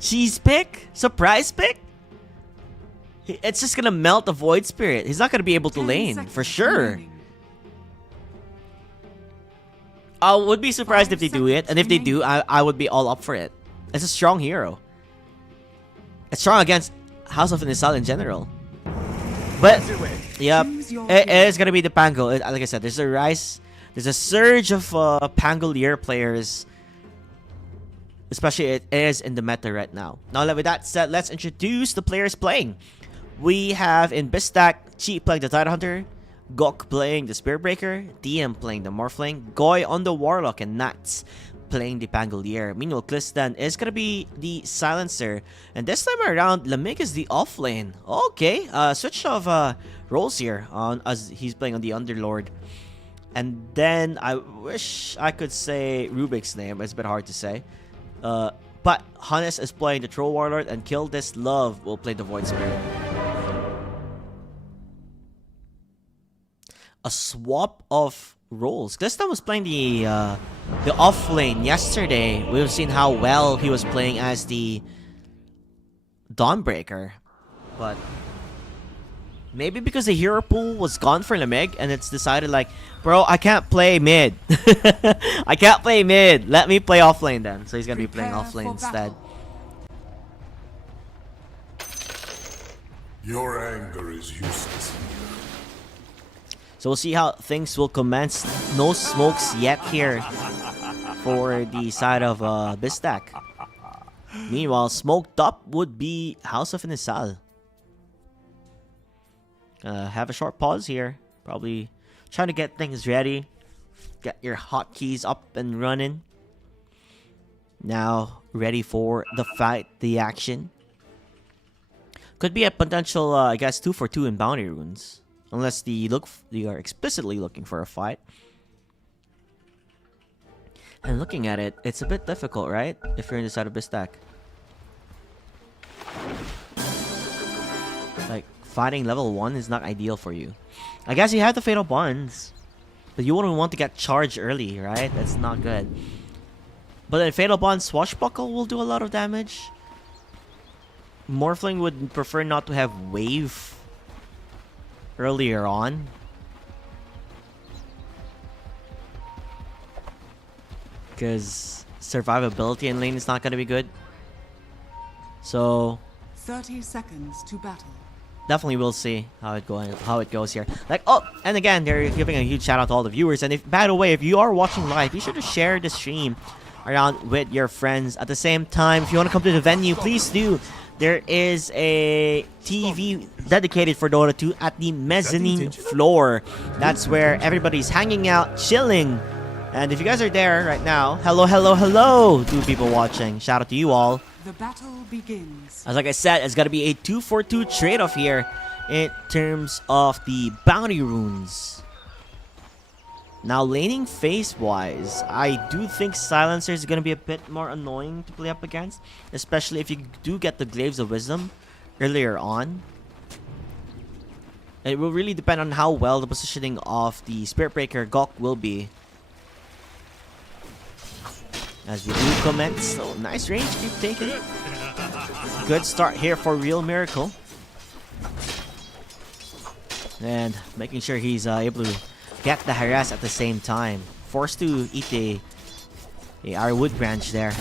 Cheese pick? Surprise pick? It's just gonna melt the Void Spirit. He's not gonna be able to lane, for sure. I would be surprised if they do it, and if they do, I would be all up for it. It's a strong hero. It's strong against House of Nisal in general. But, yep, it is gonna be the Pango. Like I said, there's a surge of Pangolier players. Especially it is in the meta right now. Now, with that said, let's introduce the players playing. We have in Bistak, Chi playing the Tidehunter, Gok playing the Spearbreaker, DM playing the Morphling, Goy on the Warlock, and Nats playing the Pangolier. Meanwhile, Klistan is gonna be the Silencer, and this time around, Lamig is the offlane. Okay, switch of roles here on as he's playing on the Underlord. And then I wish I could say Rubik's name. It's a bit hard to say. But Hannes is playing the Troll Warlord, and Kill This Love will play the Void Spirit. A swap of roles. Klistan was playing the off lane yesterday. We've seen how well he was playing as the Dawnbreaker, but maybe because the hero pool was gone for Lamig, and it's decided like, bro, I can't play mid. I can't play mid. Let me play off lane then. So he's gonna be playing off lane instead. Your anger is useless. So we'll see how things will commence. No smokes yet here for the side of Bistak. Meanwhile, smoked up would be House of Nisal. Have a short pause here. Probably trying to get things ready. Get your hotkeys up and running. Now ready for the fight, the action. Could be a potential, I guess, 2 for 2 in bounty runes. Unless they are explicitly looking for a fight. And looking at it, it's a bit difficult, right? If you're in the side of Bistak. Like, fighting level 1 is not ideal for you. I guess you have the Fatal Bonds. But you wouldn't want to get charged early, right? That's not good. But then Fatal Bond Swashbuckle will do a lot of damage. Morphling would prefer not to have Wave earlier on. Because survivability in lane is not going to be good. So 30 seconds to battle. Definitely we'll see how it goes here. Like, oh, and again, they're giving a huge shout out to all the viewers. And if, by the way, if you are watching live, be sure to share the stream around with your friends. At the same time, if you want to come to the venue, please do. There is a TV dedicated for Dota 2 at the mezzanine floor. That's where everybody's hanging out, chilling. And if you guys are there right now, hello, hello, hello to people watching. Shout out to you all. The battle begins. As like I said, it's gonna be a 2 for 2 trade-off here in terms of the bounty runes. Now, laning phase-wise, I do think Silencer is gonna be a bit more annoying to play up against, especially if you do get the Glaives of Wisdom earlier on. It will really depend on how well the positioning of the Spiritbreaker Gok will be. As we do commence, so nice range keep taken. Good start here for Real Miracle. And making sure he's able to get the harass at the same time. Forced to eat our wood branch there.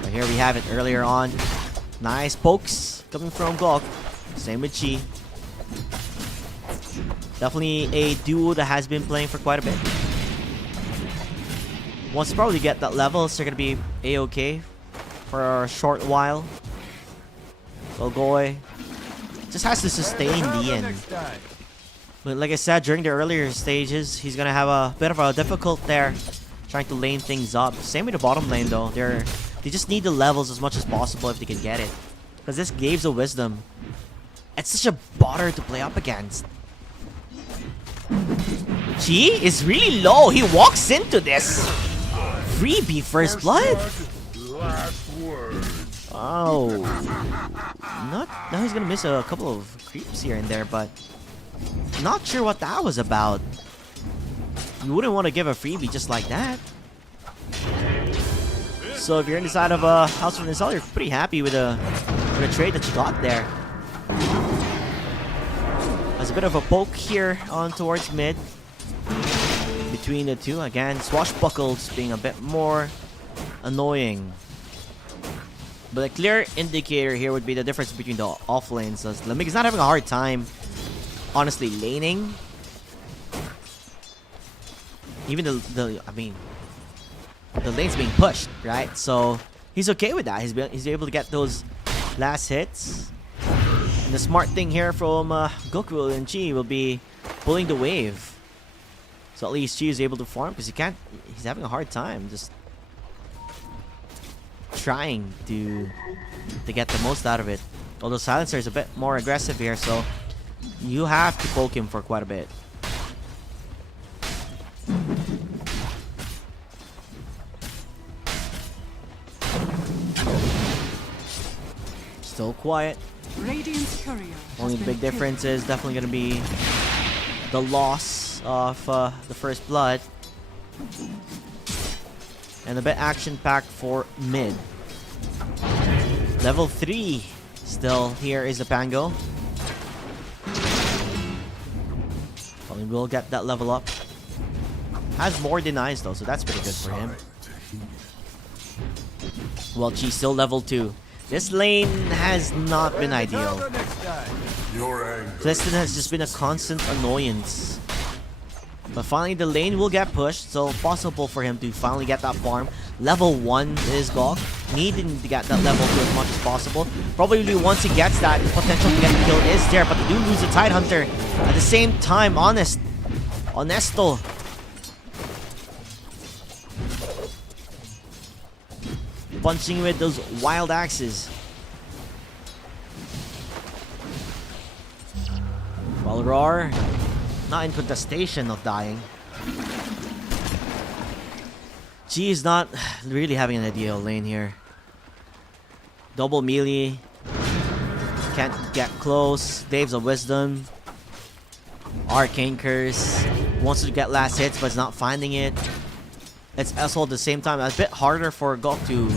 But here we have it earlier on. Nice pokes coming from Gok. Same with Chi. Definitely a duo that has been playing for quite a bit. Once you probably get that level, so they're gonna be a-okay for a short while. Goy just has to sustain the end. But like I said, during the earlier stages, he's gonna have a bit of a difficult there, trying to lane things up. Same with the bottom lane though. They just need the levels as much as possible if they can get it. Because this Glaives of Wisdom, it's such a bother to play up against. Chi is really low. He walks into this. Freebie First Blood. Oh. Now he's gonna miss a couple of creeps here and there, but not sure what that was about. You wouldn't want to give a freebie just like that. So if you're in the side of House of Nisal, you're pretty happy with the trade that you got there. There's a bit of a poke here on towards mid between the two. Again, Swashbuckles being a bit more annoying. But a clear indicator here would be the difference between the off lanes. As Lamig is not having a hard time, honestly, laning. Even the lane's being pushed, right? So he's okay with that. He's able to get those last hits. And the smart thing here from Goku and Chi will be pulling the wave. So at least Chi is able to farm because he's having a hard time just trying to get the most out of it. Although Silencer is a bit more aggressive here, so you have to poke him for quite a bit. Still quiet. Radiant's courier has Only been big killed. difference is definitely going to be the loss of the first blood. And a bit action-packed for mid. Level 3 still here is the Pango. Probably will get that level up. Has more denies though, so that's pretty good for him. Well, Chi's still level 2. This lane has not been ideal. Clifton has just been a constant annoyance. But finally the lane will get pushed, so possible for him to finally get that farm. Level 1 is Gok, needing to get that level 2 as much as possible. Probably once he gets that, the potential to get the kill is there, but they do lose the Tidehunter. At the same time, Honesto. Punching with those wild axes. While Roar, not in contestation of dying. G is not really having an ideal lane here. Double melee. Can't get close. Dave's of Wisdom. Arcane Curse. Wants to get last hits but is not finding it. It's also at the same time a bit harder for Gok to,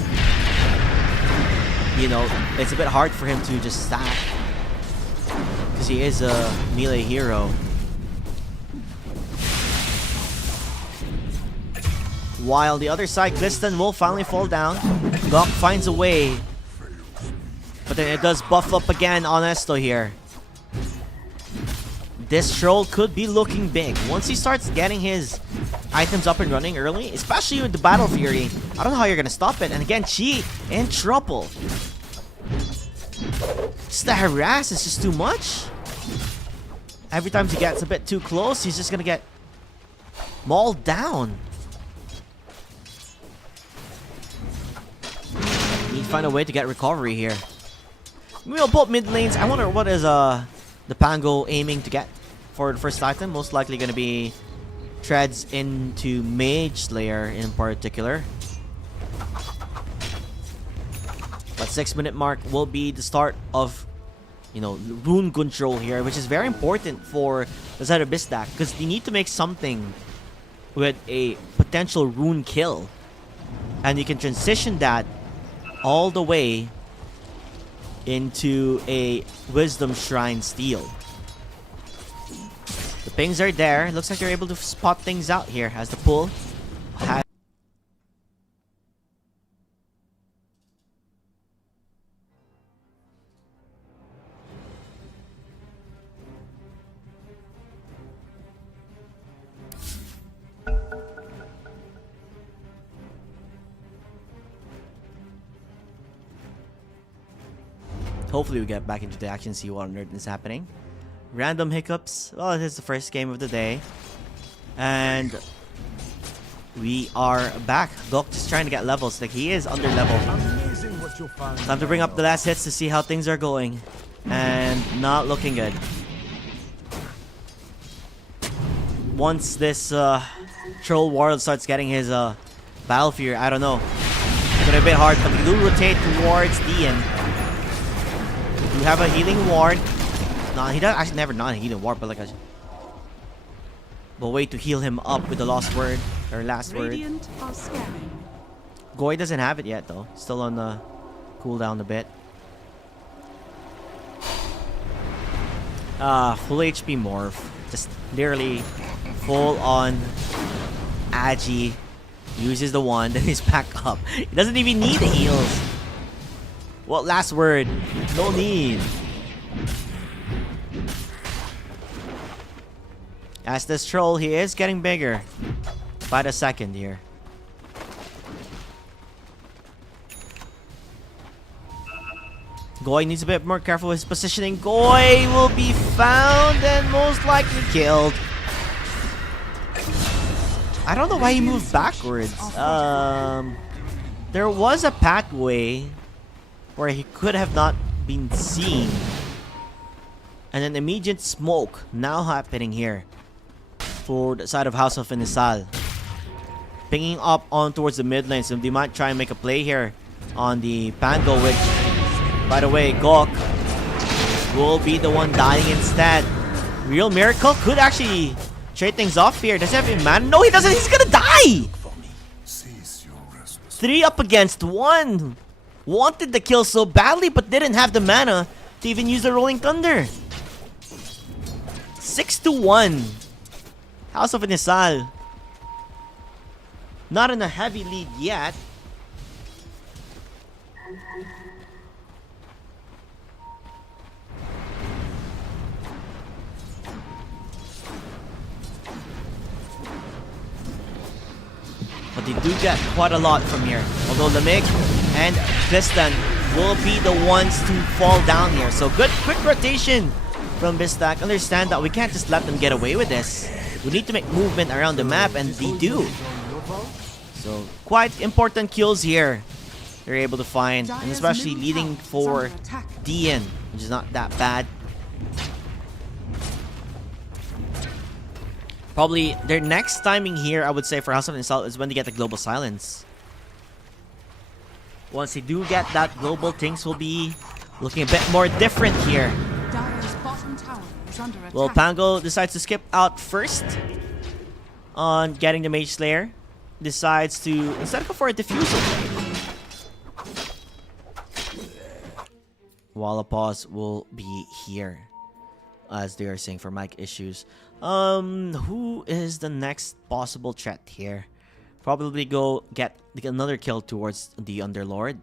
it's a bit hard for him to just stack. Because he is a melee hero. While the other side, Clifton will finally fall down. Gok finds a way. But then it does buff up again on Esto here. This troll could be looking big. Once he starts getting his items up and running early, especially with the Battle Fury, I don't know how you're going to stop it. And again, Chi in trouble. Just the harass is just too much. Every time he gets a bit too close, he's just going to get mauled down. Need to find a way to get recovery here. We'll both mid lanes. I wonder what is the Pango aiming to get for the first item. Most likely going to be treads into Mage Slayer in particular. But 6-minute mark will be the start of, rune control here, which is very important for the side of Bistak because you need to make something with a potential rune kill, and you can transition that all the way into a Wisdom Shrine steal. The pings are there. Looks like they're able to spot things out here as the pull has. Hopefully we get back into the action, see what on earth is happening. Random hiccups. Well, it is the first game of the day. And we are back. Gok just trying to get levels. Like, he is under level. Time to bring up the last hits to see how things are going. And not looking good. Once this Troll Warlord starts getting his Battle Fury, I don't know. It's gonna be a bit hard, but we do rotate towards Dian. We do have a healing ward. No, he does actually never not a healing ward, but like a way to heal him up with the last word or last word. Radiant are scanning. Goy doesn't have it yet though. Still on the cooldown a bit. Full HP morph. Just literally full on Agi. Uses the one, then he's back up. He doesn't even need the heals. What last word? No need. As this troll, he is getting bigger by the second here. Goy needs a bit more careful with his positioning. Goy will be found and most likely killed. I don't know why he moved backwards. There was a pathway where he could have not been seen. And an immediate smoke now happening here for the side of House of Inisal. Pinging up on towards the mid lane, so they might try and make a play here on the Pango, which, by the way, Gok will be the one dying instead. Real Miracle could actually trade things off here. Does he have any mana? No, he doesn't. He's gonna die! 3 up against 1. Wanted the kill so badly, but didn't have the mana to even use the Rolling Thunder. 6-1. House of Inisal. Not in a heavy lead yet. But they do get quite a lot from here. Although Lamig and Tristan will be the ones to fall down here. So good quick rotation from Bistak. Understand that we can't just let them get away with this. We need to make movement around the map, and they do. So quite important kills here they're able to find. And especially leading for Dian, which is not that bad. Probably their next timing here, I would say, for House of Inisal is when they get the global silence. Once they do get that global, things will be looking a bit more different here. Dire's bottom tower is under attack. Well, Pango decides to skip out first on getting the Mage Slayer. Decides to instead go for a diffusal. Wallapause will be here, as they are saying, for mic issues. Who is the next possible threat here? Probably go get another kill towards the Underlord.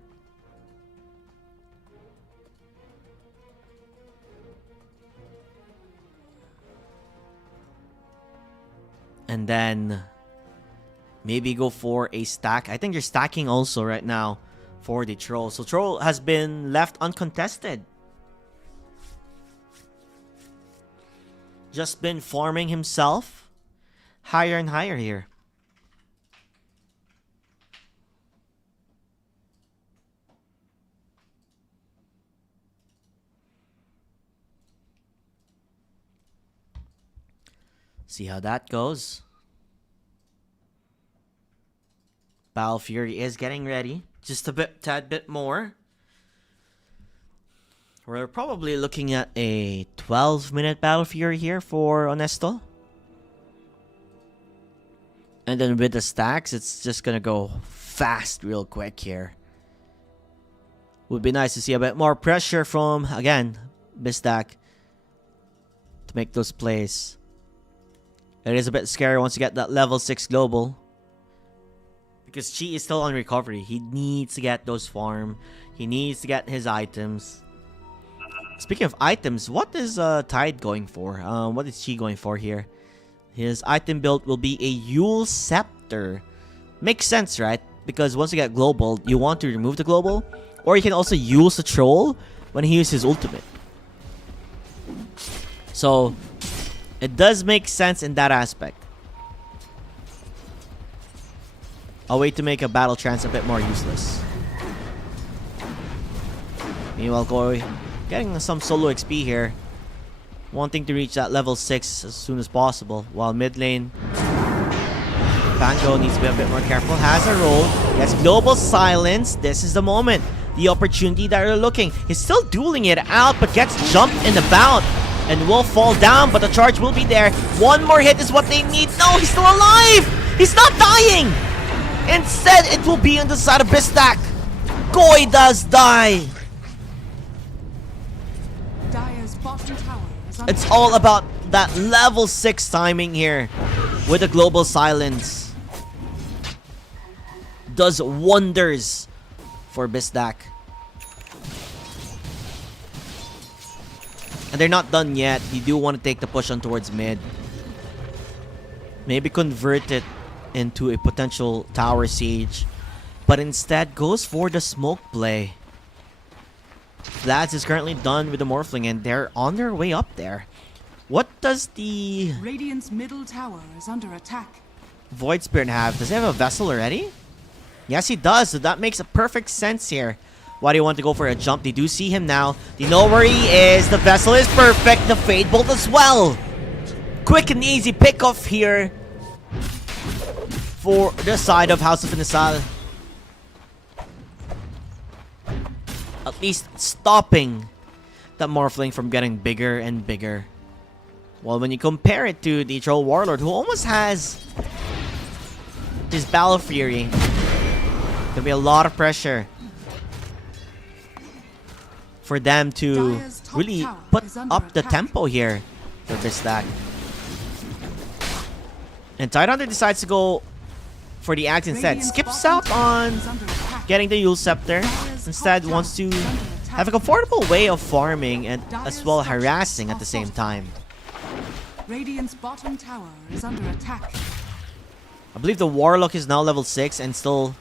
And then maybe go for a stack. I think they're stacking also right now for the Troll. So Troll has been left uncontested. Just been farming himself higher and higher here. See how that goes. Battle Fury is getting ready. Just a tad bit more. We're probably looking at a 12-minute Battle Fury here for Honesto. And then with the stacks, it's just gonna go fast real quick here. Would be nice to see a bit more pressure from, again, Bistak to make those plays. It is a bit scary once you get that level 6 global. Because Chi is still on recovery. He needs to get those farm. He needs to get his items. Speaking of items, what is Tide going for? What is Chi going for here? His item build will be a Yule Scepter. Makes sense, right? Because once you get global, you want to remove the global. Or you can also use the troll when he uses his ultimate. So it does make sense in that aspect. A way to make a battle trance a bit more useless. Meanwhile, Goy getting some solo XP here. Wanting to reach that level 6 as soon as possible. While mid lane, Pango needs to be a bit more careful. Has a roll. Gets global silence. This is the moment. The opportunity that they're looking. He's still dueling it out, but gets jumped in the bout. And will fall down, but the charge will be there. One more hit is what they need. No, he's still alive! He's not dying! Instead, it will be on the side of Bistak. Goy does die. Dire's bottom tower is under It's all about that level 6 timing here with the global silence. Does wonders for Bistak. And they're not done yet. You do want to take the push on towards mid. Maybe convert it into a potential tower siege. But instead goes for the smoke play. Vlads is currently done with the Morphling and they're on their way up there. What does the Radiant's middle tower is under attack. Void Spirit have? Does he have a vessel already? Yes, he does. So that makes a perfect sense here. Why do you want to go for a jump? They do see him now. They know where he is. The vessel is perfect. The Fade Bolt as well. Quick and easy pickoff here for the side of House of Inisal. At least stopping that Morphling from getting bigger and bigger. Well, when you compare it to the Troll Warlord, who almost has his Battle Fury, there'll be a lot of pressure for them to Dire's top really tower put is under up the attack. tempo here for Bistak. And Tidehunter decides to go for the axe instead. Radiant's Skips bottom out tower on is under attack. getting the Yule Scepter. Dire's Instead top wants to tower is under attack. have a comfortable way of farming and as Dire's well structures harassing at are the same fortified. time. Radiant's bottom tower is under attack. I believe the Warlock is now level 6 and still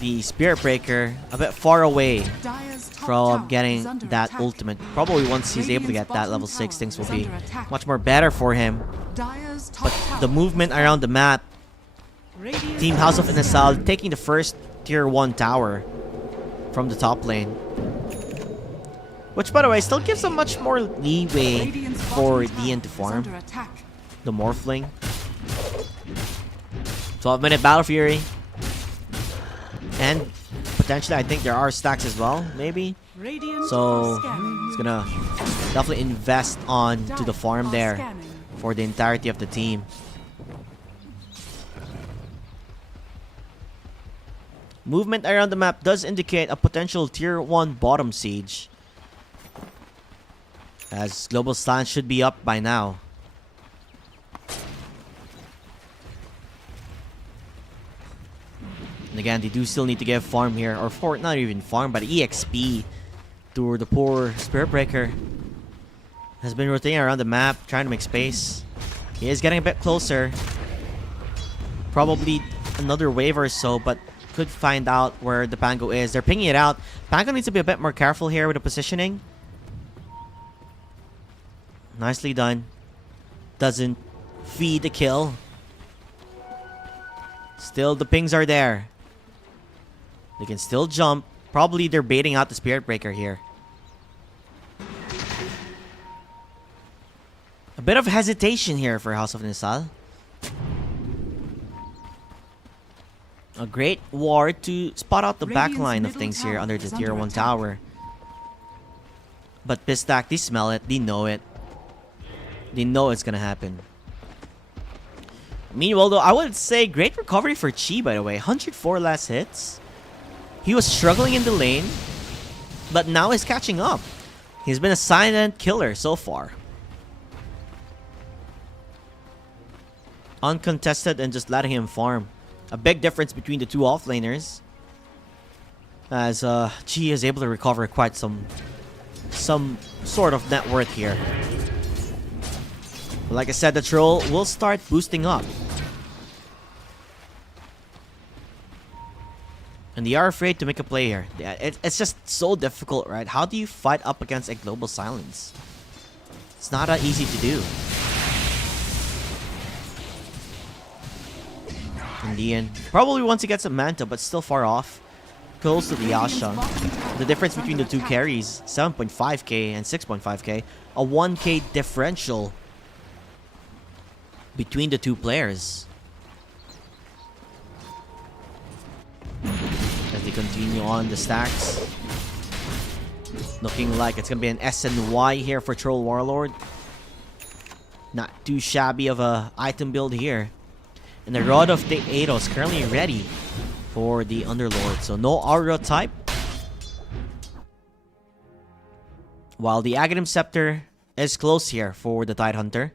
the Spirit Breaker a bit far away Dire's top from tower getting is under that attack. ultimate. Probably once he's able to Radiant's get that bottom level 6, tower things will is be under attack. much more better for him. Dire's top But tower the movement is around the map, Radiant's Team House of bottom Inisal taking the first tier 1 tower from the top lane. Which, by the way, still gives them much more leeway Radiant's for bottom DN tower to is farm. under attack. The Morphling. 12-minute Battle Fury. And potentially, I think there are stacks as well, maybe. Radiant So, are scanning. it's gonna definitely invest on to the Dire farm are there scanning. for the entirety of the team. Movement around the map does indicate a potential tier 1 bottom siege, as Global Silence should be up by now. And again, they do still need to get farm here, or for not even farm, but EXP to the poor Spirit Breaker. Has been rotating around the map, trying to make space. He is getting a bit closer. Probably another wave or so, but could find out where the Pango is. They're pinging it out. Pango needs to be a bit more careful here with the positioning. Nicely done. Doesn't feed the kill. Still, the pings are there. They can still jump. Probably they're baiting out the Spirit Breaker here. A bit of hesitation here for House of Inisal. A great ward to spot out the back Radiant's line of middle things here tower under the is tier under 1 attack. tower. But Bistak, they smell it. They know it. They know it's gonna happen. Meanwhile, though, I would say great recovery for Chi, by the way. 104 last hits. He was struggling in the lane, but now he's catching up. He's been a silent killer so far. Uncontested and just letting him farm. A big difference between the two offlaners, as Chi is able to recover quite some sort of net worth here. But like I said, the troll will start boosting up. And they are afraid to make a play here. It's just so difficult, right? How do you fight up against a global silence? It's not that easy to do. In the end, probably once he gets a Manta, but still far off. Close to the Yasha. The difference between the two carries, 7.5k and 6.5k. A 1k differential between the two players. As they continue on the stacks. Looking like it's going to be an S and Y here for Troll Warlord. Not too shabby of a item build here. And the Rod of the Eidos currently ready for the Underlord. So no aura type. While the Aghanim Scepter is close here for the Tidehunter.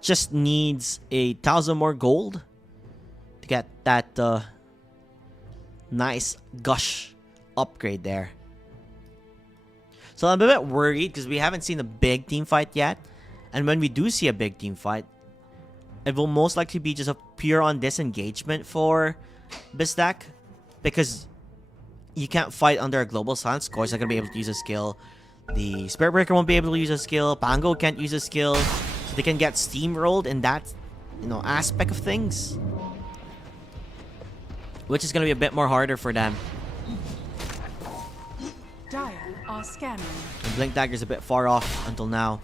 Just needs 1,000 more gold to get that nice gush upgrade there. So I'm a bit worried because we haven't seen a big team fight yet. And when we do see a big team fight, it will most likely be just a pure on disengagement for Bistak. Because you can't fight under a global silence. Koi's not going to be able to use a skill. The Spirit Breaker won't be able to use a skill. Pango can't use a skill. So they can get steamrolled in that, aspect of things. Which is going to be a bit more harder for them. Dire are scanning. And Blink Dagger's a bit far off until now.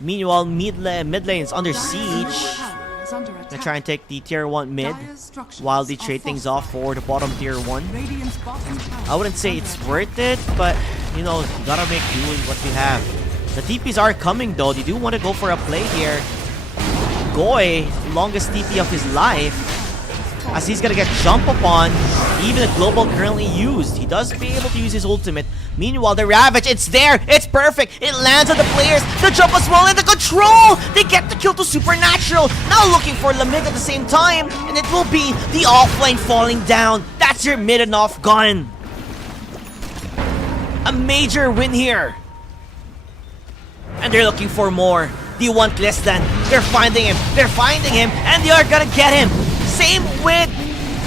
Meanwhile, mid lane's under siege. Tower is under Gonna attack. try and take the tier 1 mid Dire's structures while they are trade things fortified. off for the bottom tier 1. Radiant's bottom tower I wouldn't say is it's under worth it, but you gotta make do with what you have. The TPs are coming though. They do want to go for a play here. Goi, longest TP of his life, as he's gonna get jump upon. Even the global currently used, he does be able to use his ultimate. Meanwhile, the Ravage, it's there, it's perfect. It lands on the players. The jump as well and the control. They get the kill to Supernatural. Now looking for Lamig at the same time, and it will be the offlane falling down. That's your mid and off gun. A major win here. And they're looking for more. They want less than. They're finding him. They're finding him. And they are gonna get him. Same with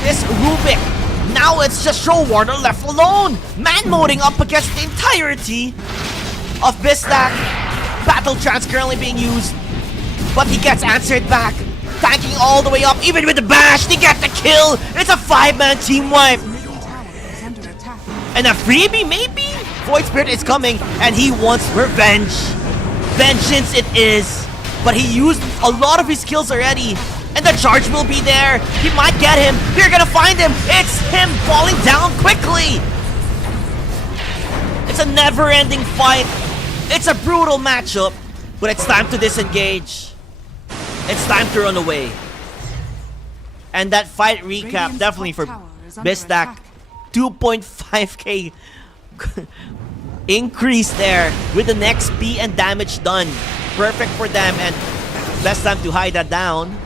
this Rubik. Now it's just Show Warner left alone. Man-moding up against the entirety of Bistak. Battle Trance currently being used. But he gets answered back. Tanking all the way up. Even with the bash, they get the kill. It's a 5-man team wipe. middle tower is under attack. And a freebie, maybe? Void Spirit is coming, and he wants revenge. Vengeance it is. But he used a lot of his skills already. And the charge will be there. He might get him. They're gonna find him. It's him falling down quickly. It's a never-ending fight. It's a brutal matchup. But it's time to disengage. It's time to run away. And that fight recap Radiant's definitely for top tower is under Bistak. attack. 2.5k increase there with the next XP and damage done. Perfect for them, and best time to hide that down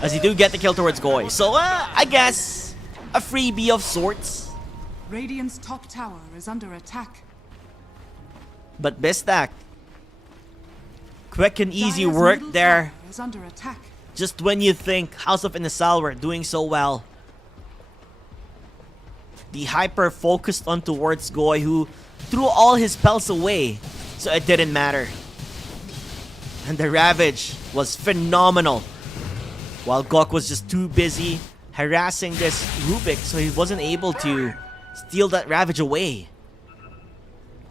as you do get the kill towards Goi. So I guess a freebie of sorts. Radiant's top tower is under attack. But Bistak, quick and easy Dire's work middle there. tower is under attack. Just when you think House of Inisal were doing so well. The hyper focused on towards Goi, who threw all his spells away, so it didn't matter. And the Ravage was phenomenal, while Gok was just too busy harassing this Rubik, so he wasn't able to steal that Ravage away.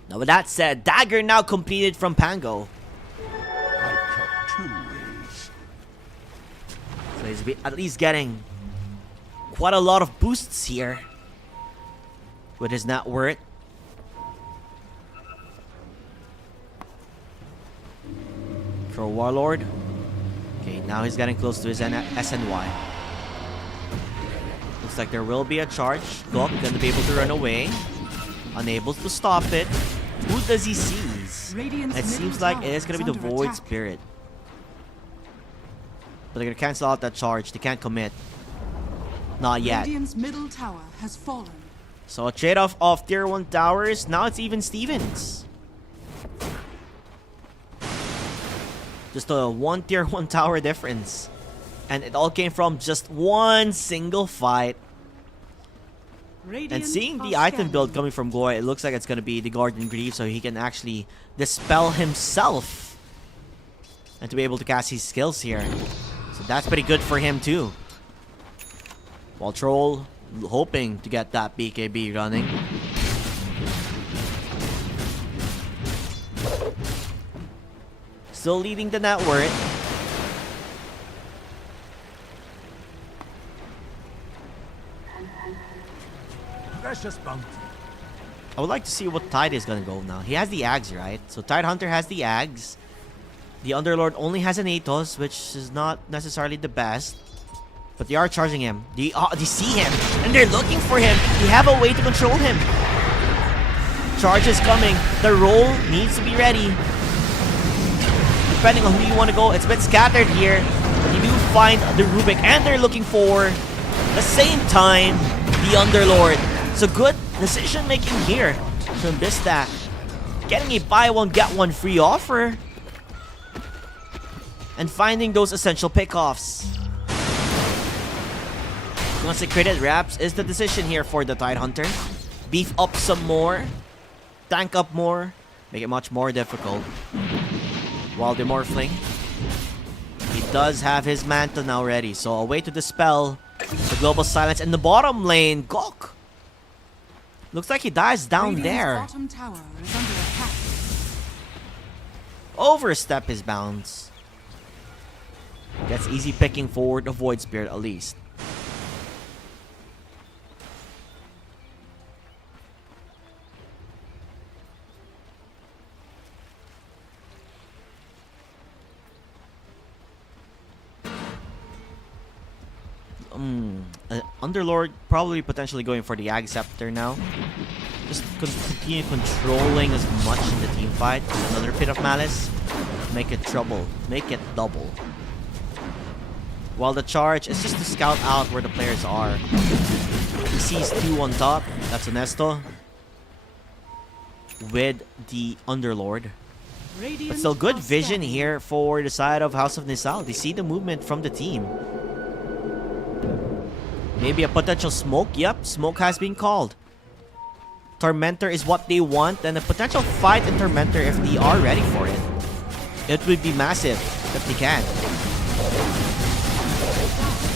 Now with that said, Dagger now completed from Pango. So he's at least getting quite a lot of boosts here with his net worth. For Warlord. Okay, now he's getting close to his SNY. Looks like there will be a charge. Gok gonna be able to run away. Unable to stop it. Who does he seize? Radiant's It middle seems like tower it is gonna be the under Void attack. Spirit. But they're gonna cancel out that charge. They can't commit. Not yet. Radiant's middle tower has fallen. So a trade-off of tier 1 towers. Now it's even Stevens. Just a 1 tier 1 tower difference. And it all came from just one single fight. Radiant And seeing the are item scanning. build coming from Goi, it looks like it's gonna be the Guardian Greave, so he can actually dispel himself. And to be able to cast his skills here. So that's pretty good for him too. While Troll hoping to get that BKB running. Still leading the net worth. Precious bounty. I would like to see what Tide is gonna go now. He has the Ags, right? So Tidehunter has the Ags. The Underlord only has an Atos, which is not necessarily the best. But they are charging him. They see him, and they're looking for him. They have a way to control him. Charge is coming. The roll needs to be ready. Depending on who you want to go, it's a bit scattered here. But you do find the Rubik, and they're looking for, the same time, the Underlord. So good decision making here from this stack. Getting a buy one, get one free offer. And finding those essential pickoffs. Consecrated Wraps is the decision here for the Tidehunter. Beef up some more. Tank up more. Make it much more difficult. While the Morphling, he does have his Manta now ready. So a way to dispel the Global Silence in the bottom lane. Gok! Looks like he dies down Radiant's there. bottom tower is under attack. Overstep his bounds. Gets easy picking for the Void Spirit at least. Underlord probably potentially going for the Ag Scepter now. Just continue controlling as much in the team fight. Another Pit of Malice. Make it trouble. Make it double. While the charge is just to scout out where the players are. He sees two on top. That's Honesto. With the Underlord. But still good vision here for the side of House of Nisal. They see the movement from the team. Maybe a potential smoke. Yep, smoke has been called. Tormentor is what they want, and a potential fight in Tormentor if they are ready for it. It would be massive if they can.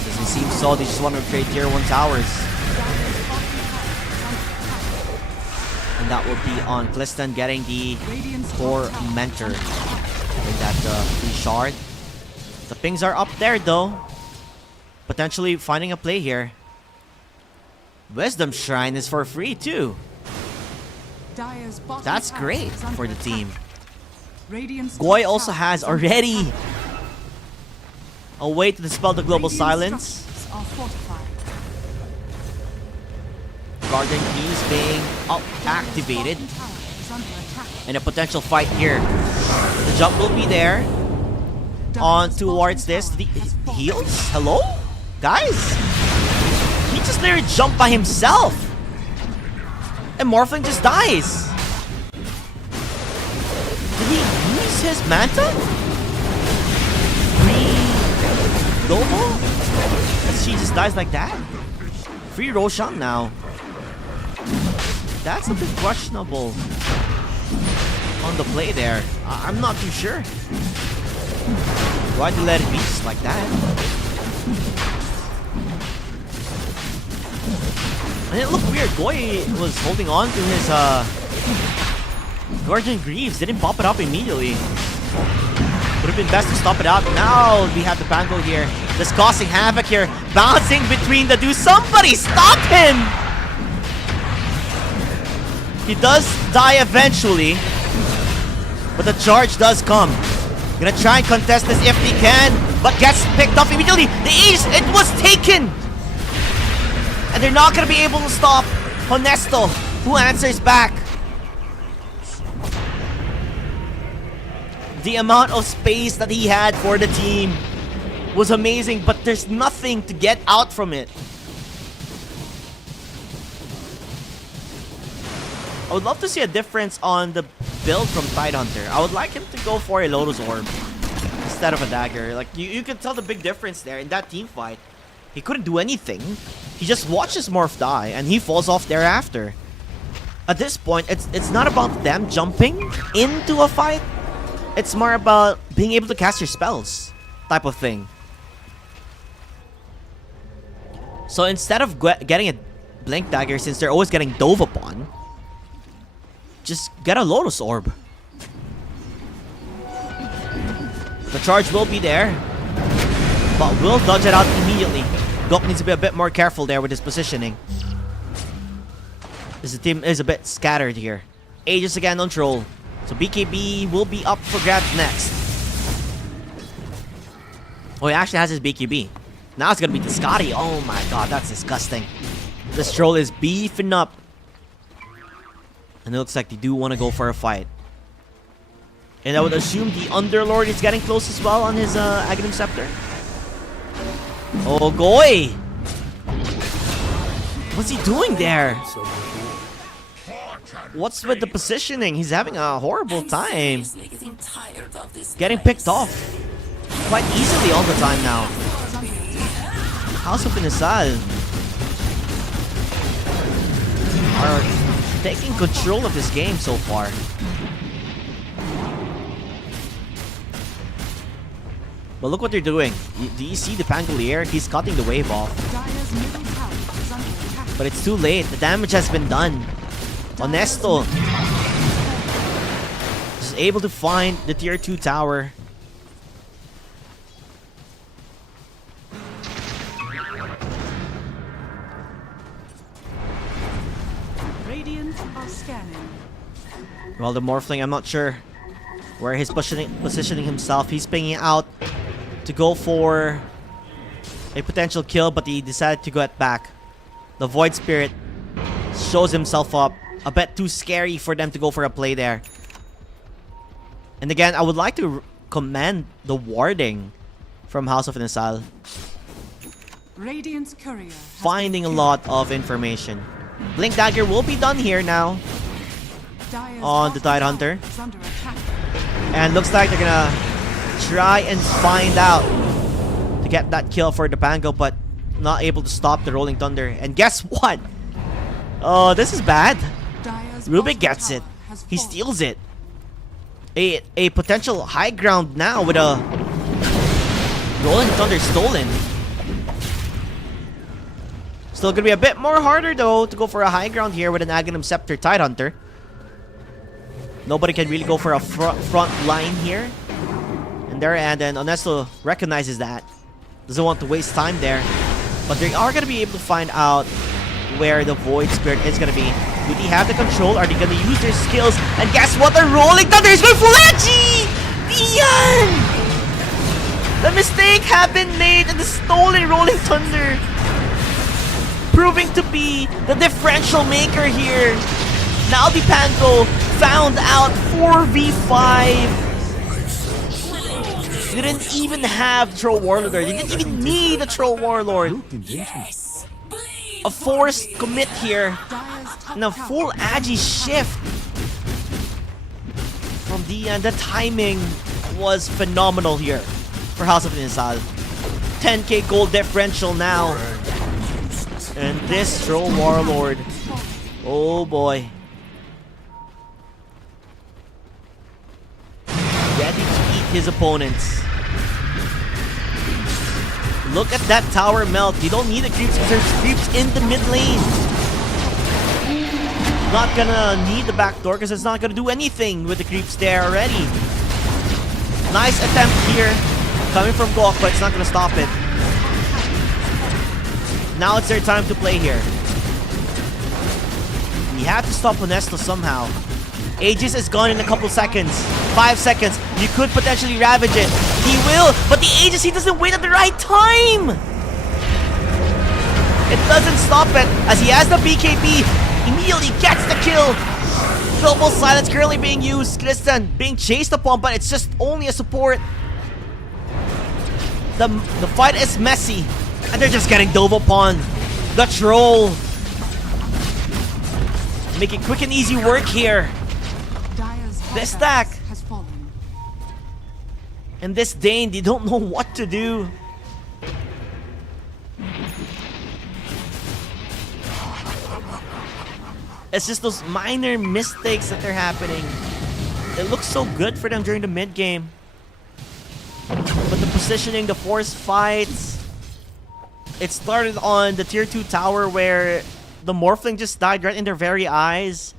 Doesn't seem so. They just want to trade tier 1 towers. And that will be on Cliston getting the Tormentor. With that free shard. The pings are up there though. Potentially finding a play here. Wisdom Shrine is for free too. That's great for the team. Goy also has already a way to dispel the Global Silence. Guardian Keys being activated. And a potential fight here. The jump will be there. On towards this. The heals? Hello? Guys? He just literally jumped by himself. And Morphling just dies. Did he use his Manta? Free Global? And she just dies like that? Free Roshan now. That's a bit questionable on the play there. I'm not too sure. Why'd you let it be just like that? And it looked weird. Goy was holding on to his Guardian Greaves. Didn't pop it up immediately. Would have been best to stop it out. Now we have the Pango here. Just causing havoc here. Bouncing between the two. Somebody stop him! He does die eventually. But the charge does come. Gonna try and contest this if he can. But gets picked up immediately. The ace! It was taken! And they're not gonna be able to stop Honesto, who answers back. The amount of space that he had for the team was amazing, but there's nothing to get out from it. I would love to see a difference on the build from Tidehunter. I would like him to go for a Lotus Orb instead of a dagger. Like, you can tell the big difference there in that team fight. He couldn't do anything. He just watches Morph die, and he falls off thereafter. At this point, it's not about them jumping into a fight. It's more about being able to cast your spells type of thing. So instead of getting a Blink Dagger, since they're always getting dove upon, just get a Lotus Orb. The charge will be there, but will dodge it out immediately. Gok needs to be a bit more careful there with his positioning. This team is a bit scattered here. Aegis again on troll. So BKB will be up for grabs next. Oh, he actually has his BKB. Now it's gonna be the Scotty. Oh my god, that's disgusting. This troll is beefing up. And it looks like they do want to go for a fight. And I would assume the Underlord is getting close as well on his Aghanim Scepter. Oh, Goy! What's he doing there? What's with the positioning? He's having a horrible time. Getting picked off quite easily all the time now. House of Inisal are taking control of this game so far. But look what they're doing. Do you see the Pangolier? He's cutting the wave off. But it's too late. The damage has been done. Honesto is able to find the tier 2 tower. Radiant are scanning. Well, the Morphling, I'm not sure where he's positioning himself. He's pinging out to go for a potential kill, but he decided to go at back. The Void Spirit shows himself up. A bit too scary for them to go for a play there. And again, I would like to commend the warding from House of Inisal. Radiant's courier Finding a lot of information. Blink Dagger will be done here now on the Tide Hunter. And looks like they're gonna try and find out to get that kill for the Pango, but not able to stop the Rolling Thunder. And guess what? Oh, this is bad. Rubik gets it. He steals it. A potential high ground now with a Rolling Thunder stolen. Still gonna be a bit more harder though to go for a high ground here with an Aghanim Scepter Tide Hunter. Nobody can really go for a front line here. And then Honesto recognizes that. Doesn't want to waste time there. But they are gonna be able to find out where the Void Spirit is gonna be. Do they have the control? Are they gonna use their skills? And guess what? The Rolling Thunder is going full edgy! Dian! The mistake had been made and the stolen Rolling Thunder proving to be the differential maker here. Now the Pango found out 4v5. They didn't even have Troll Warlord there. They didn't even need a Troll Warlord. A forced commit here. And a full agi shift from Dian. The timing was phenomenal here for House of Inisal. 10k gold differential now. And this Troll Warlord. Oh boy. Ready to eat his opponents. Look at that tower melt. You don't need the creeps because there's creeps in the mid lane. Not gonna need the back door because it's not gonna do anything with the creeps there already. Nice attempt here. Coming from Gok, but it's not gonna stop it. Now it's their time to play here. We have to stop Honesto somehow. Aegis is gone in a couple seconds. 5 seconds. You could potentially ravage it. He will, but the Aegis, he doesn't wait at the right time. It doesn't stop it as he has the BKB. Immediately gets the kill. Global silence currently being used. Kristen being chased upon, but it's just only a support. The fight is messy. And they're just getting dove upon. The troll. Making quick and easy work here. This stack. And this Dane, they don't know what to do. It's just those minor mistakes that are happening. It looks so good for them during the mid game. But the positioning, the force fights. It started on the tier 2 tower where the Morphling just died right in their very eyes.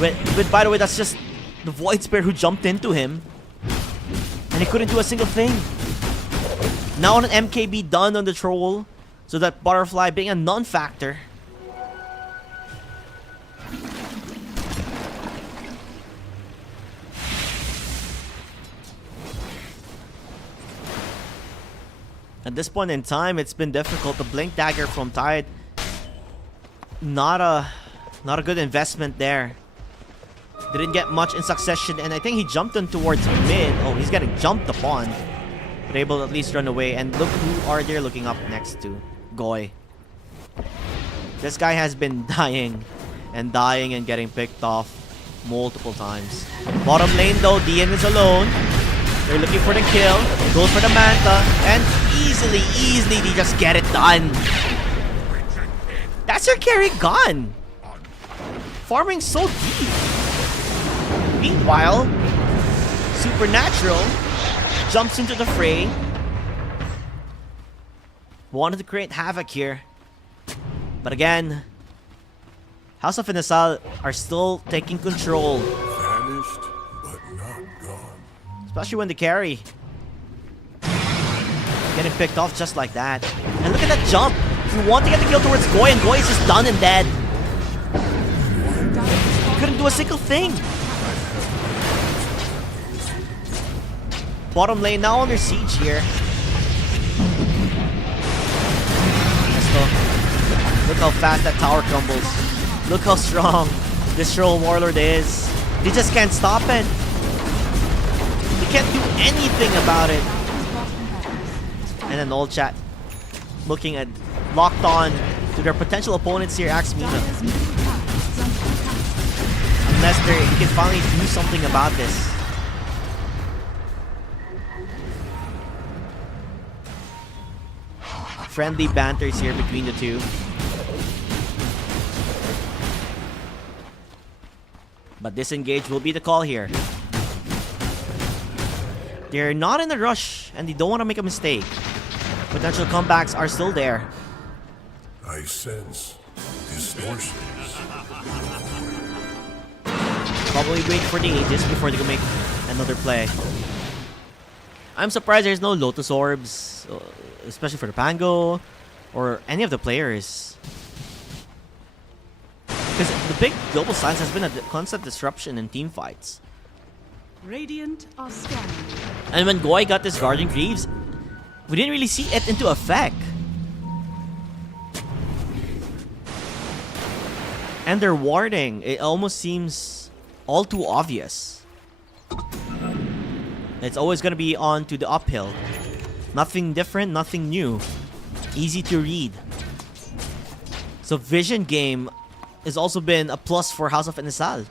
But by the way, that's just the Void Spirit who jumped into him. And he couldn't do a single thing. Now an MKB done on the troll. So that Butterfly being a non-factor. At this point in time, it's been difficult. The Blink Dagger from Tide, not a good investment there. Didn't get much in succession, and I think he jumped in towards mid. Oh, he's getting jumped upon, but able to at least run away. And look who are they looking up next to. Goy. This guy has been dying and getting picked off multiple times. Bottom lane though, Dian is alone. They're looking for the kill. Goes for the Manta. And easily, they just get it done. That's her carry gone. Farming so deep. Meanwhile, Supernatural jumps into the fray. Wanted to create havoc here. But again, House of Inasal are still taking control. Vanished, but not gone. Especially when they carry. Getting picked off just like that. And look at that jump. You want to get the kill towards Goy, and Goy is just done and dead. He couldn't do a single thing. Bottom lane now under siege here. Look how fast that tower crumbles. Look how strong this Troll Warlord is. They just can't stop it. They can't do anything about it. And then old chat looking at locked on to their potential opponents here, Axe Mina. Unless they can finally do something about this. Friendly banters here between the two. But disengage will be the call here. They're not in a rush and they don't want to make a mistake. Potential comebacks are still there. I sense distortions. Probably wait for the Aegis before they can make another play. I'm surprised there's no Lotus Orbs, especially for the Pango or any of the players. Because the big global silence has been a constant disruption in team fights. Radiant are scanning. And when Goy got this Guardian Greaves, we didn't really see it into effect. And their warding, it almost seems all too obvious. It's always going to be on to the uphill. Nothing different, nothing new. Easy to read. So vision game has also been a plus for House of Inasal.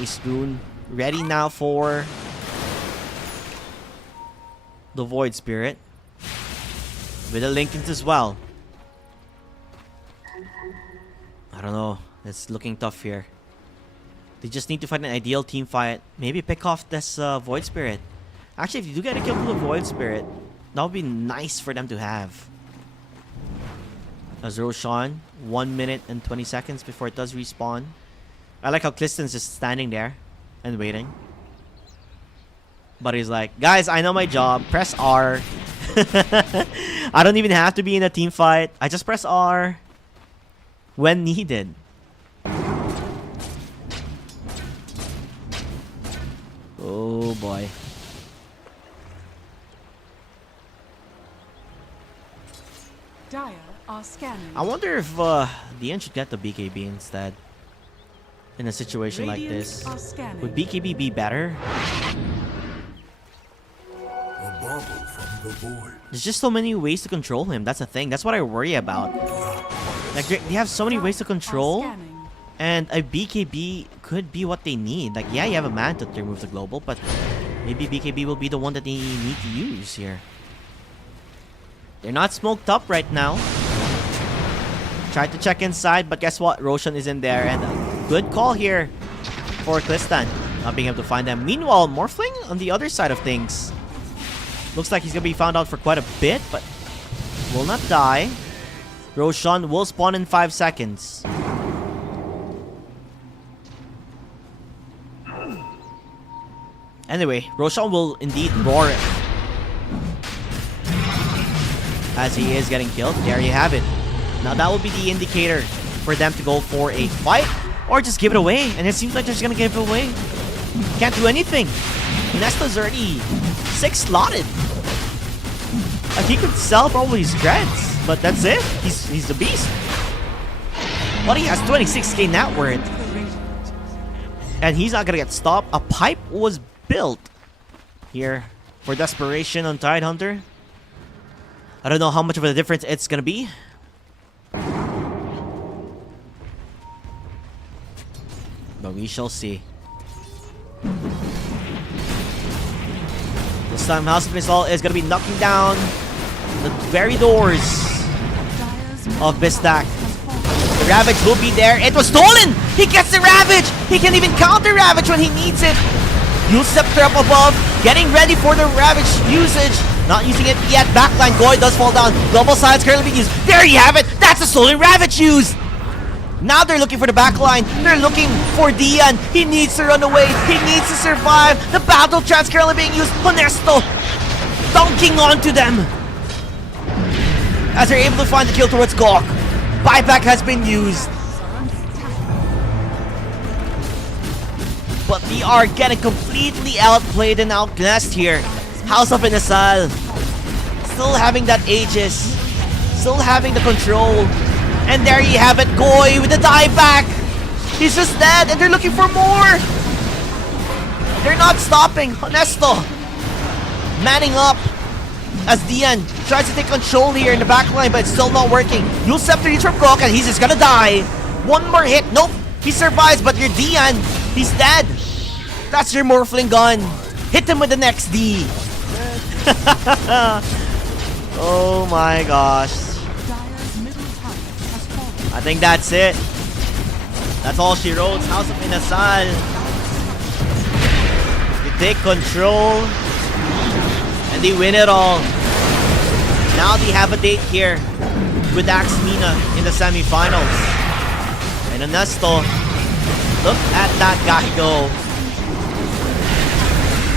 Ace Goon ready now for the Void Spirit. With the Linkens as well. I don't know. It's looking tough here. They just need to find an ideal team fight. Maybe pick off this Void Spirit. Actually, if you do get a kill with the Void Spirit, that would be nice for them to have. As Roshan, 1 minute and 20 seconds before it does respawn. I like how Clifton's just standing there and waiting. But he's like, guys, I know my job. Press R. I don't even have to be in a team fight. I just press R when needed. Oh boy. Dire are scanning. I wonder if Dian should get the BKB instead. In a situation like this. Would BKB be better? A bubble from the void. There's just so many ways to control him. That's the thing. That's what I worry about. Like they have so many ways to control. And a BKB could be what they need. Like, yeah, you have a Manta to remove the global, but maybe BKB will be the one that they need to use here. They're not smoked up right now. Tried to check inside, but guess what? Roshan is in there, and a good call here for Clifton. Not being able to find them. Meanwhile, Morphling on the other side of things. Looks like he's gonna be found out for quite a bit, but will not die. Roshan will spawn in 5 seconds. Anyway, Roshan will indeed roar it. As he is getting killed. There you have it. Now that will be the indicator for them to go for a fight or just give it away. And it seems like they're just gonna give it away. Can't do anything. Nesta's already 6 slotted. Like, he could sell probably his dreads, but that's it. He's the beast. But he has 26k net worth. And he's not gonna get stopped. A pipe was built here for desperation on Tidehunter. I don't know how much of a difference it's gonna be. But we shall see. This time House of Missile is gonna be knocking down the very doors of Bistak. The Ravage will be there. It was stolen! He gets the Ravage! He can even counter Ravage when he needs it. Use Scepter up above, getting ready for the Ravage usage. Not using it yet. Backline Goy does fall down. Global Science currently being used. There you have it! That's a stolen Ravage use! Now they're looking for the backline. They're looking for Dian. He needs to run away. He needs to survive. The battle trance currently being used. Honesto dunking onto them as they're able to find the kill towards Gawk. Buyback has been used. But they are getting completely outplayed and outclassed here. House of Inasal still having that Aegis. Still having the control. And there you have it, Goy with the dive back. He's just dead and they're looking for more. They're not stopping. Honesto manning up as Dian tries to take control here in the backline, but it's still not working. You'll Scepter reach from Gawk and he's just gonna die. One more hit. Nope. He survives, but your Dian, he's dead. That's your Morphling gun. Hit him with the next D. Oh my gosh. I think that's it. That's all she wrote. House of Inasal. They take control. And they win it all. Now they have a date here with Axmina in the semifinals. And Honesto, look at that guy go.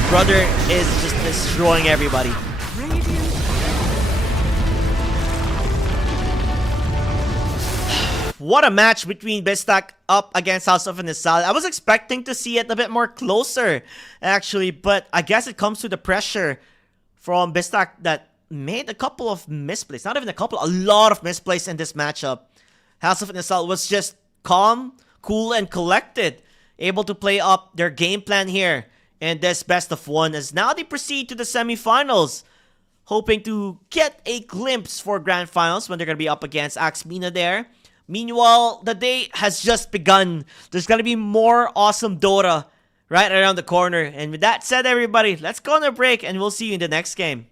Brother is just destroying everybody. What a match between Bistak up against House of Inasal. I was expecting to see it a bit more closer, actually, but I guess it comes to the pressure from Bistak that made a couple of misplays. Not even a couple, a lot of misplays in this matchup. House of Inasal was just calm, cool, and collected, able to play up their game plan here in this best of one as now they proceed to the semifinals, hoping to get a glimpse for grand finals when they're going to be up against Axmina there. Meanwhile, the day has just begun. There's going to be more awesome Dota right around the corner. And with that said, everybody, let's go on a break and we'll see you in the next game.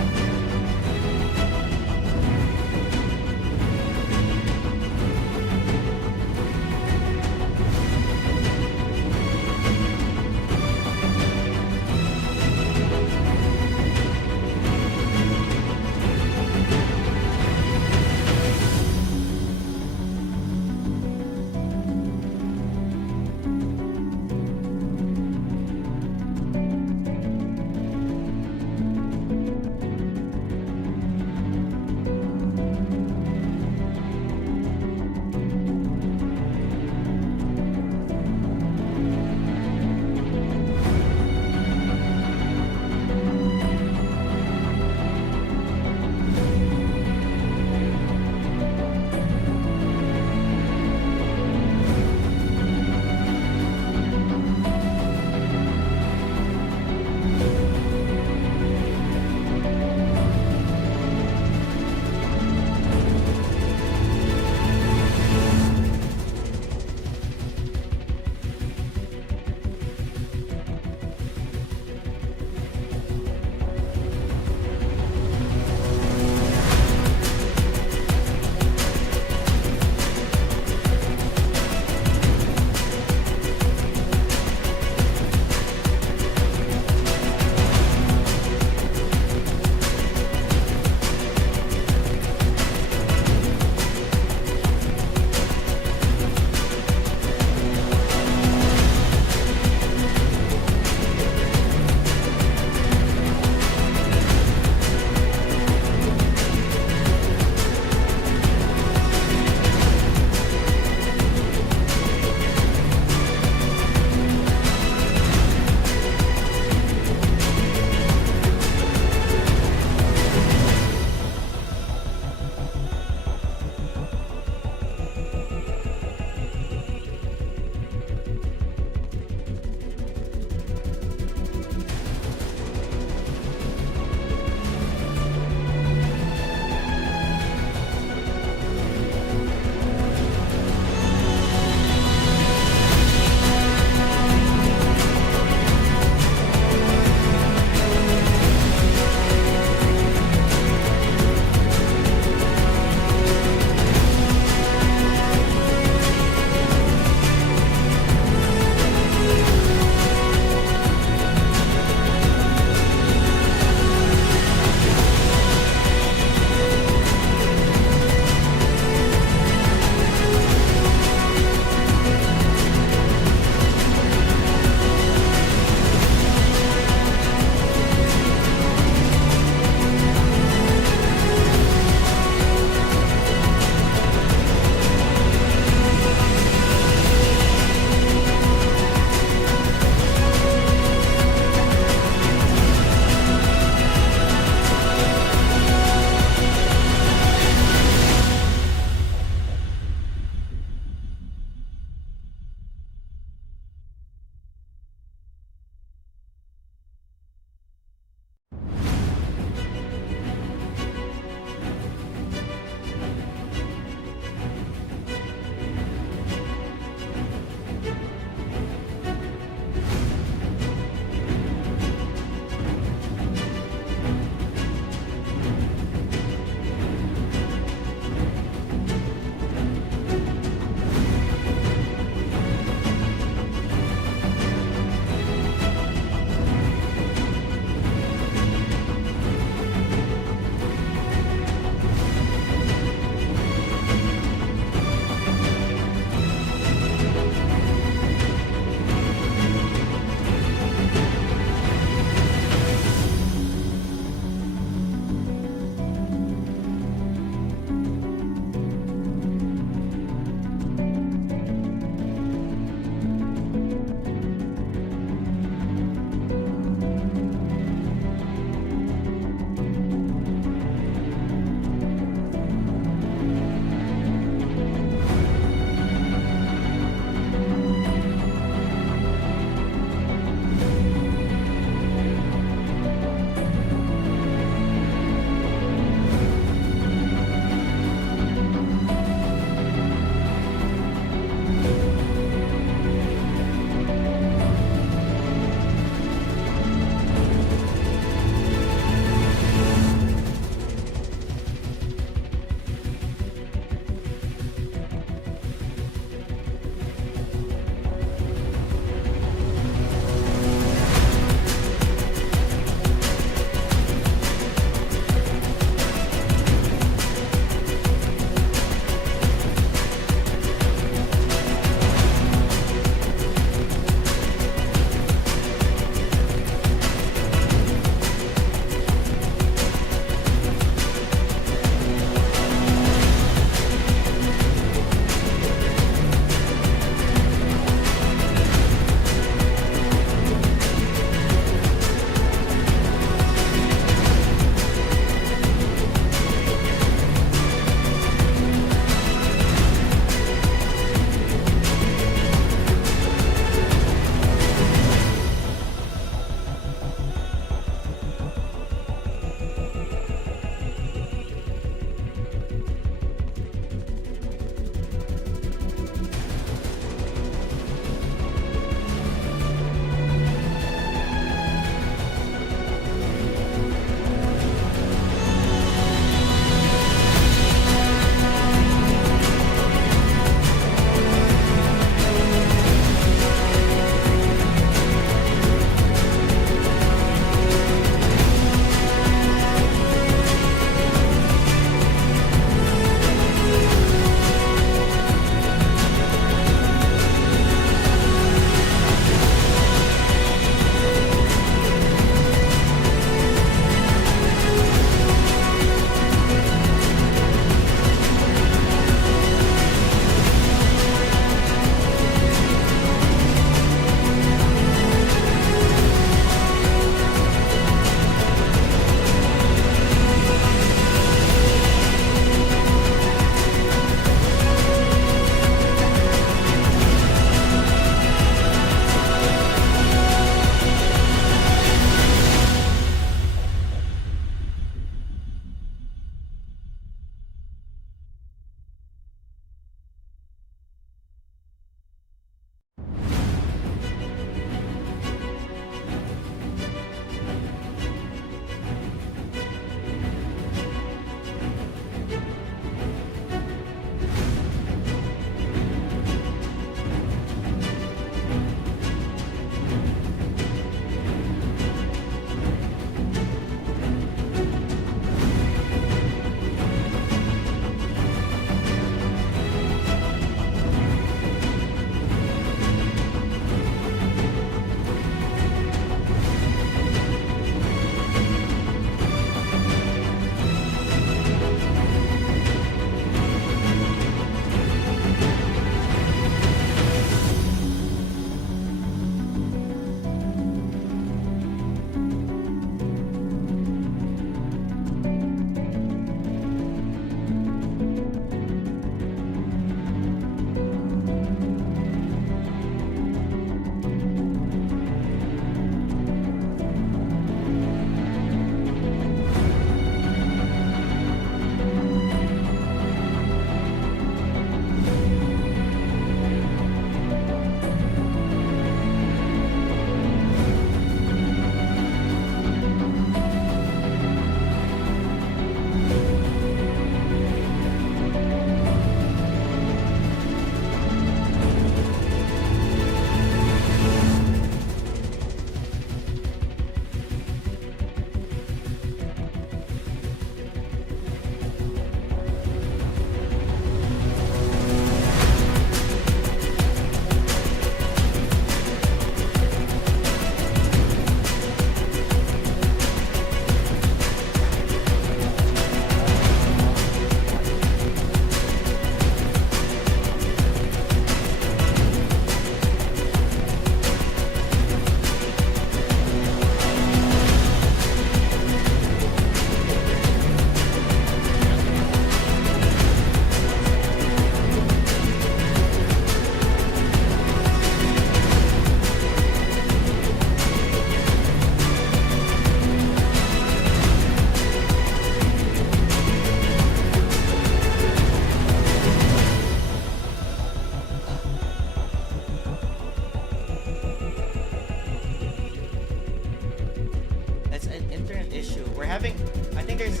too. We're having, I think there's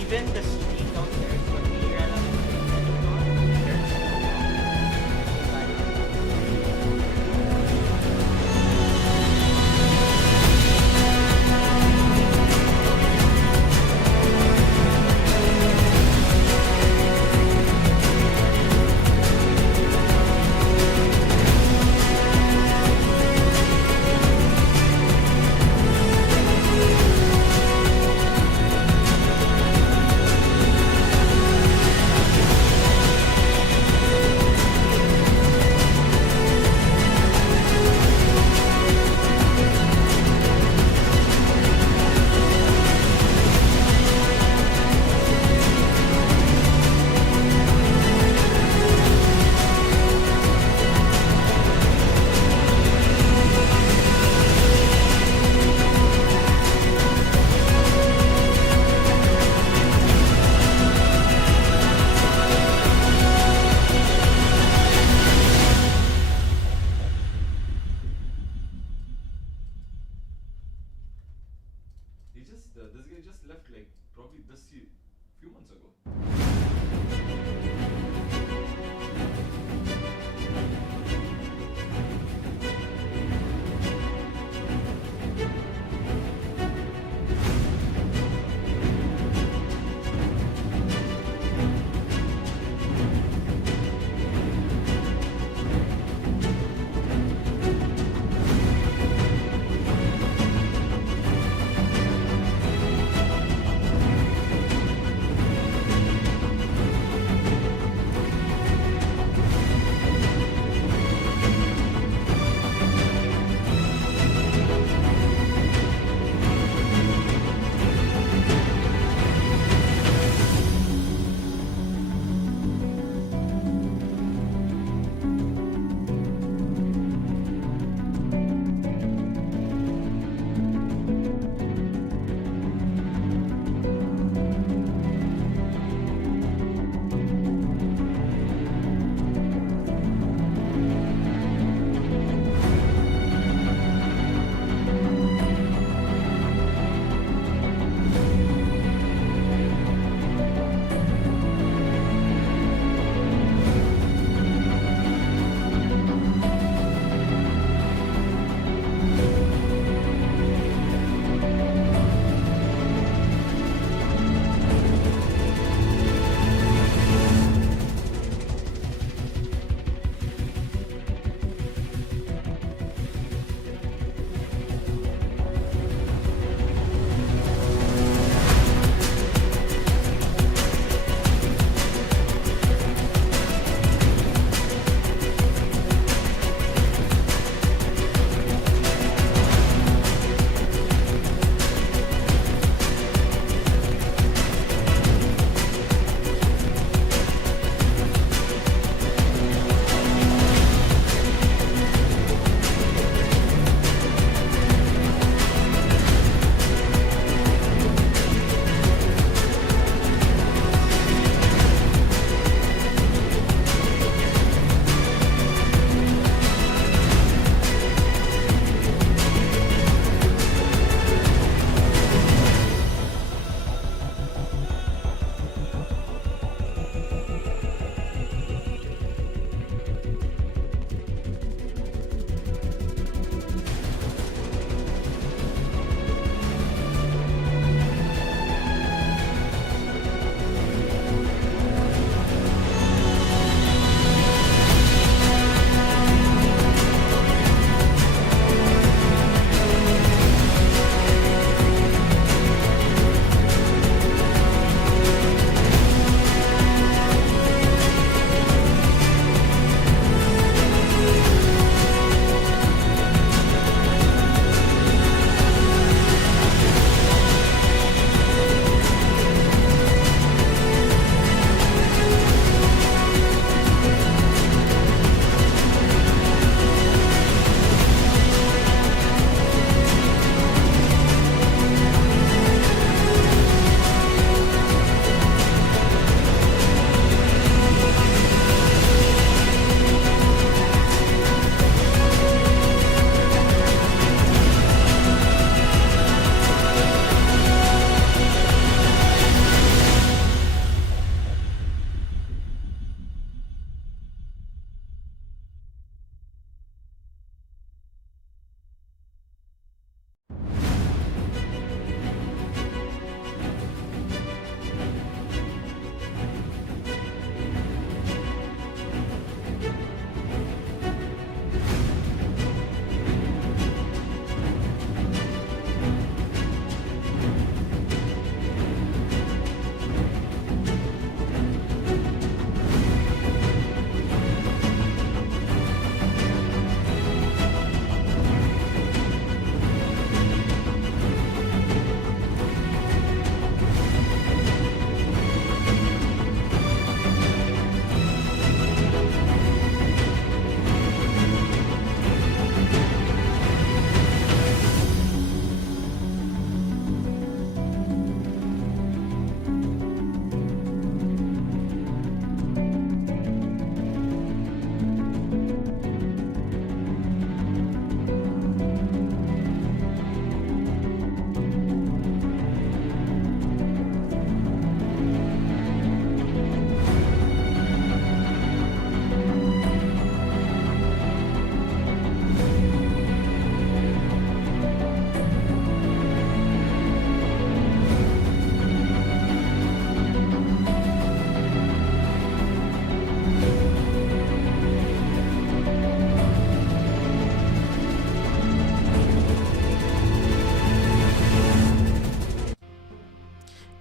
even the stream downstairs when we ran out this guy just left like probably this few months ago.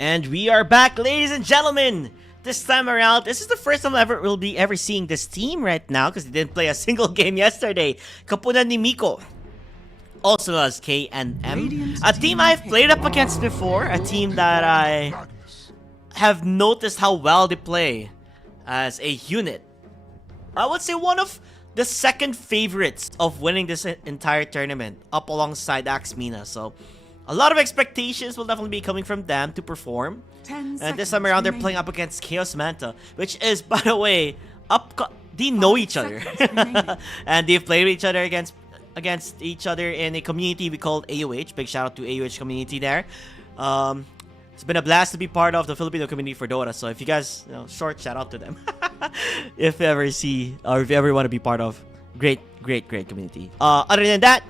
And we are back, ladies and gentlemen. This time around, this is the first time we'll be ever seeing this team right now because they didn't play a single game yesterday. Kapunan ni Miko, also known as K&M, a team I've played up against before, a team that I have noticed how well they play as a unit. I would say one of the second favorites of winning this entire tournament, up alongside Axmina. So a lot of expectations will definitely be coming from them to perform. And this time around, they're playing up against Chaos Manta, which is, by the way, they know each other. And they've played with each other against each other in a community we called AOH. Big shout out to AOH community there. It's been a blast to be part of the Filipino community for Dota. So if you guys, short shout out to them. If you ever see, or if you ever want to be part of, great community. Other than that,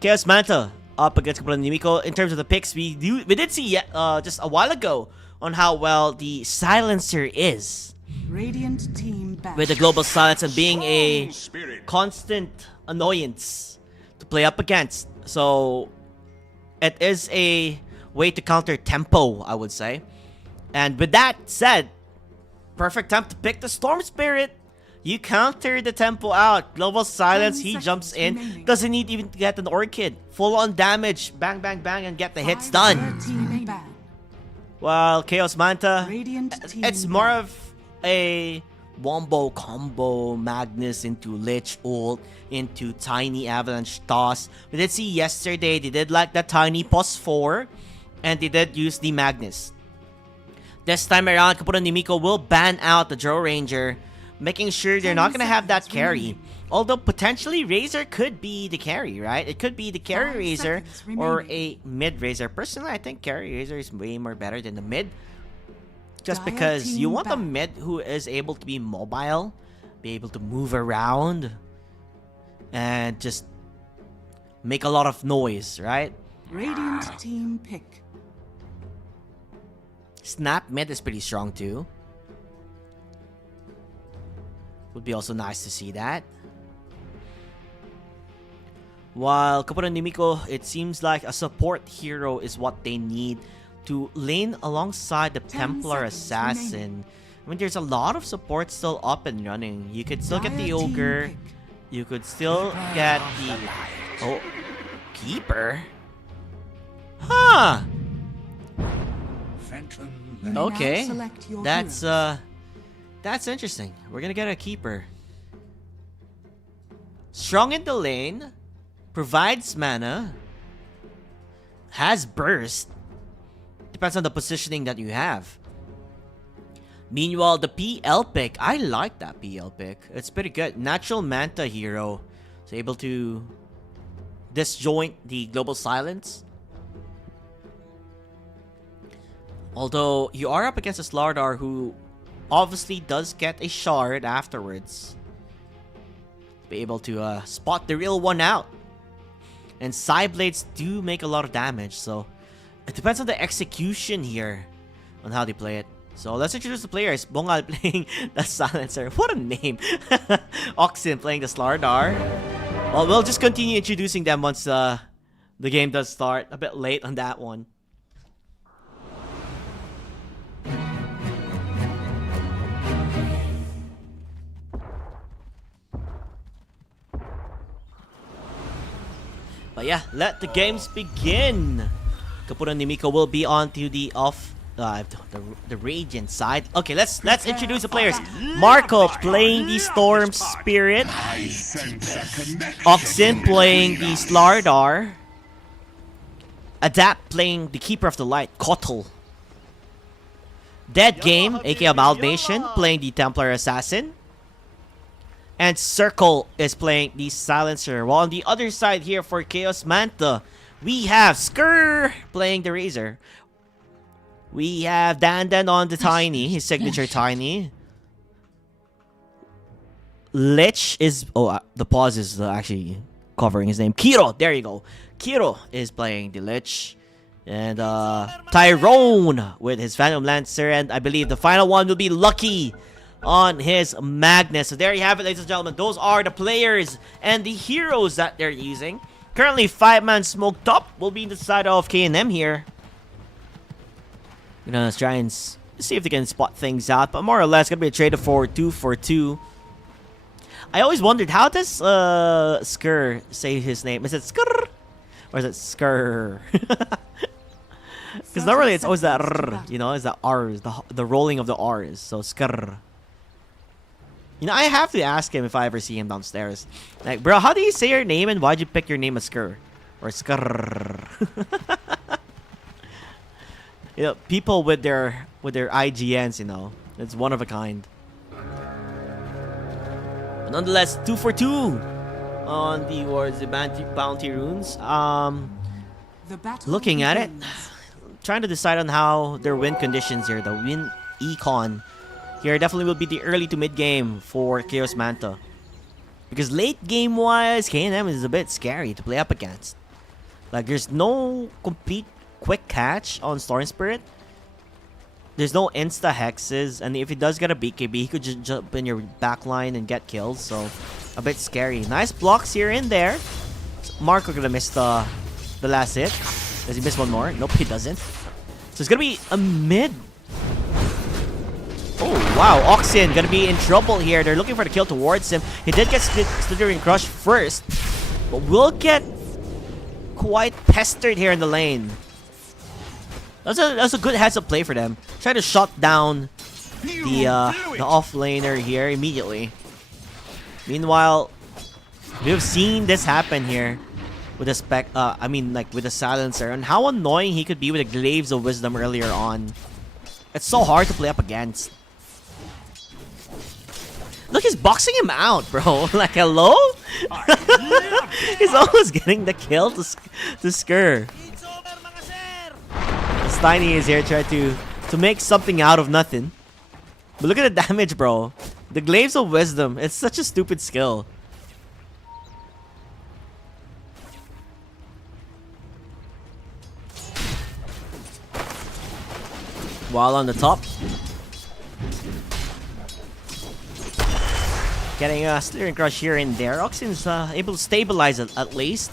Chaos Manta up against Kapunan ni Miko. In terms of the picks, we did see just a while ago on how well the Silencer is. Radiant team back. With the global silence and being a constant annoyance to play up against. So it is a way to counter tempo, I would say. And with that said, perfect time to pick the Storm Spirit. You counter the tempo out. Global silence, he jumps in. Remaining. Doesn't need even to get an Orchid. Full on damage. Bang, bang, bang, and get the hits done. While Chaos Manta, it's more of a wombo combo. Magnus into Lich ult, into Tiny Avalanche toss. We did see yesterday, they did like the Tiny pos 4, and they did use the Magnus. This time around, Kapunan ni Miko will ban out the Drow Ranger, making sure they're not going to have that carry. Although potentially Razor could be the carry, right? It could be the carry Razor or a mid Razor. Personally, I think carry Razor is way more better than the mid. Just because you want a mid who is able to be mobile, be able to move around, and just make a lot of noise, right? Radiant team pick. Snap mid is pretty strong too. Would be also nice to see that. While Kapunan ni Miko, it seems like a support hero is what they need to lane alongside the Templar Assassin. I mean, there's a lot of support still up and running. You could still get the Ogre. You could still get the... Oh, Keeper? Huh! Okay. That's interesting. We're gonna get a Keeper. Strong in the lane. Provides mana. Has burst. Depends on the positioning that you have. Meanwhile, the PL pick, I like that PL pick. It's pretty good. Natural Manta hero. So able to disjoint the global silence. Although you are up against a Slardar who obviously does get a shard afterwards. Be able to spot the real one out. And Psyblades do make a lot of damage, so it depends on the execution here on how they play it. So let's introduce the players. Bongal playing the Silencer. What a name. Oxen playing the Slardar. Well, we'll just continue introducing them once the game does start. A bit late on that one. But yeah, let the games begin. Kapunan ni Miko will be on to the the Radiant side. Okay, let's introduce the players. Marco playing the Storm Spirit. Oxen playing the Slardar. Adapt playing the Keeper of the Light, Kotl. Dead Game, aka Amalgamation, playing the Templar Assassin. And Circle is playing the Silencer. While on the other side here for Chaos Manta, we have Skrr playing the Razor. We have Dandan on the Tiny, his signature Tiny. Lich is... Oh, the pause is actually covering his name. Kiro, there you go. Kiro is playing the Lich. And Tyrone with his Phantom Lancer. And I believe the final one will be Lucky on his Magnus. So there you have it, ladies and gentlemen. Those are the players and the heroes that they're using. Currently, 5-man smoked up will be in the side of K&M here. Gonna try and see if they can spot things out, but more or less gonna be a trade for 2 for 2. I always wondered, how does Skur say his name? Is it Skur or is it Skur? Because normally it's always that R, you know, it's the R's, the rolling of the R's. So Skur. You know, I have to ask him if I ever see him downstairs. Like, bro, how do you say your name and why'd you pick your name as Skur or Skur? You know, people with their IGNs, you know, it's one of a kind. But nonetheless, 2 for 2 on the wards, the bounty runes. The battle Looking at it, begins. trying to decide on how their win conditions here. The win econ here definitely will be the early to mid game for Chaos Manta, because late game wise, K&M is a bit scary to play up against. Like, there's no complete quick catch on Storm Spirit. There's no insta hexes, and if he does get a BKB, he could just jump in your backline and get kills. So a bit scary. Nice blocks here and there. Marco gonna miss the last hit. Does he miss one more? Nope, he doesn't. So it's gonna be a mid. Oh wow, Oxen gonna be in trouble here. They're looking for the kill towards him. He did get Slithering Crush first, but will get quite pestered here in the lane. That's a good heads up play for them. Try to shut down the off laner here immediately. Meanwhile, we have seen this happen here with the with the silencer, and how annoying he could be with the Glaives of Wisdom earlier on. It's so hard to play up against. Look, he's boxing him out, bro. Like, hello? He's almost getting the kill to Skur. Tiny is here trying to make something out of nothing. But look at the damage, bro. The Glaives of Wisdom. It's such a stupid skill. While on the top, getting a Slithering Crush here and there. Oxen's able to stabilize it at least.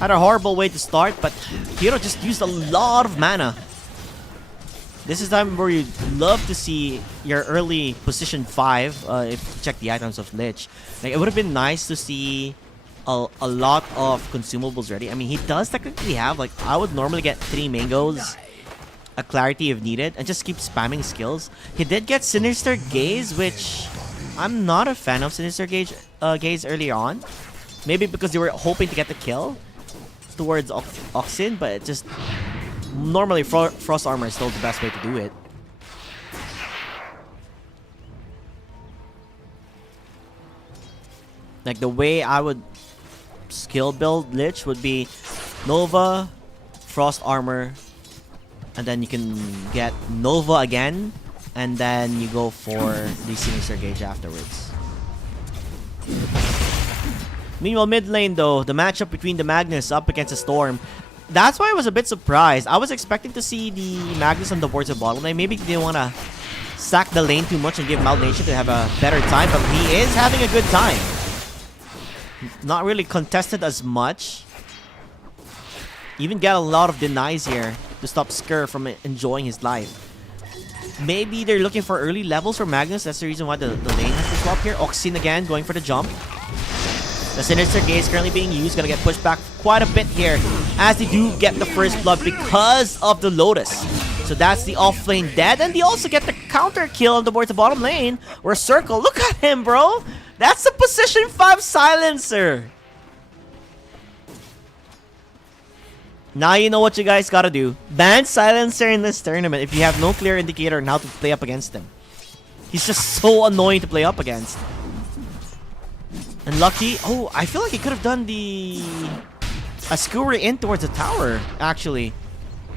Had a horrible way to start, but Hero just used a lot of mana. This is time where you'd love to see your early position 5, if you check the items of Lich. Like, it would have been nice to see a lot of consumables ready. I mean, he does technically have, like, I would normally get 3 mangoes, a clarity if needed, and just keep spamming skills. He did get Sinister Gaze, which I'm not a fan of Sinister Gaze earlier on. Maybe because they were hoping to get the kill towards Oxen, but it just normally Frost Armor is still the best way to do it. Like, the way I would skill build Lich would be Nova, Frost Armor, and then you can get Nova again, and then you go for the Sinister Gauge afterwards. Meanwhile, mid lane though, the matchup between the Magnus up against the Storm. That's why I was a bit surprised. I was expecting to see the Magnus on the boards of bottom lane. Maybe they didn't want to sack the lane too much and give Malnation to have a better time, but he is having a good time. Not really contested as much. Even get a lot of denies here to stop Skur from enjoying his life. Maybe they're looking for early levels for Magnus. That's the reason why the lane has to swap here. Oxen again going for the jump. The Sinister Gaze currently being used. Gonna get pushed back quite a bit here as they do get the first blood because of the Lotus. So that's the off lane dead. And they also get the counter kill on the board to bottom lane. Or Circle. Look at him, bro. That's a position 5 silencer. Now you know what you guys gotta do. Ban silencer in this tournament if you have no clear indicator on how to play up against him. He's just so annoying to play up against. And Lucky, oh, I feel like he could have done a skewer in towards the tower, actually.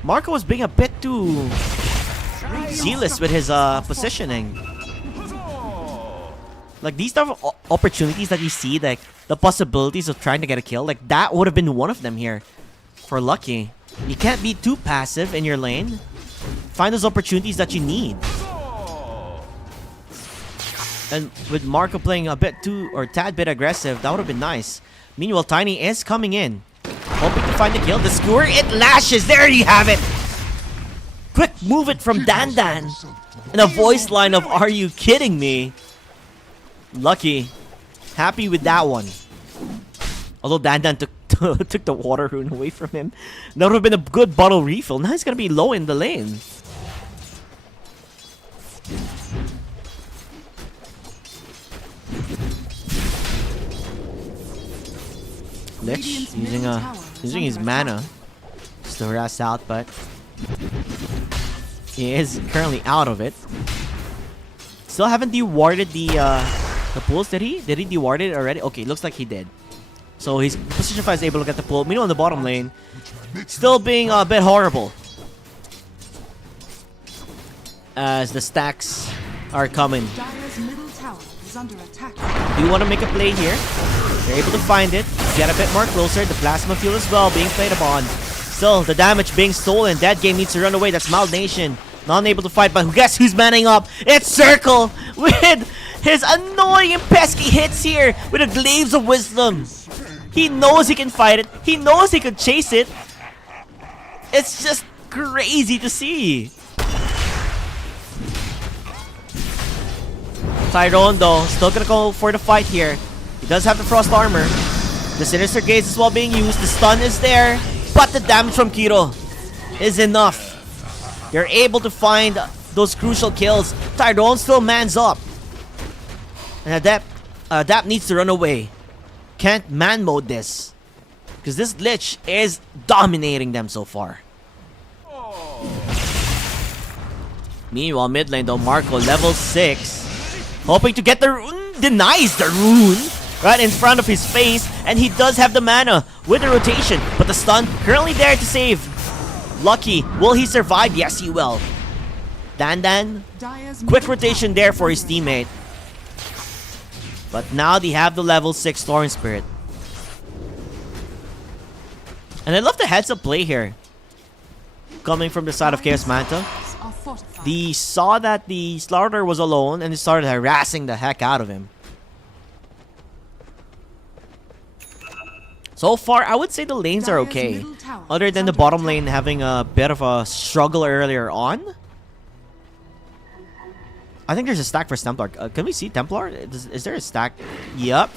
Marco was being a bit too zealous with his positioning. Like, these type of opportunities that you see, like the possibilities of trying to get a kill, like that would have been one of them here for Lucky. You can't be too passive in your lane. Find those opportunities that you need. And with Marco playing a bit too, or tad bit aggressive, that would have been nice. Meanwhile, Tiny is coming in, hoping to find the kill. The skewer, it lashes. There you have it. Quick move it from Dan Dan. And a voice line of "Are you kidding me?" Lucky. Happy with that one. Although Dan Dan took the water rune away from him. That would have been a good bottle refill. Now he's gonna be low in the lane. Lich using his mana just to harass out, but he is currently out of it. Still haven't dewarded the pools, did he? Did he deward it already? Okay, looks like he did. So his position 5 is able to get the pool. Meanwhile, in the bottom lane, still being a bit horrible as the stacks are coming. Dire's middle tower is under attack. Do you want to make a play here? They're able to find it, get a bit more closer. The plasma fuel as well being played upon. Still, the damage being stolen. That game needs to run away. That's Mild Nation. Not able to fight, but guess who's manning up? It's Circle with his annoying and pesky hits here with the Glaives of Wisdom. He knows he can fight it. He knows he could chase it. It's just crazy to see. Tyrone, though, still gonna go for the fight here. He does have the Frost Armor. The Sinister Gaze is well being used. The stun is there. But the damage from Kiro is enough. They're able to find those crucial kills. Tyrone still mans up. And Adapt needs to run away. Can't man mode this. Because this Lich is dominating them so far. Meanwhile, mid lane though, Marco level 6. Hoping to get the rune. Denies the rune. Right in front of his face. And he does have the mana with the rotation. But the stun currently there to save. Lucky. Will he survive? Yes, he will. Dan Dan. Quick rotation there for his teammate. But now they have the level 6 Thorn Spirit. And I love the heads up play here. Coming from the side of Chaos Manta. They saw that the Slaughter was alone and they started harassing the heck out of him. So far, I would say the lanes are okay. Other than the bottom lane having a bit of a struggle earlier on. I think there's a stack for Templar. Can we see Templar? Is there a stack? Yup.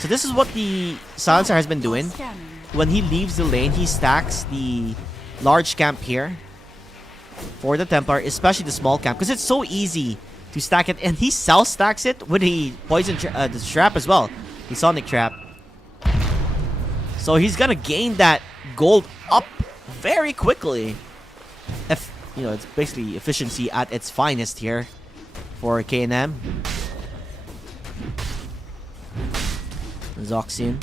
So this is what the Silencer has been doing. When he leaves the lane, he stacks the large camp here for the Templar, especially the small camp, because it's so easy to stack it. And he self-stacks it with the poison the trap as well. The Sonic Trap. So he's gonna gain that gold up very quickly. You know, it's basically efficiency at its finest here for K&M. Zoxian.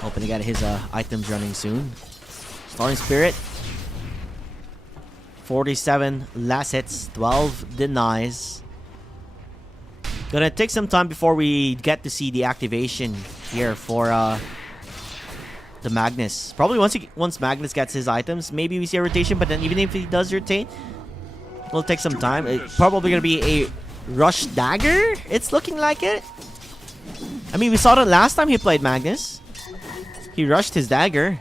Hoping to get his items running soon. Storm Spirit. 47 last hits, 12 denies. Gonna take some time before we get to see the activation here for the Magnus. Probably once Magnus gets his items, maybe we see a rotation, but then even if he does rotate, it'll take some time. It's probably gonna be a Rush Dagger. It's looking like it. I mean, we saw that last time he played Magnus. He rushed his dagger.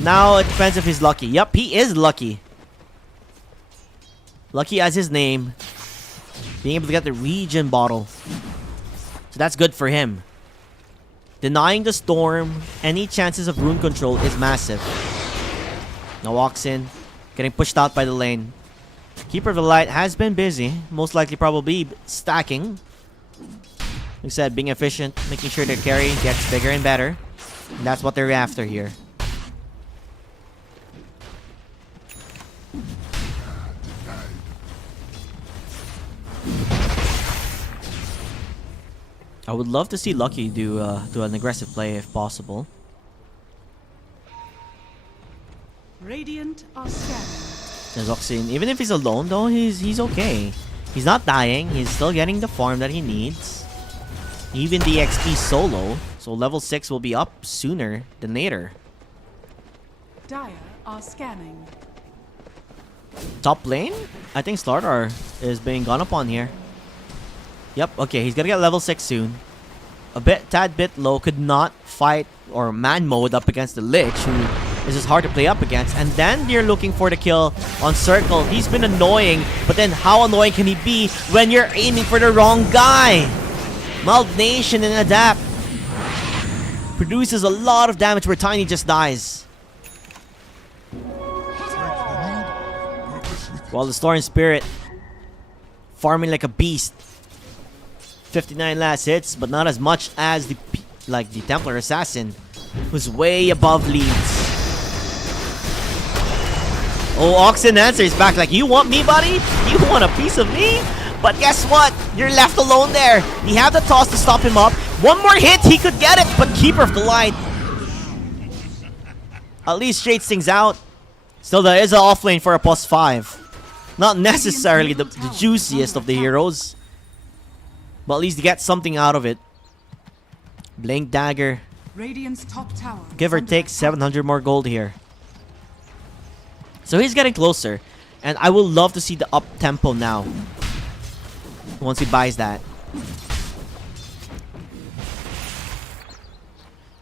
Now it depends if he's lucky. Yup, he is lucky. Lucky as his name. Being able to get the regen bottle. So that's good for him. Denying the storm, any chances of rune control is massive. Now walks in. Getting pushed out by the lane. Keeper of the Light has been busy. Most likely probably stacking. Like I said, being efficient. Making sure their carry gets bigger and better. And that's what they're after here. I would love to see Lucky do an aggressive play if possible. Radiant are scanning. Zoxian, even if he's alone though, he's okay. He's not dying. He's still getting the farm that he needs. Even the XP solo, so level 6 will be up sooner than later. Dire are scanning. Top lane, I think Slardar is being gone upon here. Yep, okay, he's gonna get level 6 soon. Tad bit low, could not fight or man mode up against the Lich, who This is hard to play up against. And then you're looking for the kill on Circle. He's been annoying, but then how annoying can he be when you're aiming for the wrong guy? Mild Nation and Adapt produces a lot of damage where Tiny just dies. While the Storm Spirit farming like a beast. 59 last hits, but not as much as the Templar Assassin, who's way above leads. Oh, Oxen Answer is back like, you want me, buddy? You want a piece of me? But guess what? You're left alone there. You have the toss to stop him up. One more hit, he could get it, but Keeper of the Light at least straightens things out. Still, there is an offlane for a +5. Not necessarily the juiciest of the heroes, but at least you get something out of it. Blink Dagger. Radiant's top tower. Give or take 700 more gold here. So he's getting closer, and I would love to see the up tempo now. Once he buys that.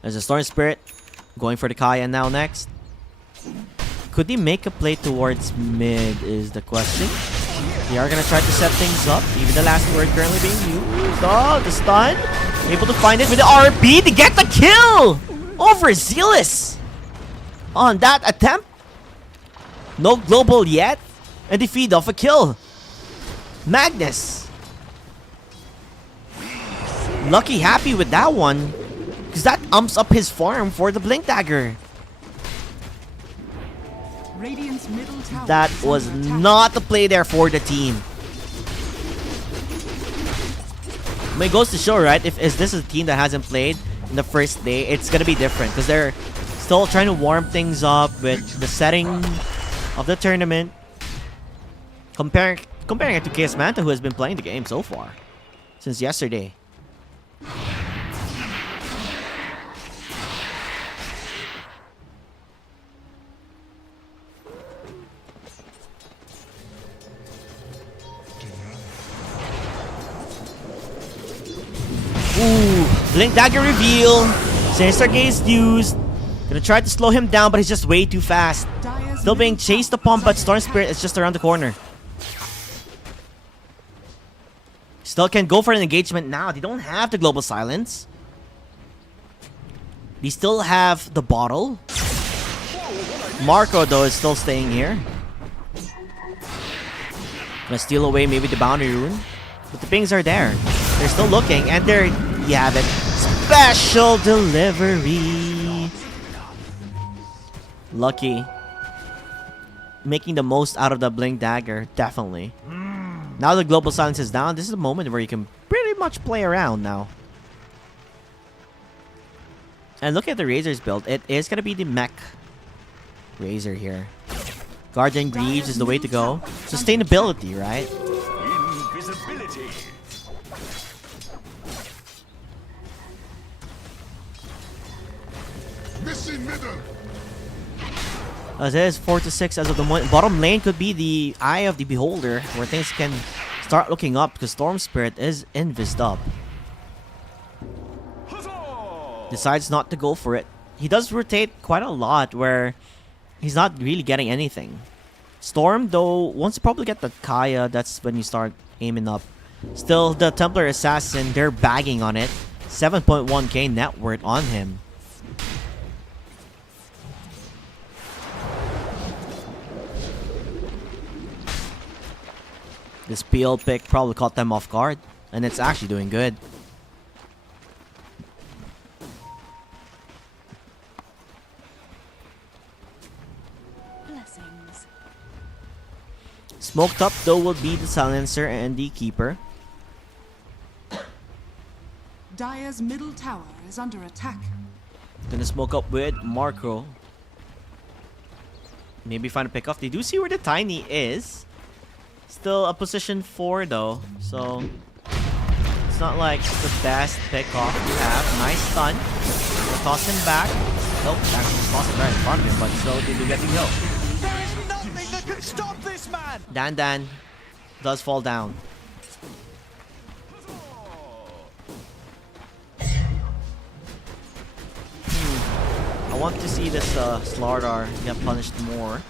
There's a Storm Spirit going for the Kaya now next. Could he make a play towards mid is the question. They are gonna try to set things up. Even the last word currently being used. Oh, the stun. Able to find it with the RP to get the kill over Zealous on that attempt. No global yet, and they feed off a kill. Magnus. Lucky happy with that one, because that umps up his farm for the Blink Dagger. Radiant's middle tower That is was under attack. not the play there for the team. I mean, it goes to show, right? If this is a team that hasn't played in the first day, it's gonna be different because they're still trying to warm things up with the setting of the tournament. Comparing it to KS Manta, who has been playing the game so far since yesterday. Ooh, Blink Dagger reveal. Sinister Gaze used. Gonna try to slow him down, but he's just way too fast. Dire's Still being middle chased tower upon, is but under Storm attack. Spirit is just around the corner. Still can go for an engagement now. They don't have the global silence. They still have the bottle. Marco, though, is still staying here. Gonna steal away maybe the boundary rune. But the pings are there. They're still looking, and there you have it. Special delivery. Lucky. Making the most out of the Blink Dagger, definitely. Now the global silence is down. This is a moment where you can pretty much play around now. And look at the Razor's build. It is going to be the mech Razor here. Guardian Greaves is the way to go. Sustainability, right? Invisibility. Missing middle. As it is 4-6 as of the moment. Bottom lane could be the eye of the beholder, where things can start looking up because Storm Spirit is invised up. Decides not to go for it. He does rotate quite a lot where he's not really getting anything. Storm, though, once you probably get the Kaya, that's when you start aiming up. Still, the Templar Assassin, they're bagging on it. 7.1k net worth on him. This PL pick probably caught them off guard, and it's actually doing good. Blessings. Smoked up, though, will be the Silencer and the Keeper. Dire's middle tower is under attack. Gonna smoke up with Marco. Maybe find a pickoff. They do see where the Tiny is. Still a position 4 though, so it's not like the best pickoff you have. Nice stun. We'll toss him back. Nope, actually just toss him right in front of him, but still they do get the kill. There is nothing that can stop this man! Dan does fall down. I want to see this Slardar get punished more,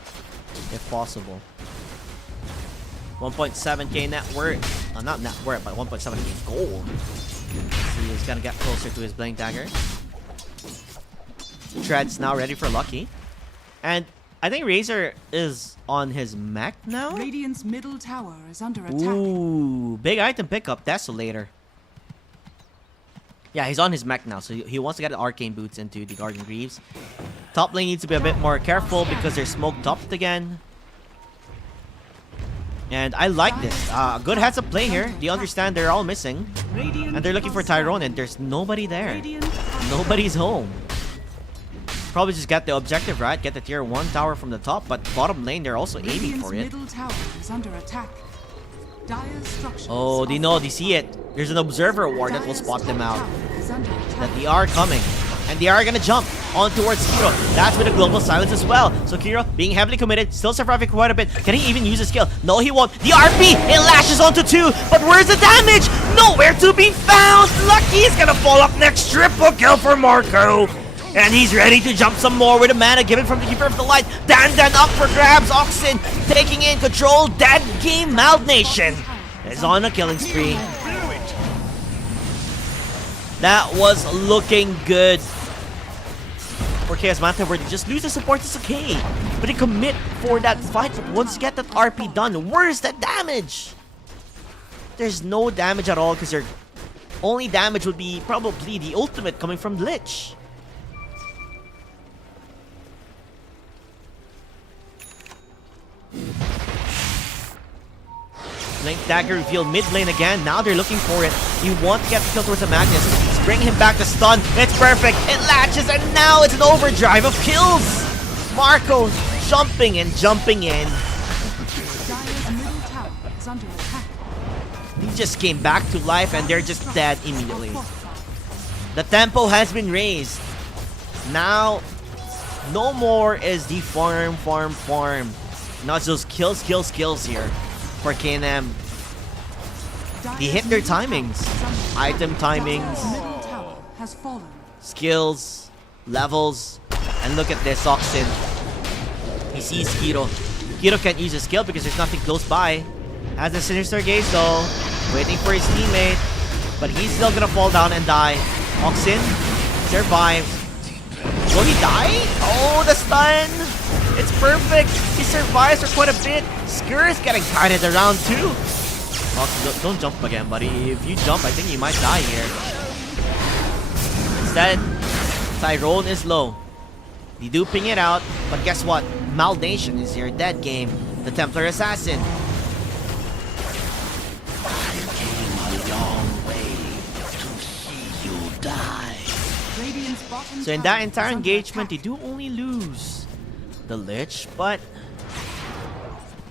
if possible. 1.7k net worth. Not net worth, but 1.7k gold. See, he's gonna get closer to his Blink Dagger. Tread's now ready for Lucky. And I think Razor is on his mech now. Radiant's middle tower is under attack. Ooh, big item pickup, Desolator. Yeah, he's on his mech now, so he wants to get Arcane Boots into the Garden Greaves. Top lane needs to be a bit more careful because they're smoked up again. And I like this. Good heads up play here. They understand they're all missing. And they're looking for Tyrone and there's nobody there. Nobody's home. Probably just get the objective right, get the tier 1 tower from the top, but bottom lane they're also aiming for it. Middle tower is under attack. Dire's structures Oh, they know, they see it. There's an observer award that will spot them out. That they are coming. And they are gonna jump on towards Kiro. That's with a global silence as well. So Kiro, being heavily committed, still surviving quite a bit. Can he even use his skill? No, he won't. The RP, it lashes onto 2. But where's the damage? Nowhere to be found. Lucky is gonna fall up next. Triple kill for Marco. And he's ready to jump some more with a mana given from the Keeper of the Light. Dan up for grabs. Oxen taking in control. Dead game. Mald Nation is on a killing spree. That was looking good for Chaos Manta, where they just lose the support, it's okay. But they commit for that fight. But once you get that RP done, where's that damage? There's no damage at all because your only damage would be probably the ultimate coming from Lich. Blink Dagger revealed mid lane again. Now they're looking for it. You want to get the kill towards the Magnus. Let's bring him back to stun. It's perfect. It latches and now it's an overdrive of kills. Marco jumping and jumping in. Dire's middle tower is under attack. He just came back to life and they're just dead immediately. The tempo has been raised. Now, no more is the farm. Not just kills here for KNM. They hit their timings. Item timings, Middle tower has fallen. skills, levels, and look at this Oxen. He sees Kiro. Kiro can't use his skill because there's nothing close by. Has a Sinister Gaze though, waiting for his teammate, but he's still gonna fall down and die. Oxen survives. Will he die? Oh, the stun! It's perfect. He survives for quite a bit. Skur is getting kited around too. Oxen, don't jump again, buddy. If you jump, I think you might die here. Instead, Tyrone is low. They do ping it out, but guess what? Mald Nation is your dead game. The Templar Assassin. So in that entire engagement, they do only lose the Lich, but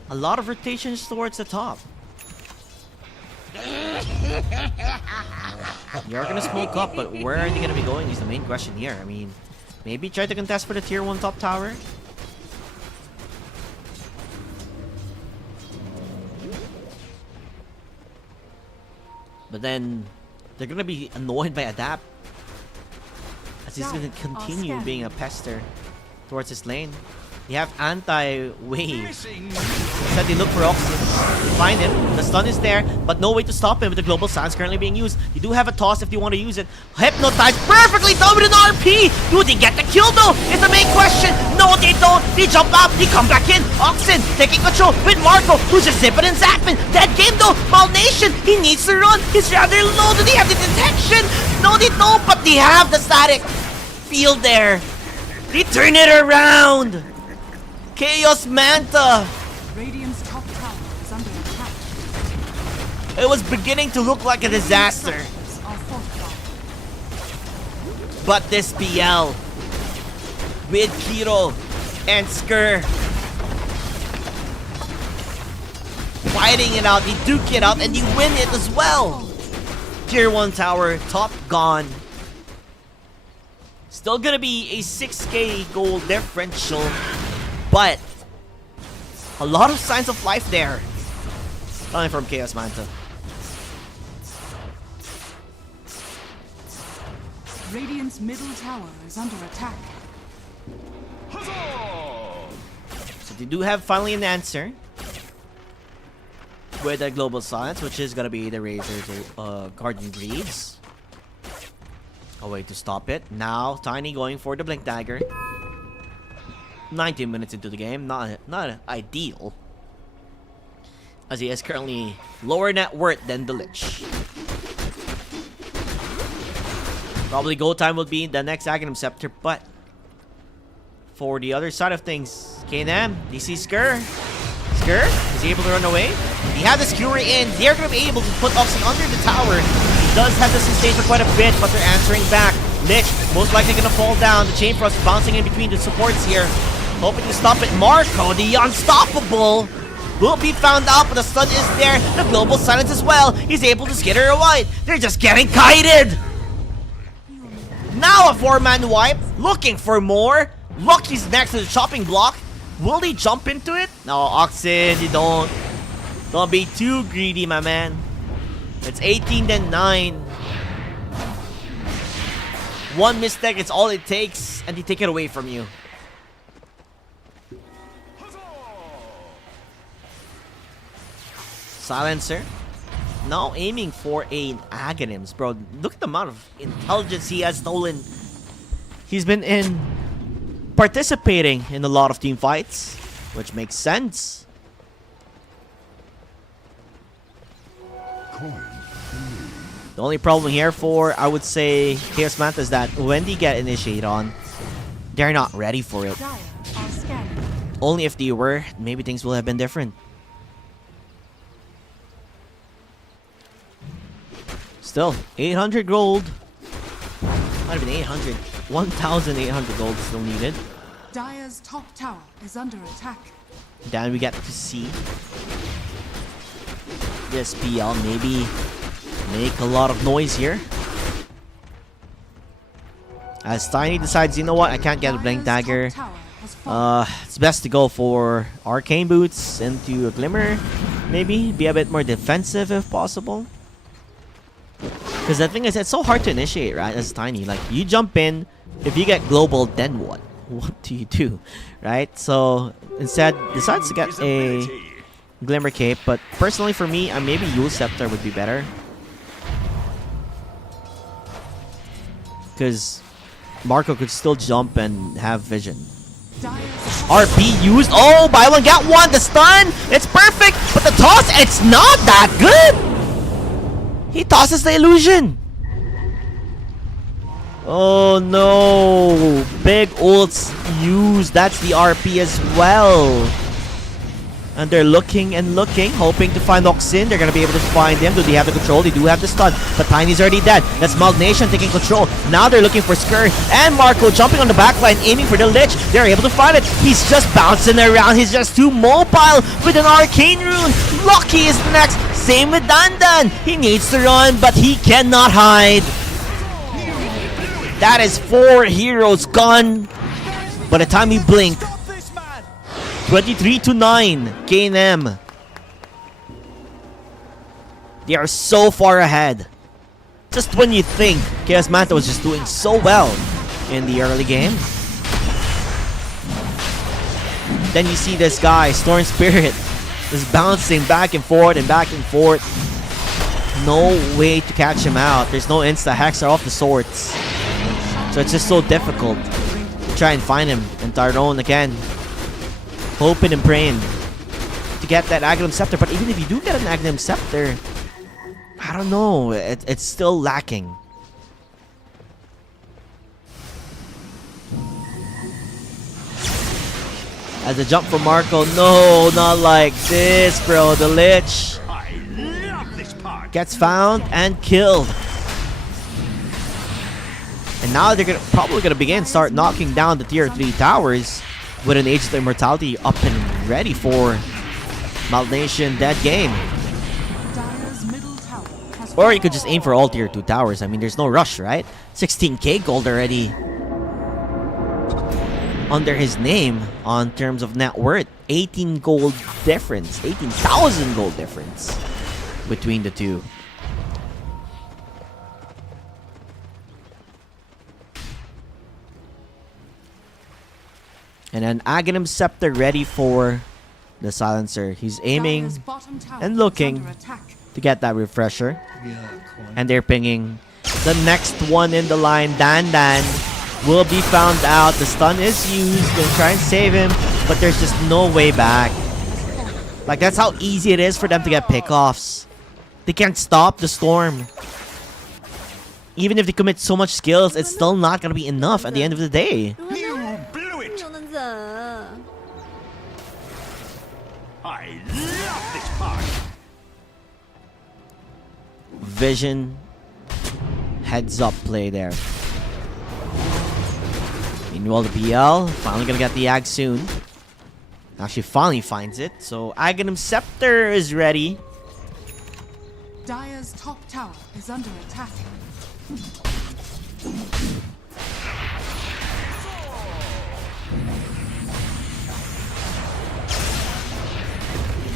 a lot of rotations towards the top. You're gonna smoke up, but where are they gonna be going is the main question here. I mean, maybe try to contest for the tier 1 top tower. But then they're gonna be annoyed by Adapt, as he's gonna continue being a pester towards his lane. They have anti-wave. Instead, they look for Oxen. They find him. The stun is there, but no way to stop him with the global silence currently being used. You do have a toss if you want to use it. Hypnotized perfectly done with an RP. Do they get the kill though? Is the main question. No, they don't. They jump out. They come back in. Oxen taking control with Marco, who's just zipping and zapping. Dead game though. Mald Nation, he needs to run. He's rather low. Do they have the detection? No, they don't, but they have the static field there. They turn it around. Chaos Manta. Radiant's top tower is under attack. It was beginning to look like a disaster. Structures are fortified. But this PL with Kiro and Skur fighting it out, they duke it out, and they win it as well. Tier 1 tower, top gone. Still gonna be a 6k gold differential, but a lot of signs of life there coming from Chaos Manta. Radiant's middle tower is under attack. They do have finally an answer with the global silence, which is gonna be the Razor's Garden Greaves. A way to stop it. Now, Tiny going for the Blink Dagger. 19 minutes into the game, not ideal, as he is currently lower net worth than the Lich. Probably go time will be the next Aghanim Scepter, but for the other side of things, K&M, DC Skur. Skur, is he able to run away? He had the Skewer in. They're going to be able to put Oxy under the tower. He does have the sustain for quite a bit, but they're answering back. Lich, most likely going to fall down. The Chain Frost bouncing in between the supports here. Hoping to stop it. Marco, the unstoppable, will be found out, but the stun is there. The global silence as well. He's able to skitter away. They're just getting kited. Now a 4-man wipe. Looking for more. Lucky's next to the chopping block. Will he jump into it? No, Oxen, you don't be too greedy, my man. It's 18 then 9. One mistake, it's all it takes, and they take it away from you. Silencer. Now aiming for an Aghanims, bro. Look at the amount of intelligence he has stolen. He's been participating in a lot of team fights, which makes sense. The only problem here for, I would say, Chaos Manta is that when they get initiate on, they're not ready for it. Only if they were, maybe things will have been different. Still, 800 gold. Might have been 800. 1,800 gold still needed. Dire's top tower is under attack. Then we get to see this PL maybe make a lot of noise here. As Tiny decides, you know what, I can't get a Blink Dagger. It's best to go for Arcane Boots into a Glimmer. Maybe be a bit more defensive if possible. Because the thing is, it's so hard to initiate, right, as Tiny. Like, you jump in, if you get global, then what? What do you do, right? So, instead, decides to get a Glimmer Cape. But personally, for me, maybe Yule Scepter would be better. Because Marco could still jump and have vision. RP used. Oh, buy one, get one. The stun, it's perfect. But the toss, it's not that good. He tosses the illusion. Oh no. Big ults used. That's the RP as well. And they're looking and looking, hoping to find Oxin. They're going to be able to find him. Do they have the control? They do have the stun. But Tiny's already dead. That's Malnation taking control. Now they're looking for Skur and Marco jumping on the backline, aiming for the Lich. They're able to find it. He's just bouncing around. He's just too mobile with an Arcane Rune. Lucky is next. Same with Dandan. He needs to run, but he cannot hide. That is 4 heroes gone. By the time you blink, 23-9, K&M. They are so far ahead. Just when you think Chaos Manta was just doing so well in the early game, then you see this guy, Storm Spirit, just bouncing back and forth and back and forth. No way to catch him out. There's no insta-hex or off the swords. So it's just so difficult to try and find him. And Tyrone again, hoping and praying to get that Aghanim Scepter. But even if you do get an Aghanim Scepter, I don't know. It's still lacking. As a jump from Marco. No, not like this, bro. The Lich gets found and killed. And now they're probably gonna start knocking down the tier 3 towers with an Age of Immortality up and ready for Malnation dead game. Or you could just aim for all tier 2 towers. I mean, there's no rush, right? 16k gold already under his name on terms of net worth. 18 gold difference. 18,000 gold difference between the two. And then Aghanim Scepter ready for the silencer. He's aiming Dire's bottom tower and is looking under attack. to get that refresher. And they're pinging. The next one in the line, Dan will be found out. The stun is used. Gonna try and save him, but there's just no way back. Like, that's how easy it is for them to get pickoffs. They can't stop the storm. Even if they commit so much skills, it's still not gonna be enough at the end of the day. You blew it. I love this part. Vision. Heads up play there. Meanwhile, the BL finally gonna get the Ag soon. Actually, finally finds it. So, Aghanim Scepter is ready. Dire's top tower is under attack.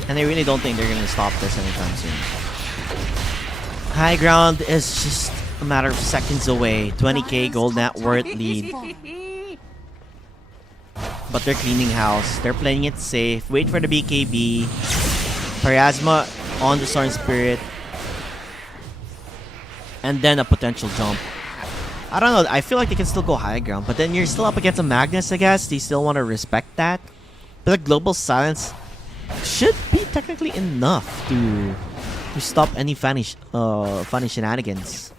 And I really don't think they're gonna stop this anytime soon. High ground is just a matter of seconds away. 20k gold net worth lead. But they're cleaning house. They're playing it safe. Wait for the BKB. Pariasma on the Storm Spirit. And then a potential jump. I don't know. I feel like they can still go high ground. But then you're still up against a Magnus, I guess. They still want to respect that. But the Global Silence should be technically enough to stop any funny shenanigans.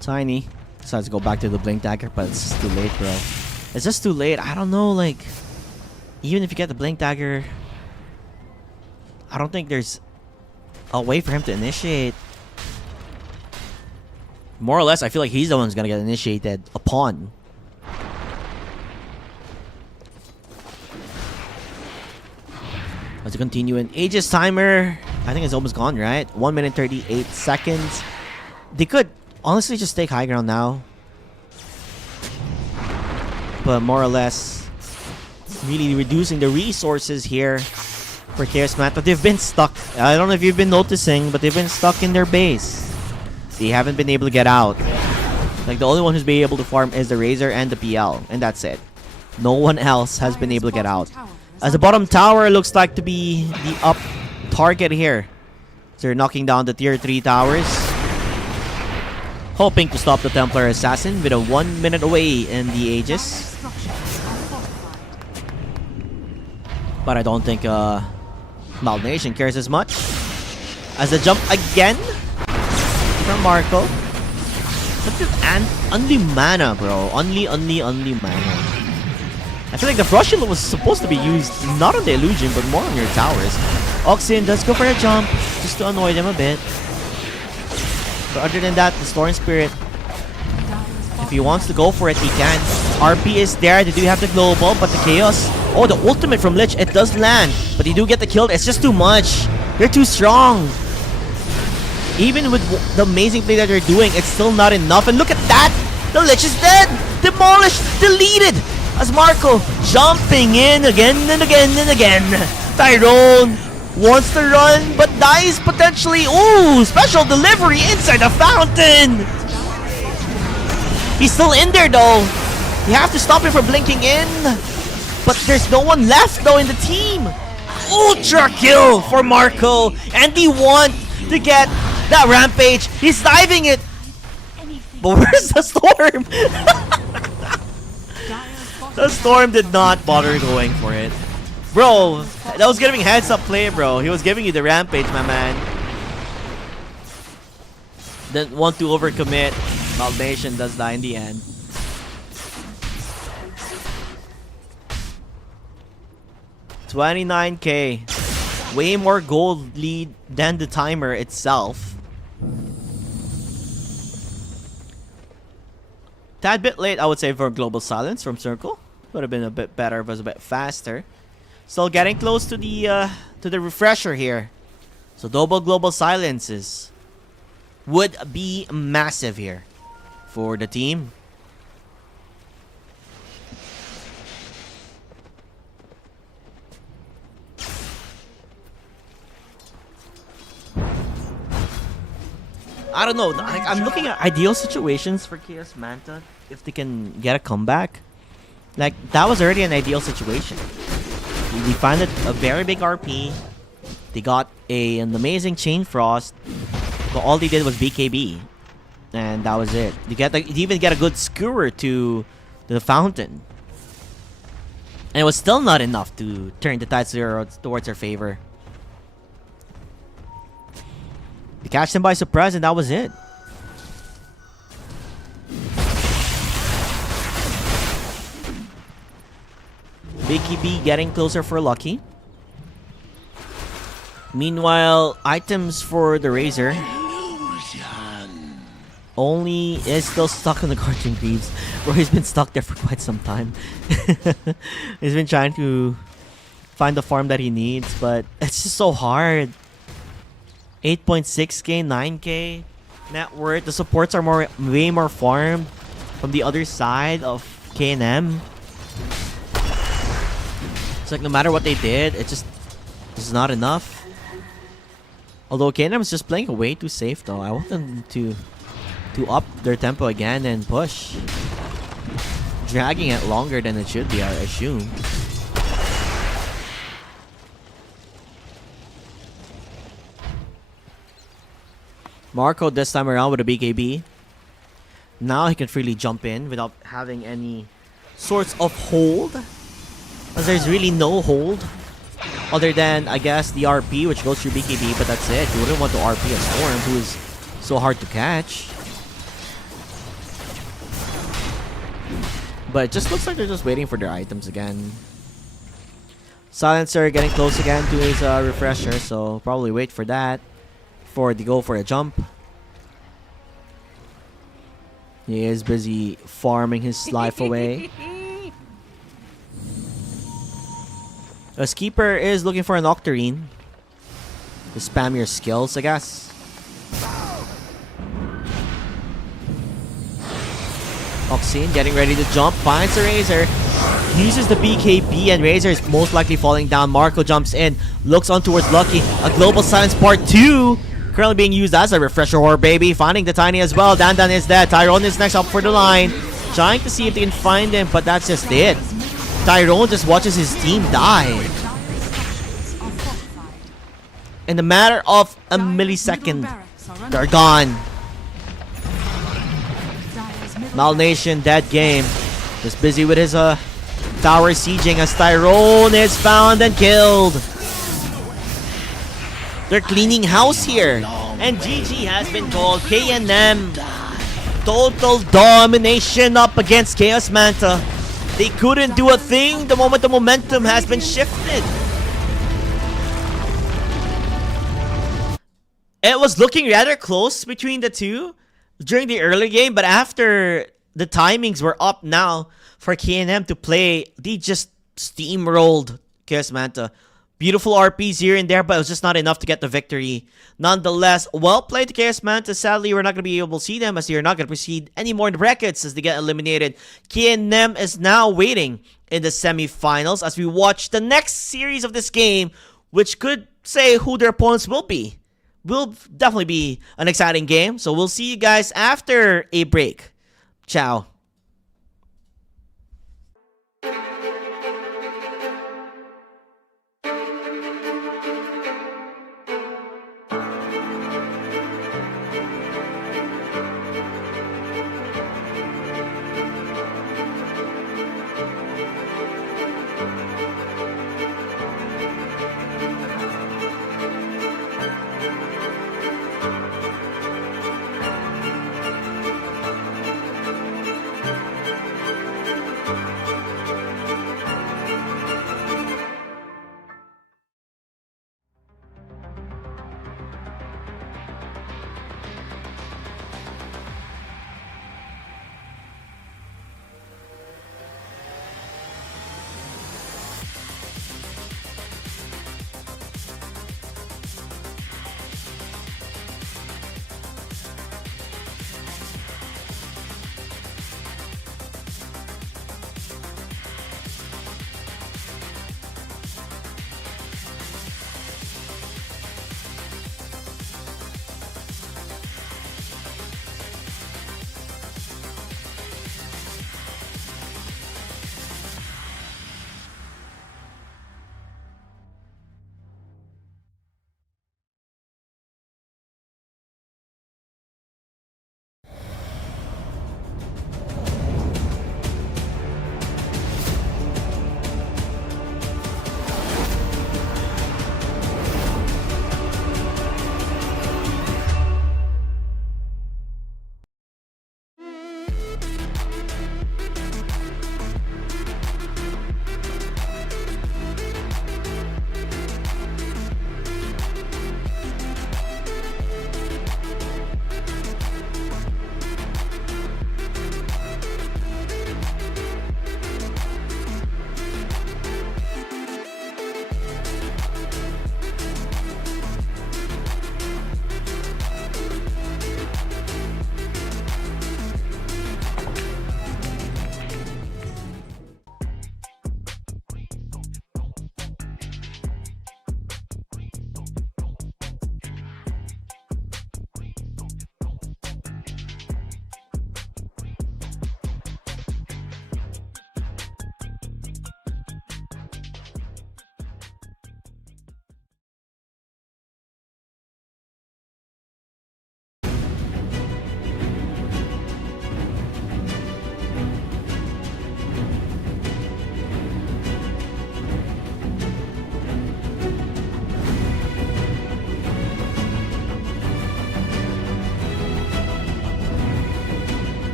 Tiny decides to go back to the Blink Dagger, but it's just too late, bro. It's just too late. I don't know, like, even if you get the Blink Dagger, I don't think there's a way for him to initiate. More or less, I feel like he's the one who's gonna get initiated upon. Let's continue in Aegis timer. I think it's almost gone, right? 1 minute 38 seconds. They could honestly just take high ground now. But more or less, really reducing the resources here for Chaos Mat. But they've been stuck. I don't know if you've been noticing, but they've been stuck in their base. They haven't been able to get out. Like, the only one who's been able to farm is the Razor and the PL. And that's it. No one else has been able to get out. As the bottom tower looks like to be the up target here. So they're knocking down the tier 3 towers. Hoping to stop the Templar Assassin with a 1 minute away in the Aegis. But I don't think Malnation cares as much. As the jump again from Marco. But only mana, bro. Only mana. I feel like the Frost Shield was supposed to be used not on the illusion, but more on your towers. Oxin does go for a jump just to annoy them a bit. But other than that, the Storm Spirit, if he wants to go for it, he can. RP is there. They do have the global, but the Chaos. Oh, the ultimate from Lich. It does land, but they do get the kill. It's just too much. They're too strong. Even with the amazing play that they're doing, it's still not enough. And look at that. The Lich is dead. Demolished. Deleted. As Marco jumping in again and again and again. Tyrone wants to run, but dies potentially. Ooh, special delivery inside the fountain. He's still in there though. You have to stop him from blinking in. But there's no one left though in the team. Ultra kill for Marco. And he wants to get that rampage. He's diving it. But where's the storm? The storm did not bother going for it. Bro, that was giving heads up play, bro. He was giving you the rampage, my man. Didn't want to overcommit. Malnation does die in the end. $29K. Way more gold lead than the timer itself. Tad bit late, I would say, for Global Silence from Circle. Would have been a bit better if it was a bit faster. Still getting close to the refresher here. So double Global Silences would be massive here for the team. I don't know. Like, I'm looking at ideal situations for Chaos Manta if they can get a comeback. Like, that was already an ideal situation. We find a very big RP. They got an amazing Chain Frost. But all they did was BKB. And that was it. You even get a good skewer to the fountain. And it was still not enough to turn the tides towards their favor. They catch them by surprise, and that was it. BKB getting closer for Lucky. Meanwhile, items for the Razor only is still stuck on the Guardian Greaves, where he's been stuck there for quite some time. He's been trying to find the farm that he needs, but it's just so hard. 8.6k, 9k net worth. The supports are way more farmed from the other side of K&M. It's like no matter what they did, it's not enough. Although K&M is just playing way too safe though. I want them to up their tempo again and push. Dragging it longer than it should be, I assume. Marco this time around with a BKB. Now he can freely jump in without having any sorts of hold. As there's really no hold. Other than, I guess, the RP, which goes through BKB, but that's it. You wouldn't want to RP a Storm, who is so hard to catch. But it just looks like they're just waiting for their items again. Silencer getting close again to his refresher, so probably wait for that. Before they go for a jump. He is busy farming his life away. A Keeper is looking for an Octarine. To spam your skills, I guess. Oxine getting ready to jump. Finds the Razor. Uses the BKB and Razor is most likely falling down. Marco jumps in. Looks on towards Lucky. A Global Silence Part 2. Currently being used as a refresher horror, baby. Finding the Tiny as well. Dan is dead. Tyrone is next up for the line. Trying to see if they can find him, but that's just it. Tyrone just watches his team die. In a matter of a millisecond, they're gone. Malnation, dead game. Just busy with his tower sieging as Tyrone is found and killed. They're cleaning house here. And GG has been called. K&M. Total domination up against Chaos Manta. They couldn't do a thing the moment the momentum has been shifted. It was looking rather close between the two during the early game, but after the timings were up now for K&M to play, they just steamrolled Chaos Manta. Beautiful RPs here and there, but it was just not enough to get the victory. Nonetheless, well played to Chaos Manta. Sadly, we're not going to be able to see them as they are not going to proceed anymore in the brackets as they get eliminated. K&M is now waiting in the semifinals as we watch the next series of this game, which could say who their opponents will be. Will definitely be an exciting game. So we'll see you guys after a break. Ciao.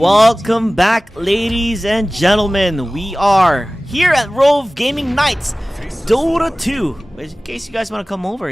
Welcome back, ladies and gentlemen. We are here at Rove Gaming Nights, Dota 2. In case you guys want to come over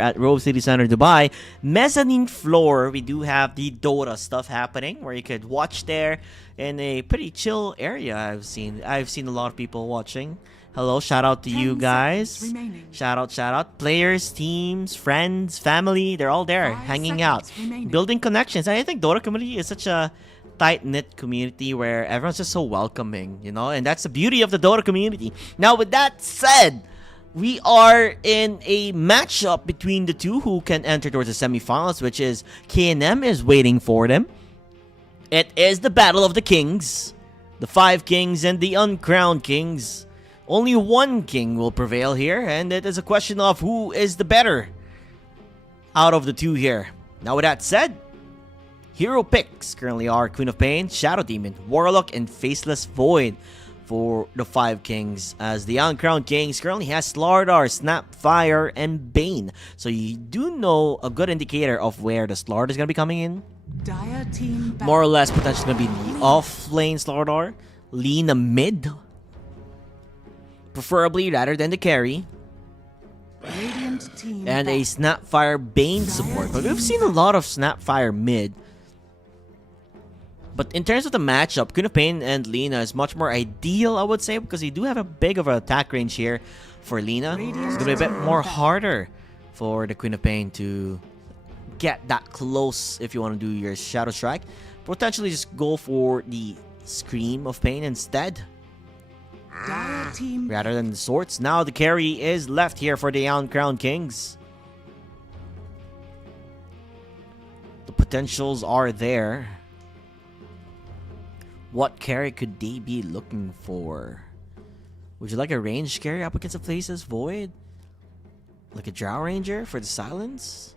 at Rove City Center, Dubai. Mezzanine floor, we do have the Dota stuff happening where you could watch there in a pretty chill area. I've seen a lot of people watching. Hello, shout out to you guys. Shout out. Players, teams, friends, family, they're all there hanging out, building connections. I think Dota community is such a tight-knit community where everyone's just so welcoming, you know, and that's the beauty of the Dota community. Now, with that said, we are in a matchup between the two who can enter towards the semifinals, which is K&M is waiting for them. It is the Battle of the Kings, the 5 kings and the uncrowned kings. Only one king will prevail here, and it is a question of who is the better out of the two here. Now, with that said, hero picks currently are Queen of Pain, Shadow Demon, Warlock, and Faceless Void for the 5 kings, as the uncrowned kings currently has Slardar, Snapfire, and Bane. So you do know a good indicator of where the Slardar is going to be coming in. Dire team More or less potentially going to be the off-lane Slardar, Lina mid, preferably rather than the carry, Radiant team and a Snapfire Bane support. But we've seen a lot of Snapfire mid. But in terms of the matchup, Queen of Pain and Lina is much more ideal, I would say, because you do have a big of an attack range here for Lina. It's going to be a bit more harder for the Queen of Pain to get that close if you want to do your Shadow Strike. Potentially just go for the Scream of Pain instead, Dire team rather than the swords. Now the carry is left here for the uncrowned kings. The potentials are there. What carry could they be looking for? Would you like a ranged carry up against a Faceless Void? Like a Drow Ranger for the silence?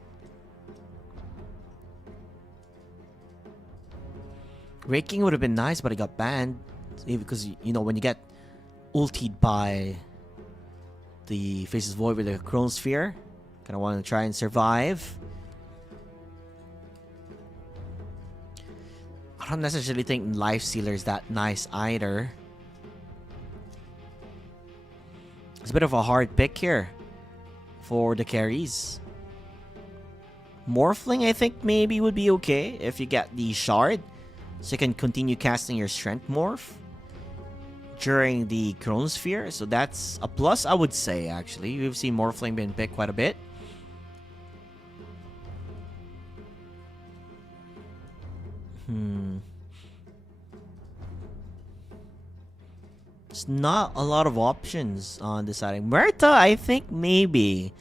Raking would have been nice, but it got banned. Because, you know, when you get ultied by the Faceless Void with a Chronosphere, kind of want to try and survive. I don't necessarily think Lifestealer is that nice either. It's a bit of a hard pick here for the carries. Morphling, I think, maybe would be okay if you get the Shard, so you can continue casting your Strength Morph during the Chronosphere. So that's a plus, I would say, actually. We've seen Morphling being picked quite a bit. There's not a lot of options on deciding. Murta, I think maybe.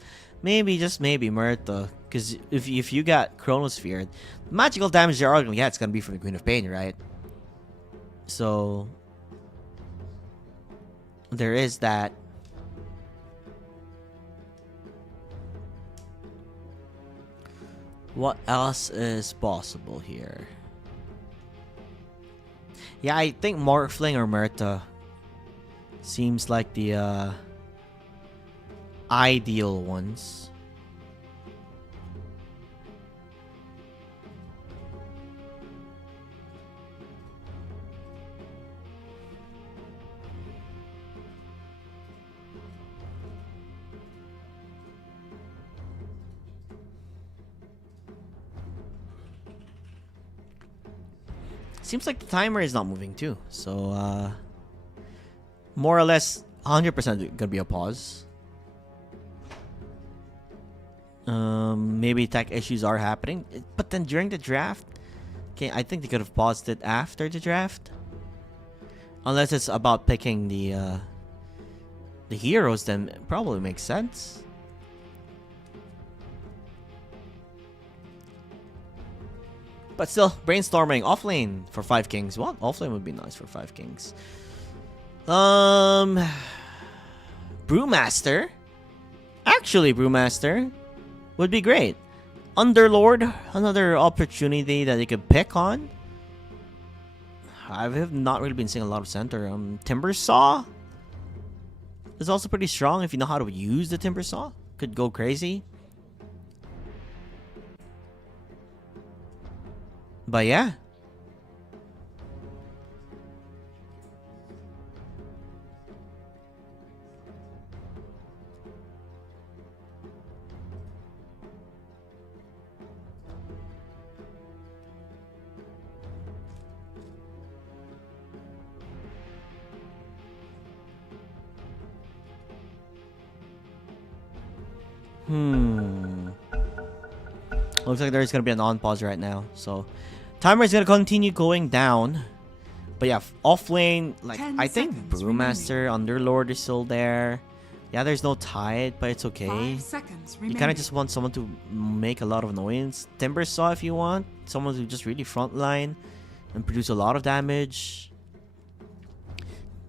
Maybe, just maybe, Murta. Because if you got Chronosphere, magical damage you're going to get, it's going to be from the Queen of Pain, right? So there is that. What else is possible here? Yeah, I think Morphling or Murta seems like the ideal ones. Seems like the timer is not moving too, so more or less 100% gonna be a pause. Maybe tech issues are happening, but then during the draft, okay, I think they could have paused it after the draft, unless it's about picking the heroes. Then it probably makes sense. But still, brainstorming. Offlane for 5 kings. Well, offlane would be nice for 5 kings. Brewmaster. Actually, Brewmaster would be great. Underlord, another opportunity that they could pick on. I have not really been seeing a lot of center. Timber Saw is also pretty strong if you know how to use the Timber Saw. Could go crazy. But yeah, Looks like there's gonna be an on pause right now. So timer is gonna continue going down. But yeah, off lane, like 10 I think seconds Brewmaster, Underlord is still there. Yeah, there's no tide, but it's okay. 5 seconds You remaining. kind of just want someone to make a lot of annoyance. Timbersaw if you want. Someone who just really frontline and produce a lot of damage.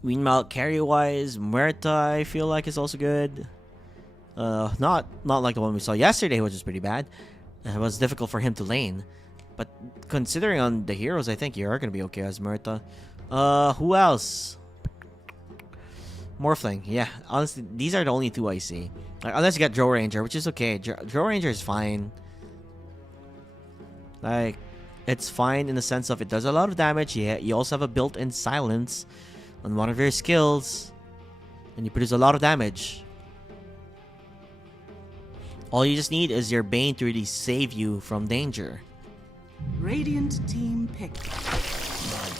Meanwhile, carry-wise, Muerta I feel like is also good. Not like the one we saw yesterday, which was pretty bad. It was difficult for him to lane. But considering on the heroes, I think you are going to be okay as Muerta. Who else? Morphling, yeah. Honestly, these are the only two I see. Unless you got Joe Ranger, which is okay. Joe Ranger is fine. Like, it's fine in the sense of it does a lot of damage. Yeah, you also have a built-in silence on one of your skills. And you produce a lot of damage. All you just need is your Bane to really save you from danger. Radiant team pick.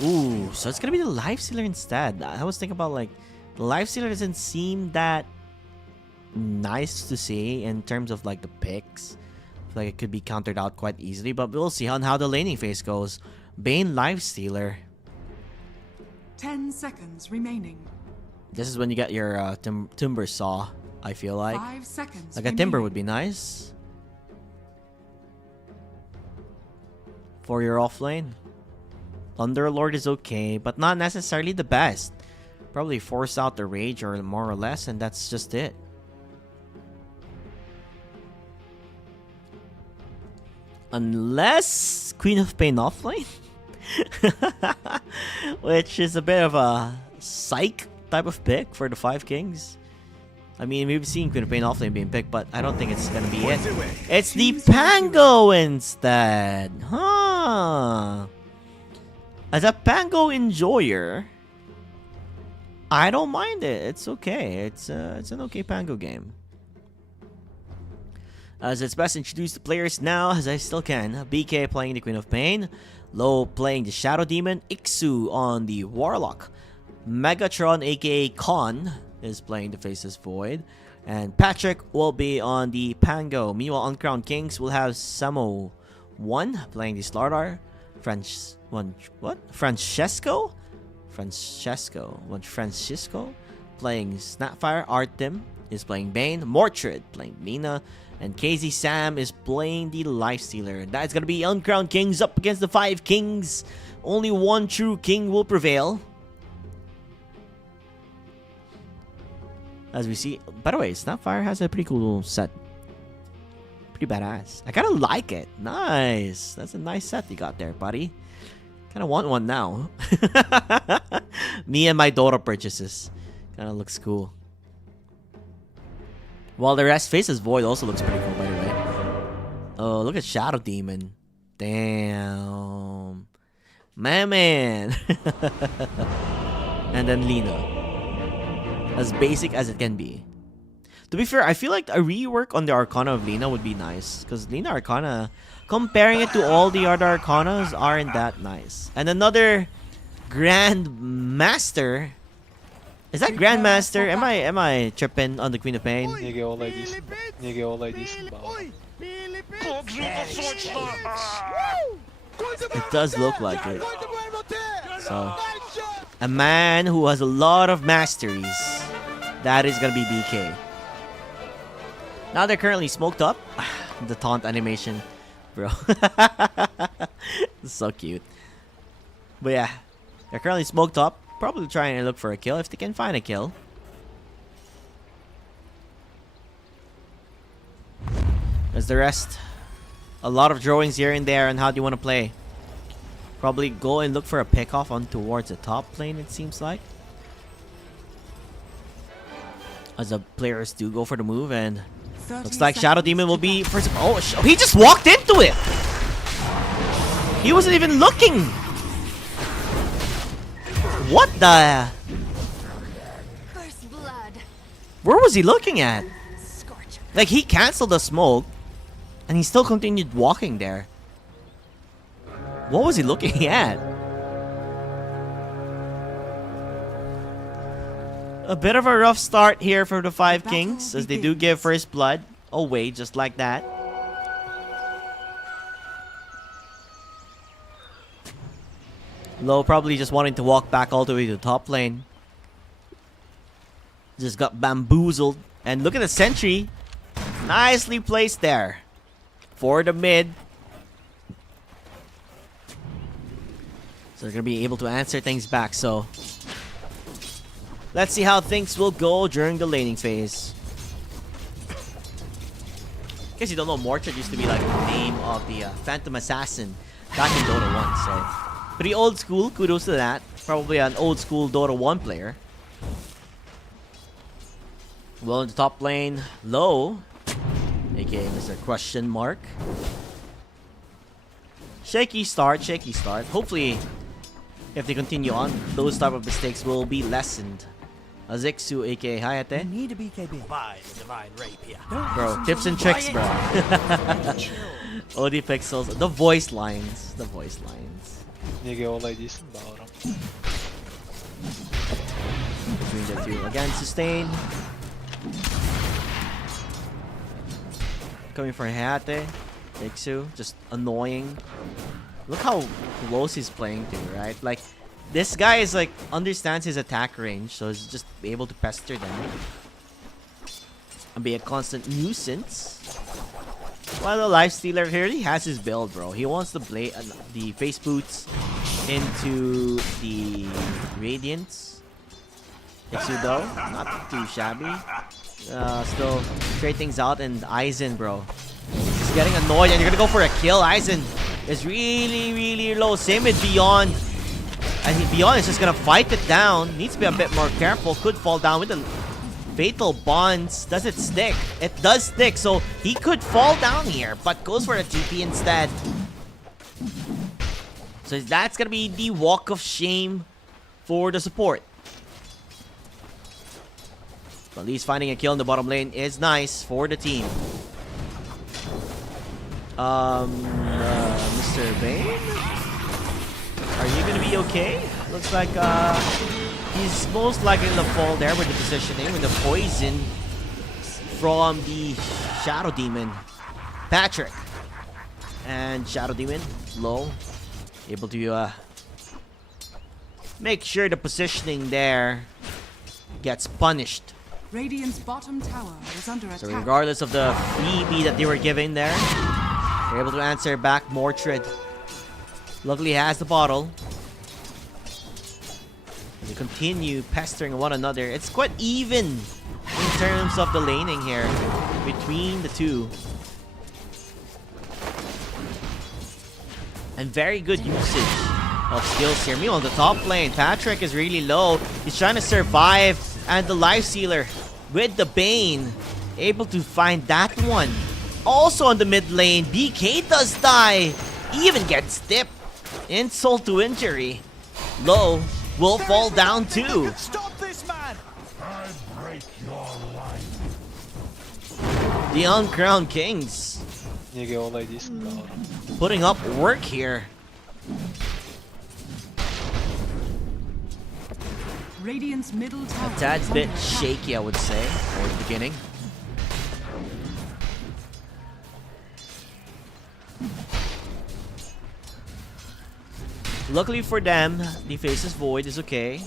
Ooh, so it's gonna be the Lifestealer instead. I was thinking about like the Lifestealer doesn't seem that nice to see in terms of like the picks. I feel like it could be countered out quite easily, but we'll see on how the laning phase goes. Bane Lifestealer. 10 seconds remaining. This is when you get your Timber Saw, I feel like. 5 seconds Like a Timber would be nice. For your offlane. Underlord is okay, but not necessarily the best. Probably force out the rage or more or less, and that's just it. Unless Queen of Pain offlane. Which is a bit of a psych type of pick for the 5 kings. I mean, we've seen Queen of Pain offlane being picked, but I don't think it's gonna be it. It's the Pango instead. Huh. As a Pango enjoyer, I don't mind it. It's okay. It's an okay Pango game. As it's best introduce the players now, as I still can. BK playing the Queen of Pain. Low playing the Shadow Demon. Ixu on the Warlock. Megatron, aka Khan, is playing the Faceless Void. And Patrick will be on the Pango. Meanwhile, on Crown Kings, we'll have Samo 1 playing the Slardar. Francesco playing Snapfire. Artem is playing Bane. Mortrid playing Lina. And KZ Sam is playing the Lifestealer. That's gonna be Uncrowned Kings up against the 5 Kings. Only one true king will prevail. As we see, by the way, Snapfire has a pretty cool set. Pretty badass. I kind of like it. Nice. That's a nice set you got there, buddy. Kind of want one now. Me and my Dota purchases. Kind of looks cool. While the rest Faces Void also looks pretty cool, by the way. Oh, look at Shadow Demon. Damn. Man. And then Lina. As basic as it can be. To be fair, I feel like a rework on the Arcana of Lina would be nice. Because Lina Arcana, comparing it to all the other Arcanas, aren't that nice. And another Grandmaster. Is that Grandmaster? Am I tripping on the Queen of Pain? It does look like it. So, a man who has a lot of masteries. That is gonna be BK. Now they're currently smoked up. The taunt animation, bro. So cute. But yeah, they're currently smoked up. Probably trying to look for a kill if they can find a kill. As the rest, a lot of drawings here and there on how do you want to play. Probably go and look for a pickoff on towards the top lane, it seems like. As the players do go for the move, and looks like Shadow Demon will be first. Oh, he just walked into it! He wasn't even looking! What the? First blood. Where was he looking at? Like, he canceled the smoke, and he still continued walking there. What was he looking at? A bit of a rough start here for the 5 Kings, as they do give first blood away just like that. Low probably just wanting to walk back all the way to the top lane. Just got bamboozled. And look at the sentry. Nicely placed there. For the mid. So they're going to be able to answer things back. So let's see how things will go during the laning phase. In case you don't know, Mortred used to be like the name of the Phantom Assassin back in Dota 1. So pretty old school. Kudos to that. Probably an old school Dota 1 player. Well, in the top lane, Low, aka Mr. Question Mark. Shaky start, shaky start. Hopefully, if they continue on, those type of mistakes will be lessened. Azixu, aka Hayate. Need a BKB. By the divine rapier. Bro, tips and tricks, bro. OD pixels, the voice lines. The voice lines. Niye olay değilsin bağıram. Between the two. Again, sustain. Coming for Hayate. Iksu, just annoying. Look how close he's playing to, right? Like, this guy is like, understands his attack range, so he's just able to pester them. And be a constant nuisance. While the Lifestealer here, he has his build, bro. He wants to play the face boots into the Radiance. Iksu though, not too shabby. Still trade things out, and Aizen, bro. He's getting annoyed, and you're gonna go for a kill. Aizen is really, really low. Same with Beyond. And Beyond is just gonna fight it down. Needs to be a bit more careful. Could fall down with the Fatal Bonds. Does it stick? It does stick, so he could fall down here, but goes for the TP instead. So that's gonna be the walk of shame for the support. But at least finding a kill in the bottom lane is nice for the team. Mr. Bane? Are you gonna be okay? Looks like he's most likely to fall there with the positioning, with the poison from the Shadow Demon. Patrick. And Shadow Demon, low. Able to make sure the positioning there gets punished. Radiant's bottom tower is under attack. So regardless of the freebie that they were giving there, they're able to answer back. Mortred luckily has the bottle. They continue pestering one another. It's quite even in terms of the laning here between the two. And very good usage of skills here. Meanwhile, on the top lane, Patrick is really low. He's trying to survive. And the Lifestealer with the Bane able to find that one. Also on the mid lane, BK does die. Even gets tipped. Insult to injury. Low will fall down too. Stop this man! The Uncrowned Kings Niye olay değilsin bağıram. putting up work here. Radiant's middle tower. A tad is bit under attack. shaky, I would say, for the beginning. Luckily for them, the Faceless Void is okay.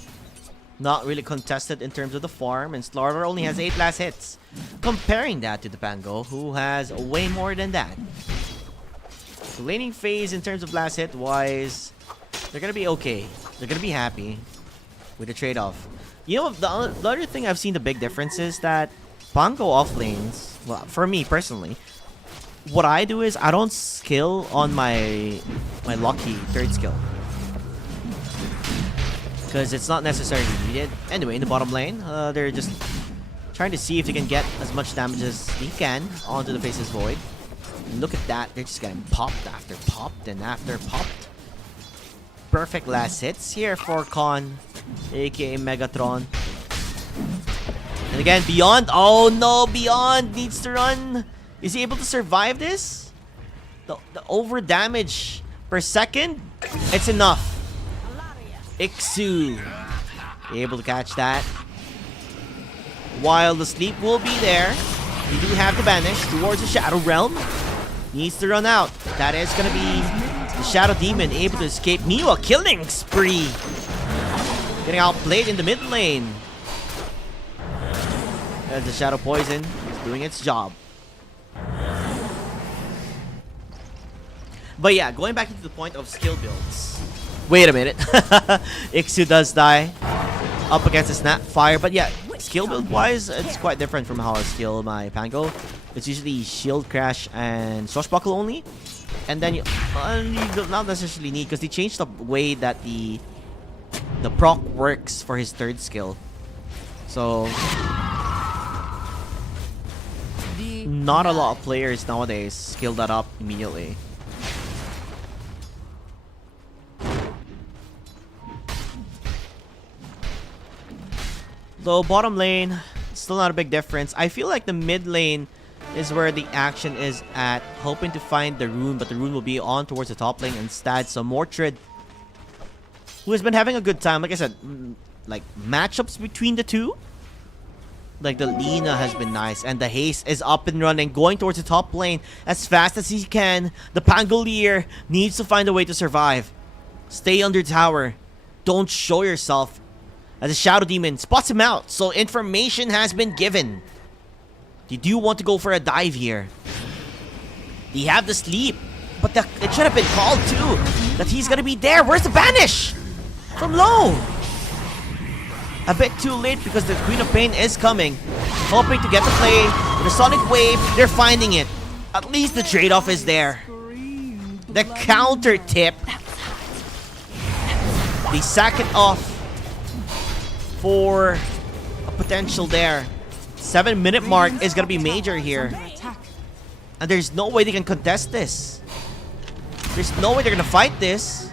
Not really contested in terms of the farm, and Slaughter only has 8 last hits. Comparing that to the Pango, who has way more than that. The laning phase in terms of last hit wise, they're gonna be okay. They're gonna be happy with the trade-off. You know, the other thing I've seen the big difference is that Pango off lanes, well, for me personally, what I do is I don't skill on my lucky third skill. Because it's not necessarily needed. Anyway, in the bottom lane, they're just trying to see if they can get as much damage as they can onto the Faceless Void. And look at that, they're just getting popped after popped and after popped. Perfect last hits here for Khan, aka Megatron. And again, Beyond. Oh no, Beyond needs to run. Is he able to survive this? The over damage per second? It's enough. Iksu able to catch that. While the sleep will be there. You do have the banish towards the Shadow Realm. Needs to run out. That is gonna be the Shadow Demon able to escape. Meanwhile, killing spree. Getting outplayed in the mid lane. As the Shadow Poison is doing its job. But yeah, going back to the point of skill builds. Wait a minute. Ixu does die up against a Snapfire. But yeah, skill build wise, it's quite different from how I skill my Pango. It's usually Shield Crash and Swashbuckle only. And then you do not necessarily need, because they changed the way that the proc works for his third skill. So not a lot of players nowadays skill that up immediately. Though bottom lane, still not a big difference. I feel like the mid lane is where the action is at, hoping to find the rune, but the rune will be on towards the top lane instead. So Mordred, who has been having a good time, like I said, like matchups between the two, like the Lina has been nice, and the Haste is up and running, going towards the top lane as fast as he can. The Pangolier needs to find a way to survive. Stay under tower. Don't show yourself. As the Shadow Demon spots him out, so information has been given. You do want to go for a dive here. You have the sleep, but it should have been called too, that he's gonna be there. Where's the banish? From low. A bit too late because the Queen of Pain is coming. Hoping to get the play with a Sonic Wave. They're finding it. At least the trade-off is there. The counter tip. They sack it off for a potential there. 7-minute mark is gonna be major here. And there's no way they can contest this. There's no way they're gonna fight this,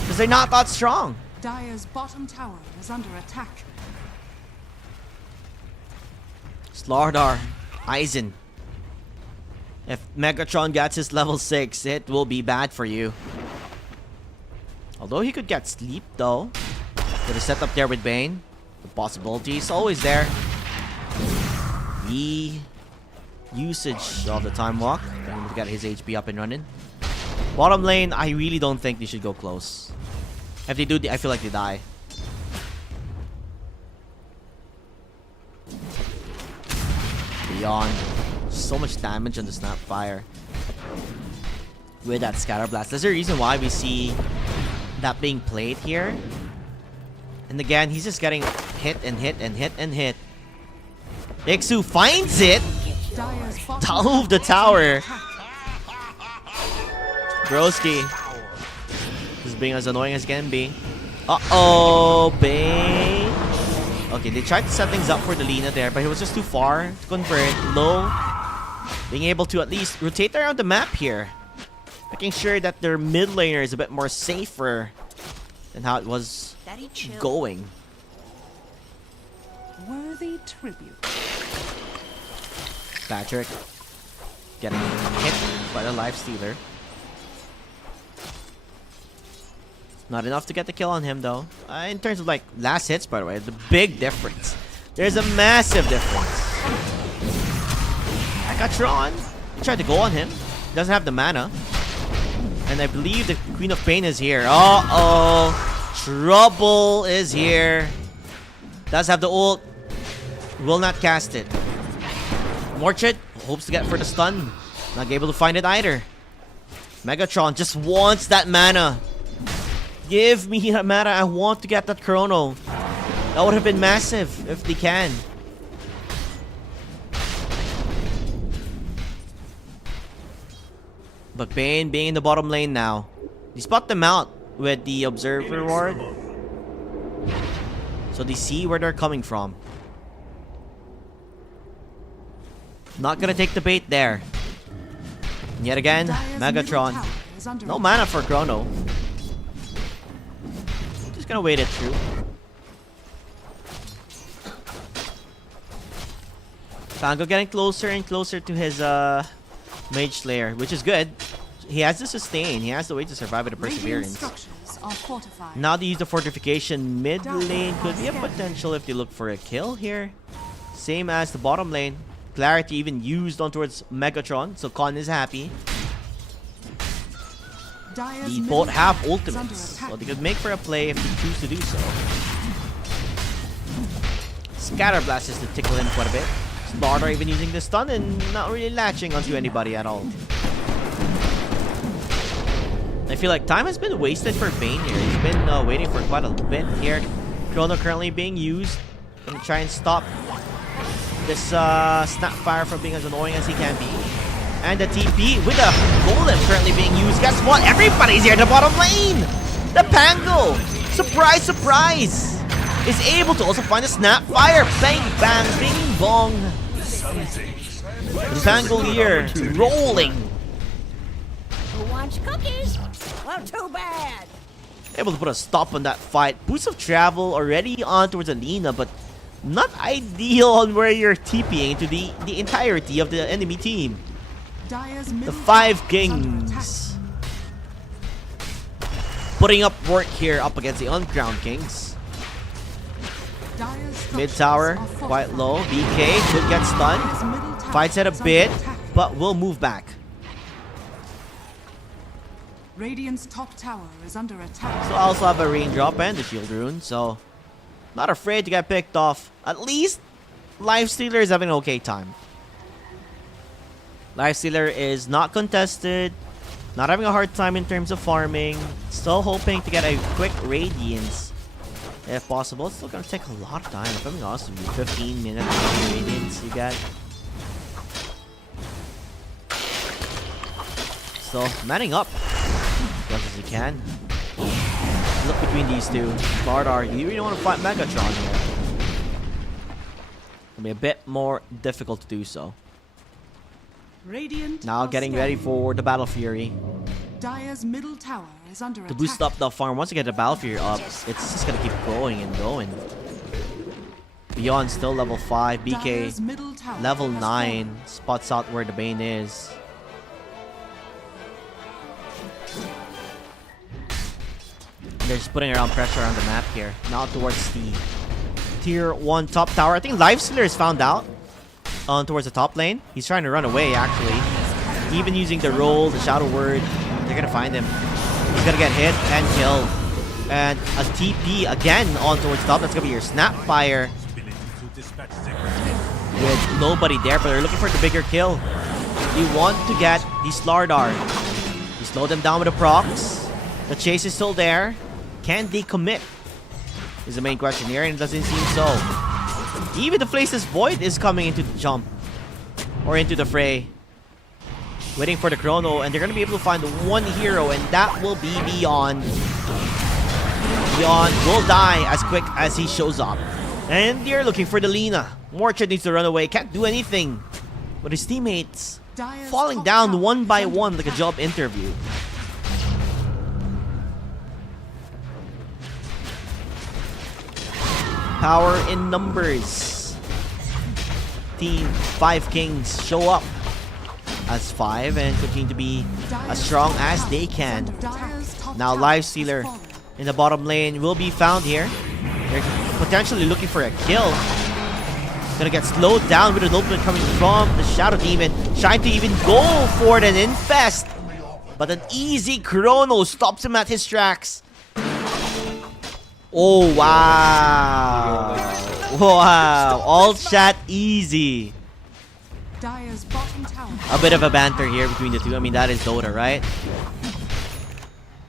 because they're not that strong. Dire's bottom tower is under attack. Slardar, Aizen. If Megatron gets his level 6, it will be bad for you. Although he could get sleep though. With a setup there with Bane. The possibility is always there. The usage of the time walk. To get his HP up and running. Bottom lane, I really don't think they should go close. If they do, I feel like they die. Beyond. So much damage on the Snapfire. With that Scatter Blast. There's a reason why we see that being played here. And again, he's just getting hit and hit and hit and hit. Ixu finds it. Move the tower. Broski is being as annoying as can be. Uh-oh, Bane. Okay, they tried to set things up for the Lina there, but he was just too far to convert. Low. Being able to at least rotate around the map here. Making sure that their mid laner is a bit more safer than how it was going. Worthy tribute. Patrick getting hit by the life stealer. Not enough to get the kill on him though. In terms of like last hits, by the way, the big difference. There's a massive difference. Megatron tried to go on him. Doesn't have the mana. And I believe the Queen of Pain is here. Uh-oh. Trouble is here. Does have the ult. Will not cast it. Mordred hopes to get for the stun. Not able to find it either. Megatron just wants that mana. Give me that mana. I want to get that chrono. That would have been massive if they can. But Bane being in the bottom lane now. They spot them out with the Observer Ward. So they see where they're coming from. Not gonna take the bait there. And yet again, Megatron. No mana for chrono. Just gonna wait it through. Pango getting closer and closer to his Mage Slayer, which is good. He has the sustain. He has the way to survive with the perseverance. Now they use the fortification. Mid lane could be a potential if they look for a kill here. Same as the bottom lane. Clarity even used on towards Megatron, so Con is happy. Dire's They middle both have tower is under ultimates, attack. so they could make for a play if they choose to do so. Scatter Blast is to tickle him quite a bit. Slardar even using the stun and not really latching onto anybody at all. I feel like time has been wasted for Bane here. He's been waiting for quite a bit here. Chrono currently being used. Gonna try and stop this Snapfire from being as annoying as he can be. And the TP with a Golem currently being used. Guess what? Everybody's here in the bottom lane! The Pango! Surprise, surprise! Is able to also find a Snapfire. Bang, bang, bing, bong. The Pango here rolling. Who wants cookies? Well, too bad. Able to put a stop on that fight. Boost of travel already on towards Alina, but not ideal on where you're TPing to the entirety of the enemy team. Dire's The middle 5 tower is under attack. Kings putting up work here up against the Uncrowned Kings. Dire's Mid structures tower are quite fortified. low. BK should get Dire's stunned. middle tower Fights it a is under bit, attack. but will move back. Radiant's top tower is under attack. So I also have a raindrop and the shield rune, so not afraid to get picked off. At least Lifestealer is having an okay time. Lifestealer is not contested, not having a hard time in terms of farming. Still hoping to get a quick Radiance if possible. It's still gonna take a lot of time. If I'm being honest with you, 15 minutes of Radiance you get. So manning up as much as you can. Look between these two. Slardar, you really want to fight Megatron here. It'll be a bit more difficult to do so. Radiant Now are getting slain. ready for the Battle Fury. Dire's middle tower is under To attack. boost up the farm, once you get the Battle Fury up, it's just gonna keep going and going. Beyond still level 5, BK Dire's middle tower level has 9, fallen. spots out where the Bane is. They're just putting around pressure on the map here. Now towards the tier 1 top tower. I think Lifestealer is found out towards the top lane. He's trying to run away actually. Even using the roll, the shadow word, they're gonna find him. He's gonna get hit and killed. And a TP again on towards top. That's gonna be your Snapfire. With nobody there, but they're looking for the bigger kill. They want to get the Slardar. You slow them down with the procs. The chase is still there. Can they commit? Is the main question here, and it doesn't seem so. Even the Faceless Void is coming into the jump. Or into the fray. Waiting for the Chrono, and they're going to be able to find one hero, and that will be Beyond. Beyond will die as quick as he shows up. And they're looking for the Lina. Morchard needs to run away, can't do anything. But his teammates Dire's falling top down tower one by is under one like a attack. job interview. Power in numbers. Team 5 Kings show up as 5 and continue to be as strong as they can. Dire's top Now tower has Lifestealer fallen. in the bottom lane will be found here. They're potentially looking for a kill. Gonna get slowed down with an opening coming from the Shadow Demon. Trying to even go for it and infest. But an easy Chrono stops him at his tracks. Oh, wow. Wow. All chat easy. Dire's bottom tower. A bit of a banter here between the two. I mean, that is Dota, right?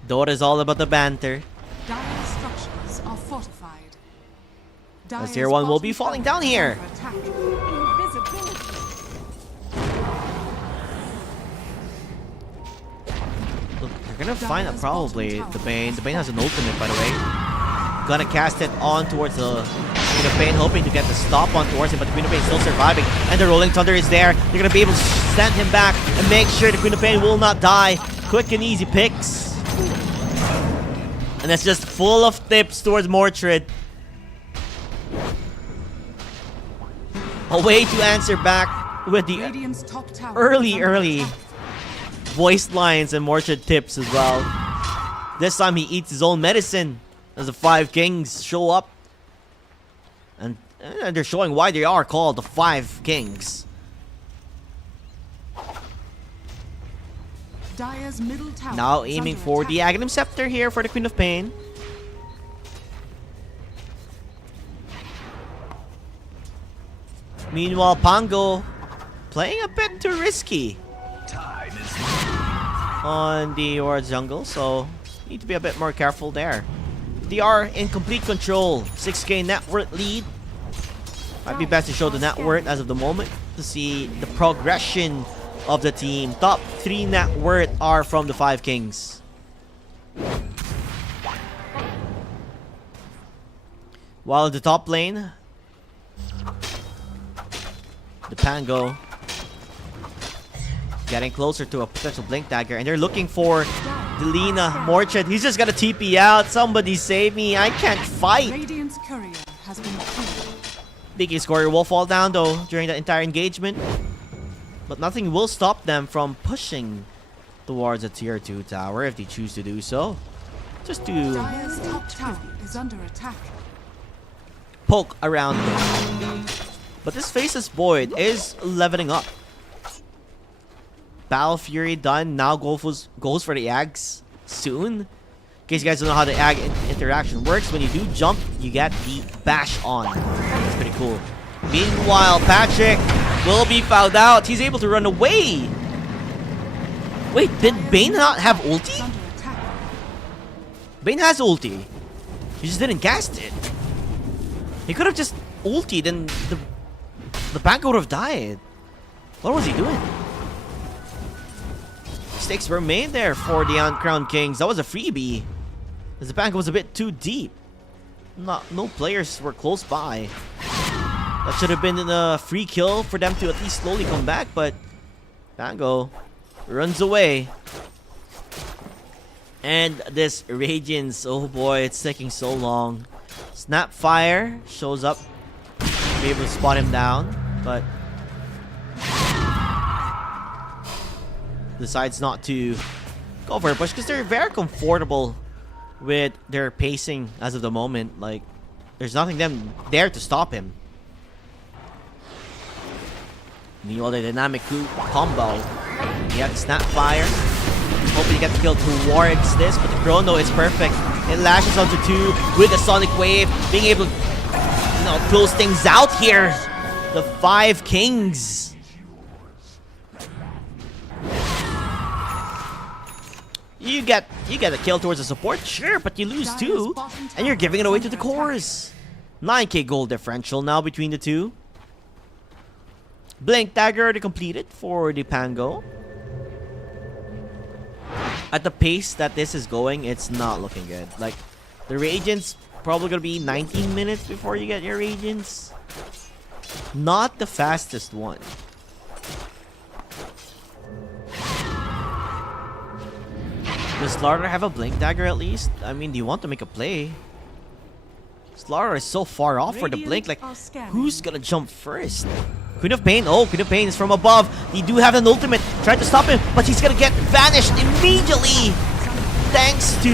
Dota is all about the banter. Dire's structures are fortified. As Dire's tier 1 will bottom be falling tower down is here. under attack. Look, they're gonna find out probably the Bane. The Bane has an ultimate, by the way. Gonna cast it on towards the Bane, hoping to get the stop on towards him, but the Queen of Pain still surviving. And the Rolling Thunder is there. They're gonna be able to send him back and make sure the Queen of Pain will not die. Quick and easy picks. And that's just full of tips towards Mortred. A way to answer back with the Radiant's top tower early, is under early attack. voice lines and Mortred tips as well. This time he eats his own medicine as the 5 Kings show up. And they're showing why they are called the 5 Kings. Dire's middle tower Now is aiming under for the attack. Aghanim Scepter here for the Queen of Pain. Meanwhile, Pango playing a bit too risky on the Ward's jungle, so need to be a bit more careful there. They are in complete control. 6k net worth lead. Might be best to show the net worth as of the moment to see the progression of the team. Top 3 net worth are from the 5 kings. While in the top lane, the Pango getting closer to a potential Blink Dagger, and they're looking for Delina Morchid. He's just gonna TP out. Somebody save me. I can't fight. Radiant's courier has been killed. Biggie scorer will fall down though during the entire engagement. But nothing will stop them from pushing towards a tier 2 tower if they choose to do so. Just to Dire's top tower is under attack. poke around them. But this Faceless Void is leveling up. Battle Fury done. Now goes for the Ags soon. In case you guys don't know how the Ag interaction works, when you do jump, you get the bash on. That's pretty cool. Meanwhile, Patrick will be fouled out. He's able to run away. Wait, did Bane not have ulti? Is under attack. Bane has ulti. He just didn't cast it. He could have just ultied and the bank would have died. What was he doing? Stakes remain there for the Uncrowned Kings. That was a freebie, as the bank was a bit too deep. No players were close by. That should have been a free kill for them to at least slowly come back, but Pango runs away. And this Radiance, oh boy, it's taking so long. Snapfire shows up, be able to spot him down, but decides not to go for a push because they're very comfortable with their pacing as of the moment. Like, there's nothing there to stop him. Meanwhile, the dynamic combo. You have the Snapfire. Hoping you get the kill towards this, but the chrono is perfect. It lashes onto 2 with the Sonic Wave, being able to, close things out here. The 5 kings. You get a kill towards the support, sure, but you lose 2, and you're giving it away to the cores. 9k gold differential now between the 2. Blink Dagger already completed for the Pango. At the pace that this is going, it's not looking good. Like, the Radiant's probably gonna be 19 minutes before you get your Radiance. Not the fastest one. Does Slaughter have a Blink Dagger at least? I mean, do you want to make a play? Slaughter is so far off for the Blink. Like, who's gonna jump first? Queen of Pain. Oh, Queen of Pain is from above. They do have an ultimate. Tried to stop him, but he's gonna get vanished immediately. Thanks to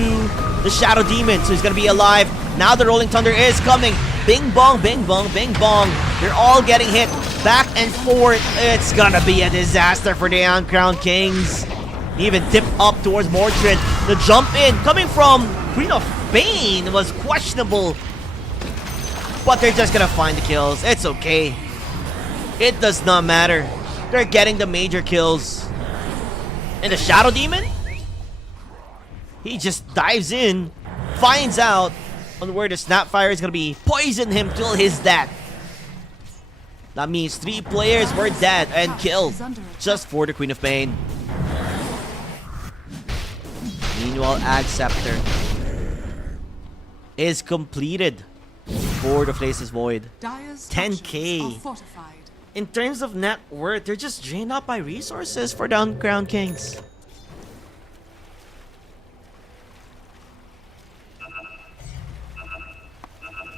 the Shadow Demon. So he's gonna be alive. Now the Rolling Thunder is coming. Bing bong, bing bong, bing bong. They're all getting hit back and forth. It's gonna be a disaster for the Uncrowned Kings. Even tip up towards Mordred. The jump in coming from Queen of Pain was questionable. But they're just gonna find the kills. It's okay. It does not matter. They're getting the major kills. And the Shadow Demon? He just dives in, finds out on where the Snapfire is gonna be, poison him till his death. That means 3 players were dead and killed just for the Queen of Pain. Meanwhile, Ag Scepter is completed for the Faceless Void. 10k. In terms of net worth, they're just drained out by resources for the Uncrowned Kings.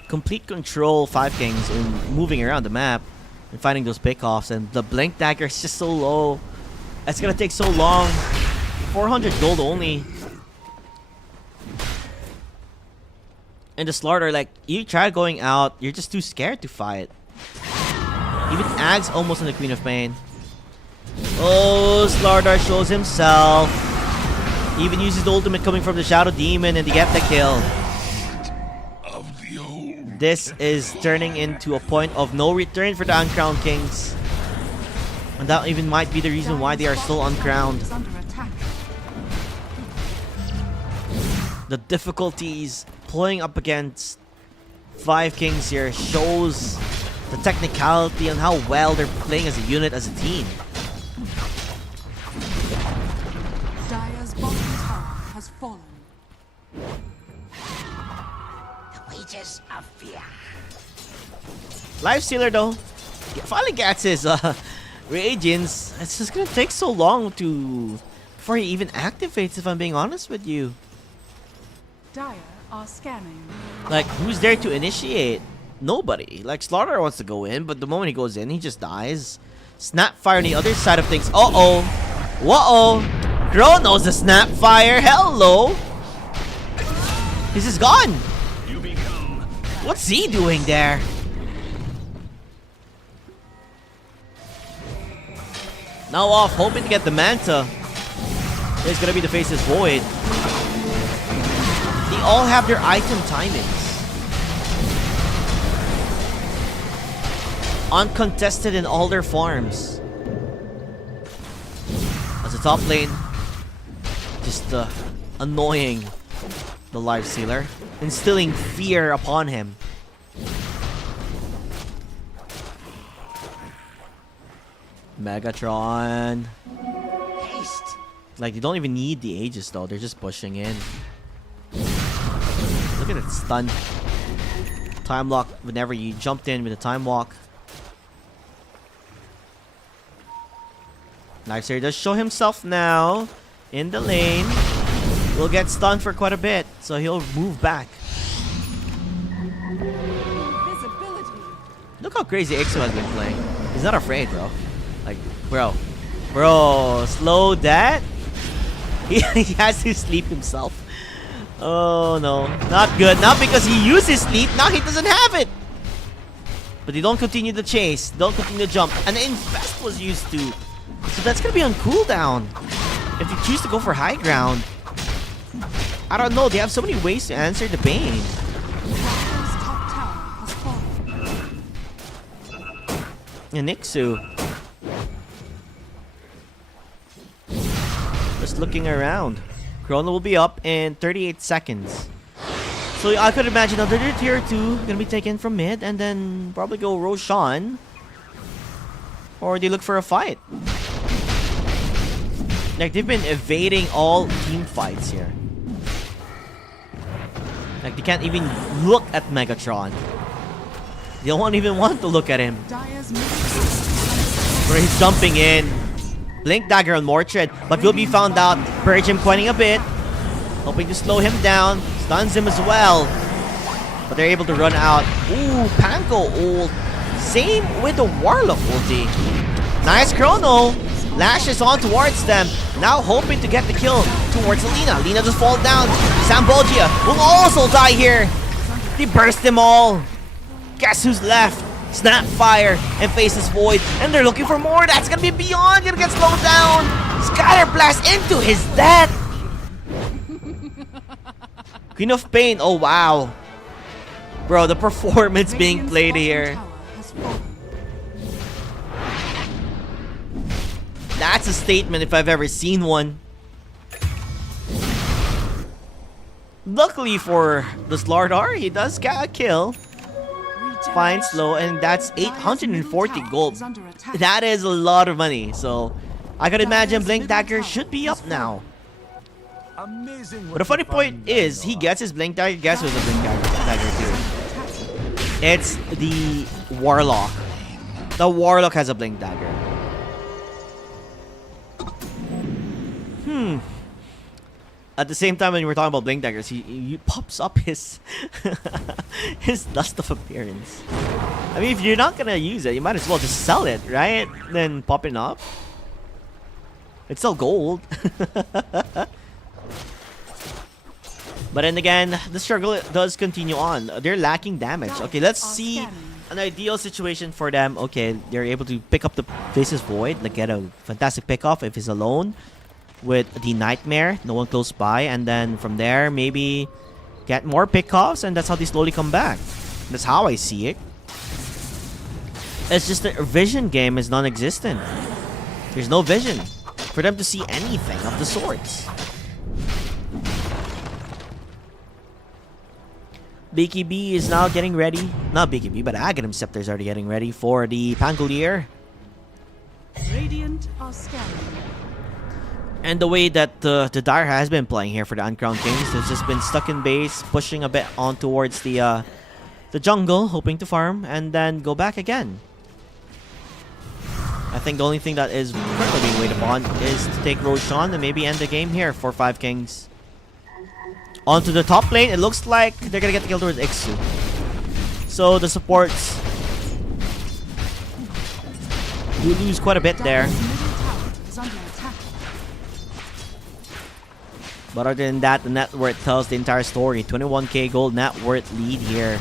Complete control, 5 kings in moving around the map and finding those pickoffs, and the Blink Dagger is just so low. It's gonna take so long. 400 gold only. And the Slaughter, like, you try going out, you're just too scared to fight. Even Ag's almost on the Queen of Pain. Oh, Slaughter shows himself. Even uses the ultimate coming from the Shadow Demon and they get the kill. This is turning into a point of no return for the Uncrowned Kings. And that even might be the reason why they are still uncrowned. Is under attack. The difficulties playing up against 5 Kings here shows the technicality and how well they're playing as a unit, as a team. Dire's bottom tower has fallen. Wages of fear. Lifestealer though, finally gets his reagents. It's just gonna take so long before he even activates, if I'm being honest with you. Dire are scanning. Like, who's there to initiate? Nobody. Like, Slaughter wants to go in, but the moment he goes in, he just dies. Snapfire on the other side of things. Uh-oh. Whoa-oh. Chrono's the Snapfire. Hello. This is gone. What's he doing there? Now off, hoping to get the Manta. There's gonna be the Faceless Void. They all have their item timings. Uncontested in all their farms. As a top lane, just annoying the Lifestealer, instilling fear upon him. Megatron. Haste. Like, they don't even need the Aegis though, they're just pushing in. Look at that stun. Time lock whenever you jumped in with a time walk. Lifestealer does show himself now in the lane. Will get stunned for quite a bit, so he'll move back. Invisibility. Look how crazy Ixo has been playing. He's not afraid, bro. Like, bro, slow that. He has to sleep himself. Oh no, not good. Not because he used his sleep. Now he doesn't have it. But they don't continue the chase. Don't continue the jump. And the Infest was used to. So that's gonna be on cooldown. If you choose to go for high ground. I don't know. They have so many ways to answer the Bane. Dire's top tower has fallen. And Nixu. Just looking around. Chrono will be up in 38 seconds. So I could imagine another tier 2 gonna be taken from mid and then probably go Roshan. Or they look for a fight. Like, they've been evading all team fights here. Like, they can't even look at Megatron. They don't even want to look at him. Dire's middle tower Where he's jumping in. Blink Dagger on Mordred, but will be found out. Purge him pointing a bit. Hoping to slow him down. Stuns him as well. But they're able to run out. Ooh, Panko ult. Same with the Warlock ulti. Nice Chrono. Lashes on towards them. Now hoping to get the kill towards Alina. Alina just fall down. Sambogia will also die here. They burst them all. Guess who's left? Snapfire and Faceless Void. And they're looking for more. That's gonna be beyond. Gonna get slowed down. Scatter Blast into his death. Queen of Pain. Oh, wow. Bro, the performance being Radiant's played bottom here. tower has fallen. That's a statement if I've ever seen one. Luckily for the Slardar, he does get a kill. Fine, slow, and that's 840 gold. That is a lot of money, so I could imagine Blink Dagger should be up now. Amazing. But the funny point is, he gets his Blink Dagger. Guess who's a Blink Dagger too? It's the Warlock. The Warlock has a Blink Dagger. At the same time, when we're talking about Blink Daggers, he pops up his his dust of appearance. I mean, if you're not gonna use it, you might as well just sell it, right? Then pop it up. It's still gold. But then again, the struggle does continue on. They're lacking damage. Okay, let's see an ideal situation for them. Okay, they're able to pick up the Faceless Void, like get a fantastic pick off if he's alone. with the Nightmare, no one close by, and then from there maybe get more pickoffs, and that's how they slowly come back. That's how I see it. It's just the vision game is non-existent. There's no vision for them to see anything of the sorts. BKB is now getting ready. Not BKB, but Aghanim Scepter is already getting ready for the Pangolier. Radiant are scanning. And the way that the Dire has been playing here for the Uncrowned Kings, has just been stuck in base, pushing a bit on towards the jungle, hoping to farm, and then go back again. I think the only thing that is currently being waited upon is to take Roshan and maybe end the game here for 5 Kings. Onto the top lane, it looks like they're gonna get the kill towards Ixu. So the supports will lose quite a bit there. Dire's middle tower is under attack. But other than that, the net worth tells the entire story. 21k gold net worth lead here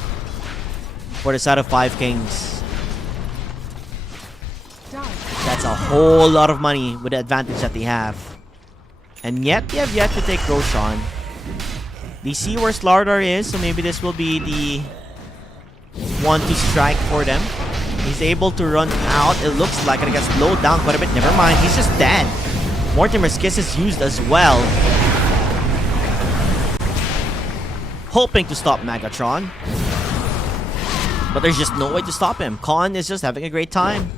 for the side of 5 Kings. Dire That's a whole lot of money with the advantage that they have. And yet, they have yet to take Roshan. They see where Slardar is, so maybe this will be the one to strike for them. He's able to run out. It looks like it gets slowed down quite a bit. Never mind, he's just dead. Mortimer's Kiss is used as well. Hoping to stop Megatron. But there's just no way to stop him. Khan is just having a great time.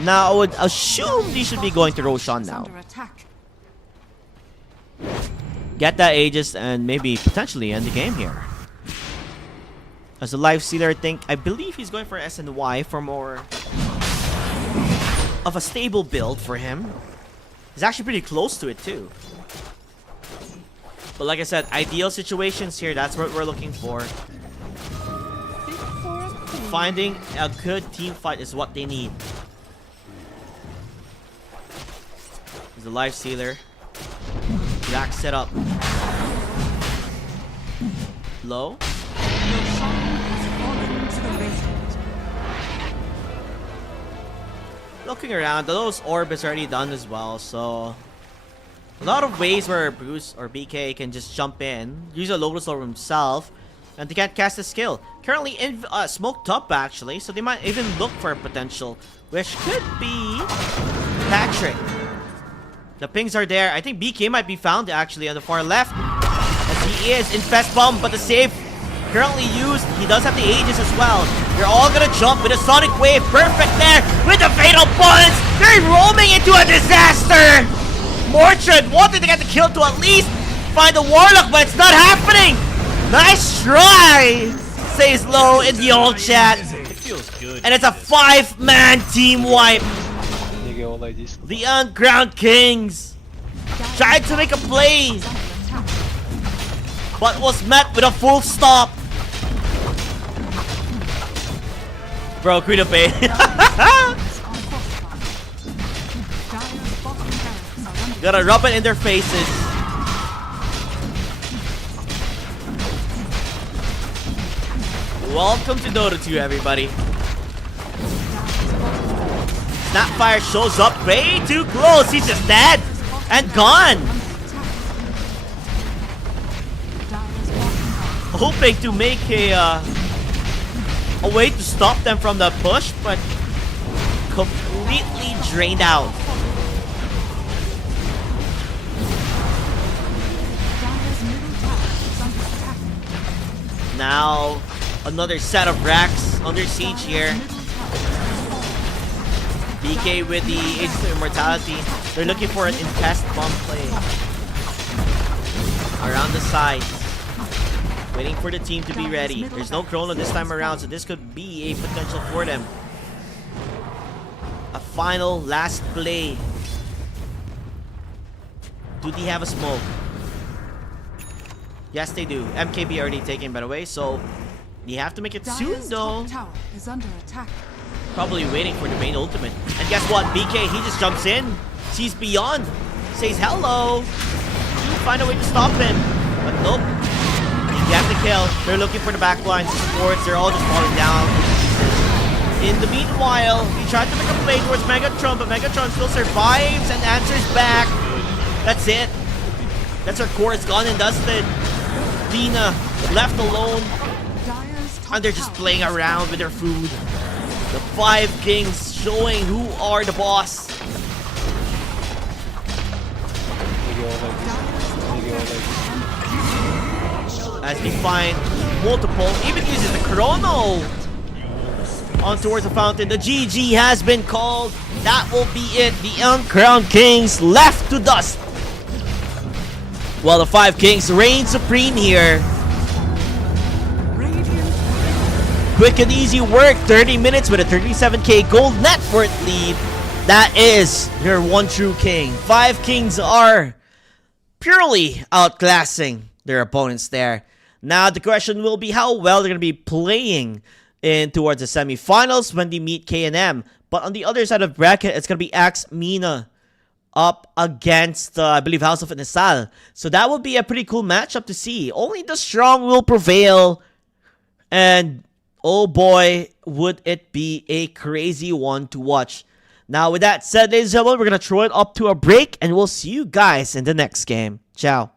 Now, I would assume they should be going to Roshan is now. under attack. Get that Aegis and maybe potentially end the game here. As a Life Stealer, I believe he's going for SNY for more of a stable build for him. He's actually pretty close to it too. But like I said, ideal situations here, that's what we're looking for. Fit for a queen. Finding a good team fight is what they need. He's a Life Stealer. Black setup. Low. Roshan has fallen to the Radiant. Looking around, those orb is already done as well, so a lot of ways where Bruce or BK can just jump in, use a Lotus Orb himself, and they can't cast a skill. Currently in smoked up actually, so they might even look for a potential, which could be Patrick. The pings are there. I think BK might be found actually on the far left, as he is Infest Bomb, but the save currently used. He does have the Aegis as well. They're all gonna jump with a Sonic Wave. Perfect there with the Fatal Punch. They're roaming into a disaster. Mortred wanted to get the kill to at least find the Warlock, but it's not happening. Nice try, says Low in the old chat. It feels good. And it's a 5-man team wipe. You go like this. The Uncrowned Kings tried to make a play, Under attack. but was met with a full stop. Bro, Queen of Pain. Is on fortified. Dire's bottom barracks are under Gotta rub it in their faces. Welcome to Dota2, everybody. Snapfire shows up way too close. He's just dead and gone. Hoping to make a way to stop them from the push, but completely drained out. Dire's middle tower is under attack. Now, another set of racks under siege here. BK with the Aegis of Immortality. They're looking for an Infest Bomb play. Around the sides. Waiting for the team to be ready. There's no Chrono this time around, so this could be a potential for them. A final last play. Do they have a smoke? Yes, they do. MKB already taken, by the way, so you have to make it soon, Dire's though. top tower is under attack. Probably waiting for the main ultimate. And guess what? BK, he just jumps in, sees Beyond, says hello. You find a way to stop him. But nope. You have to kill. They're looking for the backlines, the supports. They're all just falling down. In the meanwhile, he tried to make a play towards Megatron, but Megatron still survives and answers back. That's it. That's her core. It's gone and dusted. Lina left alone. Dire's top And they're just tower playing is around with their food. The 5 kings showing who are the boss. They go like this. They go like this. As we find multiple, even uses the chrono on towards the fountain. The GG has been called. That will be it. The uncrowned kings left to dust. Well, the 5 kings reign supreme here. radiant. Quick and easy work. 30 minutes with a 37k gold net worth lead. That is your one true king. 5 kings are purely outclassing their opponents there. Now the question will be how well they're going to be playing in towards the semifinals when they meet K&M. But on the other side of the bracket, it's going to be Axe Mina up against, I believe, House of Nisal. So that will be a pretty cool matchup to see. Only the strong will prevail. And oh boy, would it be a crazy one to watch. Now with that said, ladies and gentlemen, we're going to throw it up to a break. And we'll see you guys in the next game. Ciao.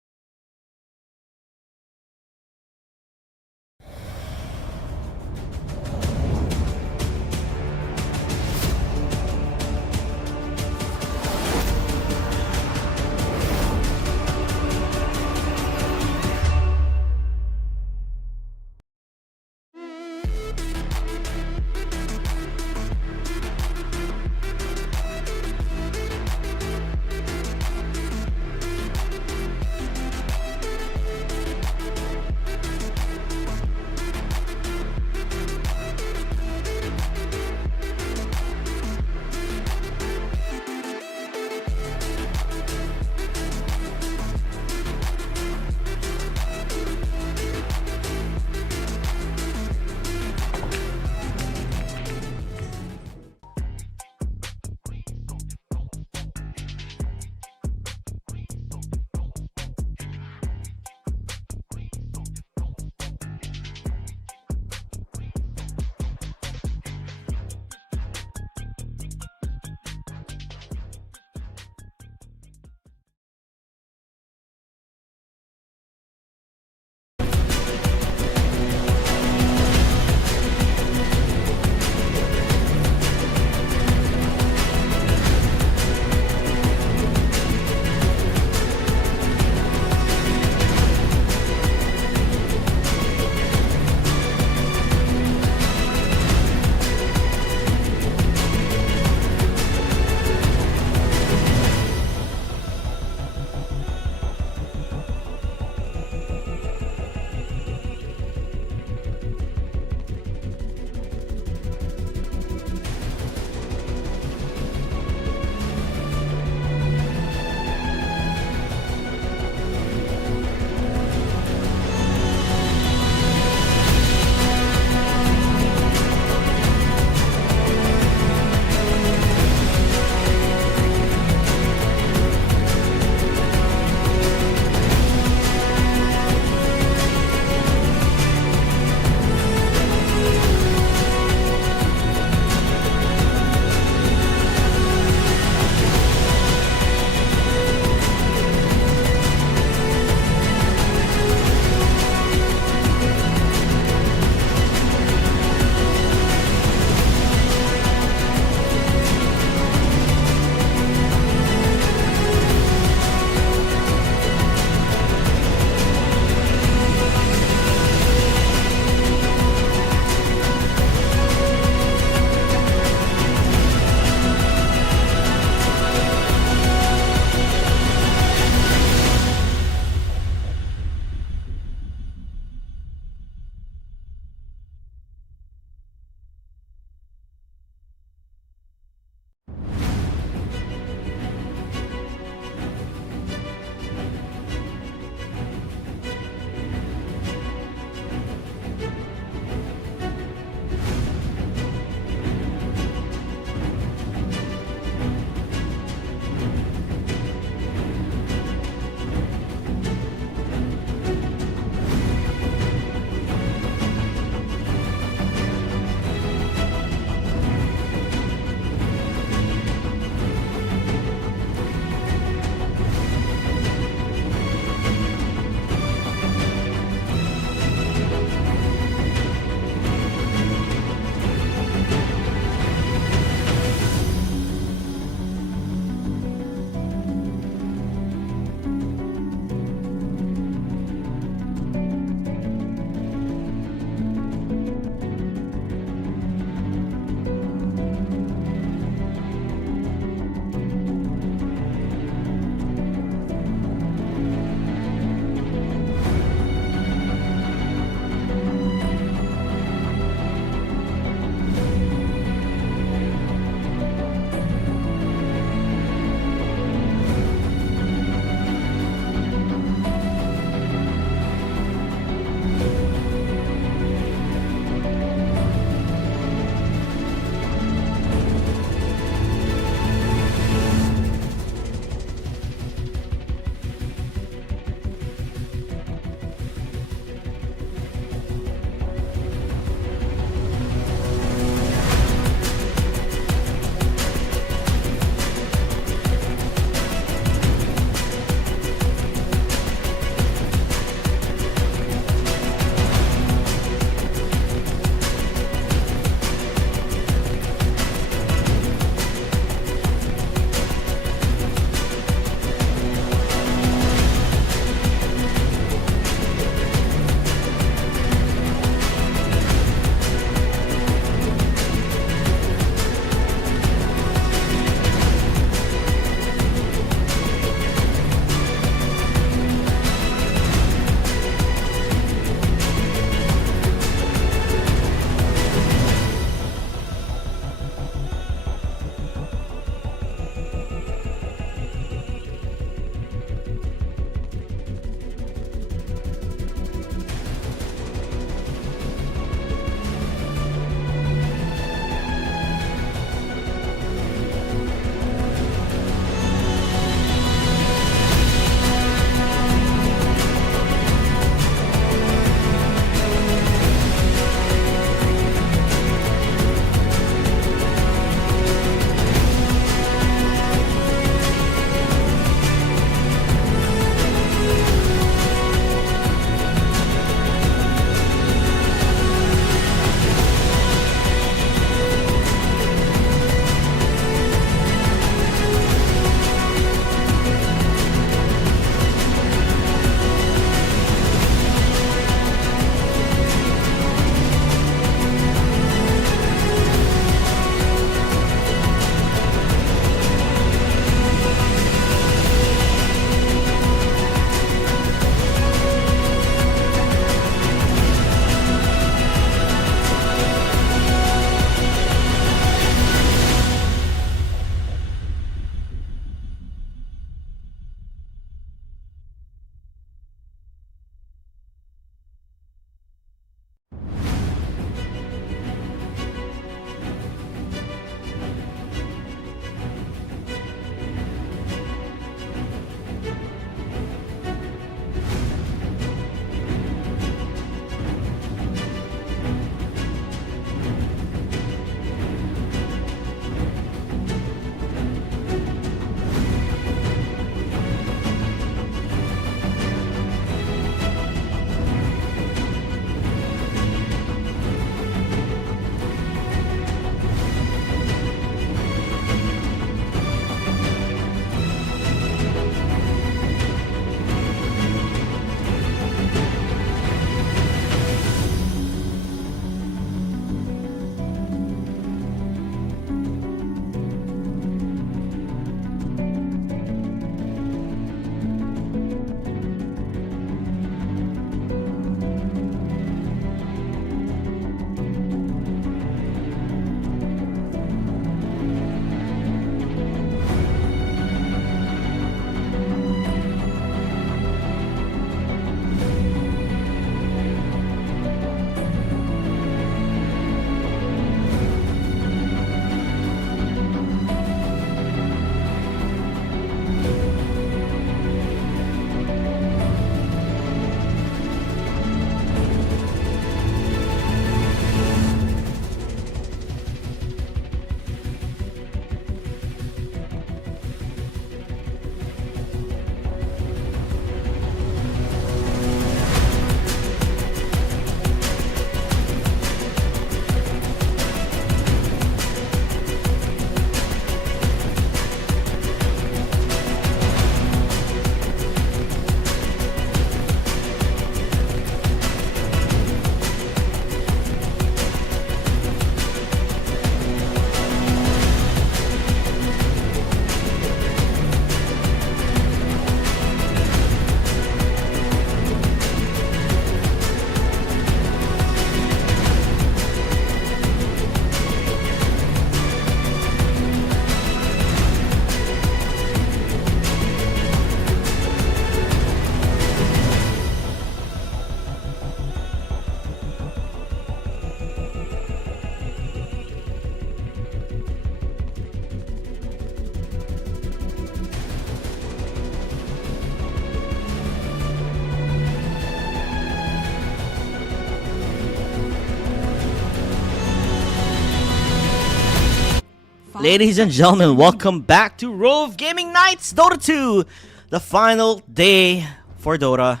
Ladies and gentlemen, welcome back to Rove Gaming Nights Dota 2! The final day for Dota,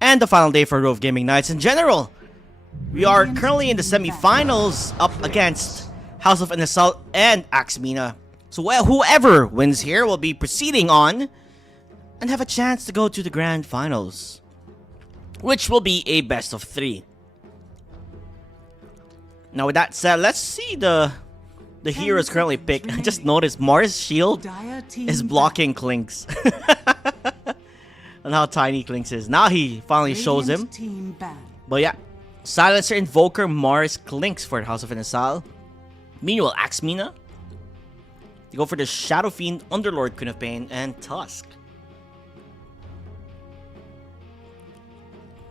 and the final day for Rove Gaming Nights in general. We are currently in the semi-finals up against House of Inesal and Axmina. So whoever wins here will be proceeding on and have a chance to go to the grand finals, which will be a best of 3. Now with that said, let's see the heroes currently picked. I just noticed Mars' shield is blocking Klink's. And how tiny Klink's is. Now he finally shows him. But yeah, Silencer, Invoker, Mars, Klink's for the House of Inesal. Meanwhile, Axmina, they go for the Shadow Fiend, Underlord, Queen of Pain, and Tusk.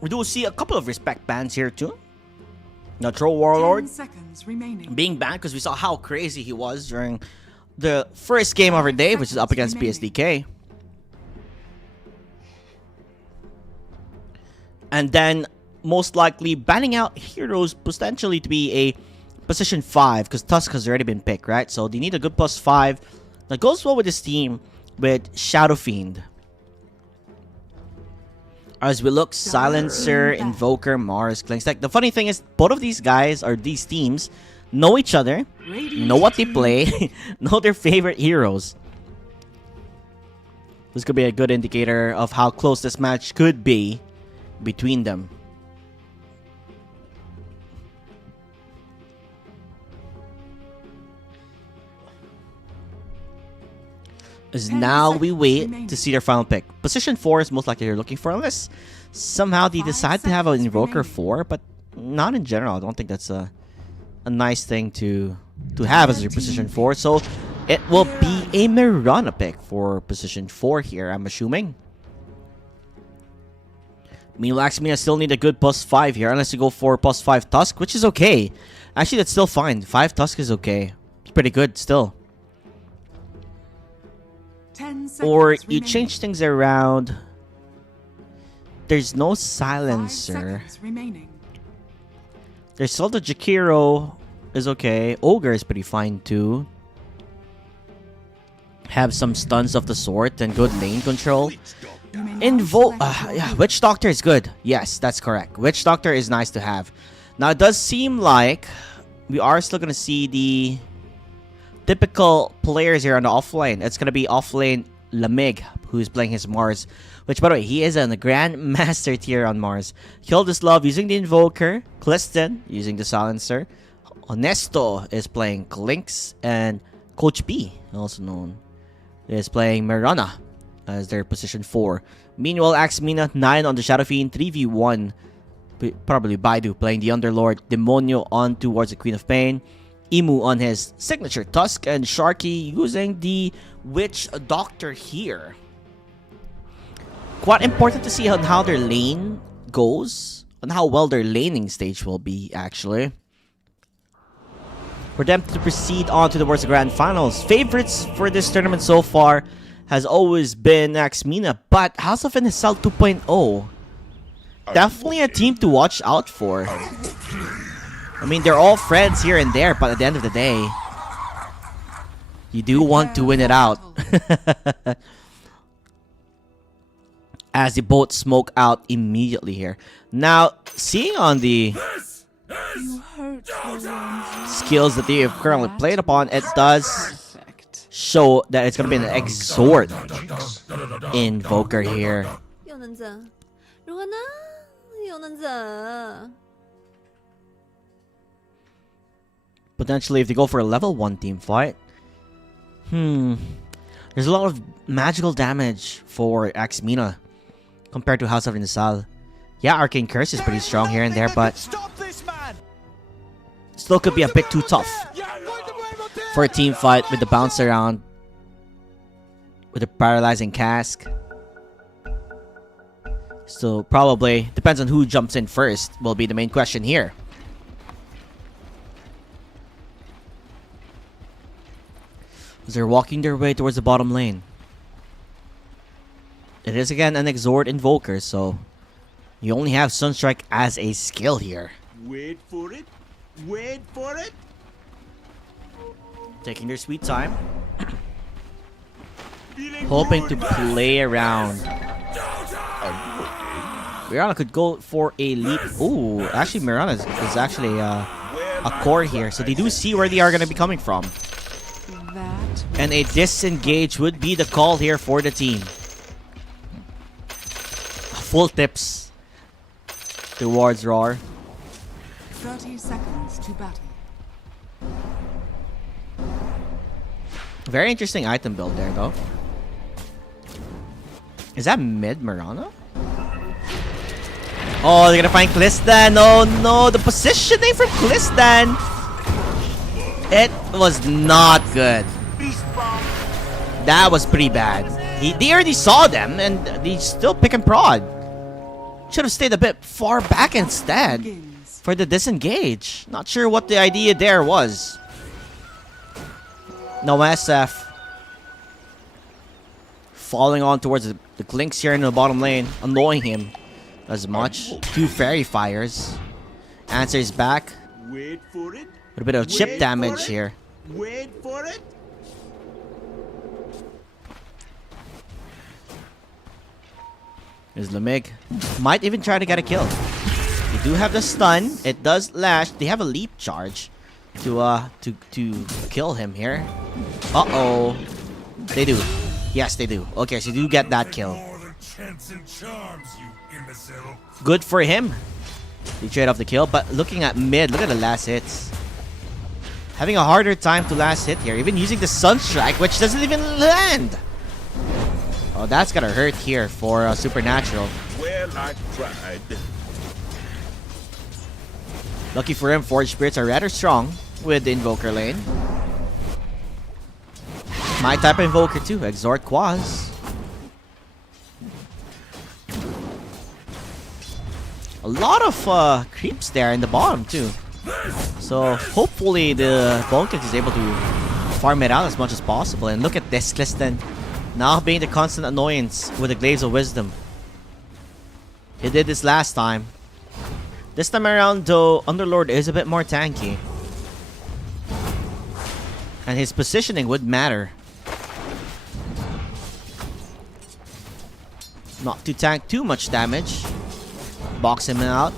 We do see a couple of respect bans here too. Natural Warlord being banned because we saw how crazy he was during the first game of our day, which is up against PSDK. And then most likely banning out heroes potentially to be a position 5 because Tusk has already been picked, right? So they need a good +5 that goes well with this team with Shadow Fiend. As we look, Silencer, Invoker, Mars, Klinks. Like, the funny thing is, both of these guys, or these teams, know each other, know what they play, know their favorite heroes. This could be a good indicator of how close this match could be between them. As now we wait to see their final pick. Position 4 is most likely you're looking for, unless somehow they decide to have an Invoker 4, but not in general. I don't think that's a nice thing to have as your position 4. So it will be a Mirana pick for position 4 here, I'm assuming. Meanwhile, Axmina still need a good +5 here, unless you go for +5 Tusk, which is okay. Actually, that's still fine. 5 Tusk is okay. It's pretty good still. Or you change things around. There's no Silencer. There's still the Jakiro is okay. Ogre is pretty fine too. Have some stuns of the sort and good lane control. Yeah, Witch Doctor is good. Yes, that's correct. Witch Doctor is nice to have. Now it does seem like we are still gonna see the typical players here on the offlane. It's gonna be offlane Lamig, who's playing his Mars. Which, by the way, he is in the Grand Master tier on Mars. Hildeslove using the Invoker. Cliston using the Silencer. Honesto is playing Klinks. And Coach B, also known, is playing Mirana as their position 4. Meanwhile, Axmina 9 on the Shadow Fiend. 3v1. Probably Baidu playing the Underlord. Demonio on towards the Queen of Pain. Emu on his signature Tusk, and Sharky using the Witch Doctor here. Quite important to see on how their lane goes, on how well their laning stage will be, actually. For them to proceed on to the World Grand Finals. Favorites for this tournament so far has always been Axmina, but House of Inesal 2.0, definitely a team to watch out for. I mean, they're all friends here and there, but at the end of the day, you do want to win it out. As they both smoke out immediately here. Now, seeing on the skills that they have currently played upon, it does show that it's going to be an Exhort Invoker here. Potentially, if they go for a level 1 team fight. There's a lot of magical damage for Axmina compared to House of Inesal. Yeah, Arcane Curse is pretty strong here and there, but still could be a bit too tough for a team fight with the bounce around, with the paralyzing cask. So probably depends on who jumps in first will be the main question here. As they're walking their way towards the bottom lane. It is again an Exhort Invoker, so you only have Sunstrike as a skill here. Wait for it. Wait for it. Taking their sweet time. Hoping to play around. Mirana could go for a leap. Ooh, actually Mirana is actually a core here. So they do see where they are going to be coming from. That And a disengage would be the call here for the team. Full tips towards Roar. 30 seconds to battle. Very interesting item build there, though. Is that mid Mirana? Oh, they're gonna find Klistan. Oh no, the positioning from Klistan. It was not good. That was pretty bad. They already saw them and they still pick and prod. Should have stayed a bit far back instead Begins. for the disengage. Not sure what the idea there was. No SF. Falling on towards the Clinks here in the bottom lane. Annoying him as much. 2 fairy fires. Answer is back. Wait for it. With a bit of chip Wait damage for it. here. Wait for it. Is Lamig. Might even try to get a kill. They do have the stun. It does lash. They have a leap charge to kill him here. Uh-oh. They do. Yes, they do. Okay, so you do get that kill. Good for him. They trade off the kill, but looking at mid, look at the last hits. Having a harder time to last hit here. Even using the Sunstrike, which doesn't even land. Oh, that's gonna hurt here for Supernatural. Well, I tried. Lucky for him, Forge Spirits are rather strong with the Invoker lane. My type of Invoker too, Exhort Quaz. A lot of creeps there in the bottom too. So hopefully the Bonket is able to farm it out as much as possible. And look at this, Klistan. Now being the constant annoyance with the Glaives of Wisdom. He did this last time. This time around though, Underlord is a bit more tanky. And his positioning would matter. Not to tank too much damage. Box him out.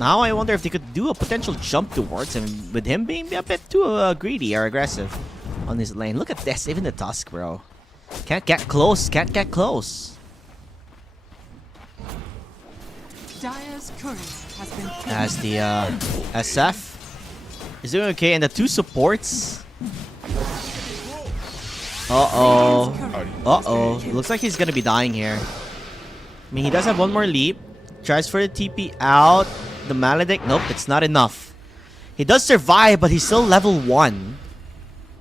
Now I wonder if they could do a potential jump towards him with him being a bit too greedy or aggressive on his lane. Look at this, even the Tusk, bro. Can't get close, can't get close. Dire's courier has been killed. As the SF is doing okay, and the 2 supports. Uh-oh. Uh-oh. Looks like he's gonna be dying here. I mean, he does have one more leap. Tries for the TP out. The Maledict, nope, it's not enough. He does survive, but he's still level 1.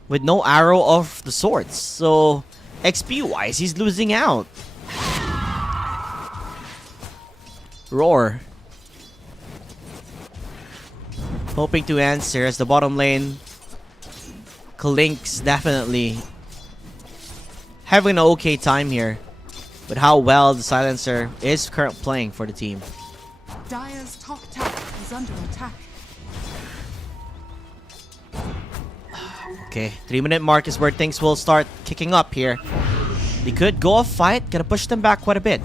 With no arrow of the sorts. So, XP-wise, he's losing out. Roar. Hoping to answer as the bottom lane. Klink's definitely having an okay time here. With how well the Silencer is currently playing for the team. Dire's top tower is under attack. Okay, 3-minute mark is where things will start kicking up here. They could go a fight, gonna push them back quite a bit.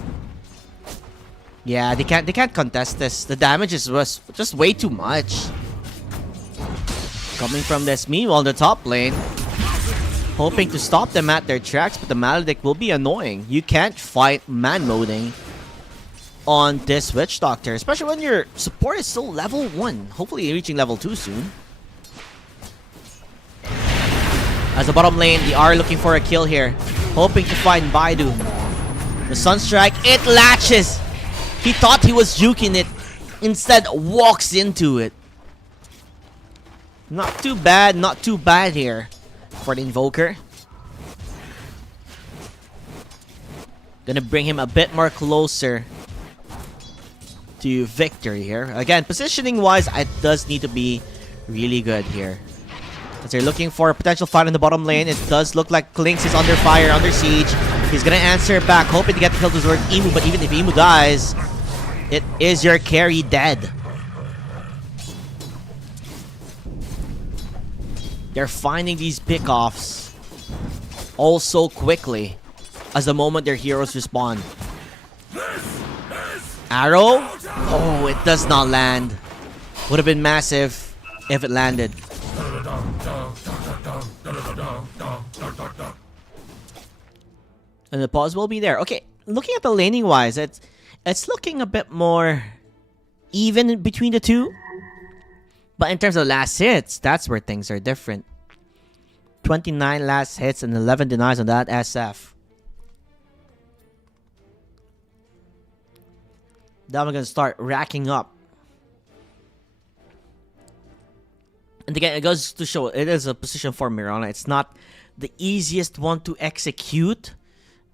Yeah, they can't contest this. The damage is just way too much. Coming from this, meanwhile in the top lane, hoping to stop them at their tracks, but the Maledict will be annoying. You can't fight man moding on this Witch Doctor, especially when your support is still level 1. Hopefully reaching level 2 soon. As the bottom lane, they are looking for a kill here. Hoping to find Baidu. The Sunstrike, it latches! He thought he was juking it. Instead, walks into it. Not too bad here for the Invoker. Gonna bring him a bit more closer to victory here. Again, positioning-wise, it does need to be really good here. As they're looking for a potential fight in the bottom lane, it does look like Klinks is under fire, under siege. He's gonna answer back, hoping to get the kill towards Emu, but even if Emu dies, it is your carry dead. They're finding these pickoffs all so quickly as the moment their heroes respawn. Arrow? Oh, it does not land. Would have been massive if it landed. And the pause will be there. Okay, looking at the laning wise, it's looking a bit more even between the two. But in terms of last hits, that's where things are different. 29 last hits and 11 denies on that SF. Then we're going to start racking up. And again, it goes to show it is a position for Mirana. It's not the easiest one to execute.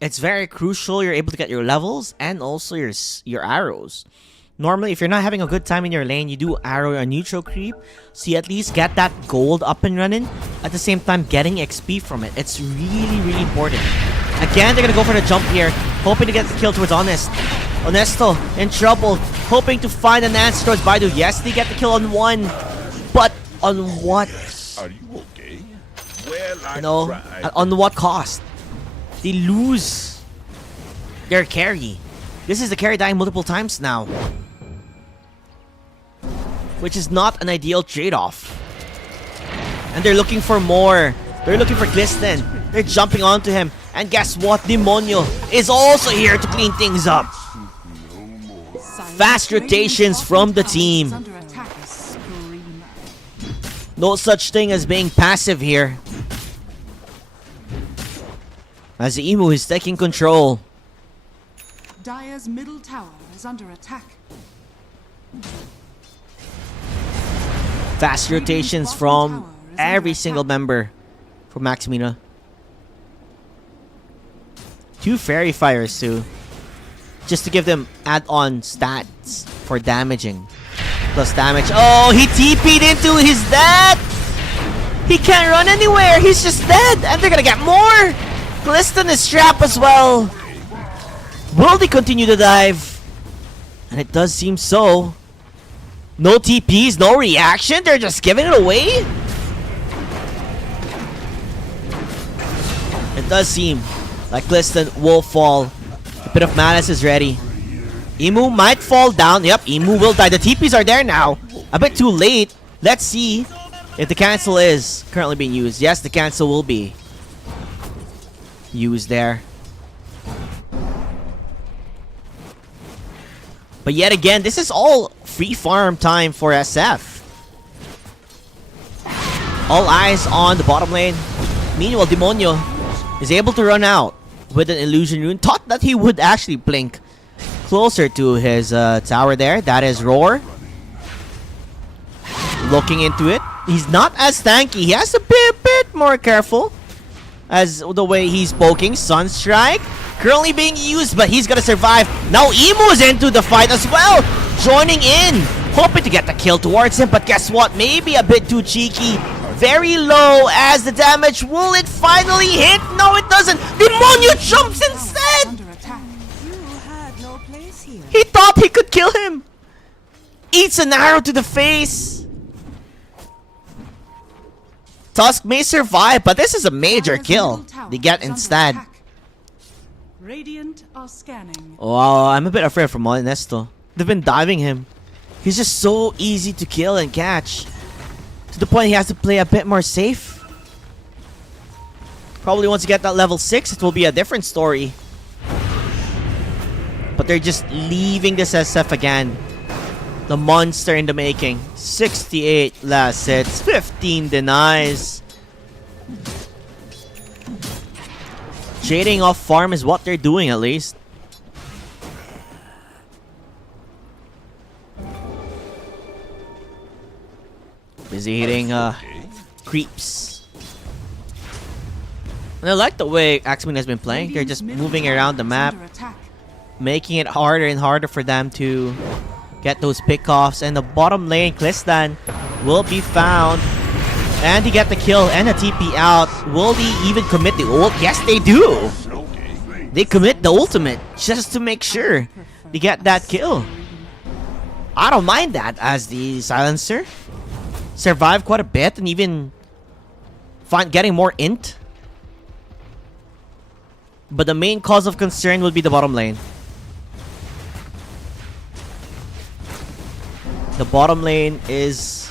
It's very crucial you're able to get your levels and also your arrows. Normally, if you're not having a good time in your lane, you do arrow or neutral creep, so you at least get that gold up and running, at the same time getting XP from it. It's really, really important. Again, they're gonna go for the jump here, hoping to get the kill towards Honest. Honesto in trouble, hoping to find an answer towards Baidu. Yes, they get the kill on one, but on what? Are you okay? Well, I No, tried. on what cost? They lose their carry. This is the carry dying multiple times now, which is not an ideal trade-off. And they're looking for more. They're looking for Glisten. They're jumping onto him. And guess what? Demonio is also here to clean things up. Fast rotations from the team. Under attack, a screamer. No such thing as being passive here. As the Emu is taking control. Dire's middle tower is under attack. Fast rotations from every single member for Maximina. 2 Fairy Fires too. Just to give them add-on stats for damaging. Plus damage. Oh, he TP'd into his death! He can't run anywhere! He's just dead! And they're gonna get more! Glisten is trapped as well! Will they continue to dive? And it does seem so. No TPs, no reaction? They're just giving it away? It does seem like Glisten will fall. A bit of malice is ready. Emu might fall down. Yep, Emu will die. The TPs are there now. A bit too late. Let's see if the cancel is currently being used. Yes, the cancel will be used there. But yet again, this is all free farm time for SF. All eyes on the bottom lane. Meanwhile, Demonio is able to run out with an illusion rune. Thought that he would actually blink closer to his tower there. That is Roar. Looking into it. He's not as tanky. He has to be a bit more careful as the way he's poking. Sunstrike currently being used, but he's gonna survive. Now Emu is into the fight as well, joining in, hoping to get the kill towards him, but guess what? Maybe a bit too cheeky. Very low as the damage. Will it finally hit? No, it doesn't. Demonio jumps instead. Under attack. He thought he could kill him. Eats an arrow to the face. Tusk may survive, but this is a major Dire's kill middle tower they get is under instead. attack. Radiant are scanning. Oh, I'm a bit afraid for Molenesto. They've been diving him. He's just so easy to kill and catch. To the point he has to play a bit more safe. Probably once you get that level 6, it will be a different story. But they're just leaving this SF again. The monster in the making. 68 last hits, 15 denies. Trading off farm is what they're doing at least. Busy hitting creeps. And I like the way Axeman has been playing. They're just moving around the map, making it harder and harder for them to get those pickoffs. And the bottom lane, Klistan, will be found. And he get the kill and a TP out. Will they even commit the ult? Yes, they do. They commit the ultimate just to make sure they get that kill. I don't mind that as the silencer. Survived quite a bit and even getting more int. But the main cause of concern would be the bottom lane. The bottom lane is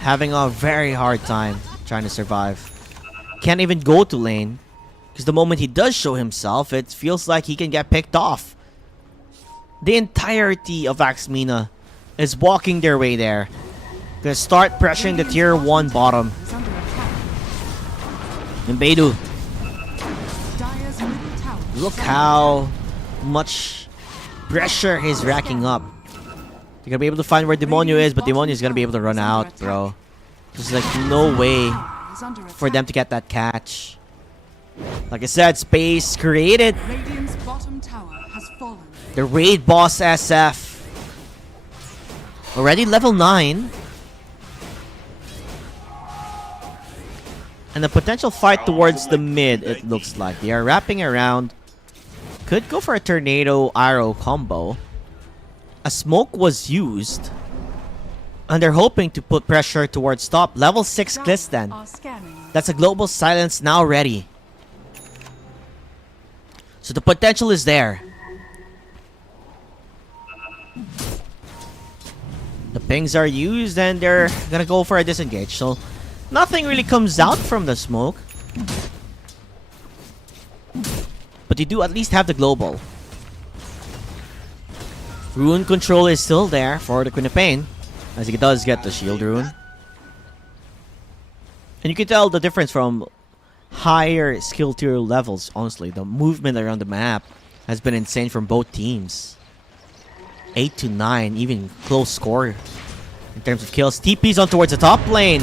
having a very hard time trying to survive. Can't even go to lane. Because the moment he does show himself, it feels like he can get picked off. The entirety of Axmina is walking their way there. Gonna start pressuring the tier 1 bottom. Is under attack. And Beidou, Dire's middle tower. look how much pressure he's racking up. You're gonna be able to find where Demonio is, but Demonio is gonna be able to run out, bro. There's like no way Is under for attack. them to get that catch. Like I said, space created. Radiant's bottom tower has fallen. The raid boss SF. Already level 9. And a potential fight towards the mid, it looks like. They are wrapping around. Could go for a tornado arrow combo. A smoke was used. And they're hoping to put pressure towards top. Level 6 Glisten. Are scanning. That's a global silence now ready. So the potential is there. The pings are used and they're gonna go for a disengage. So nothing really comes out from the smoke. But you do at least have the global. Rune control is still there for the Queen of Pain, as he does get the shield rune. And you can tell the difference from higher skill tier levels, honestly. The movement around the map has been insane from both teams. 8 to 9, even close score in terms of kills. TP's on towards the top lane.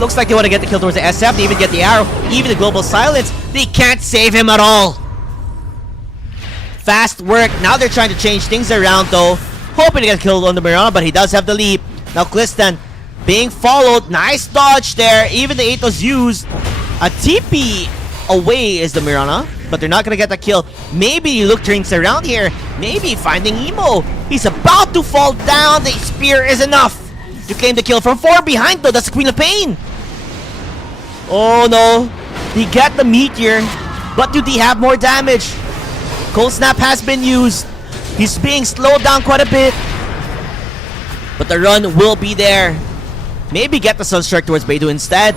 Looks like they want to get the kill towards the SF. They even get the arrow, even the global silence. They can't save him at all. Fast work. Now they're trying to change things around though. Hoping to get killed on the Mirana, but he does have the leap. Now Glisten being followed. Nice dodge there. Even the 8 was used. A TP away is the Mirana, but they're not gonna get the kill. Maybe you look drinks around here. Maybe finding Emo. He's about to fall down. The spear is enough to claim the kill from 4 behind though. That's the Queen of Pain. Oh no. They get the meteor, but do they have more damage? Cold Snap has been used. He's being slowed down quite a bit. But the run will be there. Maybe get the Sunstrike towards Beidou instead.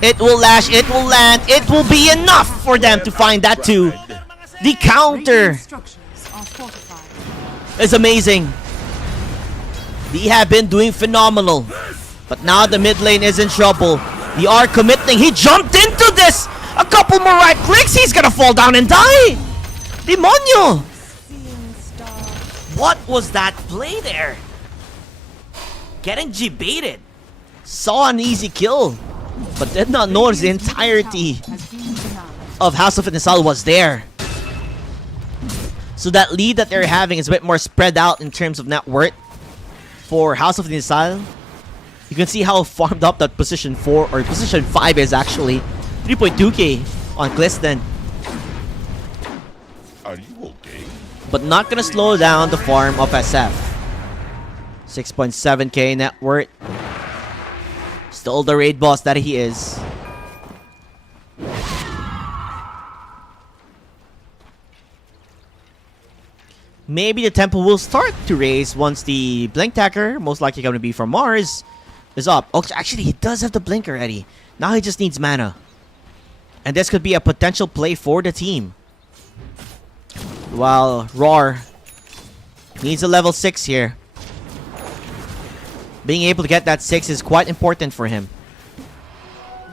It will lash, it will land, it will be enough for them to find that too. The counter Radiant structures are fortified. is amazing. They have been doing phenomenal. But now the mid lane is in trouble. They are committing. He jumped into this. A couple more right clicks. He's gonna fall down and die. Demonio. What was that play there? Getting G-baited. Saw an easy kill, but did not notice the entirety Has been denied. of House of Nisal was there. So that lead that they're having is a bit more spread out in terms of net worth for House of Nisal. You can see how farmed up that position 4 or position 5 is actually. 3.2k on Glisten. Are you okay? But not gonna slow down the farm of SF. 6.7k net worth. Still the raid boss that he is. Maybe the tempo will start to raise once the blink tacker, most likely going to be from Mars, is up. Oh, actually, he does have the blink already. Now he just needs mana. And this could be a potential play for the team. While Roar needs a level 6 here. Being able to get that 6 is quite important for him.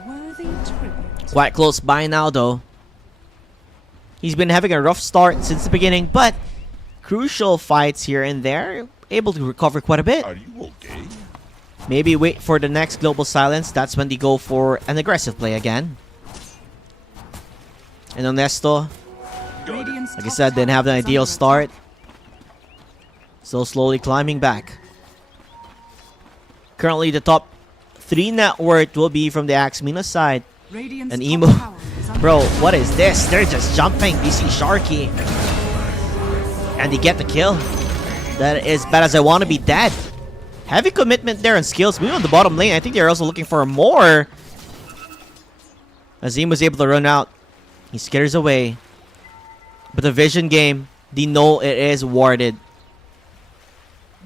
Worthy tribute. Quite close by now, though. He's been having a rough start since the beginning, but crucial fights here and there, able to recover quite a bit. Are you okay? Maybe wait for the next global silence. That's when they go for an aggressive play again. And Honesto, Radiant's like I top said, didn't have an tower is ideal under start. Still slowly climbing back. Currently, the top 3 net worth will be from the Axmina side. attack. Radiant's An top emo. tower is under Bro, attack. what is this? They're just jumping. You see Sharky. And they get the kill. That is bad as I want to be dead. Heavy commitment there on skills. Moving on the bottom lane. I think they're also looking for more Azim was able to run out. He skitters away. But the vision game, they know it is warded.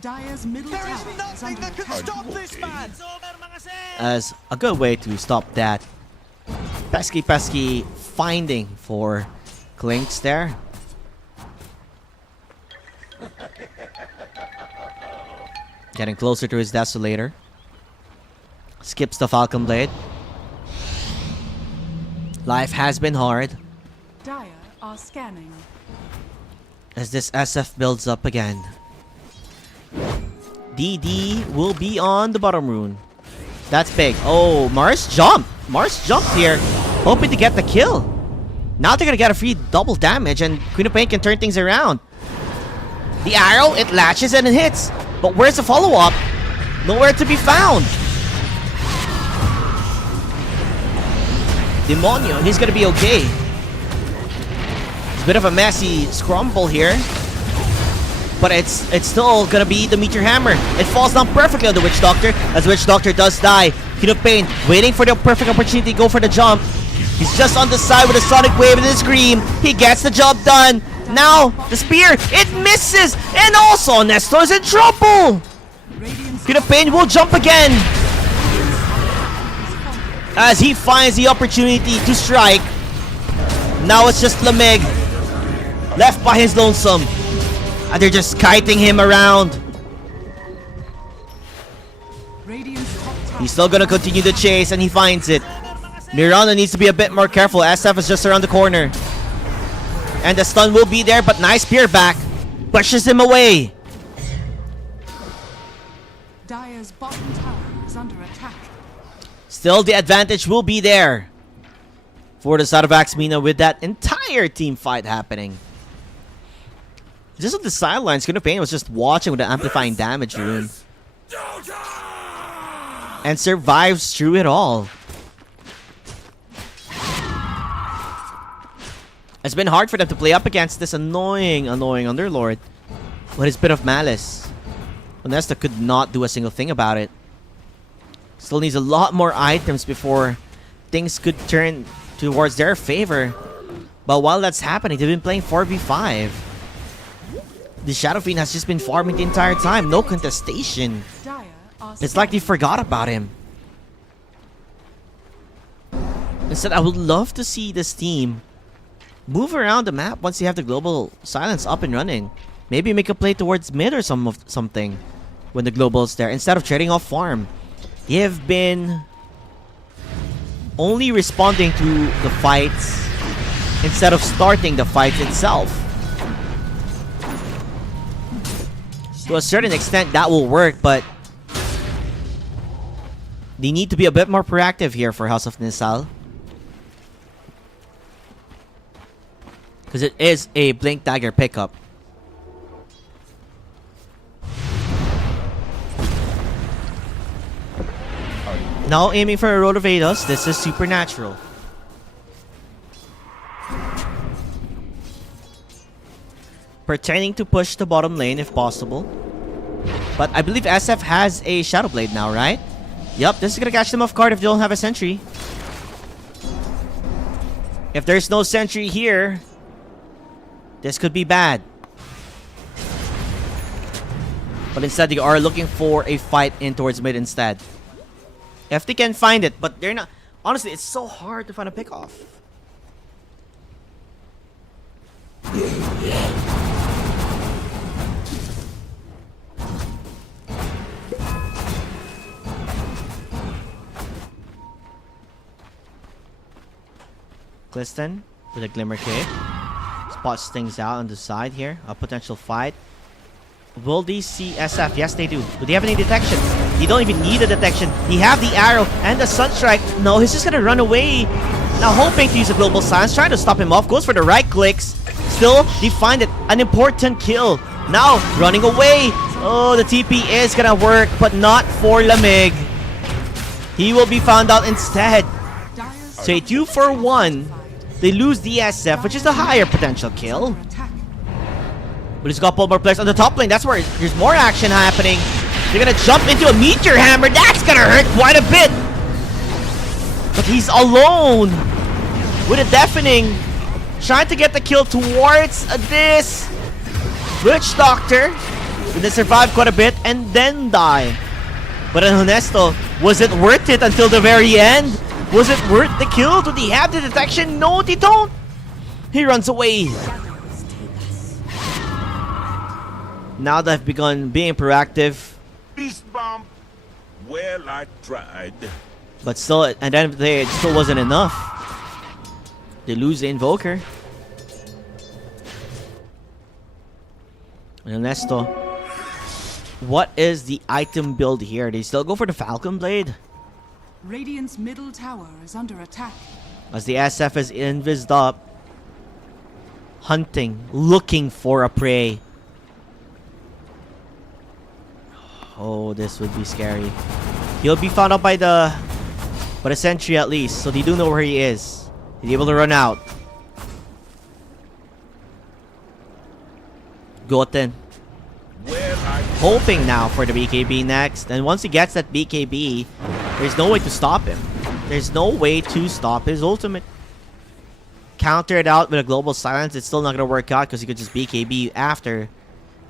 Dire's middle tower is under attack. As a good way to stop that. Pesky finding for Clinks there. Getting closer to his Desolator. Skips the Falcon Blade. Life has been hard Dire are scanning. as this SF builds up again. DD will be on the bottom rune. That's big. Oh, Mars jumped. Mars jumped here, hoping to get the kill. Now they're gonna get a free double damage, and Queen of Pain can turn things around. The arrow, it latches and it hits. But where's the follow-up? Nowhere to be found. Demonio, he's gonna be okay. It's a bit of a messy scramble here. But it's still gonna be the Meteor Hammer. It falls down perfectly on the Witch Doctor, as Witch Doctor does die. Queen of Pain waiting for the perfect opportunity to go for the jump. He's just on the side with a Sonic Wave and a Scream. He gets the job done. Now, the Spear, it misses! And also, Nestor's in trouble! Queen of Pain will jump again! As he finds the opportunity to strike. Now it's just Lamig, left by his lonesome. And they're just kiting him around. He's still gonna continue the chase, and he finds it. Miranda needs to be a bit more careful. SF is just around the corner. And the stun will be there, but nice spear back. Pushes him away. Dire's bottom tower is under attack. Still, the advantage will be there for the side of Axmina with that entire team fight happening. Just on the sidelines, Queen of Pain was just watching with the amplifying damage rune. And survives through it all. It's been hard for them to play up against this annoying Underlord with his bit of malice. Onesta could not do a single thing about it. Still needs a lot more items before things could turn towards their favor. But while that's happening, they've been playing 4v5. The Shadow Fiend has just been farming the entire time. No contestation. Dire are It's like they forgot about him. Instead, I would love to see this team move around the map once they have the global silence up and running. Maybe make a play towards mid or something when the global is there, instead of trading off farm. They have been only responding to the fights instead of starting the fight itself. To a certain extent, that will work, but they need to be a bit more proactive here for House of Nisal. Because it is a Blink Dagger pickup. Now aiming for a Road of Ados. This is Supernatural. Pretending to push the bottom lane if possible. But I believe SF has a Shadow Blade now, right? Yup, this is gonna catch them off guard if they don't have a sentry. If there's no sentry here, this could be bad. But instead, they are looking for a fight in towards mid instead. If they can find it, but they're not. Honestly, it's so hard to find a pick-off. Gliston with a Glimmer Cave. Spots things out on the side here. A potential fight. Will they see SF? Yes, they do. Do they have any detection? They don't even need a detection. They have the arrow and the Sunstrike. No, he's just gonna run away. Now hoping to use a global silence. Trying to stop him off. Goes for the right clicks. Still, they find it. An important kill. Now, running away. Oh, the TP is gonna work, but not for Lamig. He will be found out instead. So a 2-for-1. They lose the SF, which is the higher potential kill. But he's got more players on the top lane. That's where there's more action happening. They're gonna jump into a Meteor Hammer. That's gonna hurt quite a bit. But he's alone. with a deafening. Trying to get the kill towards this Witch Doctor. They survive quite a bit and then die. But Honesto, was it worth it until the very end? Was it worth the kill? Do they have the detection? No, they don't. He runs away. Now that I've begun being proactive. Beast bomb. Well, I tried. But still, at the end of the day, it still wasn't enough. They lose the Invoker. And Honesto. What is the item build here? They still go for the Falcon Blade? Radiant's middle tower is under attack. As the SF is invised up. Hunting. Looking for a prey. Oh, this would be scary. He'll be found out by the sentry at least. So they do know where he is. He's able to run out. Goten. Hoping now for the BKB next. And once he gets that BKB, there's no way to stop him. There's no way to stop his ultimate. Counter it out with a global silence. It's still not going to work out because he could just BKB after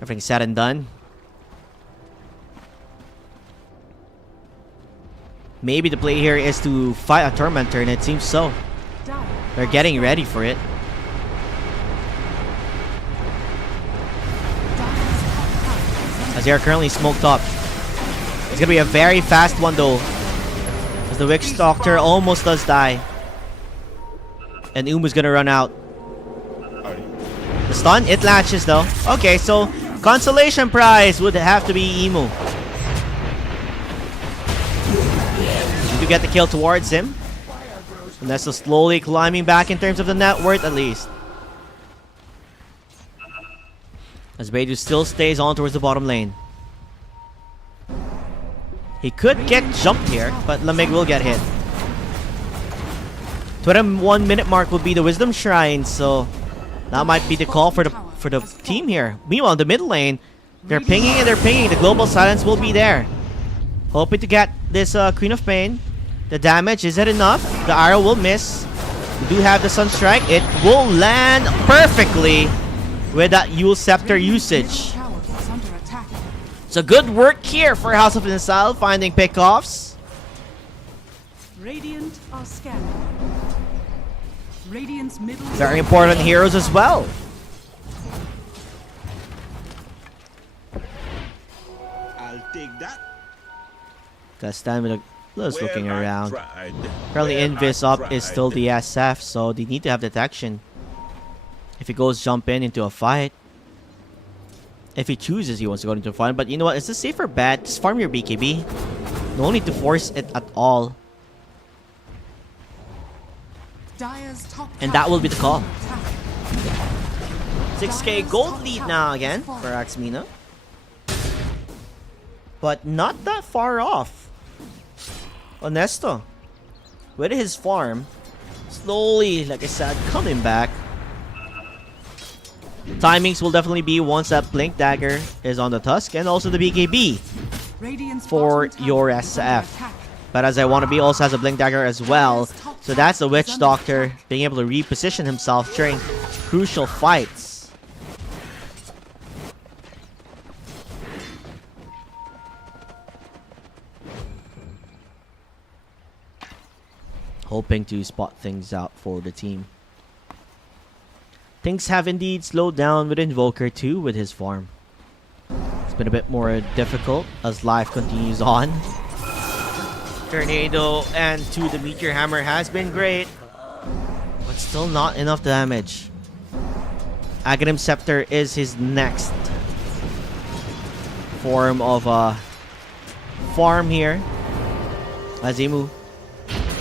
everything's said and done. Maybe the play here is to fight a Tormentor, and it seems so. They're getting ready for it. As they are currently smoked up. It's gonna be a very fast one though. As the Witch Doctor almost does die. And Umu's gonna run out. The stun, it latches though. Okay, so consolation prize would have to be Emu. To get the kill towards him. And that's slowly climbing back in terms of the net worth at least. As Beidou still stays on towards the bottom lane. He could get jumped here, but Lamig will get hit. 21 minute mark will be the Wisdom Shrine, so that might be the call for the team here. Meanwhile, in the mid lane, they're pinging and they're pinging. The global silence will be there. Hoping to get this Queen of Pain. The damage, is it enough? The arrow will miss. We do have the Sunstrike. It will land perfectly with that Yule Scepter usage. So good work here for House of Insal, finding pickoffs. Radiant are scanning. Radiant's middle Very important heroes as well. I'll take that. Gotta stand with a just looking Well, I around. tried. Currently Well, Invis I up is still tried. the SF, so they need to have detection. If he goes jump into a fight. If he chooses he wants to go into a fight. But you know what? It's a safer bet. Just farm your BKB. No need to force it at all. Dire's top And that will be the call. attack. 6k gold lead now again for Axmina. But not that far off. Honesto, with his farm, slowly, like I said, coming back. Timings will definitely be once that Blink Dagger is on the Tusk, and also the BKB Radiant's for bottom tower your is under SF. attack. But as I want to be also has a Blink Dagger as well, so that's the Witch Doctor being able to reposition himself during crucial fights. Hoping to spot things out for the team. Things have indeed slowed down with Invoker too with his farm. It's been a bit more difficult as life continues on. Tornado and to the Meteor Hammer has been great, but still not enough damage. Aghanim Scepter is his next form of farm here. Azimu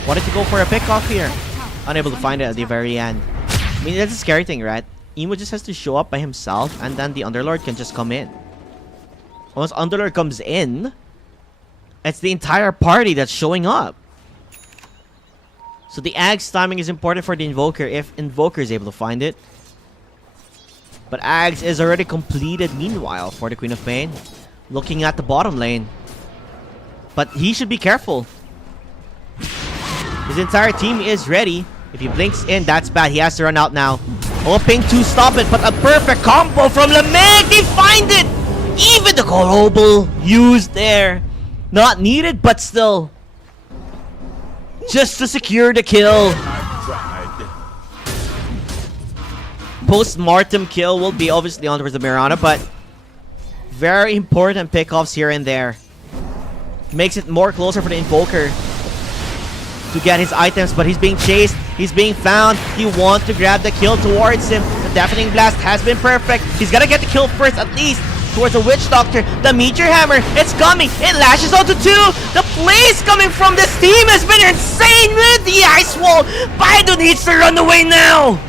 wanted to go for a pickoff here. Unable to find it at the very end. I mean, that's a scary thing, right? Emo just has to show up by himself and then the Underlord can just come in. Once Underlord comes in, it's the entire party that's showing up. So the Ag's timing is important for the Invoker if Invoker is able to find it. But Ags is already completed meanwhile for the Queen of Pain. Looking at the bottom lane. But he should be careful. His entire team is ready. If he blinks in, that's bad. He has to run out now. Hoping to stop it, but a perfect combo from Lameg. They find it. Even the global used there. Not needed, but still. Just to secure the kill. Tried. Post-mortem kill will be obviously on towards the Mirana, but very important pickoffs here and there. Makes it more closer for the Invoker to get his items, but he's being chased. He's being found. He wants to grab the kill towards him. The Deafening Blast has been perfect. He's gonna get the kill first, at least. Towards the Witch Doctor. The Meteor Hammer. It's coming. It lashes onto 2. The plays coming from this team has been insane with the Ice Wall. Baidu needs to run away now.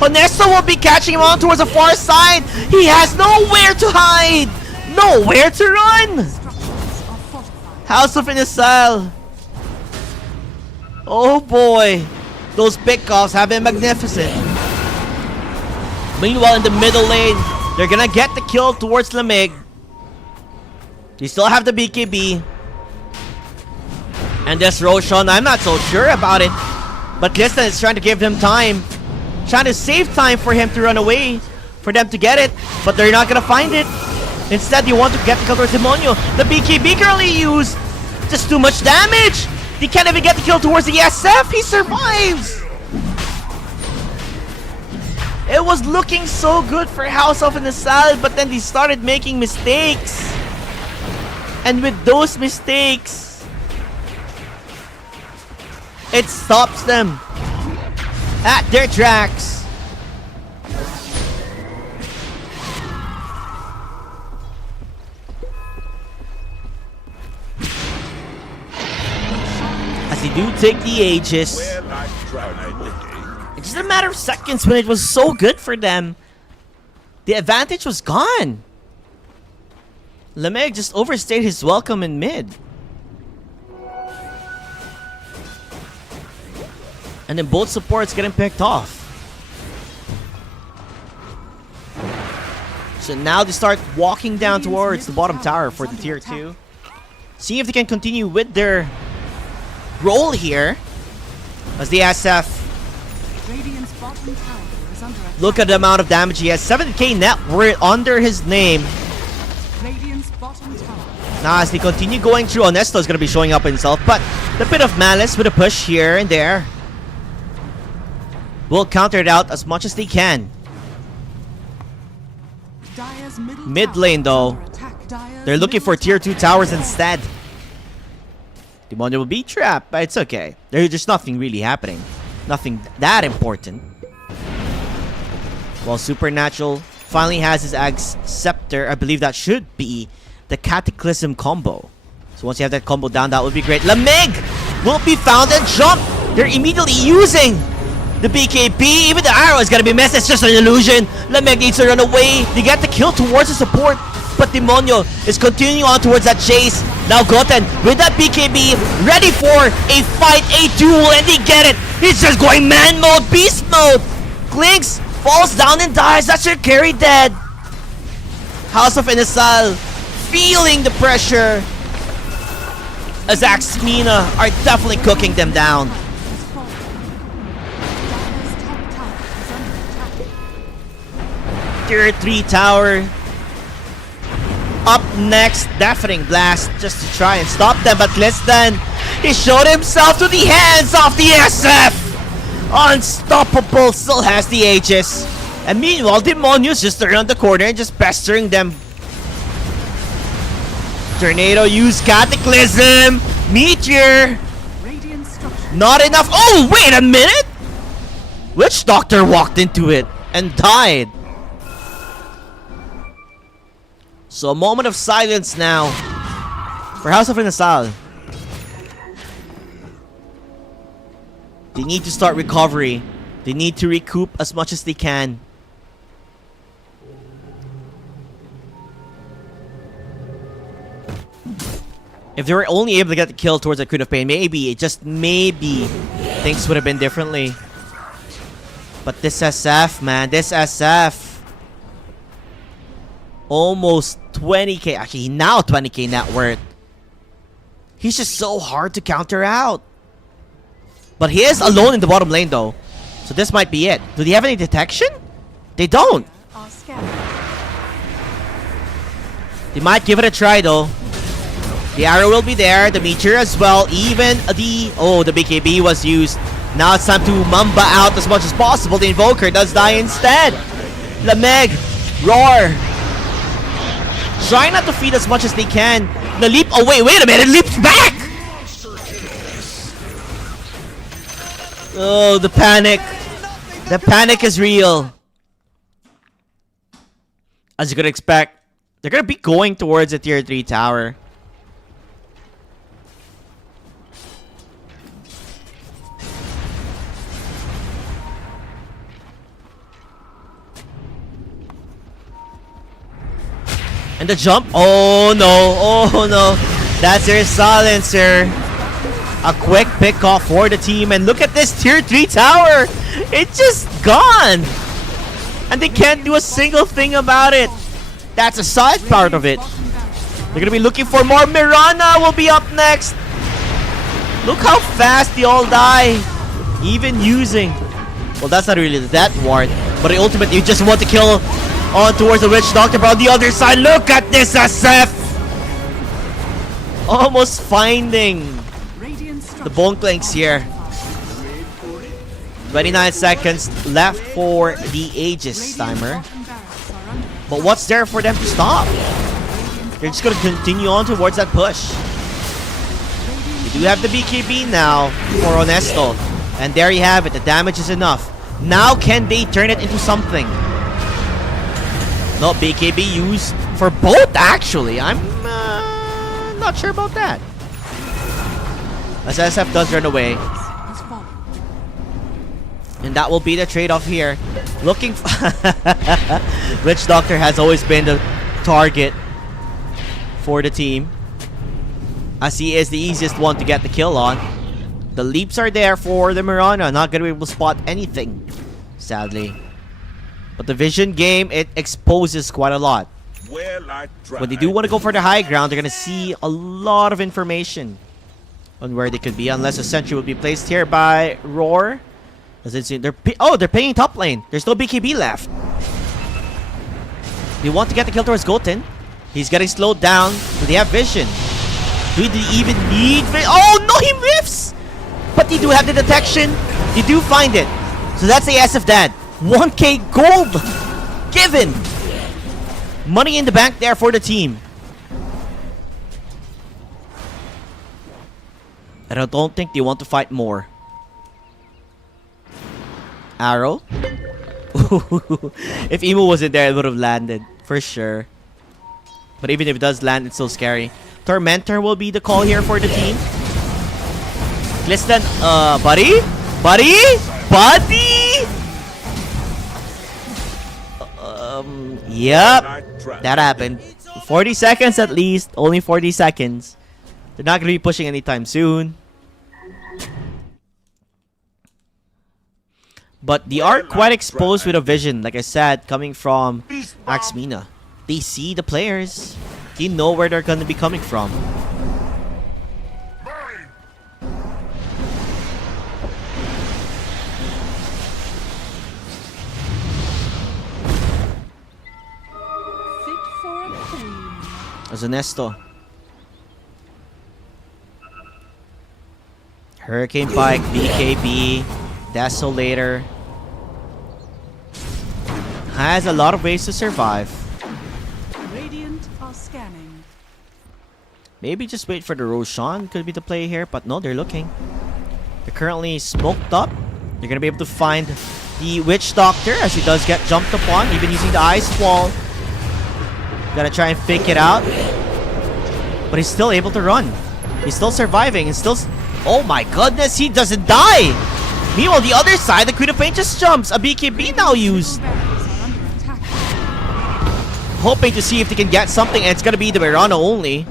Honesto will be catching him on towards the far side. He has nowhere to hide. Nowhere to run. Structures are fortified. House of Inisal. Oh boy. Those pickoffs have been magnificent. Meanwhile, in the middle lane, they're gonna get the kill towards Lamig. They still have the BKB. And this Roshan, I'm not so sure about it. But Listan is trying to give them time. Trying to save time for him to run away. For them to get it. But they're not gonna find it. Instead, they want to get the kill towards Demonio. The BKB currently used. Just too much damage. They can't even get the kill towards the SF. He survives. It was looking so good for House of Inisal, but then they started making mistakes. And with those mistakes, it stops them at their tracks. As they do take the Aegis. Well, I tried. It's just a matter of seconds when it was so good for them. The advantage was gone. Lameg just overstayed his welcome in mid. And then both supports getting picked off. So now they start walking down towards the bottom tower for the tier 2. See if they can continue with their role here. As the SF. Radiant's bottom tower is under attack. Look at the amount of damage he has. 7k net worth under his name. Radiant's bottom tower. Now as they continue going through, Honesto is going to be showing up himself. But the bit of malice with a push here and there will counter it out as much as they can. Dire's middle Mid tower lane is though. under attack. Dire's They're looking middle for tier tower 2 towers is instead. Demonio will be trapped, but it's okay. There's just nothing really happening. Nothing that important. While Supernatural finally has his Ag's Scepter, I believe that should be the Cataclysm combo. So once you have that combo down, that would be great. Lamig will be found and jump. They're immediately using the BKB. Even the arrow is gonna be missed. It's just an illusion. Lamig needs to run away. They get the kill towards the support. But Demonio is continuing on towards that chase. Now Goten with that BKB ready for a fight, a duel, and they get it. He's just going man mode, beast mode. Clinks falls down and dies. That's your carry dead. House of Inisal feeling the pressure as Axmina are definitely cooking them down. is falling. Dire's top tower is under attack. Tier 3 tower. Up next, Deafening Blast just to try and stop them, but Listan, he showed himself to the hands of the SF! Unstoppable, still has the Aegis. And meanwhile, Demonio's just around the corner and just pestering them. Tornado used Cataclysm! Meteor! Radiant structure. Not enough. Oh, wait a minute! Witch Doctor walked into it and died. So a moment of silence now for House of Inisal. They need to start recovery. They need to recoup as much as they can. If they were only able to get the kill towards the Queen of Pain, maybe, just maybe, things would have been differently. But this SF, man, this SF. Almost 20k, actually now 20k net worth. He's just so hard to counter out. But he is alone in the bottom lane though. So this might be it. Do they have any detection? They don't. Are scanning. They might give it a try though. The arrow will be there, the meteor as well, even the... Oh, the BKB was used. Now it's time to Mamba out as much as possible. The Invoker does die instead. Lameg, Roar. Trying not to feed as much as they can. The leap... Oh, wait a minute, it leaps back! Oh, the panic. The panic is real. As you could expect, they're gonna be going towards a tier 3 tower. And the jump. Oh no. That's their silencer. A quick pick off for the team. And look at this tier 3 tower. It's just gone. And they can't do a single thing about it. That's a side part of it. They're gonna be looking for more. Mirana will be up next. Look how fast they all die. Even using... Well, that's not really that ward. But the ultimate, you just want to kill on towards the Witch Doctor. But on the other side, look at this SF! Almost finding the Bone Clanks here. 29 seconds left for the Aegis timer. But what's there for them to stop? They're just gonna continue on towards that push. We do have the BKB now for Honesto. And there you have it, the damage is enough. Now can they turn it into something? No, BKB used for both actually. I'm not sure about that. As SF does run away. And that will be the trade-off here. Looking Witch Doctor has always been the target for the team, as he is the easiest one to get the kill on. The leaps are there for the Mirana. Not gonna be able to spot anything, sadly. But the vision game, it exposes quite a lot. When they do want to go for the high ground, they're gonna see a lot of information on where they could be, unless a sentry will be placed here by Roar. As it's they're paying top lane. There's no BKB left. They want to get the kill towards Goten. He's getting slowed down. Do they have vision? Do they even need vision? Oh no, he whiffs! But they do have the detection. They do find it. So that's the SF Dad. 1k gold given. Money in the bank there for the team. And I don't think they want to fight more. Arrow. If Emo wasn't there, it would have landed for sure. But even if it does land, it's still scary. Tormentor will be the call here for the team. Gliston, buddy? Yep. That happened. 40 seconds at least. Only 40 seconds. They're not going to be pushing anytime soon. But they are quite exposed with a vision, like I said, coming from Axmina. They see the players. They know where they're going to be coming from. Fit for a queen. As Honesto. Hurricane Pike, BKB, Desolator. Has a lot of ways to survive. Radiant are scanning. Maybe just wait for the Roshan could be the play here, but no, they're looking. They're currently smoked up. They're gonna be able to find the Witch Doctor as he does get jumped upon, even using the Ice Wall. Gotta try and fake it out. But he's still able to run. He's still surviving. He's still... Oh my goodness, he doesn't die! Meanwhile, the other side, the Queen of Pain just jumps. A BKB now used. Hoping to see if they can get something, and it's gonna be the Mirana only,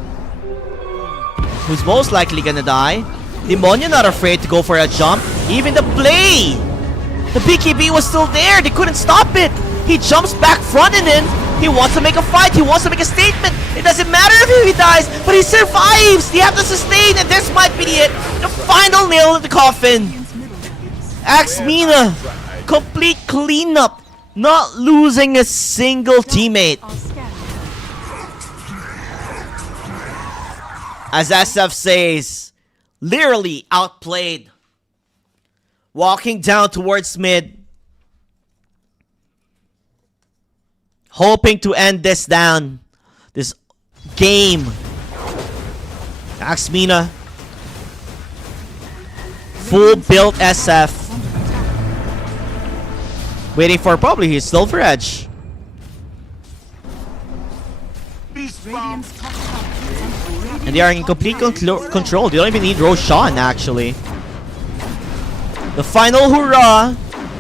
who's most likely gonna die. Demonia not afraid to go for a jump. Even the play! The BKB was still there. They couldn't stop it. He jumps back front and in. He wants to make a fight. He wants to make a statement. It doesn't matter if he dies, but he survives. They have to sustain, and this might be it. The final nail in the coffin. Axmina, complete cleanup, not losing a single teammate. Are scared. As SF says, literally outplayed. Walking down towards mid. Hoping to end this down. This game. Axmina. Full built SF. Waiting for probably his Silver Edge. Radiant's top tower is under attack. And they are in complete control. They don't even need Roshan, actually. The final hurrah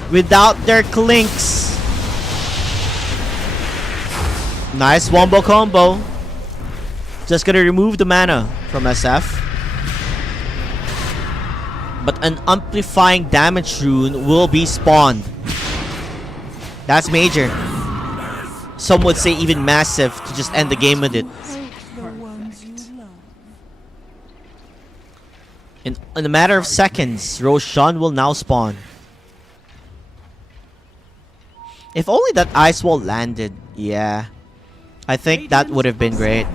without their clinks. Nice wombo combo. Just gonna remove the mana from SF. But an amplifying damage rune will be spawned. That's major. Some would say even massive to just end the game with it. In a matter of seconds, Roshan will now spawn. If only that ice wall landed. Yeah. I think that would have been great.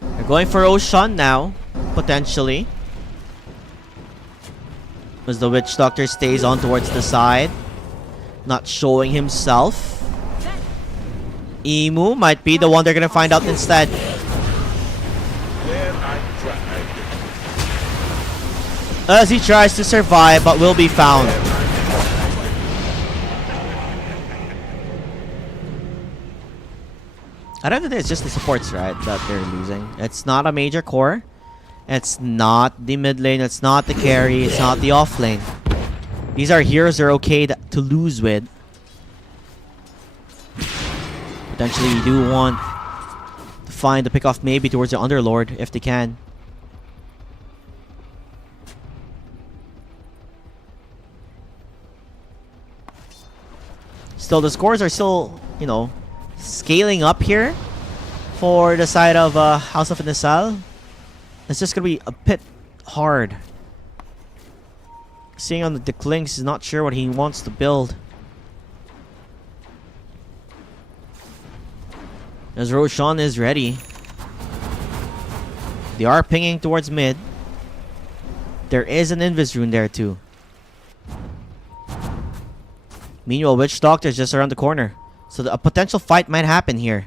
They're going for Roshan now. Potentially. As the Witch Doctor stays on towards the side. Not showing himself. Emu might be the one they're gonna find out instead. Well, I tried. As he tries to survive, but will be found. I don't think it's just the supports, right, that they're losing. It's not a major core. It's not the mid lane. It's not the carry. It's not the off lane. These are heroes they're okay to lose with. Potentially, you do want to find the pick-off maybe towards the Underlord if they can. Still, the scores are still, you know, scaling up here for the side of House of Nisal. It's just gonna be a bit hard. Seeing on the Clinks is not sure what he wants to build. As Roshan is ready. They are pinging towards mid. There is an Invis rune there too. Meanwhile, Witch Doctor is just around the corner. So a potential fight might happen here.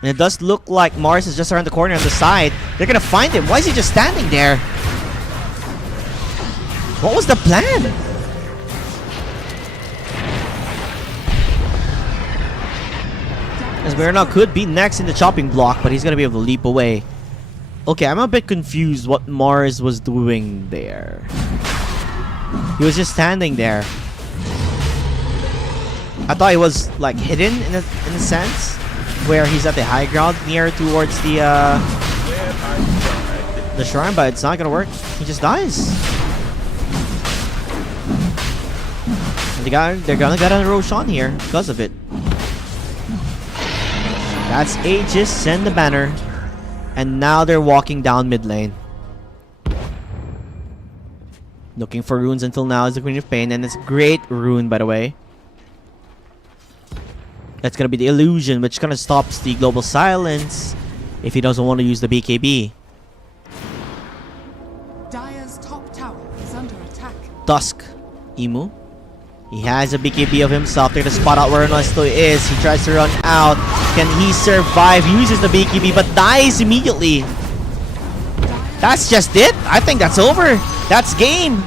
And it does look like Mars is just around the corner on the side. They're gonna find him. Why is he just standing there? What was the plan? As Mirna could be next in the chopping block, but he's gonna be able to leap away. Okay, I'm a bit confused what Mars was doing there. He was just standing there. I thought he was like hidden in a sense, where he's at the high ground near towards the shrine, but it's not gonna work. He just dies. And they're gonna get a Roshan here because of it. That's Aegis and the banner, and now they're walking down mid lane. Looking for runes until now is the Queen of Pain, and it's a great rune, by the way. That's gonna be the illusion, which kind of stops the global silence if he doesn't want to use the BKB. Dire's top tower is under attack. Dusk, Emu. He has a BKB of himself. They're gonna spot out where Ernesto is. He tries to run out. Can he survive? Uses the BKB, but dies immediately. That's just it. I think that's over. That's game.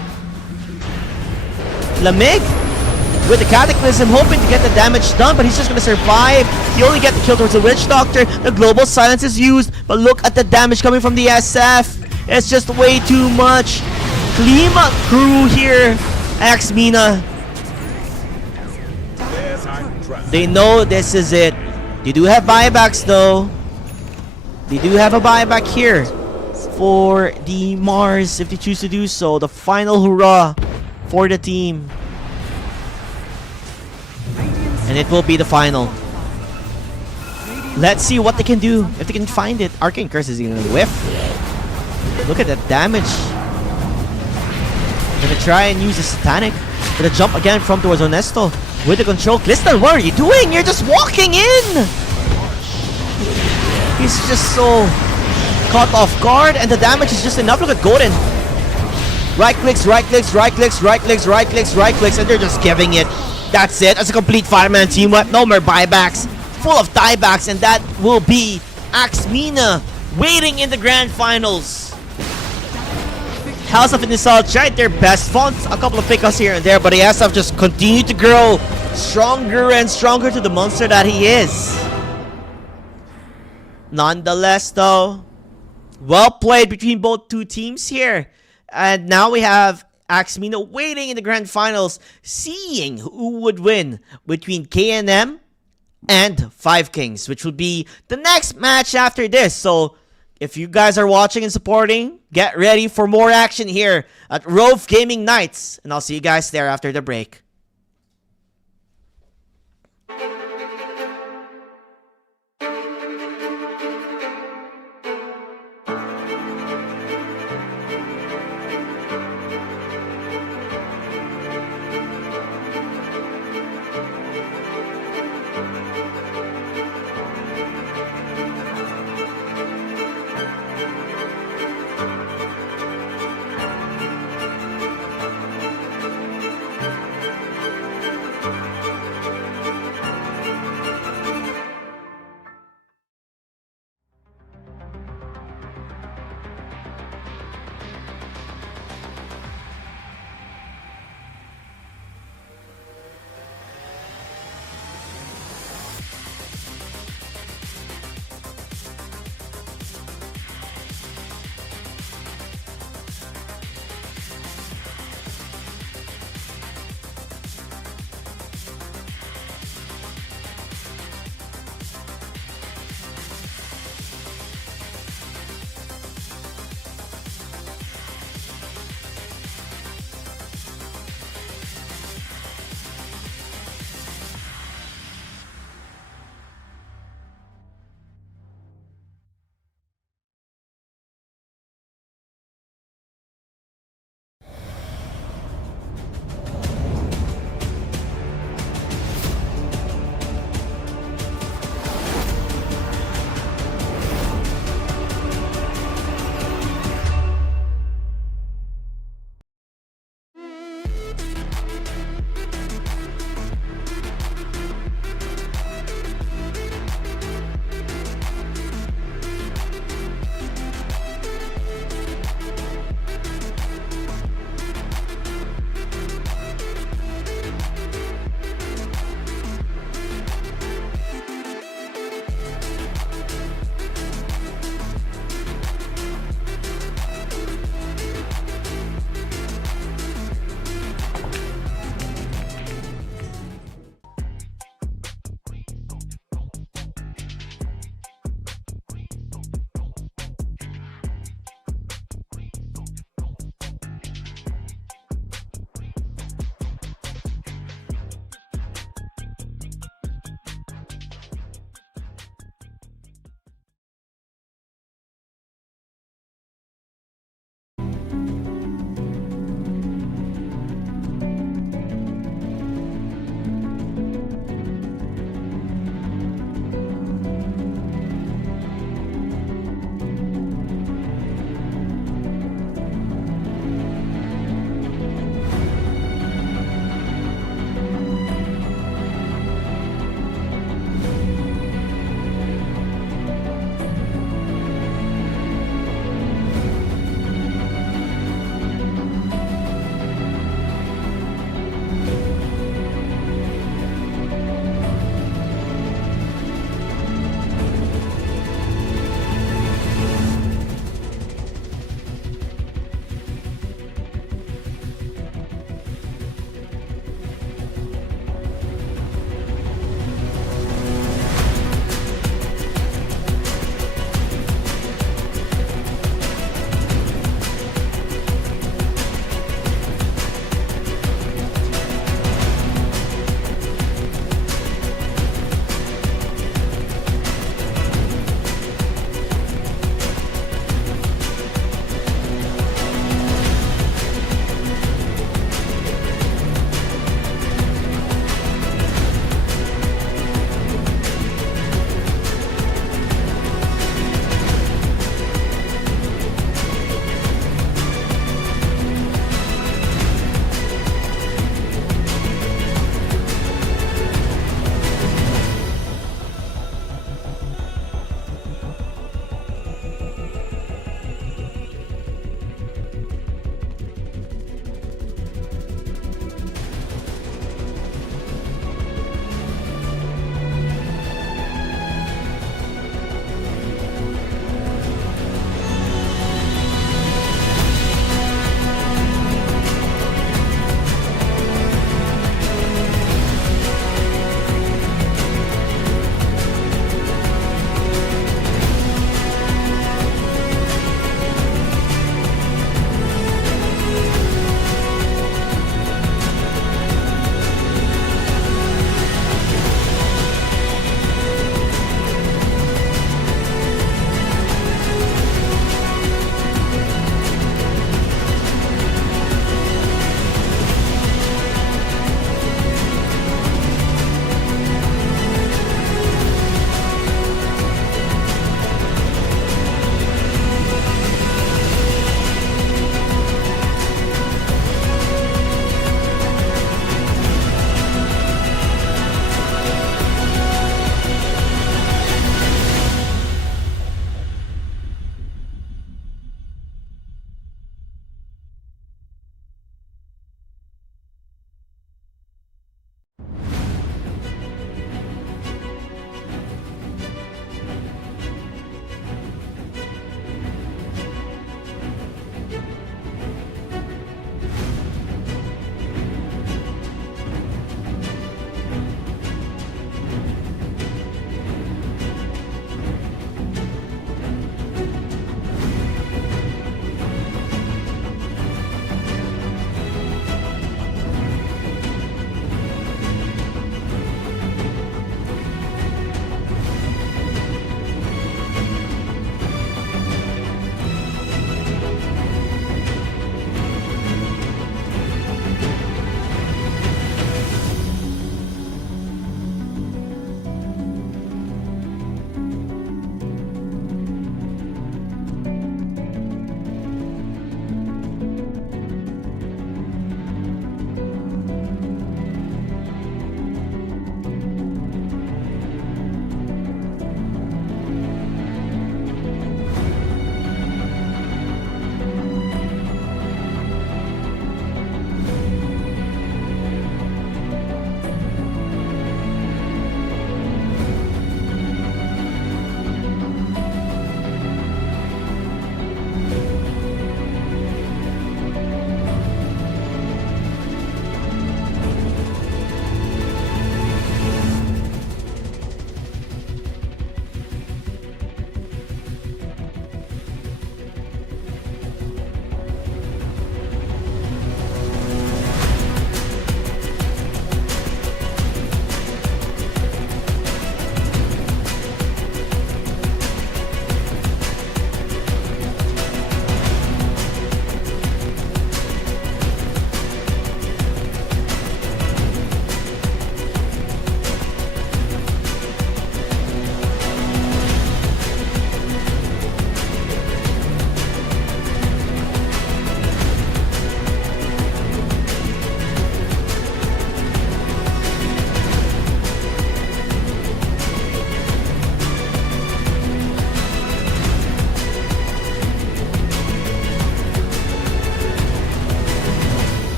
Lamig with the Cataclysm, hoping to get the damage done, but he's just gonna survive. He only get the kill towards the Witch Doctor. The global silence is used, but look at the damage coming from the SF. It's just way too much. Klima crew here. Axmina. They know this is it. They do have buybacks though. They do have a buyback here for the Mars if they choose to do so. The final hurrah for the team. And it will be the final. Let's see what they can do. If they can find it. Arcane Curse is gonna whiff. Look at that damage. Gonna try and use the Satanic. Gonna jump again from towards Honesto. With the control. Cliston, what are you doing? You're just walking in! He's just so caught off guard, and the damage is just enough. Look at Golden. Right clicks, right clicks, right clicks, right clicks, right clicks, right clicks, and they're just giving it. That's it. That's a complete 5-man team. What? No more buybacks. Full of tiebacks, and that will be Axmina waiting in the grand finals. House of Inisal tried their best. Found a couple of pickups here and there, but ASF just continued to grow stronger and stronger to the monster that he is. Nonetheless, though, well played between both two teams here. And now we have Axmina waiting in the grand finals, seeing who would win between KNM and Five Kings, which will be the next match after this. So if you guys are watching and supporting, get ready for more action here at Rove Gaming Nights. And I'll see you guys there after the break.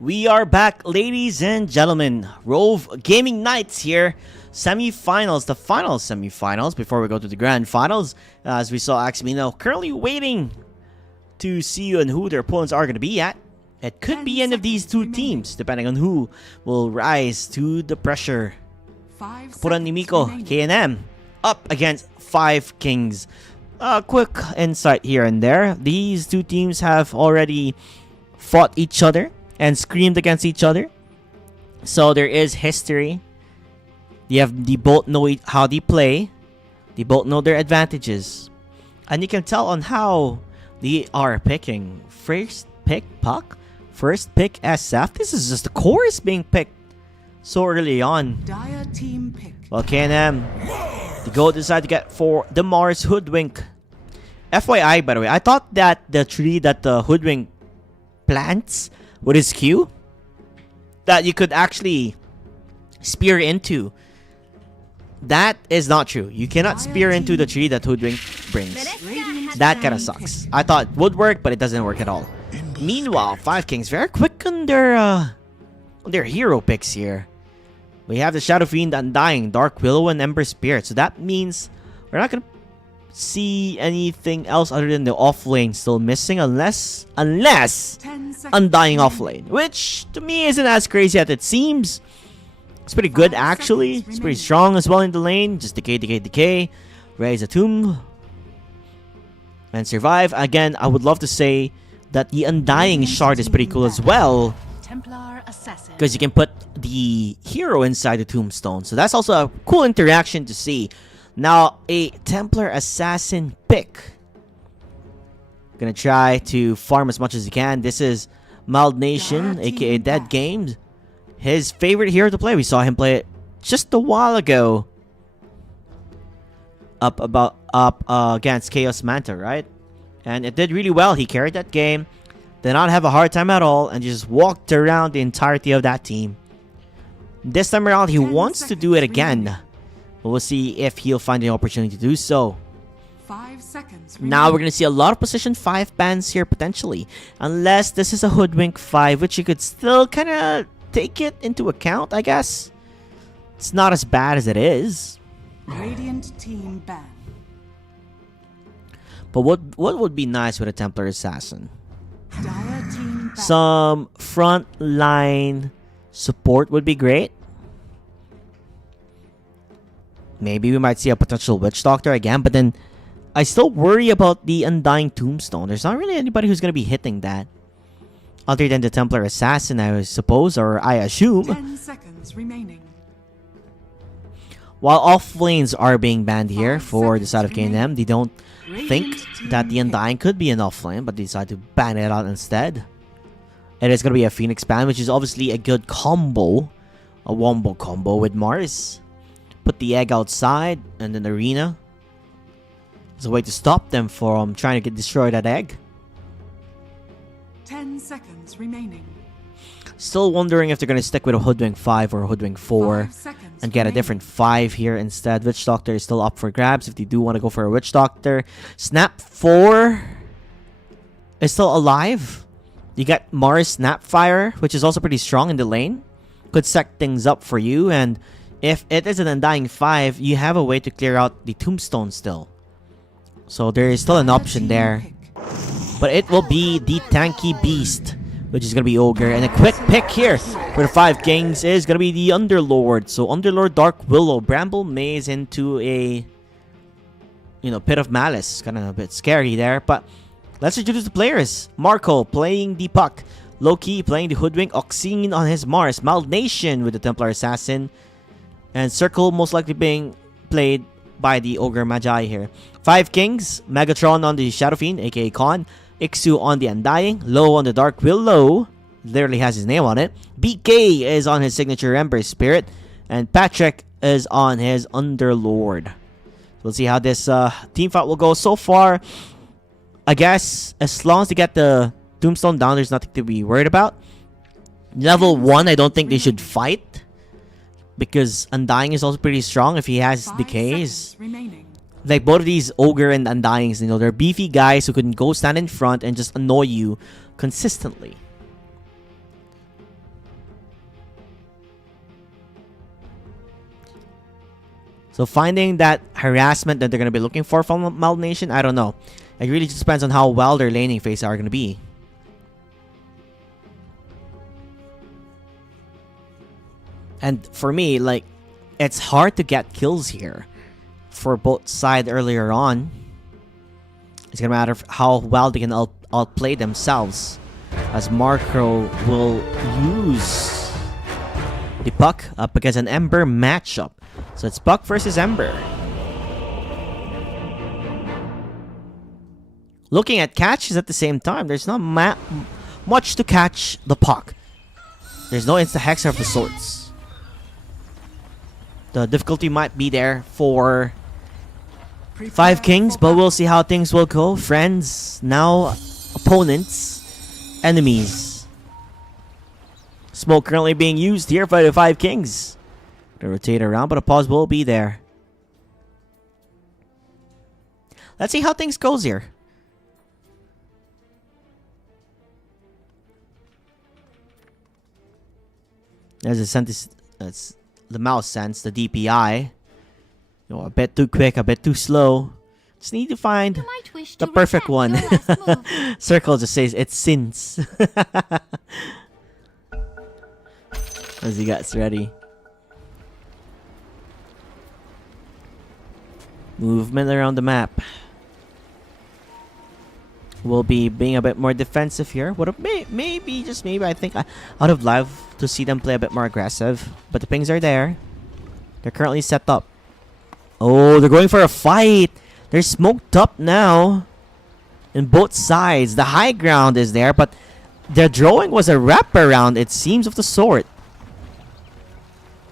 We are back, ladies and gentlemen. Rove Gaming Nights here. Semi-finals, the final semi-finals before we go to the grand finals. As we saw Aximino currently waiting to see who their opponents are going to be at. It could be any of these two teams, depending on who will rise to the pressure. 5 Kapuran ni seconds Miko, remaining. K&M, up against 5 Kings. Quick insight here and there. These two teams have already fought each other and screamed against each other. So there is history. They both know how they play. They both know their advantages. And you can tell on how they are picking. First pick Puck. First pick SF. This is just the chorus being picked so early on. Dire team pick. Well, K&M, the GOAT decided to get for the Mars Hoodwink. FYI, by the way, I thought that the tree that the Hoodwink plants with his Q, that you could actually spear into. That is not true. You cannot spear into the tree that Hoodwink brings. That kind of sucks. I thought it would work, but it doesn't work at all. Meanwhile, 5 Kings very quick on their hero picks here. We have the Shadow Fiend, Undying, Dark Willow, and Ember Spirit. So that means we're not gonna see anything else other than the offlane still missing, unless 10 seconds Undying remaining. offlane, which to me isn't as crazy as it seems. It's pretty good 5 actually. seconds It's pretty remaining. strong as well in the lane. Just decay. Raise a tomb and survive. Again, I would love to say that the Undying shard is pretty cool as well, Templar Assassin. because you can put the hero inside the tombstone. So that's also a cool interaction to see. Now, a Templar Assassin pick. Gonna try to farm as much as he can. This is Mild Nation, aka Dead Games. His favorite hero to play. We saw him play it just a while ago. Up against Chaos Manta, right? And it did really well. He carried that game. Did not have a hard time at all, and just walked around the entirety of that team. This time around, he 10 wants to do it seconds again. remaining. But we'll see if he'll find the opportunity to do so. 5 seconds Now we're remaining. gonna see a lot of position 5 bans here potentially. Unless this is a Hoodwink 5, which you could still kinda take it into account, I guess. It's not as bad as it is. Radiant team ban. But what would be nice with a Templar Assassin? Dire team ban. Some front line support would be great. Maybe we might see a potential Witch Doctor again, but then I still worry about the Undying Tombstone. There's not really anybody who's going to be hitting that. Other than the Templar Assassin, I suppose, or I assume. 10 seconds remaining. While off lanes are being banned here 5 for the side of seconds K&M, they don't think Radiant that the team Undying could be an off lane, but they decide to ban it out instead. It is going to be a Phoenix ban, which is obviously a good combo. A wombo combo with Mars. Put the egg outside and then arena. There's a way to stop them from trying to destroy that egg. 10 seconds remaining. Still wondering if they're going to stick with a Hoodwink 5 or a Hoodwink 4. 5 seconds And get a remaining. different 5 here instead. Witch Doctor is still up for grabs if they do want to go for a Witch Doctor. Snap 4 is still alive. You got Mars Snapfire, which is also pretty strong in the lane. Could set things up for you. And if it is an Undying 5, you have a way to clear out the Tombstone still. So there is still an Dire option team there. pick. But it will be the Tanky Beast, which is going to be Ogre. And a quick pick here for the 5 Kings is going to be the Underlord. So Underlord, Dark Willow, Bramble Maze into a, Pit of Malice. Kind of a bit scary there. But let's introduce the players. Marco playing the Puck. Loki playing the Hoodwink. Oxine on his Mars. Mild Nation with the Templar Assassin. And Circle most likely being played by the Ogre Magi here. 5 Kings. Megatron on the Shadow Fiend, aka Khan. Ixu on the Undying. Low on the Dark Willow. Literally has his name on it. BK is on his signature Ember Spirit. And Patrick is on his Underlord. We'll see how this team fight will go. So far, I guess as long as they get the Tombstone down, there's nothing to be worried about. Level 1, I don't think they should fight. Because Undying is also pretty strong if he has 5 decays. seconds remaining. Like both of these Ogre and Undyings, they're beefy guys who can go stand in front and just annoy you consistently. So finding that harassment that they're gonna be looking for from Meld Nation, I don't know. It really just depends on how well their laning phase are gonna be. And for me, like, it's hard to get kills here for both sides earlier on. It's gonna matter how well they can outplay themselves, as Marco will use the Puck up against an Ember matchup. So it's Puck versus Ember. Looking at catches at the same time, there's not much to catch the Puck. There's no insta-hexer of the sorts. The difficulty might be there for 5 Kings, but we'll see how things will go. Friends, now opponents, enemies. Smoke currently being used here by the 5 Kings. Gonna rotate around, but a pause will be there. Let's see how things goes here. There's a sentence. That's the mouse sense, the DPI. You know, a bit too quick, a bit too slow. Just need to find the perfect one. Circle just says it's since. As he gets ready. Movement around the map. We'll be being a bit more defensive here. Would have maybe, just maybe, I think I would have loved to see them play a bit more aggressive. But the pings are there. They're currently set up. Oh, they're going for a fight. They're smoked up now. In both sides. The high ground is there, but their drawing was a wraparound, it seems, of the sort.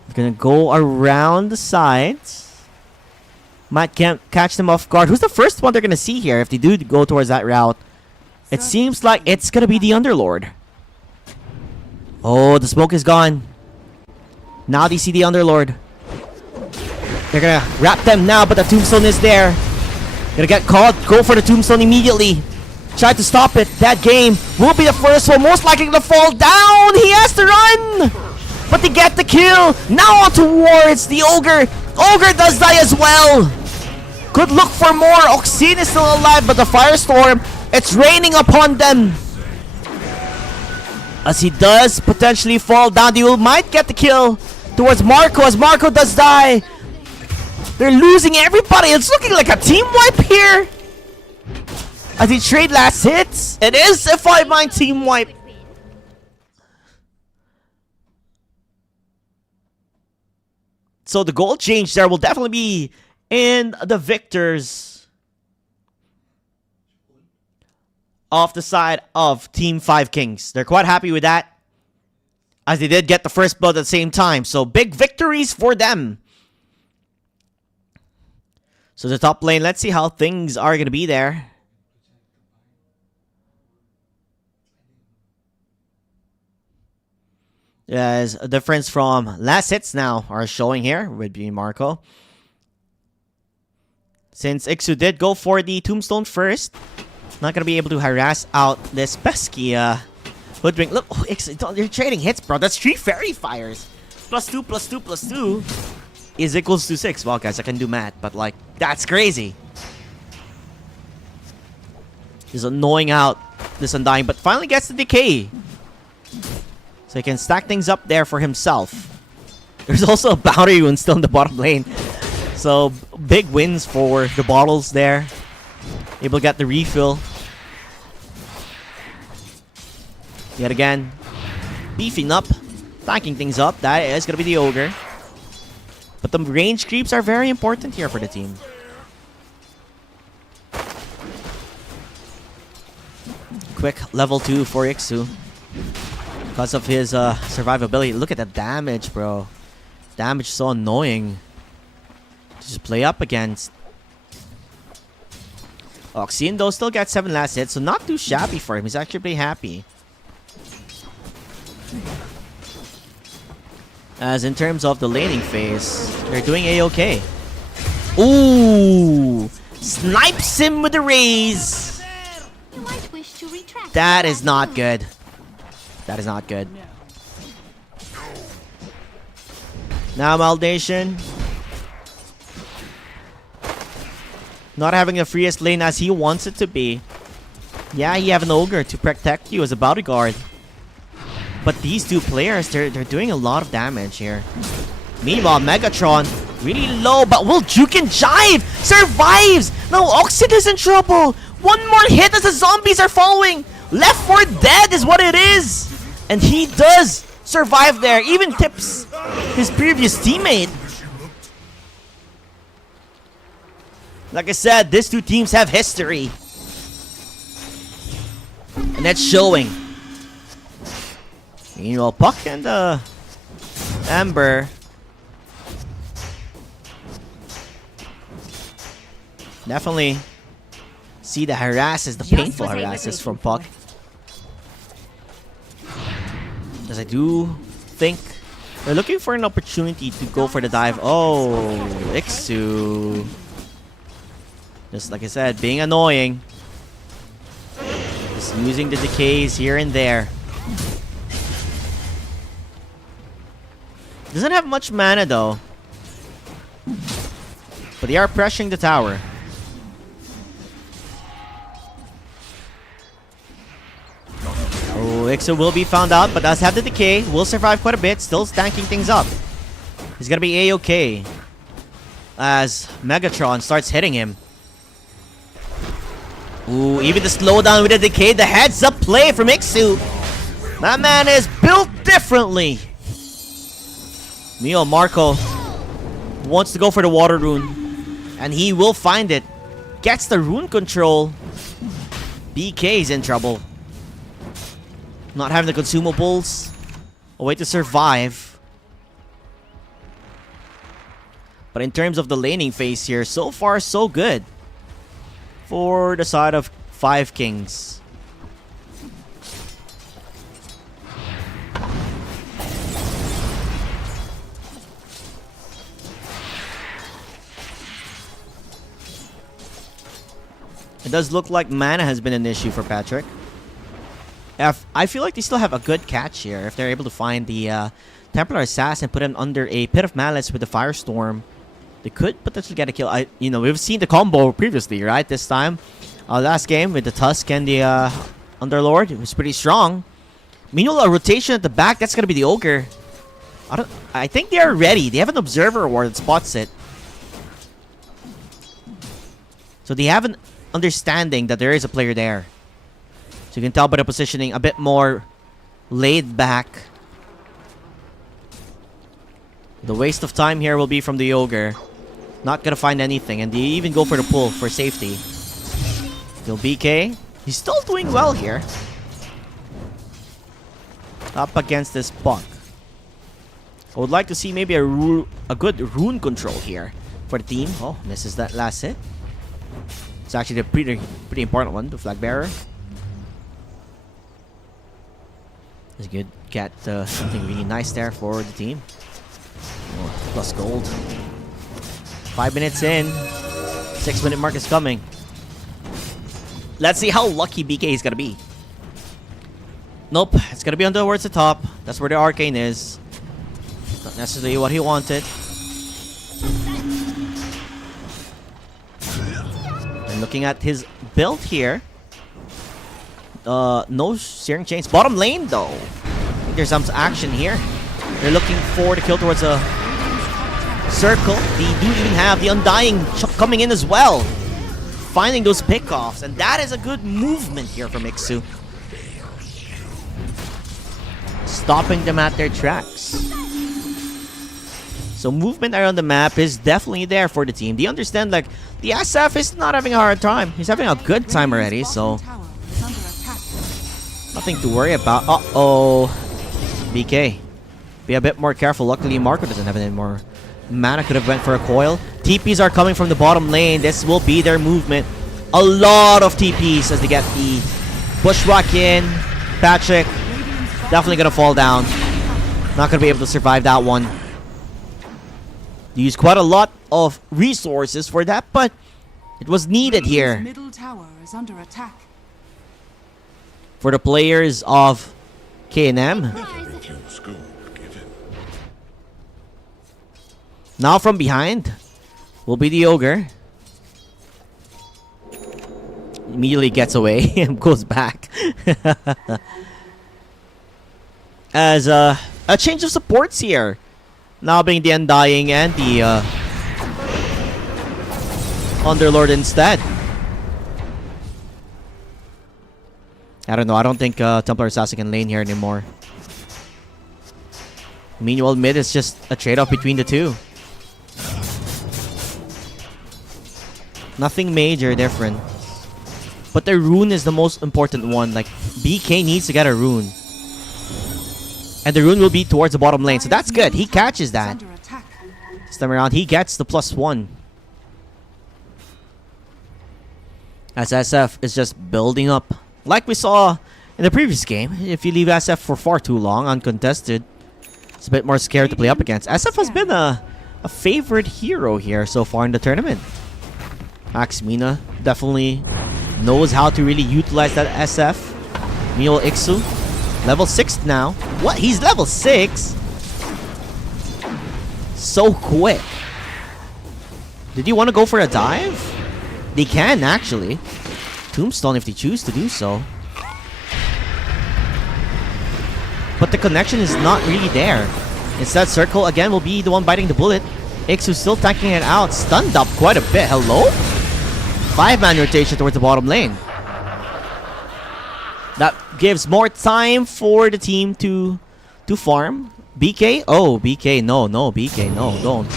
They're gonna go around the sides. Might can't catch them off guard. Who's the first one they're gonna see here if they do go towards that route? It seems like it's gonna be the Underlord. Oh, the smoke is gone. Now they see the Underlord. They're gonna wrap them now, but the tombstone is there. Gonna get caught. Go for the tombstone immediately. Try to stop it. That game will be the first one. Most likely to fall down. He has to run. But they get the kill. Now on towards the Ogre. Ogre does die as well. Could look for more. Oxine is still alive, but the Firestorm, it's raining upon them. As he does potentially fall down, they might get the kill towards Marco, as Marco does die. They're losing everybody. It's looking like a team wipe here. As they trade last hits. It is a 5-9 team wipe. So the goal change there will definitely be in the victors off the side of Team 5 Kings. They're quite happy with that, as they did get the first blood at the same time. So big victories for them. So the top lane, let's see how things are going to be there. There's a difference from last hits now are showing here with being Marco. Since Ixu did go for the tombstone first, not gonna be able to harass out this pesky hoodwink. Look, oh, Ixu, you're trading hits, bro. That's 3 fairy fires. +2, +2, +2 is equals to 6. Well, guys, I can do math, but like, that's crazy. He's annoying out this Undying, but finally gets the decay. So he can stack things up there for himself. There's also a boundary wound still in the bottom lane. So big wins for the bottles there. Able to get the refill. Yet again, beefing up, stacking things up. That is going to be the Ogre. But the range creeps are very important here for the team. Quick level 2 for Ixu. Because of his survivability. Look at the damage, bro. Damage is so annoying to just play up against. Oxine, though, still got 7 last hits, so not too shabby for him. He's actually pretty happy. As in terms of the laning phase, they're doing A-okay. Ooh! Snipes him with the raise! That is not good. That is not good. Now Meld Nation Not having the freest lane as he wants it to be. Yeah, you have an ogre to protect you as a bodyguard. But these two players, they're doing a lot of damage here. Meanwhile, Megatron, really low, but will Juke and Jive survives! Now Oxid is in trouble! One more hit as the zombies are following! Left 4 Dead is what it is! And he does survive there, even tips his previous teammate. Like I said, these two teams have history. And that's showing. Meanwhile, Puck and Amber definitely see the harasses, the painful harasses from Puck. As I do think they're looking for an opportunity to go for the dive. Oh, Ixu. Just like I said, being annoying. Just using the decays here and there. Doesn't have much mana though. But they are pressuring the tower. Oh, Ixo will be found out, but does have the decay. Will survive quite a bit. Still stanking things up. He's gonna be A-okay. As Megatron starts hitting him. Ooh, even the slowdown with the decay. The heads up play from Ixu. That man is built differently. Neo Marco wants to go for the water rune. And he will find it. Gets the rune control. BK is in trouble. Not having the consumables. A way to survive. But in terms of the laning phase here, so far so good. For the side of 5 Kings. It does look like mana has been an issue for Patrick. I feel like they still have a good catch here. If they're able to find the Templar Assassin and put him under a Pit of Malice with the Firestorm, they could potentially get a kill. We've seen the combo previously, right? This time. Last game with the Tusk and the Underlord. It was pretty strong. Meanwhile, a rotation at the back. That's going to be the Ogre. I think they are ready. They have an Observer Award that spots it. So they have an understanding that there is a player there. So you can tell by the positioning a bit more laid back. The waste of time here will be from the Ogre. Not gonna find anything, and they even go for the pull for safety. Still BK. He's still doing well here. Up against this Puck. I would like to see maybe a good rune control here for the team. Oh, misses that last hit. It's actually a pretty important one, the Flag Bearer. It's good. Get something really nice there for the team. Oh, plus gold. 5 minutes in. 6-minute mark is coming. Let's see how lucky BK is gonna be. Nope, it's gonna be on towards the top. That's where the arcane is. Not necessarily what he wanted. And looking at his build here. No Searing Chains. Bottom lane though. I think there's some action here. They're looking for the kill towards a circle. They do even have the Undying coming in as well. Finding those pickoffs. And that is a good movement here from Ixu. Stopping them at their tracks. So movement around the map is definitely there for the team. They understand like the SF is not having a hard time. He's having a good time already. So nothing to worry about. Uh-oh. BK. Be a bit more careful. Luckily, Marco doesn't have any more mana. Could have went for a coil. TPs are coming from the bottom lane. This will be their movement. A lot of TPs as they get the bushwhack in. Patrick definitely going to fall down. Not going to be able to survive that one. They used quite a lot of resources for that, but it was needed here. Middle tower is under attack. For the players of K&M. Now from behind will be the Ogre. immediately gets away and goes back. As a change of supports here. Now being the Undying and the Underlord instead. I don't know. I don't think Templar Assassin can lane here anymore. Meanwhile, mid is just a trade-off between the two. Nothing major different. But the rune is the most important one. Like, BK needs to get a rune. And the rune will be towards the bottom lane. So that's good. He catches that. This time around, he gets the +1. As SF is just building up. Like we saw in the previous game. If you leave SF for far too long, uncontested, it's a bit more scary to play up against. SF has been a favorite hero here so far in the tournament. Max Mina definitely knows how to really utilize that SF. Mio Iksu, level 6 now. What? He's level 6? So quick. Did you want to go for a dive? They can actually. Tombstone if they choose to do so. But the connection is not really there. Instead, Circle again will be the one biting the bullet. Iksu still tanking it out. Stunned up quite a bit. Hello? 5-man rotation towards the bottom lane. That gives more time for the team to farm. BK? Oh, BK. No, BK. No, don't.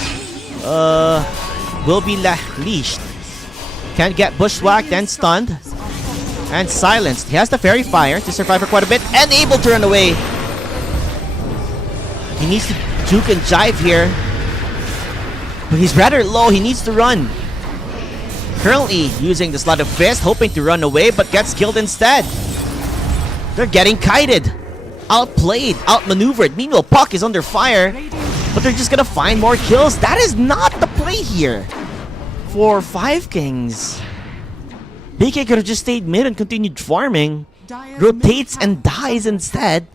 Will be leashed. Can't get bushwhacked and stunned. And silenced. He has the Fairy Fire to survive for quite a bit. And able to run away. He needs to juke and jive here. But he's rather low. He needs to run. Currently using the Sleight of Fist, hoping to run away, but gets killed instead. They're getting kited. Outplayed, outmaneuvered. Meanwhile, Puck is under fire. But they're just gonna find more kills. That is not the play here for 5 Kings. BK could have just stayed mid and continued farming. Rotates and dies instead.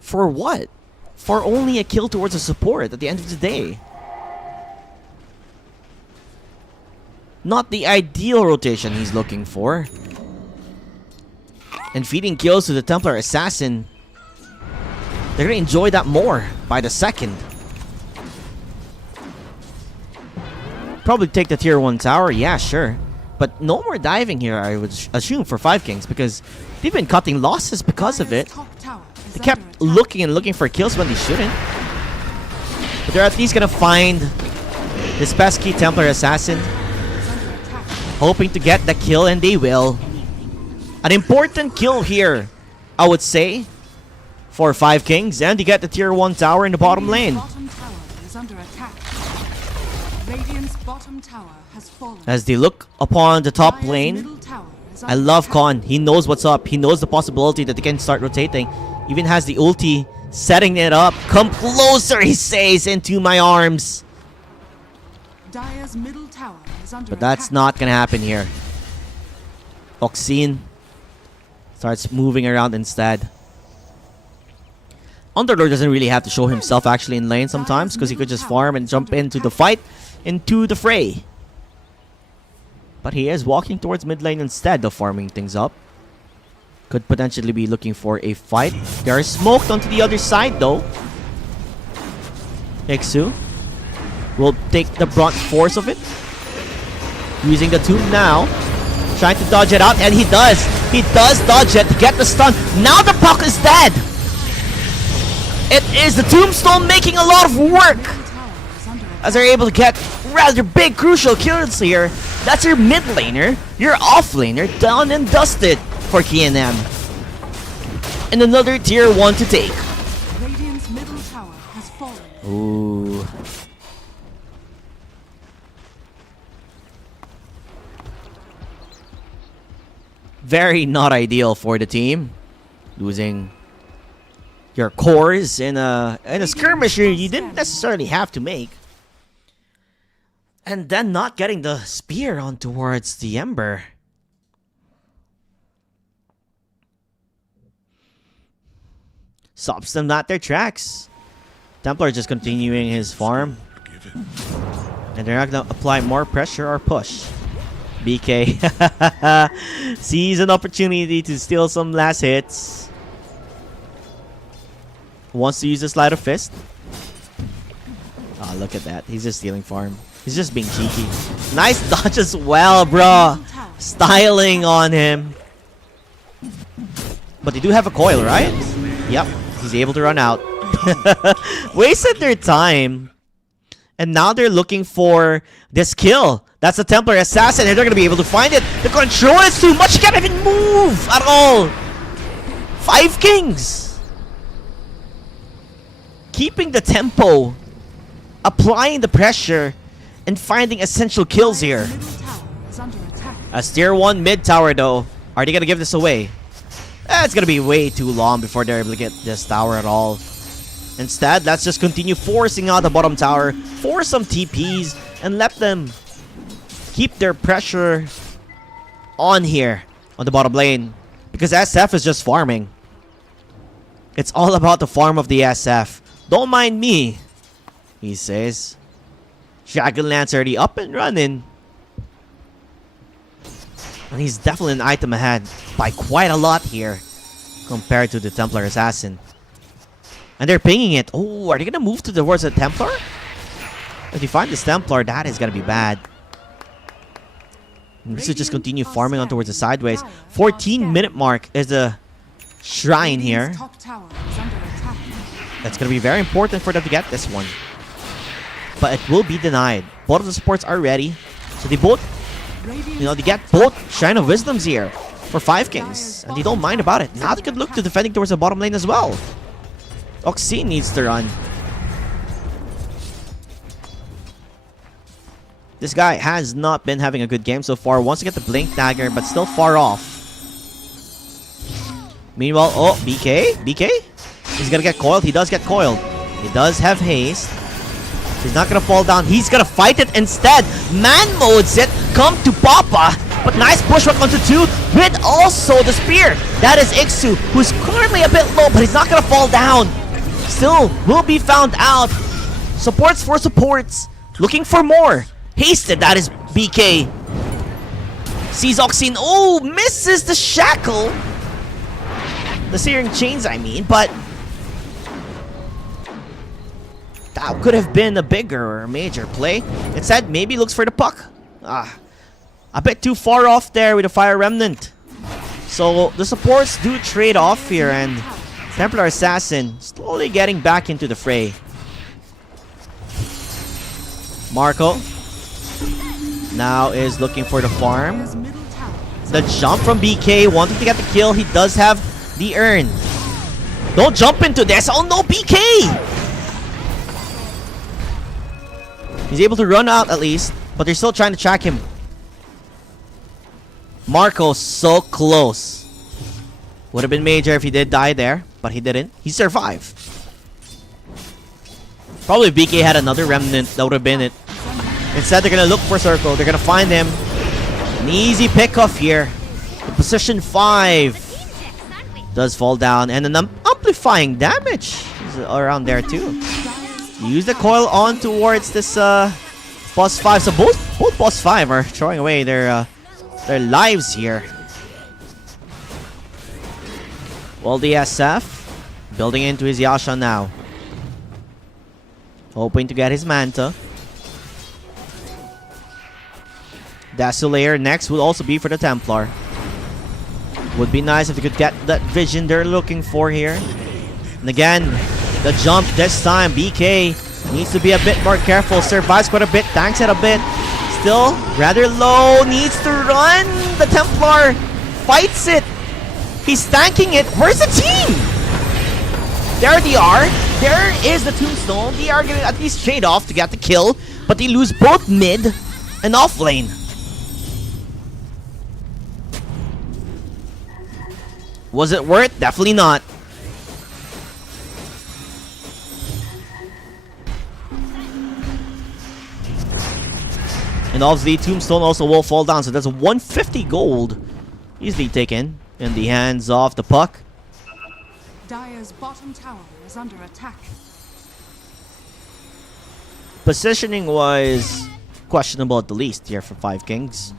For what? For only a kill towards a support at the end of the day. Not the ideal rotation he's looking for. And feeding kills to the Templar Assassin. They're gonna enjoy that more by the second. Probably take the tier 1 tower, yeah, sure. But no more diving here, I would assume, for 5 Kings, because they've been cutting losses because of it. They kept looking and looking for kills when they shouldn't. But they're at least gonna find this pesky Templar Assassin, hoping to get the kill, and they will. An important kill here, I would say, for 5 Kings, and you get the tier 1 tower in the bottom lane. As they look upon the top lane, I love Khan. He knows what's up. He knows the possibility that they can start rotating. Even has the ulti, setting it up. Come closer, he says, into my arms. But that's not gonna happen here. Oxine starts moving around instead. Underlord doesn't really have to show himself actually in lane sometimes, because he could just farm and jump into the fight, into the fray. But he is walking towards mid lane instead of farming things up. Could potentially be looking for a fight. They are smoked onto the other side though. Iksu will take the brunt force of it. Using the tomb now. Trying to dodge it out, and he does. He does dodge it to get the stun. Now the Puck is dead. It is the Tombstone making a lot of work, as they're able to get rather big crucial kills here. That's your mid laner, your off laner, done and dusted for KNM. And another tier 1 to take. Radiant's middle tower has fallen. Ooh. Very not ideal for the team. Losing your cores in a skirmish you didn't necessarily have to make. And then not getting the spear on towards the Ember. Stops them at their tracks. Templar just continuing his farm. And they're not going to apply more pressure or push. BK sees an opportunity to steal some last hits. Wants to use a sleight of fist. Oh, look at that. He's just stealing farm. He's just being cheeky. Nice dodge as well, bro. Styling on him. But they do have a coil, right? Yep. He's able to run out. Wasted their time. And now they're looking for this kill. That's the Templar Assassin, and they're gonna be able to find it. The control is too much. He can't even move at all. 5 kings. Keeping the tempo. Applying the pressure. And finding essential kills here. As tier 1 mid tower though. Are they gonna give this away? It's gonna be way too long before they're able to get this tower at all. Instead, let's just continue forcing out the bottom tower. Force some TPs. And let them keep their pressure on here. On the bottom lane. Because SF is just farming. It's all about the farm of the SF. Don't mind me. He says. Dragonlance already up and running. And he's definitely an item ahead by quite a lot here compared to the Templar Assassin. And they're pinging it. Oh, are they gonna move towards the Templar? If you find this Templar, that is gonna be bad. And we should just continue farming on towards the sideways. 14-minute mark is the shrine here. That's gonna be very important for them to get this one. But it will be denied. Both of the supports are ready. So they both, they get both Shrine of Wisdoms here for 5 kings. And they don't mind about it. Now they could look to defending towards the bottom lane as well. Oxy needs to run. This guy has not been having a good game so far. Wants to get the Blink Dagger, but still far off. Meanwhile, oh, BK? BK? He's gonna get coiled. He does get coiled. He does have haste. He's not gonna fall down. He's gonna fight it instead. Man modes it. Come to Papa. But nice pushback onto 2 with also the spear. That is Ixu, who's currently a bit low, but he's not gonna fall down. Still will be found out. Supports for supports. Looking for more. Hasted. That is BK. Sees Oxine. Oh, misses the shackle. The searing chains, I mean, but that could have been a bigger or major play. Instead, maybe looks for the puck. A bit too far off there with the Fire Remnant. So the supports do trade off here, and Templar Assassin slowly getting back into the fray. Marco now is looking for the farm. The jump from BK, wanting to get the kill. He does have the urn. Don't jump into this. Oh no, BK! He's able to run out at least, but they're still trying to track him. Marco so close. Would have been major if he did die there, but he didn't. He survived. Probably if BK had another remnant, that would have been it. Instead, they're gonna look for Circle. They're gonna find him. An easy pickoff here. The position 5 does fall down, and an amplifying damage is around there too. Use the coil on towards this boss 5. So both boss 5 are throwing away their lives here. Well, the SF building into his Yasha now, hoping to get his Manta. Desolator next would also be for the Templar. Would be nice if they could get that vision they're looking for here. And again, the jump this time. BK needs to be a bit more careful. Survives quite a bit. Tanks it a bit. Still rather low. Needs to run. The Templar fights it. He's tanking it. Where's the team? There they are. There is the Tombstone. They are going to at least trade off to get the kill. But they lose both mid and off lane. Was it worth? Definitely not. And obviously, Tombstone also will fall down. So that's 150 gold easily taken in the hands of the puck. Dire's bottom tower is under attack. Positioning was questionable at the least here for 5 kings.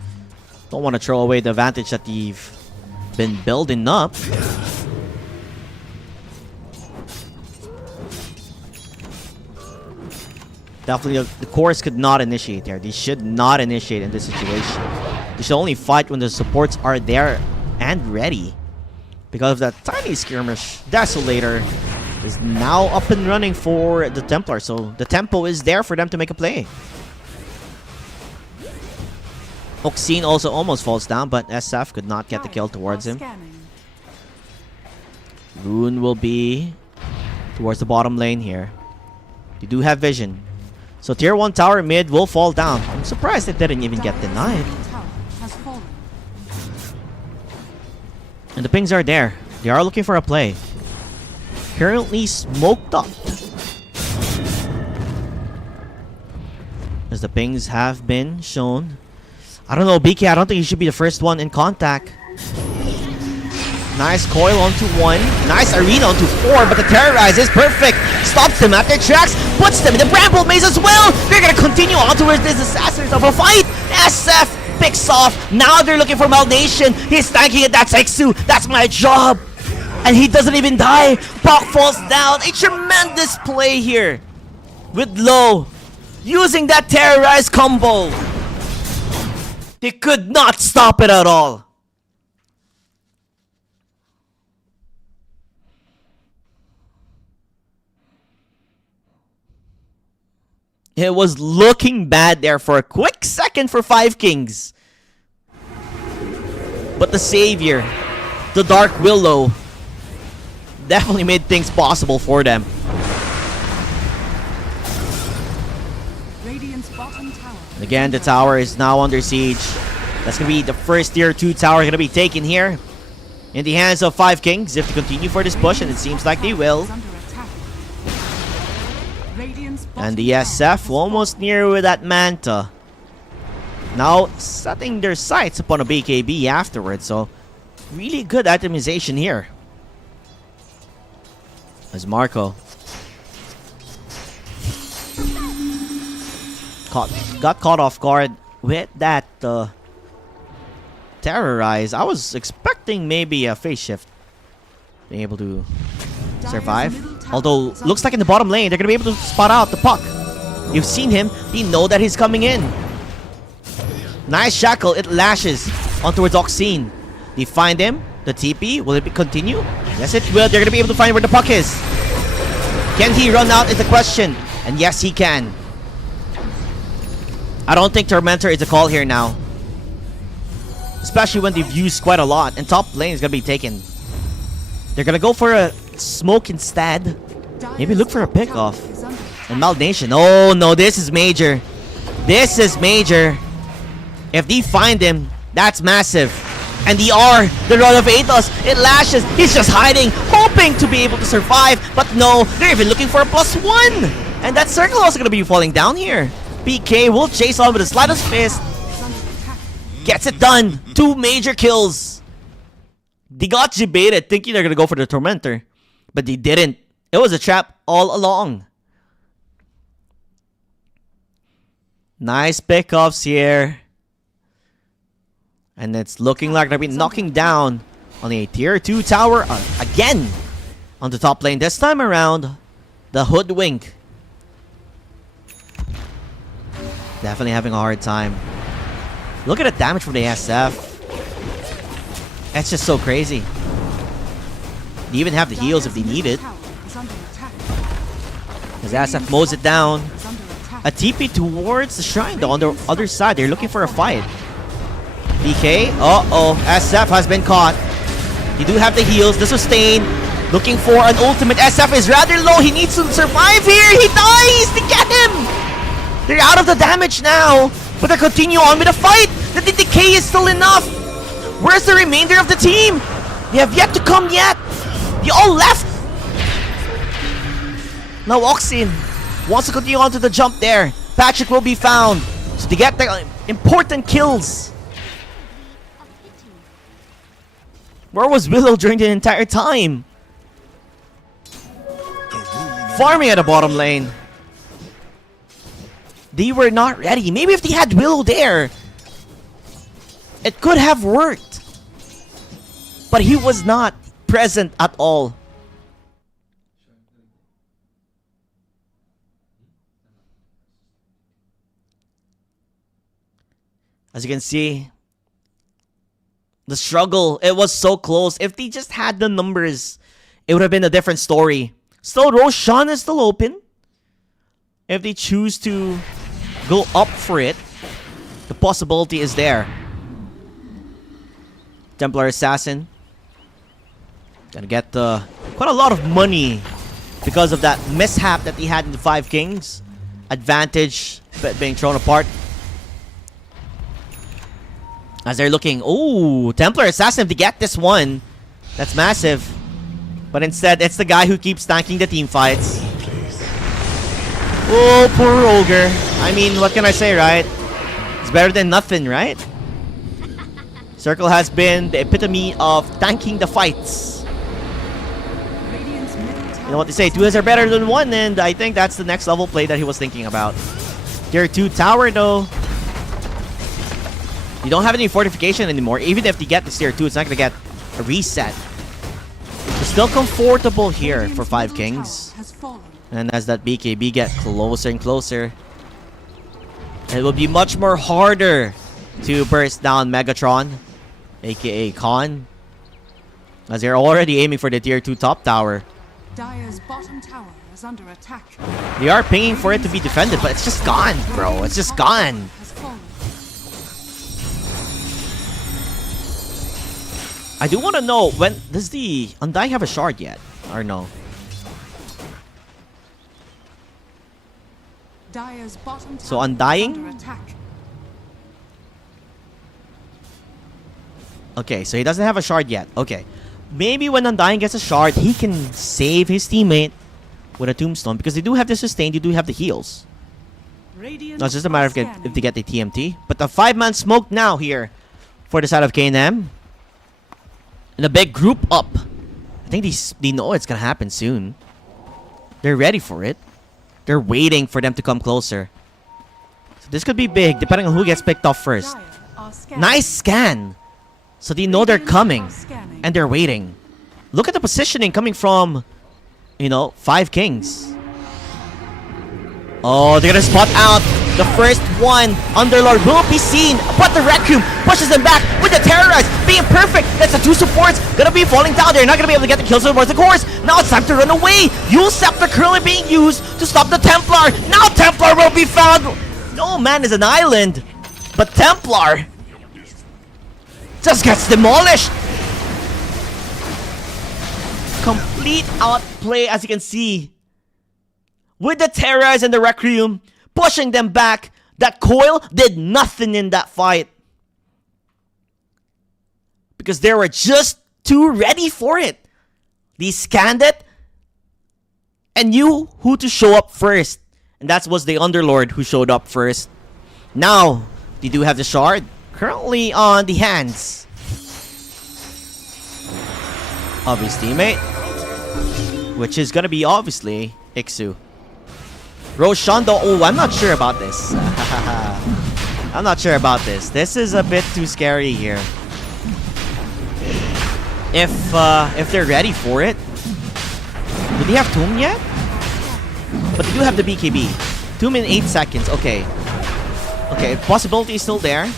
Don't want to throw away the advantage that they've been building up. Definitely, the course could not initiate there. They should not initiate in this situation. They should only fight when the supports are there and ready. Because of that tiny skirmish, Desolator is now up and running for the Templar. So the tempo is there for them to make a play. Oxine also almost falls down, but SF could not get the kill towards him. Rune will be towards the bottom lane here. They do have vision. So tier 1 tower mid will fall down. I'm surprised it didn't even get denied. And the pings are there. They are looking for a play. Currently smoked up. As the pings have been shown. I don't know, BK, I don't think he should be the first one in contact. Nice coil onto 1. Nice arena onto 4, but the terrorize is perfect. Stops them at their tracks. Puts them in the bramble maze as well. They're gonna continue on towards this disasters of a fight. SF picks off. Now they're looking for Malnation. He's tanking it. That's Exu. That's my job. And he doesn't even die. Puck falls down. A tremendous play here. With Low. Using that terrorize combo. They could not stop it at all. It was looking bad there for a quick second for 5 Kings. But the Savior, the Dark Willow, definitely made things possible for them. And again, the tower is now under siege. That's going to be the first tier 2 tower going to be taken here. In the hands of 5 Kings if they continue for this push, and it seems like they will. And the SF almost near with that Manta. Now setting their sights upon a BKB afterwards. So really good itemization here. As Marco got caught off guard with that terrorize. I was expecting maybe a phase shift being able to survive. Although, looks like in the bottom lane, they're going to be able to spot out the Puck. You've seen him. They know that he's coming in. Nice shackle. It lashes on towards Oxine. They find him. The TP. Will it continue? Yes, it will. They're going to be able to find where the Puck is. Can he run out is the question. And yes, he can. I don't think Tormentor is a call here now. Especially when they've used quite a lot. And top lane is going to be taken. They're going to go for a smoke instead. Maybe look for a pickoff. And Malnation. Oh no, this is major. This is major. If they find him, that's massive. And the R, the run of Athos, it lashes. He's just hiding, hoping to be able to survive. But no, they're even looking for a +1. And that circle also going to be falling down here. PK will chase on with the slightest fist. Gets it done. 2 major kills. They got debated thinking they're going to go for the Tormentor. But they didn't. It was a trap all along. Nice pickoffs here. And it's looking like they'll be knocking down on a tier 2 tower again on the top lane. This time around, the Hoodwink. Definitely having a hard time. Look at the damage from the SF. That's just so crazy. They even have the heals if they need it. As SF mows it down. A TP towards the shrine though on the other side. They're looking for a fight. BK. Uh-oh. SF has been caught. They do have the heals, the sustain. Looking for an ultimate. SF is rather low. He needs to survive here. He dies. They get him. They're out of the damage now. But they continue on with the fight. The decay is still enough. Where's the remainder of the team? They have yet to come yet. They all left. Now Oxine wants to continue on to the jump there. Patrick will be found. So they get the important kills. Where was Willow during the entire time? Farming at the bottom lane. They were not ready. Maybe if they had Willow there. It could have worked. But he was not present at all. As you can see, the struggle, it was so close. If they just had the numbers, it would have been a different story. Still, Roshan is still open. If they choose to go up for it, the possibility is there. Templar Assassin. Gonna get quite a lot of money because of that mishap that he had in the 5 Kings. Advantage being thrown apart. As they're looking, oh, Templar Assassin, if they get this one, that's massive. But instead, it's the guy who keeps tanking the team fights. Oh, poor Ogre. I mean, what can I say, right? It's better than nothing, right? Circle has been the epitome of tanking the fights. You know what they say, 2 are better than 1, and I think that's the next level play that he was thinking about. Tier 2 tower, though. You don't have any fortification anymore. Even if they get this tier 2, it's not going to get a reset. They're still comfortable here for 5 Kings. And as that BKB get closer and closer, it will be much more harder to burst down Megatron, aka Khan. As they're already aiming for the tier 2 top tower. Dire's bottom tower is under attack. They are pinging for it to be defended, but it's just gone, bro. It's just gone. I do want to know, when does the Undying have a shard yet? Or no? Dire's bottom So tower Undying? is under attack. Okay, so he doesn't have a shard yet. Okay. Maybe when Undying gets a shard, he can save his teammate with a tombstone. Because they do have the sustain, they do have the heals. Radiant No, it's just a matter of if they get the TMT. But the 5-man smoke now here for the side of K&M. And a big group up. I think they know it's gonna happen soon. They're ready for it. They're waiting for them to come closer. So this could be big, depending on who gets picked off first. Nice scan! So they know they're coming. And they're waiting. Look at the positioning coming from, you know, 5 Kings. Oh, they're gonna spot out the first one. Underlord will be seen, but the Rec Room pushes them back with the Terrorize being perfect. That's the 2 supports gonna be falling down. They're not gonna be able to get the kills towards the course. Now it's time to run away. Yule Scepter currently being used to stop the Templar. Now Templar will be found. No man is an island, but Templar just gets demolished. Complete outplay, as you can see. With the Terrorize and the Requiem pushing them back. That coil did nothing in that fight. Because they were just too ready for it. They scanned it and knew who to show up first. And that was the Underlord who showed up first. Now, they do have the shard. Currently on the hands of his teammate. Which is gonna be obviously Iksu. Roshan though, oh, I'm not sure about this. I'm not sure about this. This is a bit too scary here. If they're ready for it. Do they have Tomb yet? But they do have the BKB. Tomb in 8 seconds. Okay. Okay, possibility is still there.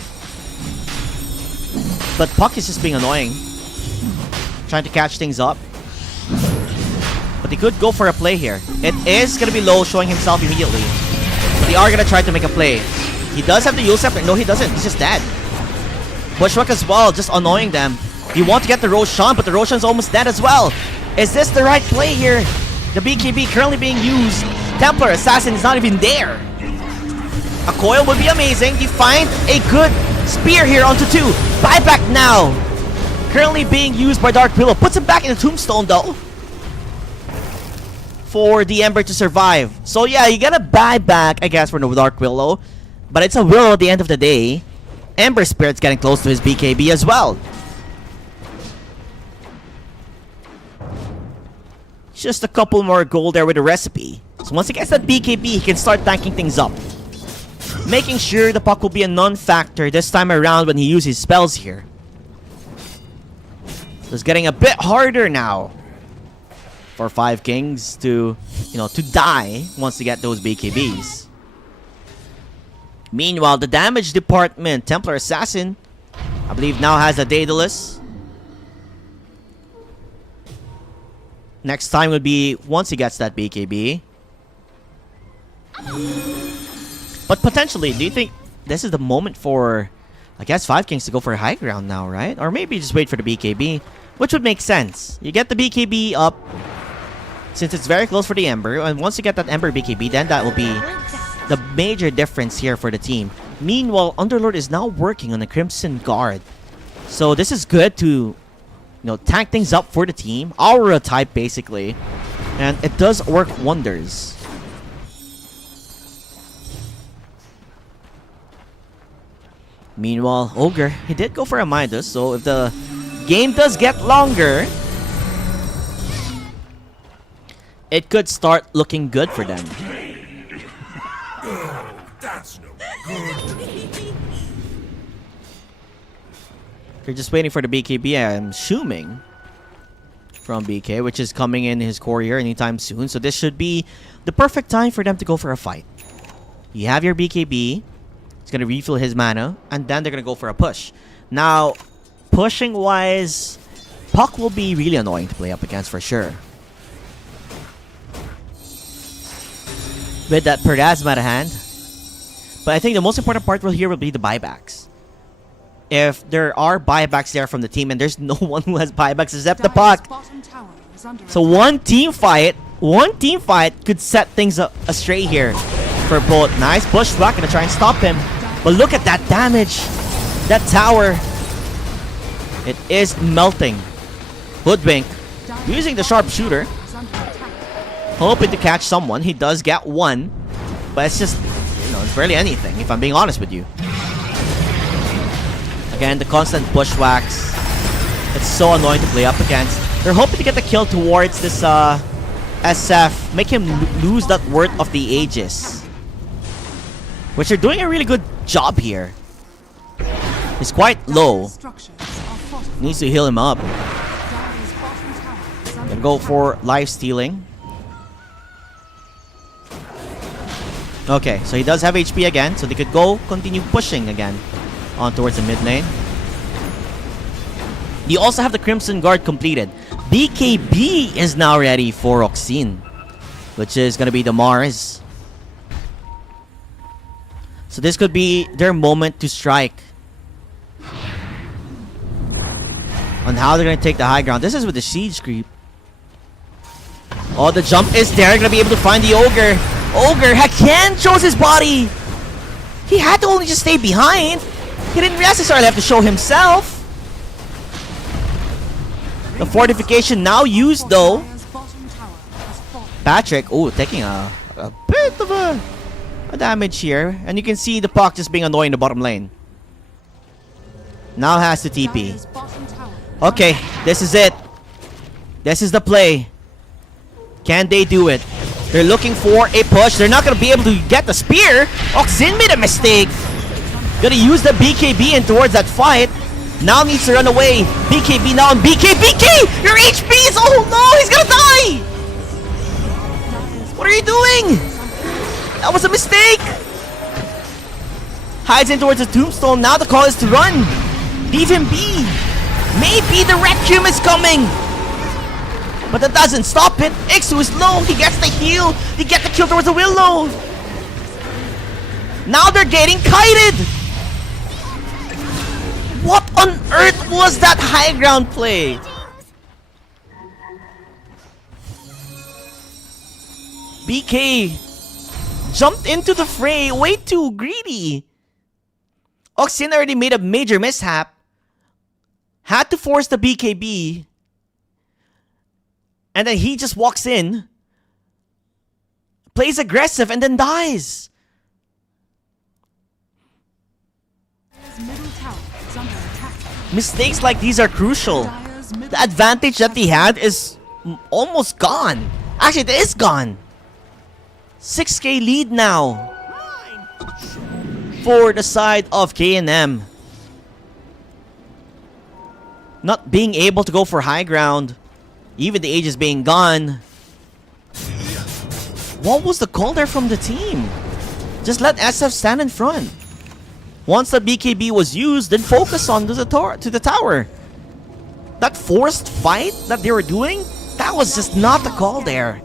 But Puck is just being annoying. Trying to catch things up. But they could go for a play here. It is going to be low, showing himself immediately. But they are going to try to make a play. He does have the Yule Scepter. No, he doesn't. He's just dead. Bushwhack as well, just annoying them. You want to get the Roshan, but the Roshan's almost dead as well. Is this the right play here? The BKB currently being used. Templar Assassin is not even there. A coil would be amazing. They find a good spear here onto 2. Buyback now. Currently being used by Dark Pillow. Puts him back in the tombstone though. For the Ember to survive. So yeah, you gotta buy back, I guess, for the Dark Willow. But it's a Willow at the end of the day. Ember Spirit's getting close to his BKB as well. Just a couple more gold there with the recipe. So once he gets that BKB, he can start tanking things up. making sure the puck will be a non-factor this time around when he uses spells here. So it's getting a bit harder now for 5 Kings to, to die once they get those BKBs. Meanwhile, the damage department, Templar Assassin, I believe now has a Daedalus. Next time would be once he gets that BKB. But potentially, do you think this is the moment for, I guess, 5 Kings to go for high ground now, right? Or maybe just wait for the BKB, which would make sense. You get the BKB up, since it's very close for the Ember, and once you get that Ember BKB, then that will be the major difference here for the team. Meanwhile, Underlord is now working on the Crimson Guard. So this is good to, tank things up for the team. Aura type, basically. And it does work wonders. Meanwhile, Ogre, he did go for a Midas, so if the game does get longer, it could start looking good for them. That's no good. They're just waiting for the BKB, I'm assuming, from BK, which is coming in his courier anytime soon. So this should be the perfect time for them to go for a fight. You have your BKB. He's going to refill his mana, and then they're going to go for a push. Now, pushing-wise, Puck will be really annoying to play up against for sure. With that Purasma at hand. But I think the most important part here will be the buybacks. If there are buybacks there from the team, and there's no one who has buybacks except the Puck. So one team fight could set things up straight here for both. Nice push back, gonna try and stop him. But look at that damage. That tower. It is melting. Hoodwink using the sharpshooter, hoping to catch someone. He does get one, but it's just, it's barely anything, if I'm being honest with you. Again, the constant bushwhacks. It's so annoying to play up against. They're hoping to get the kill towards this SF, make him lose that Word of the Aegis, which are doing a really good job here. He's quite low. Needs to heal him up. Gonna go for life stealing. Okay, so he does have HP again, so they could continue pushing again on towards the mid lane. You also have the Crimson Guard completed. BKB is now ready for Oxine, which is gonna be the Mars. So this could be their moment to strike on how they're gonna take the high ground. This is with the siege creep. Oh, the jump is there. Gonna be able to find the Ogre. Ogre again chose his body. He had to only just stay behind. He didn't necessarily have to show himself. The fortification now used though. Patrick, taking a bit of a damage here. And you can see the Puck just being annoying in the bottom lane. Now has to TP. Okay, this is it. This is the play. Can they do it? They're looking for a push. They're not going to be able to get the spear. Oxin made a mistake. Gonna use the BKB in towards that fight. Now needs to run away. BKB now on BK. Your HP is... Oh no, he's gonna die! What are you doing? That was a mistake. Hides in towards the tombstone. Now the call is to run. Leave him be. Maybe the Requiem is coming. But that doesn't stop it. Ixu is low. He gets the heal. He gets the kill towards the Willow. Now they're getting kited. What on earth was that high ground play? BK jumped into the fray way too greedy. Oxin already made a major mishap. Had to force the BKB. And then he just walks in, plays aggressive, and then dies. Mistakes like these are crucial. The advantage that he had is almost gone. Actually, it is gone. 6k lead now. for the side of K&M. Not being able to go for high ground. Even the Aegis being gone. What was the call there from the team? Just let SF stand in front. Once the BKB was used, then focus on to the tower. That forced fight that they were doing, that was just not the call there.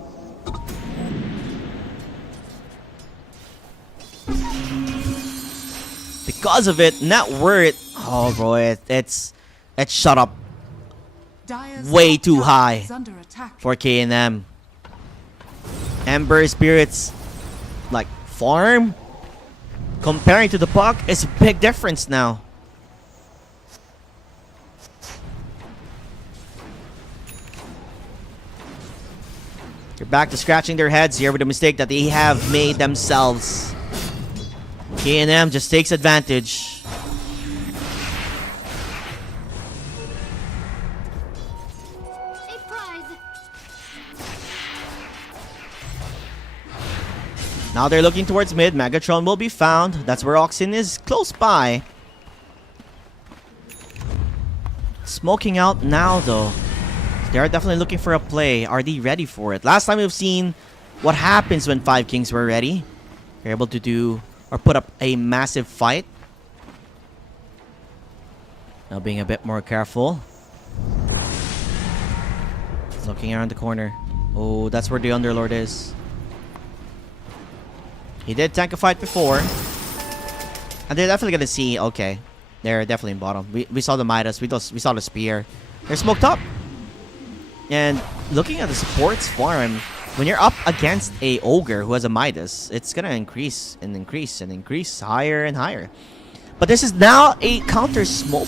Because of it, not worth. Oh bro, it's shut up Dire's way too tower high is under attack. for K&M. Ember Spirits, like farm, comparing to the puck, is a big difference now. They're back to scratching their heads here with the mistake that they have made themselves. K&M just takes advantage. Now they're looking towards mid. Megatron will be found. That's where Oxen is, close by. Smoking out now though. They are definitely looking for a play. Are they ready for it? Last time we've seen what happens when 5 Kings were ready. They're able to do or put up a massive fight. Now being a bit more careful. Looking around the corner. Oh, that's where the Underlord is. He did tank a fight before. And they're definitely gonna see, okay. They're definitely in bottom. We saw the Midas, we saw the spear. They're smoked up. And looking at the supports farm, when you're up against a Ogre who has a Midas, it's gonna increase and increase and increase higher and higher. But this is now a counter smoke.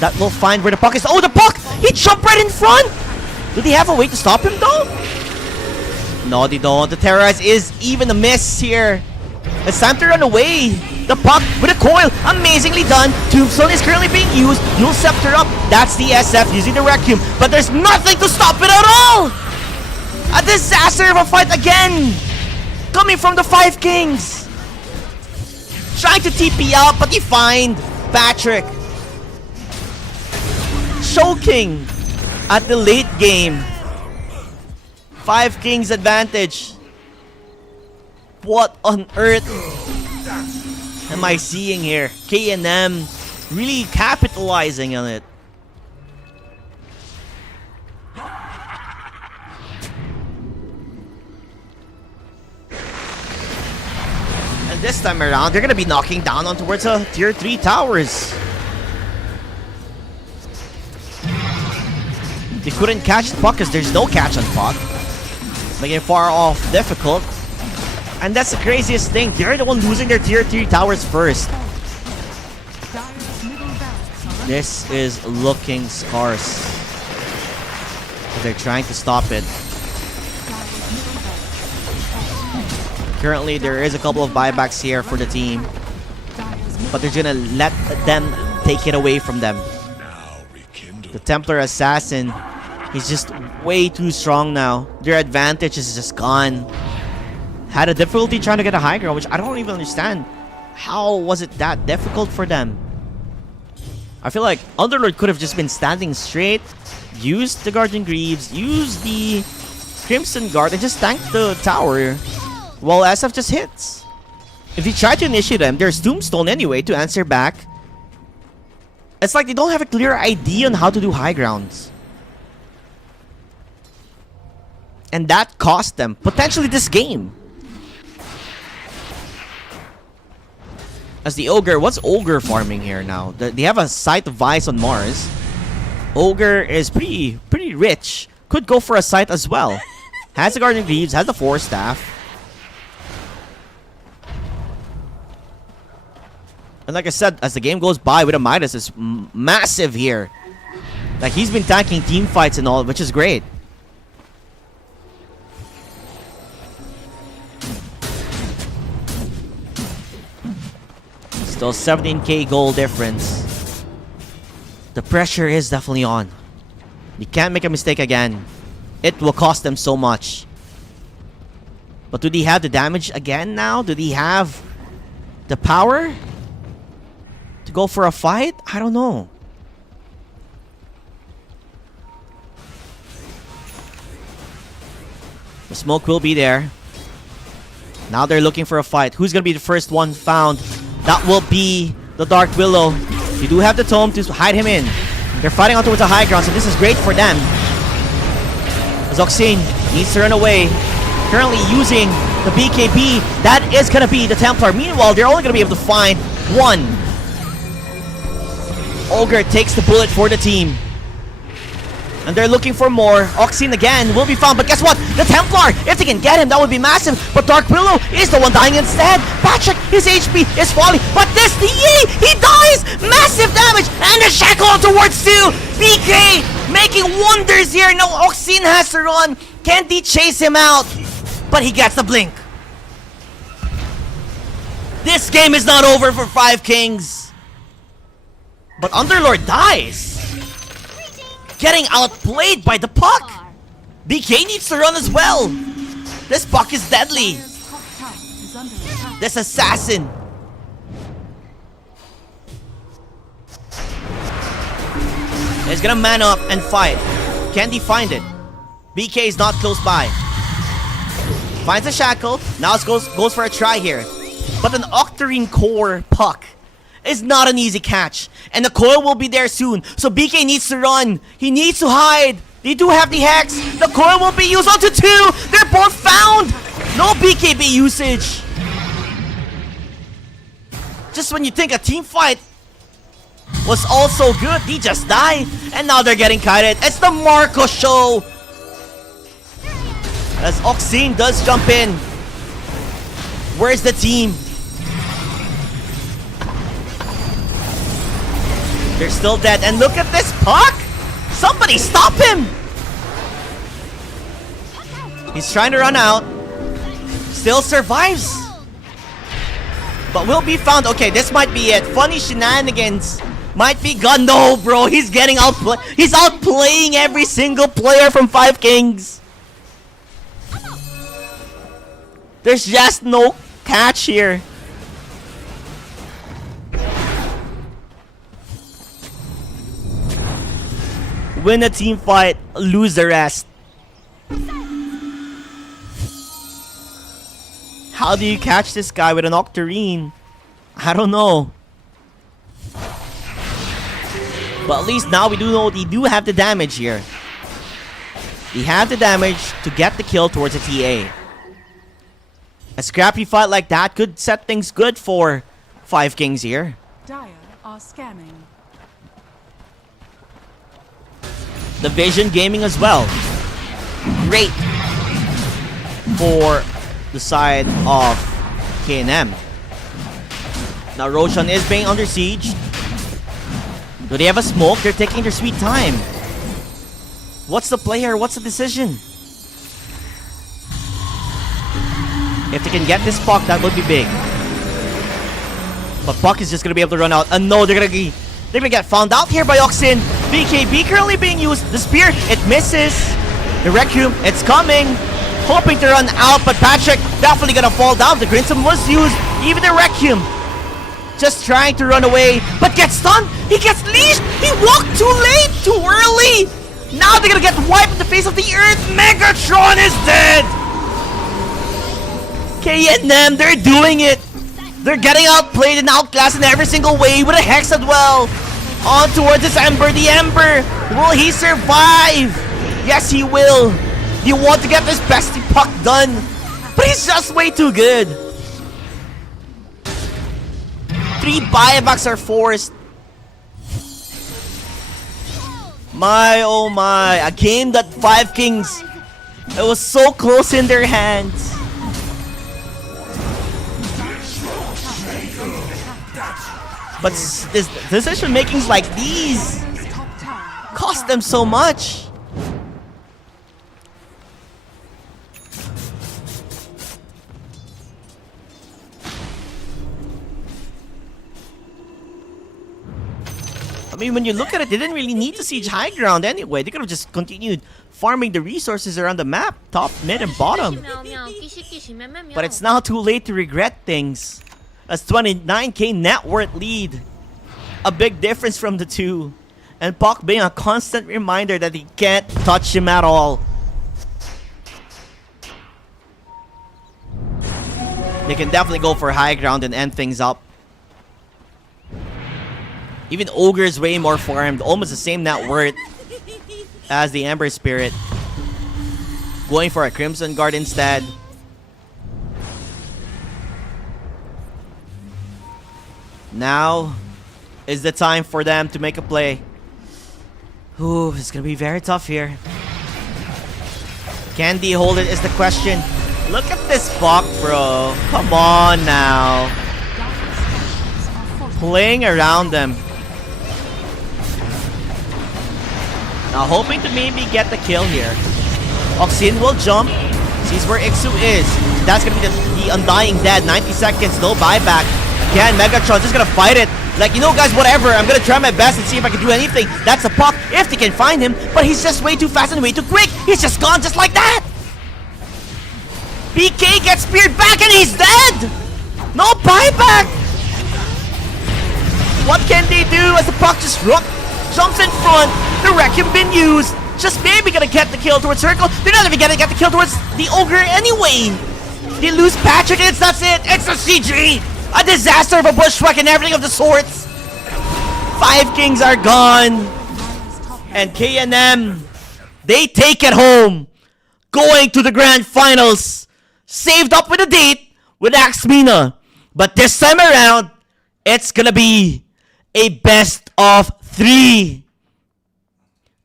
That will find where the puck is. Oh, the puck! He jumped right in front! Do they have a way to stop him though? No, they don't. The Terrorize is even a miss here. It's time to run away. The puck with a coil. Amazingly done. Tombstone is currently being used. Dual Scepter up. That's the SF using the Requiem. But there's nothing to stop it at all. A disaster of a fight again. Coming from the 5 Kings. Trying to TP out, but he find Patrick. Choking at the late game. 5 Kings advantage. What on earth am I seeing here? K&M really capitalizing on it. And this time around, they're gonna be knocking down on towards tier 3 towers. They couldn't catch the puck because there's no catch on puck. Making it far off difficult. And that's the craziest thing. They're the one losing their tier 3 towers first. Dire's middle barracks are under This is looking scarce. But they're trying to stop it. Dire's middle barracks. Currently, there is a couple of buybacks here for the team. Dire's middle But they're gonna let them take it away from them. Now rekindle. The Templar Assassin, he's just way too strong now. Their advantage is just gone. Had a difficulty trying to get a high ground, which I don't even understand. How was it that difficult for them? I feel like Underlord could have just been standing straight, used the Guardian Greaves, used the Crimson Guard, and just tanked the tower while SF just hits. If you try to initiate them, there's Tombstone anyway to answer back. It's like they don't have a clear idea on how to do high grounds. And that cost them potentially this game. As the Ogre, what's Ogre farming here now? They have a Sight of Vice on Mars. Ogre is pretty rich. Could go for a Sight as well. Has the Guardian Greaves, has the Force Staff. And like I said, as the game goes by with a Midas, it's massive here. Like he's been tanking team fights and all, which is great. Still 17k goal difference. The pressure is definitely on. You can't make a mistake again. It will cost them so much. But do they have the damage again now? Do they have the power to go for a fight? I don't know. The smoke will be there. Now they're looking for a fight. Who's gonna be the first one found? That will be the Dark Willow. You do have the tome to hide him in. They're fighting on towards the high ground, so this is great for them. Zoxin needs to run away. Currently using the BKB. That is gonna be the Templar. Meanwhile, they're only gonna be able to find one. Ogre takes the bullet for the team. And they're looking for more. Oxine again will be found, but guess what? The Templar, if they can get him, that would be massive. But Dark Willow is the one dying instead. Patrick, his HP is falling, but this, the Yi, he dies! Massive damage, and the shackle towards 2. BK making wonders here. No, Oxine has to run. Can't he chase him out? But he gets the blink. This game is not over for 5 Kings. But Underlord dies. Getting outplayed by the puck. BK needs to run as well. This puck is deadly. Dire's top tower is under attack. This assassin. Is gonna man up and fight. Can he find it? BK is not close by. Finds a shackle. Now it goes for a try here. But an Octarine core puck is not an easy catch. And the coil will be there soon. So BK needs to run. He needs to hide. They do have the hex. The coil will be used onto 2. They're both found. No BKB usage. Just when you think a team fight was also good, they just die. And now they're getting kited. It's the Marco show. As Oxine does jump in. Where's the team? They're still dead. And look at this puck! Somebody stop him! He's trying to run out. Still survives. But will be found. Okay, this might be it. Funny shenanigans might be gone. No, bro. He's getting outplayed. He's outplaying every single player from 5 Kings. There's just no catch here. Win a team fight, lose the rest. How do you catch this guy with an Octarine? I don't know. But at least now we do know they do have the damage here. They have the damage to get the kill towards a TA. A scrappy fight like that could set things good for 5 Kings here. Dire are scanning. The Vision Gaming as well. Great for the side of K&M. Now Roshan is being under siege. Do they have a smoke? They're taking their sweet time. What's the play here? What's the decision? If they can get this puck, that would be big. But puck is just gonna be able to run out. And no, they're gonna get found out here by Oxin. BKB currently being used. The spear, it misses. The Requiem, it's coming. Hoping to run out, but Patrick definitely gonna fall down. The Grinsome was used. Even the Requiem just trying to run away, but gets stunned. He gets leashed. He walked too late, too early. Now they're gonna get wiped in the face of the earth. Megatron is dead. K&M, they're doing it. They're getting outplayed and outclassed in every single way with a Hex as well. On towards this Ember. The Ember, will he survive? Yes, he will. You want to get this bestie puck done, but he's just way too good. 3 buybacks are forced. My oh my, a game that 5 Kings, it was so close in their hands. But this decision makings like these cost them so much. I mean, when you look at it, they didn't really need to siege high ground anyway. They could have just continued farming the resources around the map, top, mid, and bottom. But it's now too late to regret things. That's 29k net worth lead. A big difference from the two. And Puck being a constant reminder that he can't touch him at all. They can definitely go for high ground and end things up. Even Ogre is way more farmed. Almost the same net worth as the Ember Spirit. Going for a Crimson Guard instead. Now is the time for them to make a play. Ooh, it's gonna be very tough here. Can they hold it is the question. Look at this Buck, bro. Come on now. Playing around them. Now hoping to maybe get the kill here. Oxin will jump. Sees where Ixu is. That's gonna be the Undying Dead. 90 seconds, no buyback. Again, Megatron's just gonna fight it. Like, you know guys, whatever. I'm gonna try my best and see if I can do anything. That's a Puck, if they can find him. But he's just way too fast and way too quick. He's just gone just like that. BK gets speared back and he's dead. No buyback. What can they do as the Puck just jumps in front? The Wrecking been used. Just maybe gonna get the kill towards Circle. They're not even gonna get the kill towards the Ogre anyway. They lose Patrick and that's it. It's a CG. A disaster of a bushwhack and everything of the sorts. 5 Kings are gone. And K&M, they take it home. Going to the grand finals. Saved up with a date with Axmina. But this time around, it's gonna be a best of 3.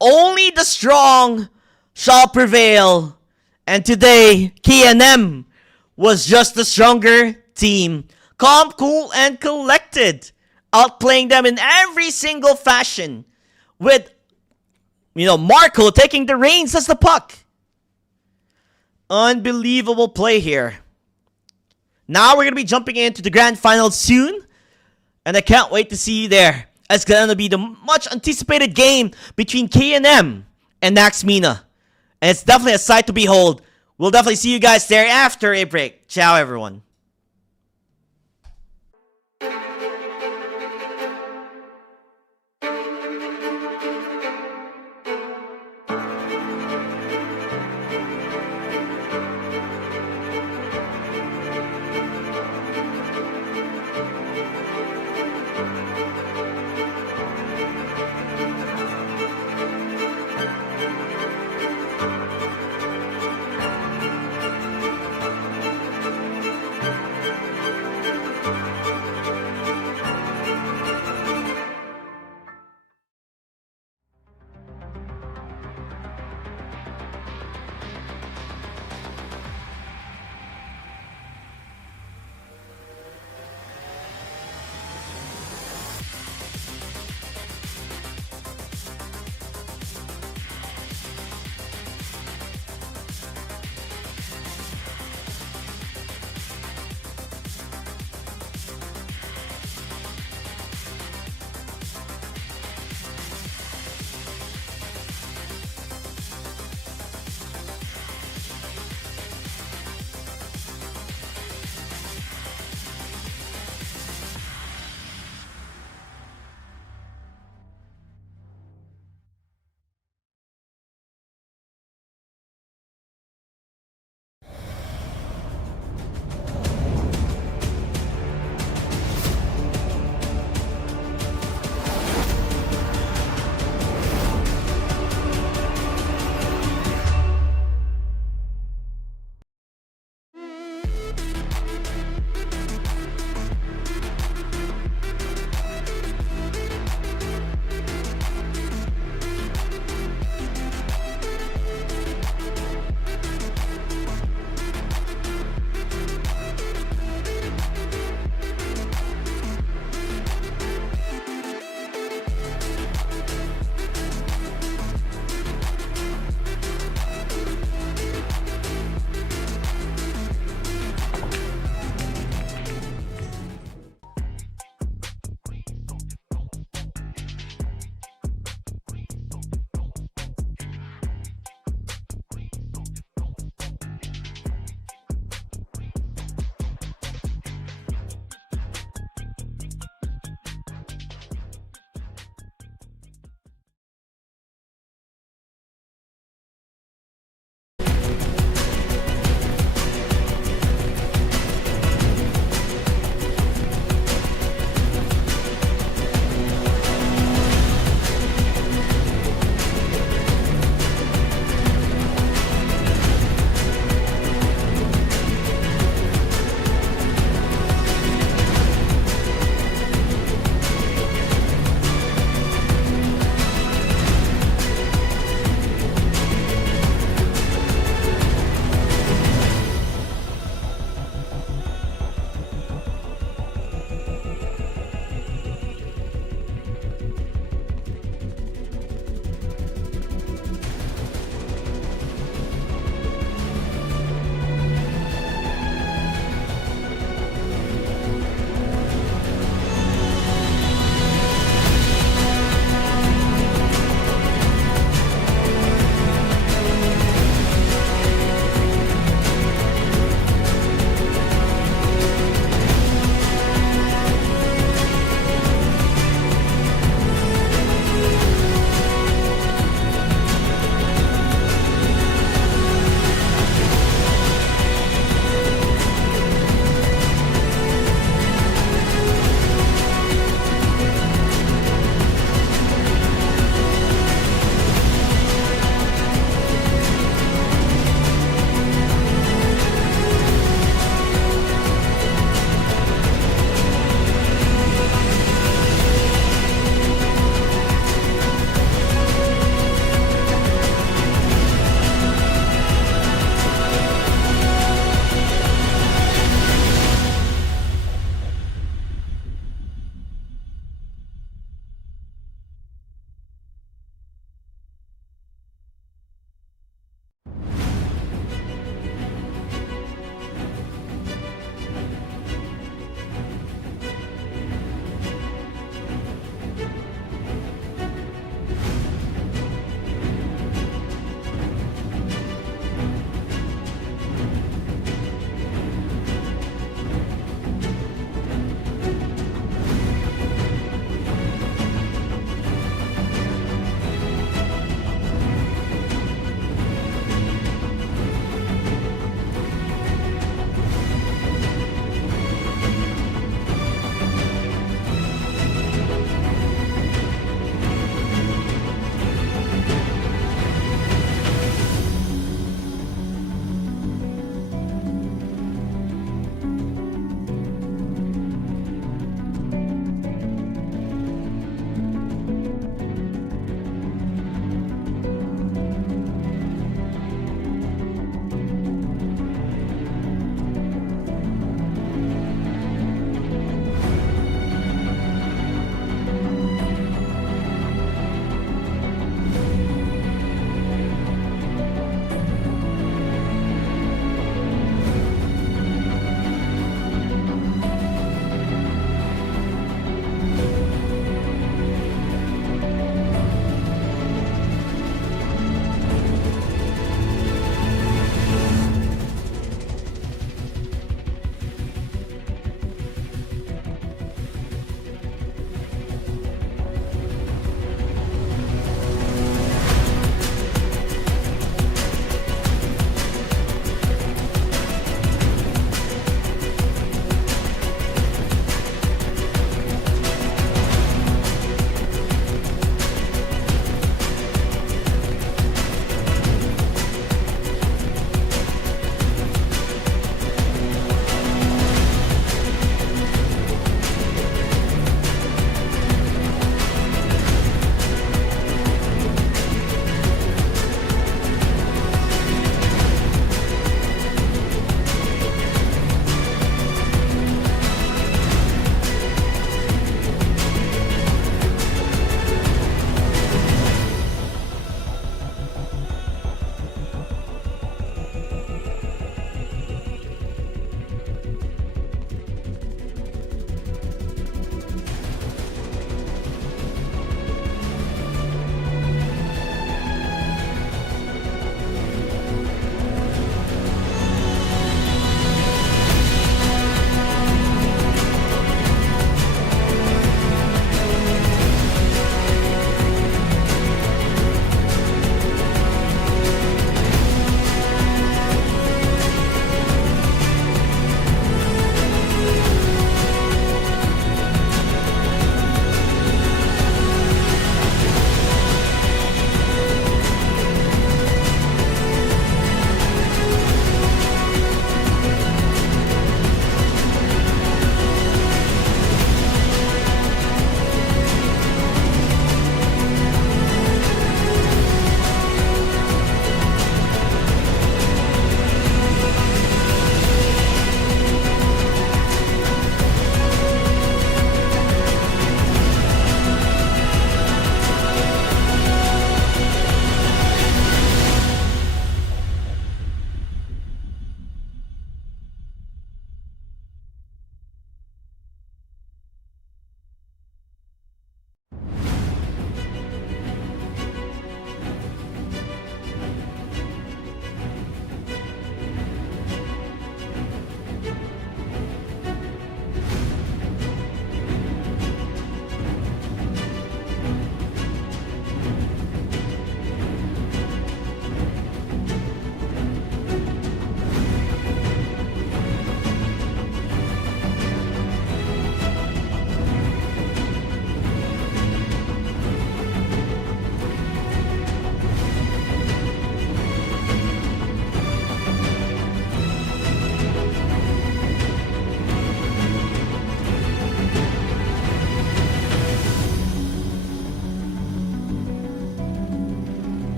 Only the strong shall prevail. And today, K&M was just the stronger team. Calm, cool, and collected. Outplaying them in every single fashion. With, Marco taking the reins as the Puck. Unbelievable play here. Now we're going to be jumping into the grand finals soon. And I can't wait to see you there. It's going to be the much anticipated game between K&M and Axmina. And it's definitely a sight to behold. We'll definitely see you guys there after a break. Ciao, everyone.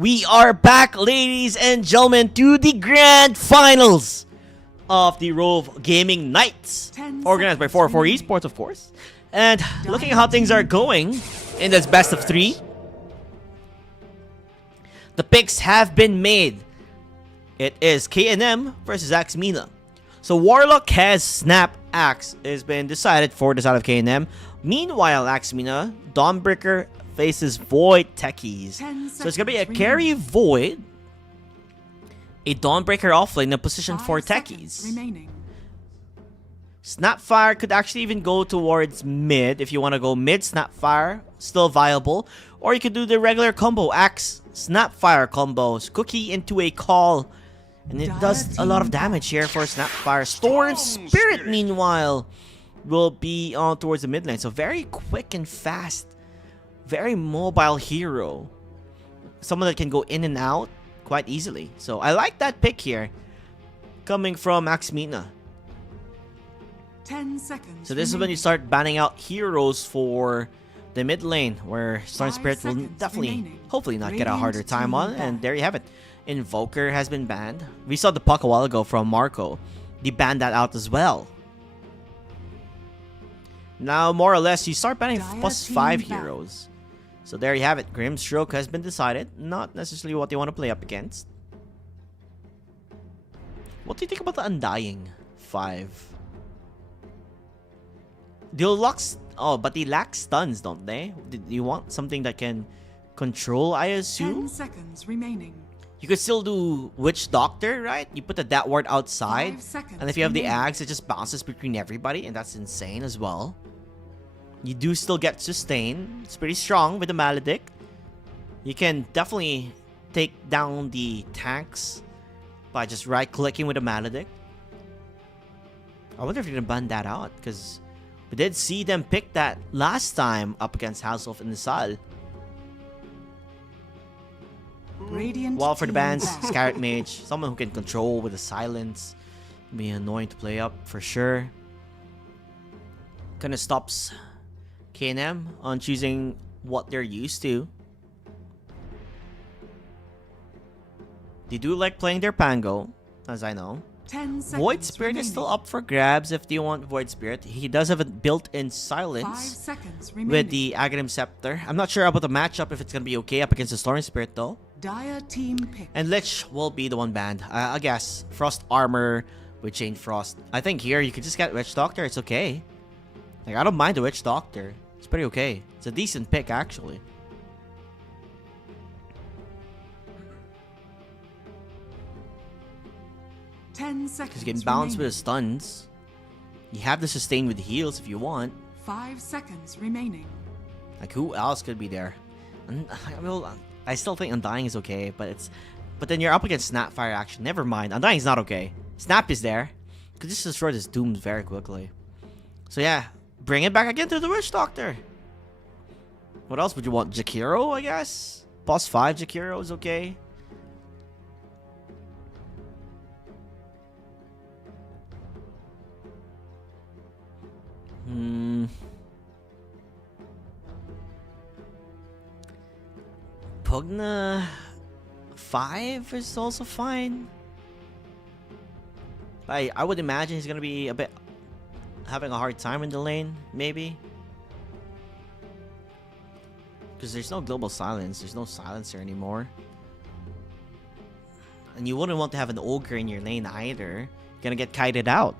We are back, ladies and gentlemen, to the grand finals of the Rove Gaming Nights, organized by 404 Esports, of course. And looking at how things are going in this best of 3, the picks have been made. It is KNM versus Axmina. So Warlock has Snap Axe has been decided for the side of KNM. Meanwhile, Axmina, Dawnbreaker faces Void Techies. So it's gonna be a carry Void, a Dawnbreaker offlane, a position for Techies. Snapfire could actually even go towards mid if you want to go mid. Snapfire still viable, or you could do the regular combo Axe Snapfire combos, Cookie into a call, and it does a lot of damage here for Snapfire. Storm Spirit, meanwhile, will be on towards the mid lane. So very quick and fast, very mobile hero, someone that can go in and out quite easily. So I like that pick here, coming from Axmina. 10 seconds. So this is when you start banning out heroes for the mid lane, where Storm Spirit will definitely, hopefully not get a harder time on. And there you have it. Invoker has been banned. We saw the puck a while ago from Marco. They banned that out as well. Now, more or less, you start banning +5 heroes. So there you have it. Grimstroke has been decided. Not necessarily what they want to play up against. What do you think about the Undying 5? They'll lock... Oh, but they lack stuns, don't they? Do you want something that can control, I assume? 10 seconds remaining. You could still do Witch Doctor, right? You put the that ward outside, and if you have the axe, it just bounces between everybody, and that's insane as well. You do still get sustain. It's pretty strong with the Maledict. You can definitely take down the tanks by just right-clicking with the Maledict. I wonder if you're gonna ban that out, because we did see them pick that last time up against House of Nisal. While for the bans, Scarlet Mage, someone who can control with the silence, be annoying to play up for sure. Kind of stops KNM on choosing what they're used to. They do like playing their Pango, as I know. Void Spirit is still up for grabs if you want Void Spirit. He does have a built-in silence with the Aghanim Scepter. I'm not sure about the matchup, if it's going to be okay up against the Storm Spirit though. Dire team pick. And Lich will be the one banned. I guess Frost Armor with Chain Frost. I think here you could just get Witch Doctor. It's okay. Like, I don't mind the Witch Doctor. It's pretty okay. It's a decent pick actually. Because you can bounce with the stuns. You have the sustain with heals if you want. 5 seconds remaining. Like, who else could be there? I still think Undying is okay, but then you're up against Snapfire action. Never mind. Undying is not okay. Snap is there. Could just destroy this Dooms very quickly. So yeah, bring it back again to the Witch Doctor. What else would you want? Jakiro, I guess? +5 Jakiro is okay. Pugna 5 is also fine. I would imagine he's gonna be a bit having a hard time in the lane, maybe. Because there's no global silence, there's no silencer anymore. And you wouldn't want to have an ogre in your lane either. You're gonna get kited out.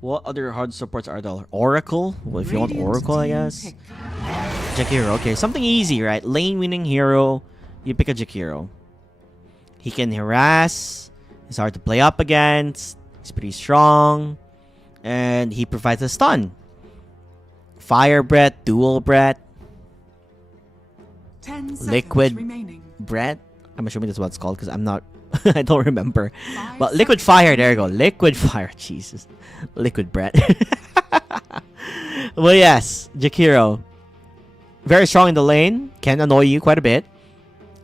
What other hard supports are there? Oracle? Well, if you want Oracle, I guess. Jakiro, okay. Something easy, right? Lane winning hero. You pick a Jakiro. He can harass. He's hard to play up against. He's pretty strong. And he provides a stun. Fire Breath, Dual Breath. Liquid Breath. I'm assuming that's what it's called because I'm not... I don't remember. But Liquid Fire, there you go. Liquid Fire, Jesus. Liquid Breath. Well, yes, Jakiro. Very strong in the lane. Can annoy you quite a bit.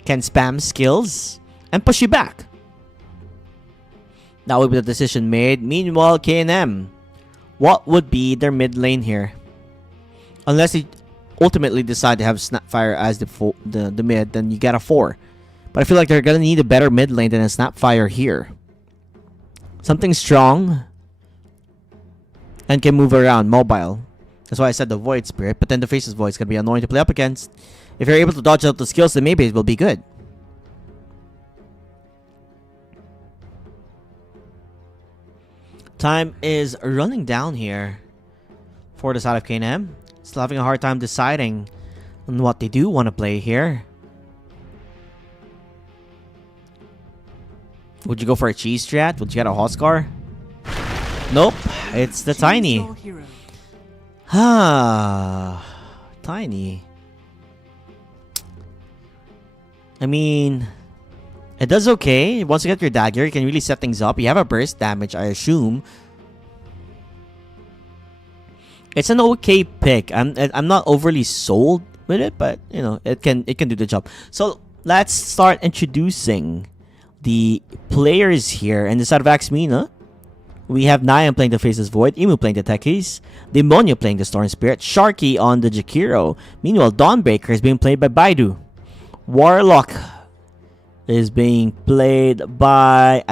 Can spam skills. And push you back. That would be the decision made. Meanwhile, KNM what would be their mid lane here? Unless they ultimately decide to have Snapfire as the mid, then you get a 4. But I feel like they're gonna need a better mid lane than a Snapfire here. Something strong and can move around, mobile. That's why I said the Void Spirit. But then the Faceless Void is gonna be annoying to play up against. If you're able to dodge out the skills, then maybe it will be good. Time is running down here for the side of K&M. Still having a hard time deciding on what they do want to play here. Would you go for a cheese strat? Would you get a Huskar? Nope, it's the Tiny. Ah, Tiny. I mean, it does okay. Once you get your dagger, you can really set things up. You have a burst damage, I assume. It's an okay pick. I'm not overly sold with it, but you know, it can do the job. So let's start introducing the players here. And inside of Axmina, we have Niam playing the Faceless Void, Emu playing the Techies, Demonio playing the Storm Spirit, Sharky on the Jakiro. Meanwhile, Dawnbreaker is being played by Baidu. Warlock is being played by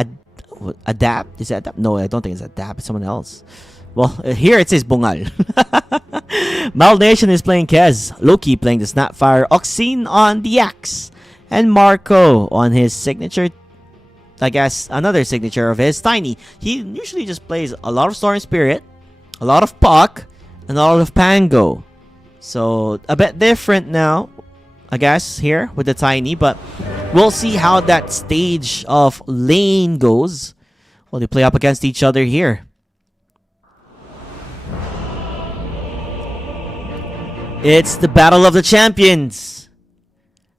Adapt. Is it Adapt? No, I don't think it's Adapt. It's someone else. Well, here it says Bungal. Malnation is playing Kez. Loki playing the Snapfire. Oxine on the Axe. And Marco on his signature. I guess another signature of his, Tiny. He usually just plays a lot of Storm Spirit, a lot of Puck, and a lot of Pango. So a bit different now, I guess, here with the Tiny. But we'll see how that stage of lane goes while they play up against each other here. It's the Battle of the Champions.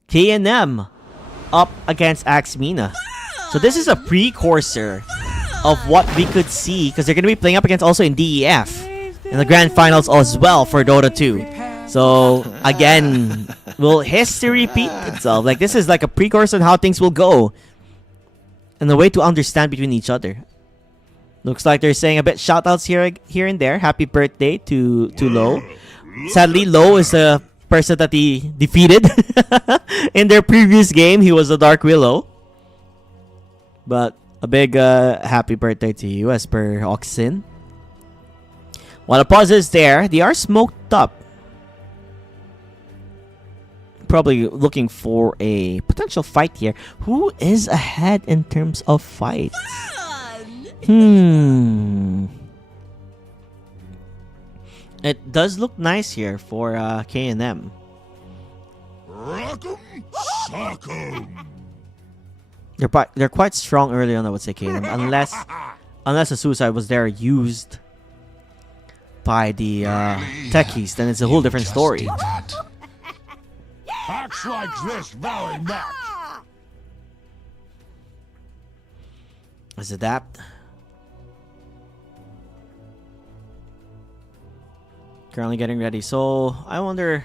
K&M up against Axmina. So this is a precursor of what we could see, because they're going to be playing up against also in DEF in the grand finals as well for Dota 2. So again, will history repeat itself? Like, this is like a precursor on how things will go and a way to understand between each other. Looks like they're saying a bit shoutouts here and there. Happy birthday to Lo. Sadly, Lo is the person that he defeated in their previous game. He was the Dark Willow. But a big happy birthday to you as per Oxin. While the pause is there, they are smoked up. Probably looking for a potential fight here. Who is ahead in terms of fights? It does look nice here for K&M. Rock'em sock'em. They're quite strong early on, I would say, K&M. Unless the suicide was there used by the techies, then it's a whole different story. Acts like this very much. Let's adapt. Currently getting ready. So I wonder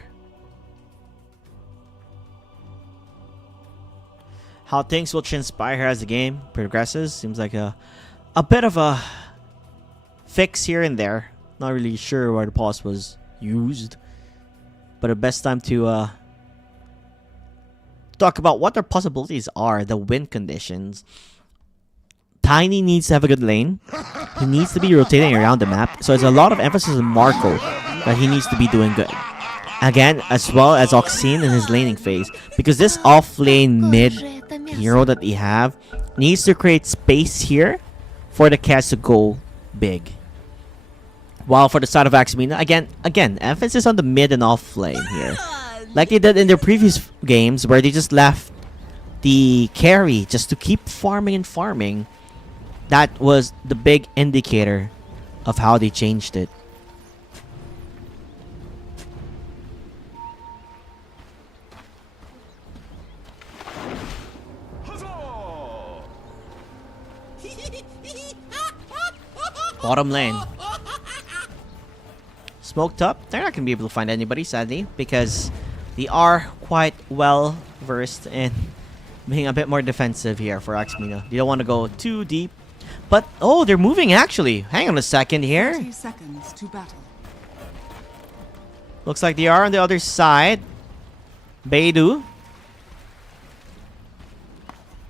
how things will transpire as the game progresses. Seems like a bit of a fix here and there. Not really sure where the pause was used, but the best time to talk about what their possibilities are, the win conditions. Tiny needs to have a good lane. He needs to be rotating around the map. So there's a lot of emphasis on Marco that he needs to be doing good. Again, as well as Oxine in his laning phase. Because this off-lane mid hero that they have needs to create space here for the cast to go big. While for the side of Axmina, again, emphasis on the mid and off-lane here. Like they did in their previous games where they just left the carry just to keep farming and farming. That was the big indicator of how they changed it. Bottom lane. Smoked up. They're not going to be able to find anybody, sadly, because they are quite well versed in being a bit more defensive here for Axmina. They don't want to go too deep. But, oh, they're moving actually. Hang on a second here. 30 seconds to battle. Looks like they are on the other side. Beidou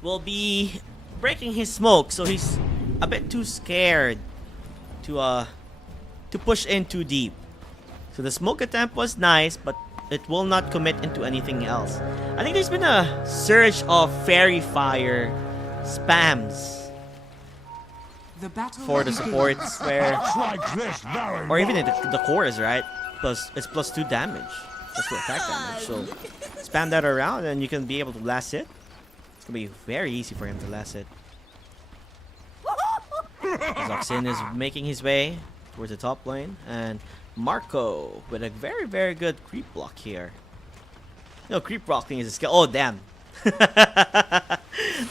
will be breaking his smoke, so he's a bit too scared to push in too deep. So the smoke attempt was nice, but it will not commit into anything else. I think there's been a surge of fairy fire spams The battle for the begins. supports where, Like this very or even in much. the cores, right? It's plus 2 damage, plus 2 attack damage. So spam that around and you can be able to last hit. It's gonna be very easy for him to last hit. Zoxin is making his way towards the top lane, and Marco with a very, very good creep block here. No, creep blocking is a skill. Oh, damn.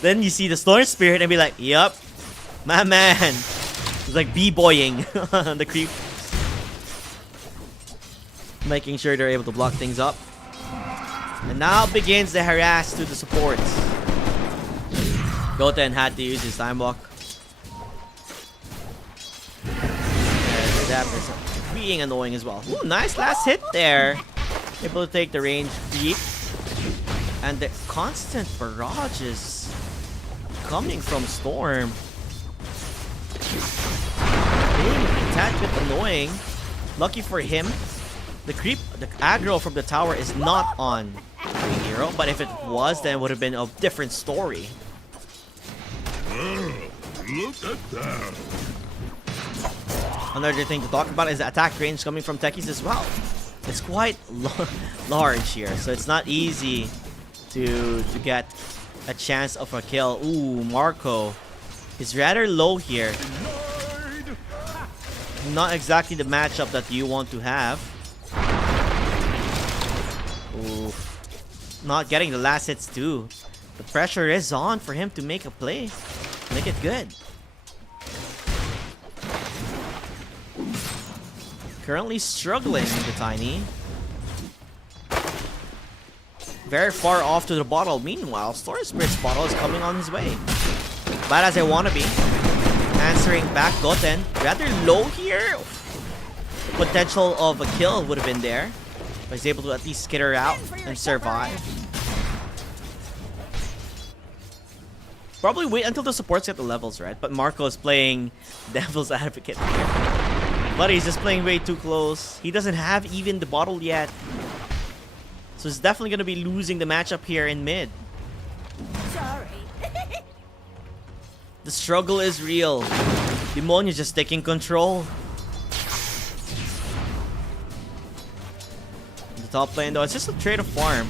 Then you see the Storm Spirit and be like, yup, my man. It's like b-boying on the creep. Making sure they're able to block things up. And now begins the harass to the supports. Goten had to use his time walk. And that is being annoying as well. Ooh, nice last hit there. Able to take the range creep. And the constant barrages coming from Storm. Being a tad bit annoying. Lucky for him, the aggro from the tower is not on the hero, but if it was, then it would have been a different story. Look at that. Another thing to talk about is the attack range coming from techies as well. It's quite large here, so it's not easy to get a chance of a kill. Ooh, Marco is rather low here. Not exactly the matchup that you want to have. Ooh, not getting the last hits too. The pressure is on for him to make a play. Make it good. Currently struggling, the Tiny. Very far off to the bottle. Meanwhile, Storm Spirit's bottle is coming on his way. Bad as I want to be. Answering back, Goten. Rather low here. The potential of a kill would have been there. But he's able to at least skitter out and survive. Probably wait until the supports get the levels, right? But Marco is playing devil's advocate here. But he's just playing way too close. He doesn't have even the bottle yet. So he's definitely going to be losing the matchup here in mid. Sorry. The struggle is real. Demonio just taking control. The top lane though, it's just a trade of farm.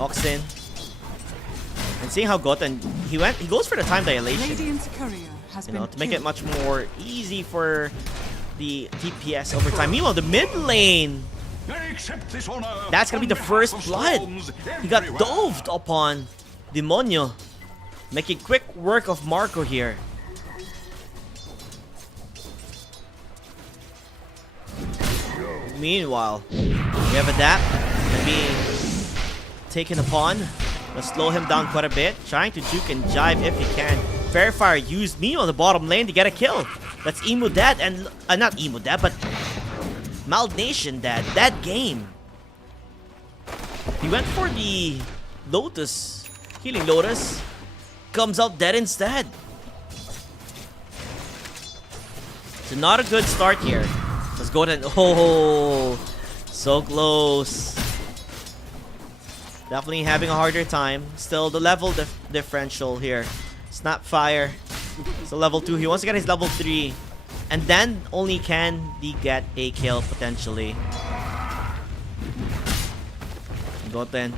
Oxin. And seeing how Goten, he goes for the time dilation. Radiant's courier has You been know, to make it killed. much more easy for the DPS over time. Meanwhile, the mid lane, that's gonna be the first blood. He got doved upon Demonio, making quick work of Marco here. Meanwhile, we have Adapt and being taken upon. Let's slow him down quite a bit, trying to juke and jive if he can. Fair Fire used me on the bottom lane to get a kill. That's Emo Dad and not Emo Dad, but Malnation Dad. That game. He went for the Lotus, Healing Lotus. Comes out dead instead. So not a good start here. Let's go ahead and oh, so close. Definitely having a harder time. Still the level differential here. Snapfire. So level 2. He wants to get his level 3. And then only can he get a kill potentially. Goten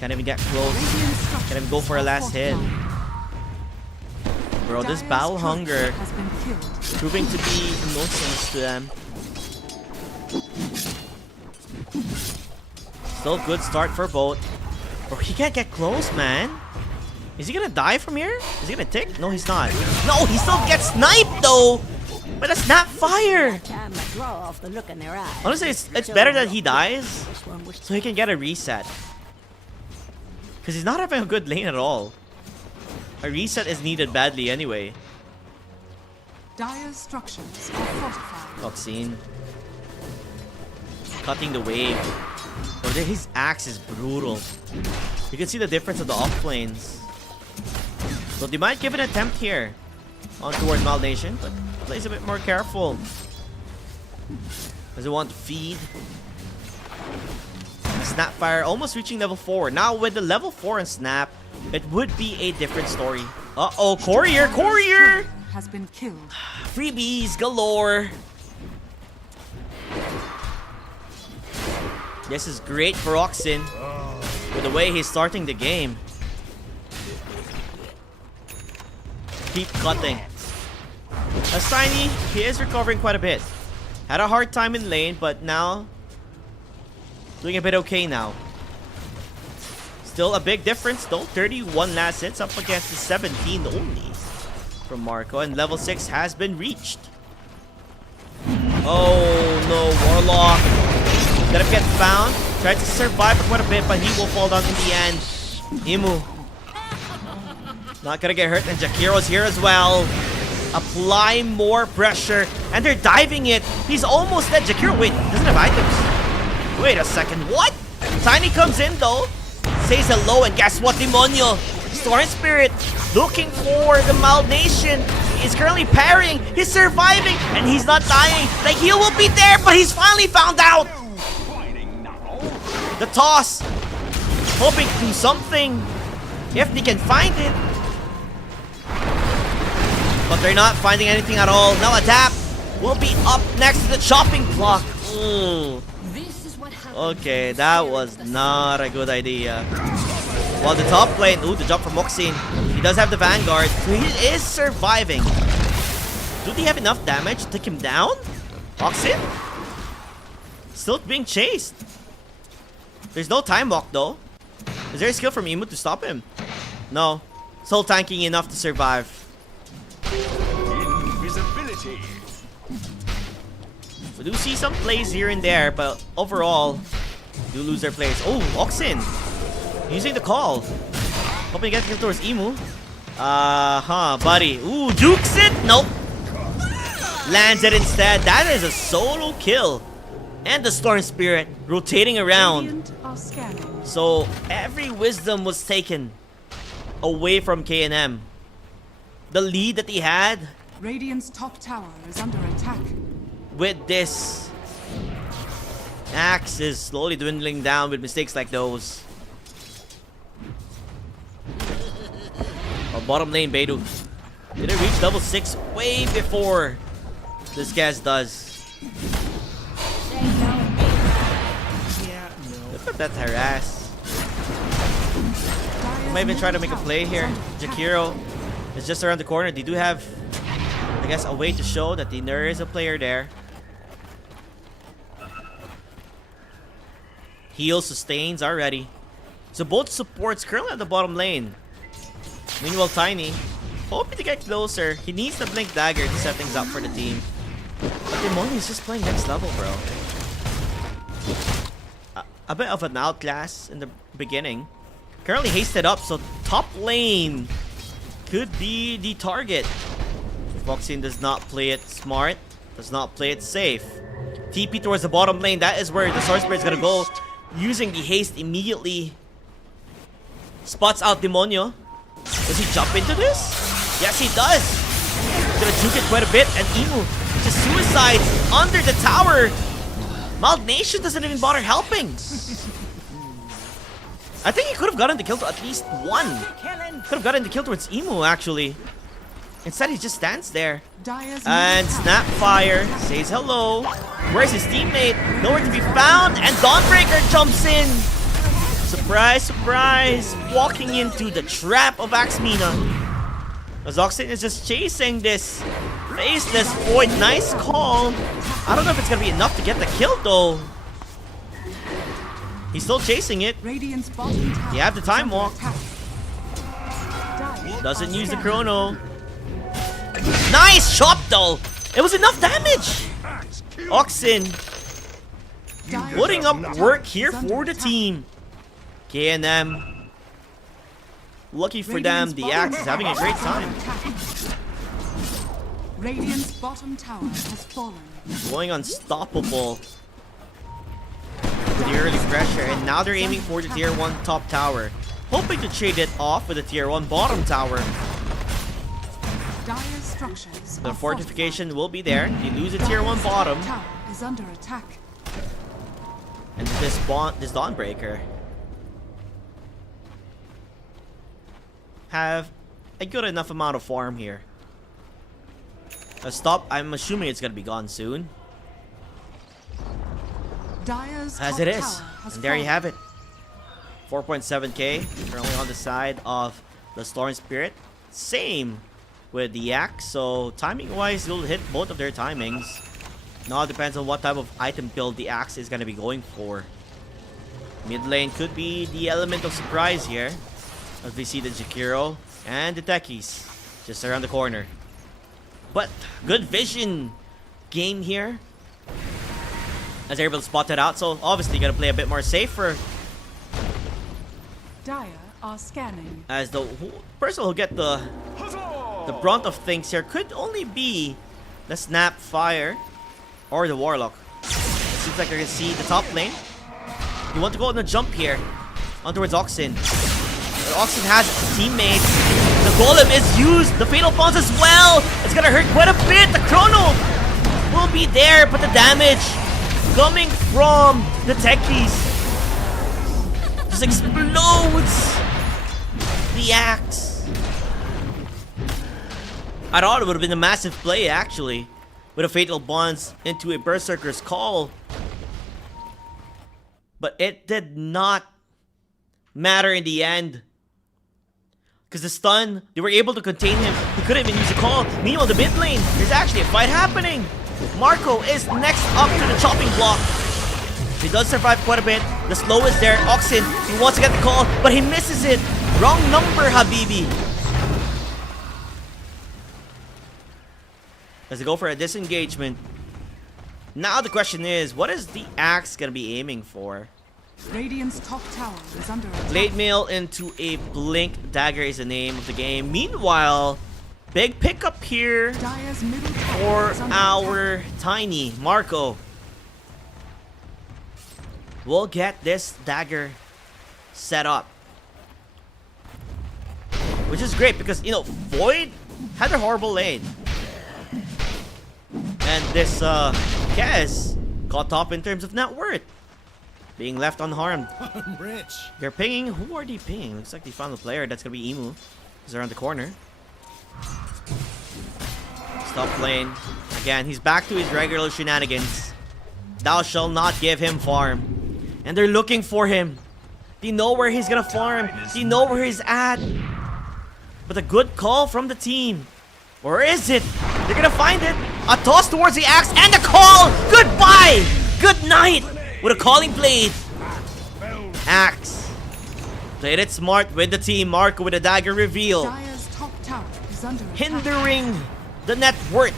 can't even get close. Can't even go for a last hit. Bro, this battle hunger Has been killed. proving to be a nuisance to them. Still good start for both. Bro, he can't get close, man. Is he gonna die from here? Is he gonna tick? No, he's not. No, he still gets sniped though! But a snap fire! Time I draw off the look in their eyes. Honestly, it's better that he dies This one was so he can get a reset. Because he's not having a good lane at all. A reset is needed badly anyway. Dire's structures are fortified. Oxine. Cutting the wave. Oh, his axe is brutal. You can see the difference of the off lanes. So they might give an attempt here on towards Malnation, but plays a bit more careful. Doesn't want to feed. Snapfire almost reaching level 4. Now with the level 4 and Snap, it would be a different story. Uh-oh, Courier! Courier! Has been killed. Freebies galore. This is great for Oxin with the way he's starting the game. Keep cutting. As Tiny, he is recovering quite a bit. Had a hard time in lane, but now doing a bit okay now. Still a big difference though. 31 last hits up against the 17 only from Marco, and level 6 has been reached. Oh no, Warlock. Gonna get found. Tried to survive for quite a bit, but he will fall down in the end. Imu. Not gonna get hurt, and Jakiro's here as well. Apply more pressure, and they're diving it. He's almost dead. Jakiro, wait, doesn't have items. Wait a second, what? Tiny comes in though. Says hello, and guess what, Demonio? Storm Spirit looking for the Malnation. He's currently parrying. He's surviving, and he's not dying. The heal will be there, but he's finally found out. The toss. Hoping to do something if they can find it. But they're not finding anything at all. Now Adapt will be up next to the chopping block. Okay, that was not a good idea. While the top lane, ooh, the jump from Moxine. He does have the Vanguard, so he is surviving. Do they have enough damage to take him down? Moxine? Still being chased. There's no time walk though. Is there a skill from Imu to stop him? No. Soul tanking enough to survive. Invisibility. We do see some plays here and there, but overall, do lose their plays. Oh, Oxin! Using the call. Hoping to get him towards Imu. Buddy. Ooh, jukes it! Nope. Lands it instead. That is a solo kill. And the Storm Spirit rotating around. Radiant are scanning. So every wisdom was taken away from K&M. The lead that he had Radiant's top tower is under attack. with this axe is slowly dwindling down with mistakes like those. Bottom lane, Beidou. Did it reach level 6 way before this guy does? Look at that harass. Might even try to make a play here. Jakiro is just around the corner. They do have, I guess, a way to show that there is a player there. Heal sustains already. So both supports currently at the bottom lane. Meanwhile, Tiny, hoping to get closer. He needs the Blink Dagger to set things up for the team. But Demoni is just playing next level, bro. A bit of an outclass in the beginning. Currently hasted up, so top lane could be the target. If Moxine does not play it smart, does not play it safe. TP towards the bottom lane, that is where the Sword Spirit is gonna go. Using the haste immediately. Spots out Demonio. Does he jump into this? Yes, he does. He's gonna juke it quite a bit, and Imu just suicides under the tower. Malnation doesn't even bother helping. I think he could have gotten the kill to at least one. Could have gotten the kill towards Imu, actually. Instead, he just stands there. And Snapfire says hello. Where's his teammate? Nowhere to be found. And Dawnbreaker jumps in. Surprise, surprise. Walking into the trap of Axmina. Zoxin is just chasing this faceless void. Nice call. I don't know if it's going to be enough to get the kill, though. He's still chasing it. You have the time walk. Doesn't use the chrono. Nice chop though. It was enough damage. Oxin putting up work here for the team. K&M. Lucky for them, the Axe is having a great time. Radiant's bottom tower has fallen. Going unstoppable with the early pressure, and now they're aiming for the tier 1 top tower, hoping to trade it off with the tier 1 bottom tower. Dire structures. The are fortification will be there. They lose a tier 1 bottom, fortified. Tower is under attack. and this Dawnbreaker have a good enough amount of farm here. Stop. I'm assuming it's gonna be gone soon. Dire's As top it is. tower has And there you fallen. have it. 4.7k. Currently on the side of the Storm Spirit. Same with the Axe. So timing wise, you'll hit both of their timings. Now it depends on what type of item build the Axe is gonna be going for. Mid lane could be the element of surprise here, as we see the Jakiro and the Techies just around the corner. But good vision game here, as they're able to spot that out. So obviously gotta play a bit more safer, Dire are scanning. as the person who'll get the brunt of things here could only be the Snap Fire or the Warlock. It seems like they're gonna see the top lane. You want to go on a jump here on towards Oxen. But Oxen has teammates. The Golem is used. The Fatal Pawns as well. It's gonna hurt quite a bit. The Chrono will be there, but the damage coming from the Techies just explodes the Axe. I thought it would have been a massive play, actually, with a Fatal Bonds into a Berserker's Call. But it did not matter in the end, because the stun, they were able to contain him. He couldn't even use a call. Meanwhile, the mid lane, there's actually a fight happening. Marco is next up to the chopping block. He does survive quite a bit. The slow is there. Oxen, he wants to get the call, but he misses it. Wrong number, Habibi. As they go for a disengagement. Now the question is, what is the Axe gonna be aiming for? Radiant's top tower is under attack. Blade Mail into a Blink Dagger is the name of the game. Meanwhile, big pickup here Dire's middle tower for is under our attack. Tiny Marco. We'll get this dagger set up, which is great because, you know, Void had a horrible lane, and this Kez got top in terms of net worth, being left unharmed. I'm rich. They're pinging. Who are they pinging? Looks like they found a player. That's gonna be Emu. He's around the corner. Stop lane. Again, he's back to his regular shenanigans. Thou shall not give him farm. And they're looking for him. They know where he's gonna farm. They know where he's at. But a good call from the team. Where is it? They're gonna find it. A toss towards the Axe and a call. Goodbye. Good night. With a calling blade. Axe played it smart with the team. Marco with a dagger reveal, Dire's top tower is under attack. hindering the net worth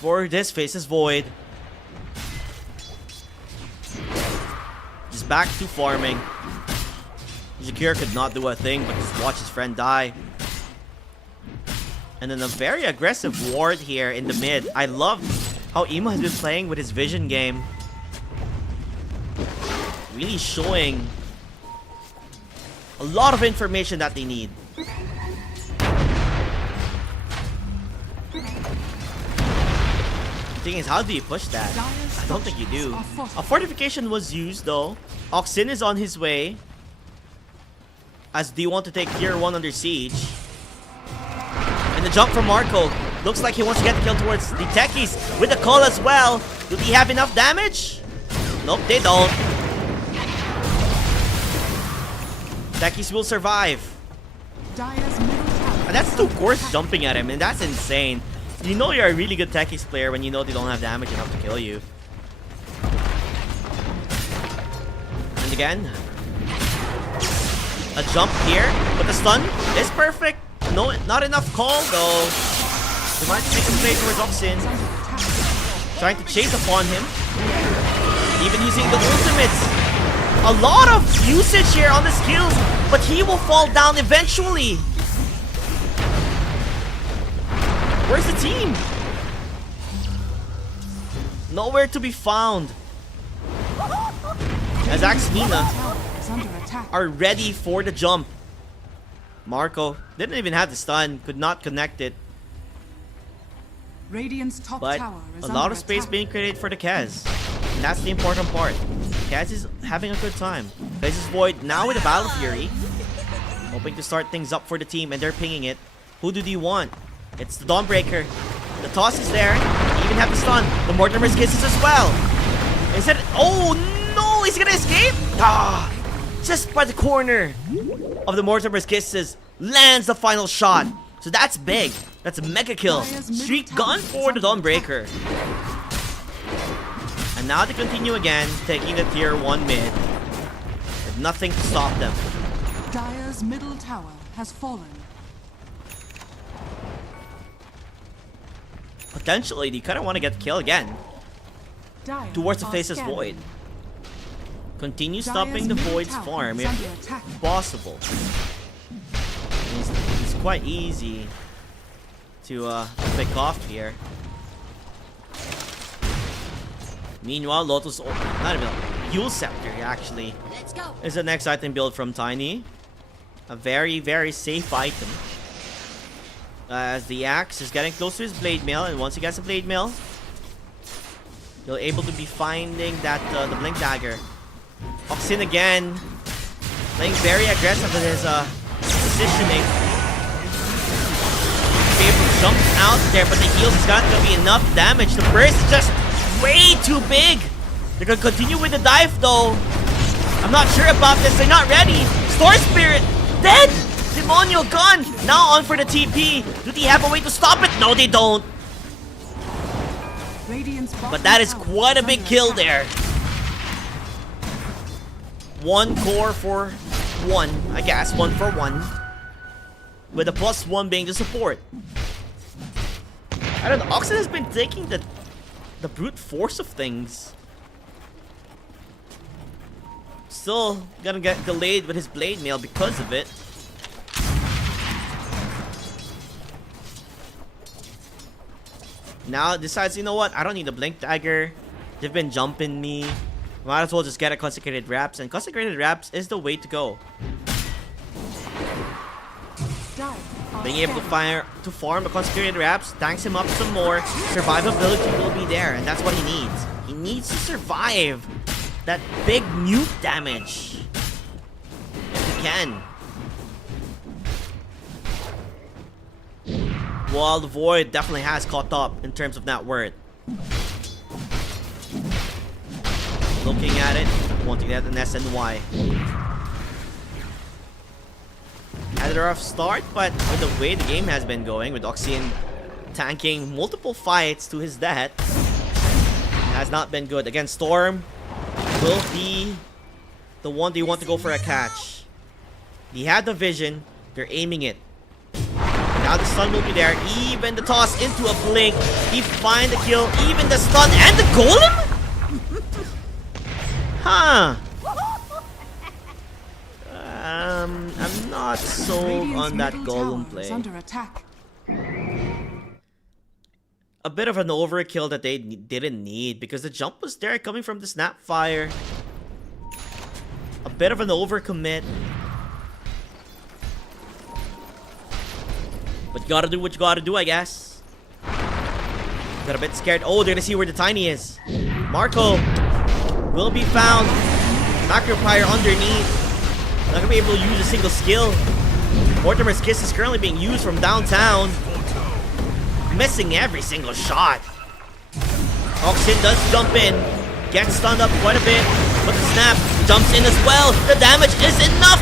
for this Faceless Void. Just back to farming. Jakir could not do a thing but just watch his friend die. And then a very aggressive ward here in the mid. I love how Emo has been playing with his vision game. Really showing a lot of information that they need. The thing is, how do you push that? I don't think you do. A fortification was used though. Oxen is on his way, as they want to take tier 1 under siege. And the jump from Marco looks like he wants to get the kill towards the Techies with the call as well. Do they have enough damage? Nope, they don't. Techies will survive. Dire's middle tower. And that's 2 cores jumping at him, and that's insane. You know you're a really good Techies player when you know they don't have damage enough to kill you. And again, a jump here, but the stun is perfect. No, not enough call though. They might make him play towards Oxen, trying to chase upon him, even using the ultimates. A lot of usage here on the skills, but he will fall down eventually. Where's the team? Nowhere to be found. As Axmina Tower is under attack. are ready for the jump. Marco didn't even have the stun, could not connect it. Radiant's top But tower is a under lot of space attack. being created for the Kaz. And that's the important part. Kaz is having a good time. Places Void now with a Battle Fury. Hoping to start things up for the team, and they're pinging it. Who do you want? It's the Dawnbreaker. The toss is there. They even have the stun. The Mortimer's Kisses as well. Is it? Oh no! He's gonna escape? Ah! Just by the corner of the Mortimer's Kisses lands the final shot. So that's big. That's a mega kill. Streak gone for the Dawnbreaker. And now they continue again, taking the tier 1 mid. With nothing to stop them. Dire's middle tower has fallen. Potentially, they kind of want to get killed again. Dire Towards the are faceless scanning. Void. Continue Dire's stopping the middle Void's tower farm is if under attack. possible. It's quite easy to pick off here. Meanwhile, Lotus, not even Yule Scepter actually is the next item build from Tiny. A very, very safe item. As the axe is getting close to his blade mail, and once he gets a blade mail, you'll able to be finding that the blink dagger. Oxin again, playing very aggressive with his positioning. Faber jumps out there, but the heals is not gonna be enough damage. The burst is just way too big. They're gonna continue with the dive though. I'm not sure about this. They're not ready. Storm Spirit dead. Demonio gone. Now on for the TP. Do they have a way to stop it? No, they don't. Radiant's bottom But that is tower quite a is big under kill attack. there. 1 core for 1, I guess. 1 for 1. With the +1 being the support. I don't know. Oxen has been taking the brute force of things. Still gonna get delayed with his blade mail because of it. Now decides, you know what? I don't need a blink dagger. They've been jumping me. Might as well just get a consecrated wraps, and consecrated wraps is the way to go. Dire are Being able scanning. to farm a consecrated wraps tanks him up some more. Survivability will be there, and that's what he needs. He needs to survive that big nuke damage if he can. Well, the Void definitely has caught up in terms of net worth. Looking at it, wanting to get an SNY. Had a rough start, but with the way the game has been going, with Oxien tanking multiple fights to his death, has not been good. Again, Storm will be the one they want to go for a catch. He had the vision, they're aiming it. Now the stun will be there, even the toss into a blink. He find the kill, even the stun and the golem? Huh. I'm not sold Radiant's on that middle golem tower is play. under attack. A bit of an overkill that they didn't need because the jump was there coming from the Snapfire. A bit of an overcommit. But you gotta do what you gotta do, I guess. Got a bit scared. Oh, they're gonna see where the Tiny is. Marco will be found. Macropire underneath. Not gonna be able to use a single skill. Mortimer's Kiss is currently being used from downtown. Missing every single shot. Oxen does jump in. Gets stunned up quite a bit. But the snap jumps in as well. The damage is enough.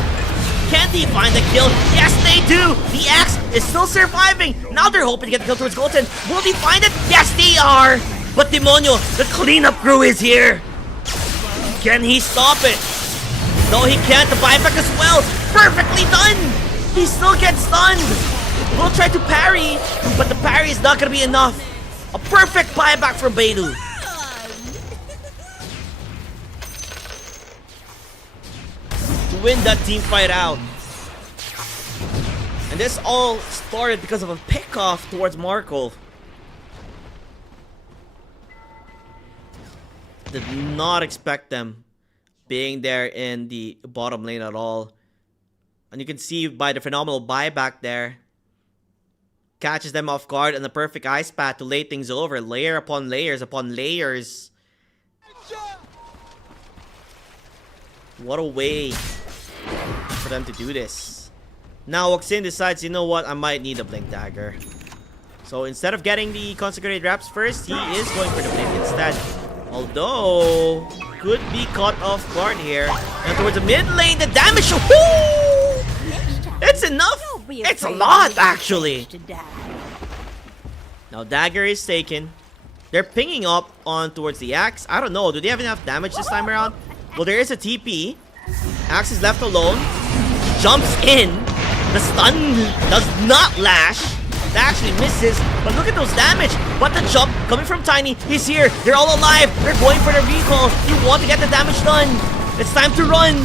Can they find the kill? Yes, they do. The axe is still surviving. Now they're hoping to get the kill towards Golden. Will they find it? Yes, they are. But Demonio, the cleanup crew is here. Can he stop it? No, he can't. The buyback as well. Perfectly done. He still gets stunned. We'll try to parry, but the parry is not going to be enough. A perfect buyback from Beidou. To win that team fight out. And this all started because of a pickoff towards Marco. Did not expect them being there in the bottom lane at all. And you can see by the phenomenal buyback there. Catches them off guard and the perfect ice path to lay things over. Layer upon layers upon layers. What a way for them to do this. Now Oxin decides, you know what, I might need a Blink Dagger. So instead of getting the Consecrated Wraps first, he is going for the Blink instead. Although, could be caught off guard here. And towards the mid lane, the damage, whoo! It's enough! It's a lot, actually! Now Dagger is taken. They're pinging up on towards the Axe. I don't know, do they have enough damage this time around? Well, there is a TP. Axe is left alone. Jumps in. The stun does not lash. That actually misses. But look at those damage. But the jump coming from Tiny. He's here. They're all alive. They're going for the recall. You want to get the damage done. It's time to run.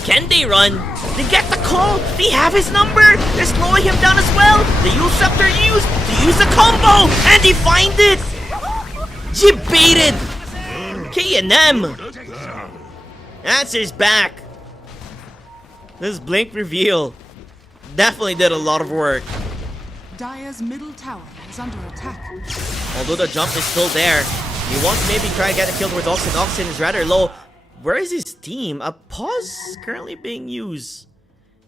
Can they run? They get the call. They have his number. They're slowing him down as well. The Yule Scepter used to use the combo. And they find it. She baited. K&M. Answer's back. This Blink reveal definitely did a lot of work. Dire's middle tower is under attack. Although the jump is still there. He wants to maybe try to get a kill towards Oxen. Oxen is rather low. Where is his team? A pause currently being used.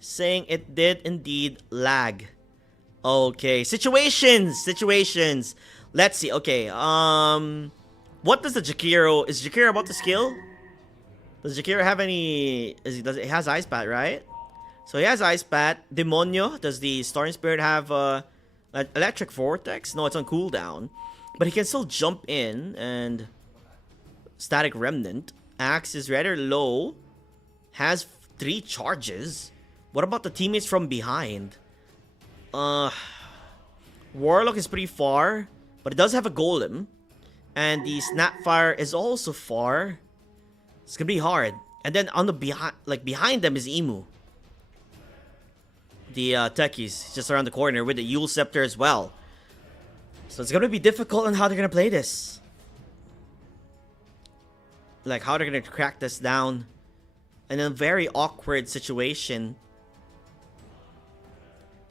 Saying it did indeed lag. Okay, situations. Let's see. Okay, what does the Jakiro... Is Jakiro about to skill? Does Jakiro have any... He has Ice Bat, right? So he has Ice Bat. Demonio. Does the Storm Spirit have Electric Vortex? No, it's on cooldown. But he can still jump in and... Static Remnant. Axe is rather low. Has 3 charges. What about the teammates from behind? Warlock is pretty far. But it does have a Golem. And the Snapfire is also far. It's gonna be hard. And then on the behind them is Emu. The techies just around the corner with the Yule Scepter as well. So it's gonna be difficult on how they're gonna play this. Like how they're gonna crack this down. In a very awkward situation.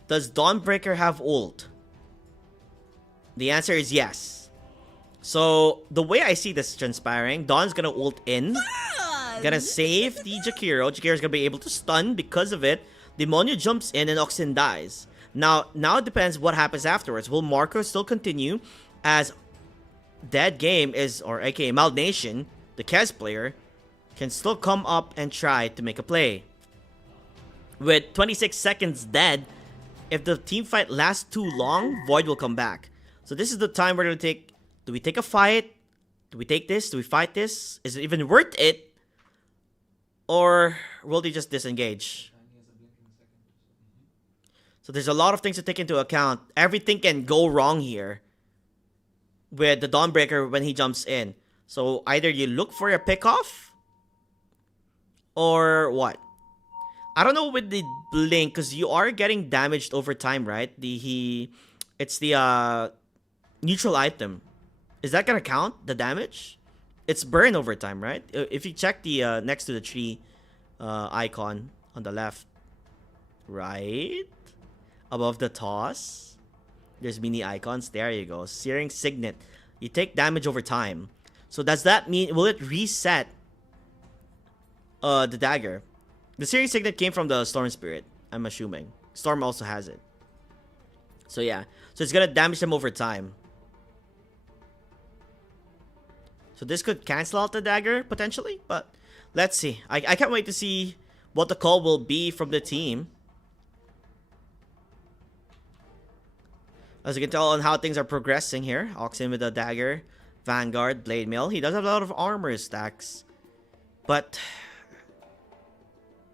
Does Dawnbreaker have ult? The answer is yes. So, the way I see this transpiring, Dawn's gonna ult in. Gonna save the Jakiro. Jakiro's gonna be able to stun because of it. Demonio jumps in and Oxen dies. Now it depends what happens afterwards. Will Marco still continue as Dead Game is, or aka Malnation, the Kez player, can still come up and try to make a play. With 26 seconds dead, if the team fight lasts too long, Void will come back. So this is the time we're gonna take. Do we take a fight? Do we take this? Do we fight this? Is it even worth it? Or will they just disengage? So there's a lot of things to take into account. Everything can go wrong here with the Dawnbreaker when he jumps in. So either you look for a pickoff or what? I don't know with the Blink because you are getting damaged over time, right? It's the neutral item. Is that gonna count, the damage? It's burn over time, right? If you check the next to the tree icon on the left. Right? Above the toss. There's mini icons. There you go. Searing Signet. You take damage over time. So does that mean... Will it reset the dagger? The Searing Signet came from the Storm Spirit, I'm assuming. Storm also has it. So yeah. So it's gonna damage them over time. So this could cancel out the dagger, potentially. But let's see. I can't wait to see what the call will be from the team. As you can tell on how things are progressing here. Oxen with a dagger. Vanguard, Blade Mail. He does have a lot of armor stacks. But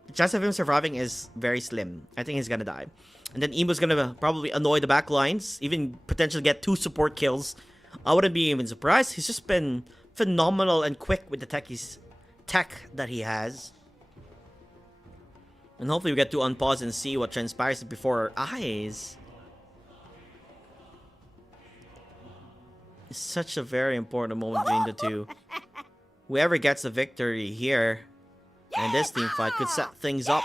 the chance of him surviving is very slim. I think he's gonna die. And then Emu's gonna probably annoy the back lines. Even potentially get 2 support kills. I wouldn't be even surprised. He's just been phenomenal and quick with the tech that he has. And hopefully we get to unpause and see what transpires before our eyes. It's such a very important moment between the two. Whoever gets the victory here and this team fight could set things up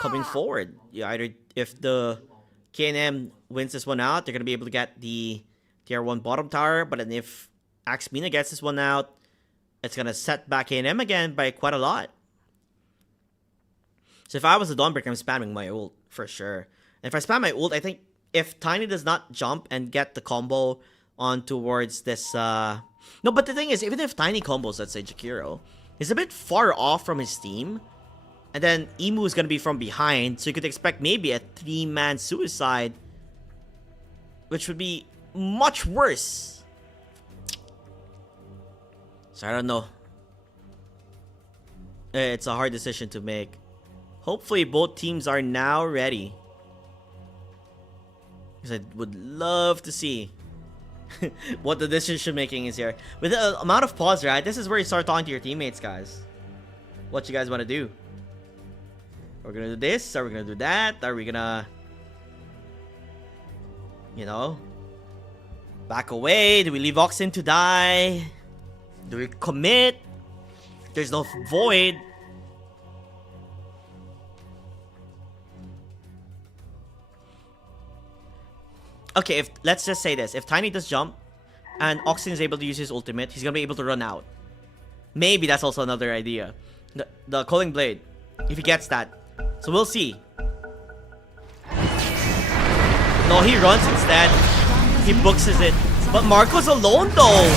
coming forward. You either, if the K&M wins this one out, they're gonna be able to get the tier 1 bottom tower. But then if Axmina gets this one out, it's gonna set back K&M again by quite a lot. So if I was a Dawnbreaker, I'm spamming my ult for sure. And if I spam my ult, I think if Tiny does not jump and get the combo on towards this no, but the thing is, even if Tiny combos, let's say Jakiro, he's a bit far off from his team, and then Emu is gonna be from behind, so you could expect maybe a 3-man suicide, which would be much worse. So I don't know. It's a hard decision to make. Hopefully both teams are now ready, because I would love to see what the decision making is here. With the amount of pause, right? This is where you start talking to your teammates, guys. What you guys want to do? Are we gonna do this? Are we gonna do that? Are we gonna, you know, back away? Do we leave Oxen to die? Do we commit? There's no void. Okay, if let's just say this. If Tiny does jump and Oxen is able to use his ultimate, he's gonna be able to run out. Maybe that's also another idea. The Culling Blade, if he gets that. So we'll see. No, he runs instead. He bookses it. But Marco's alone though.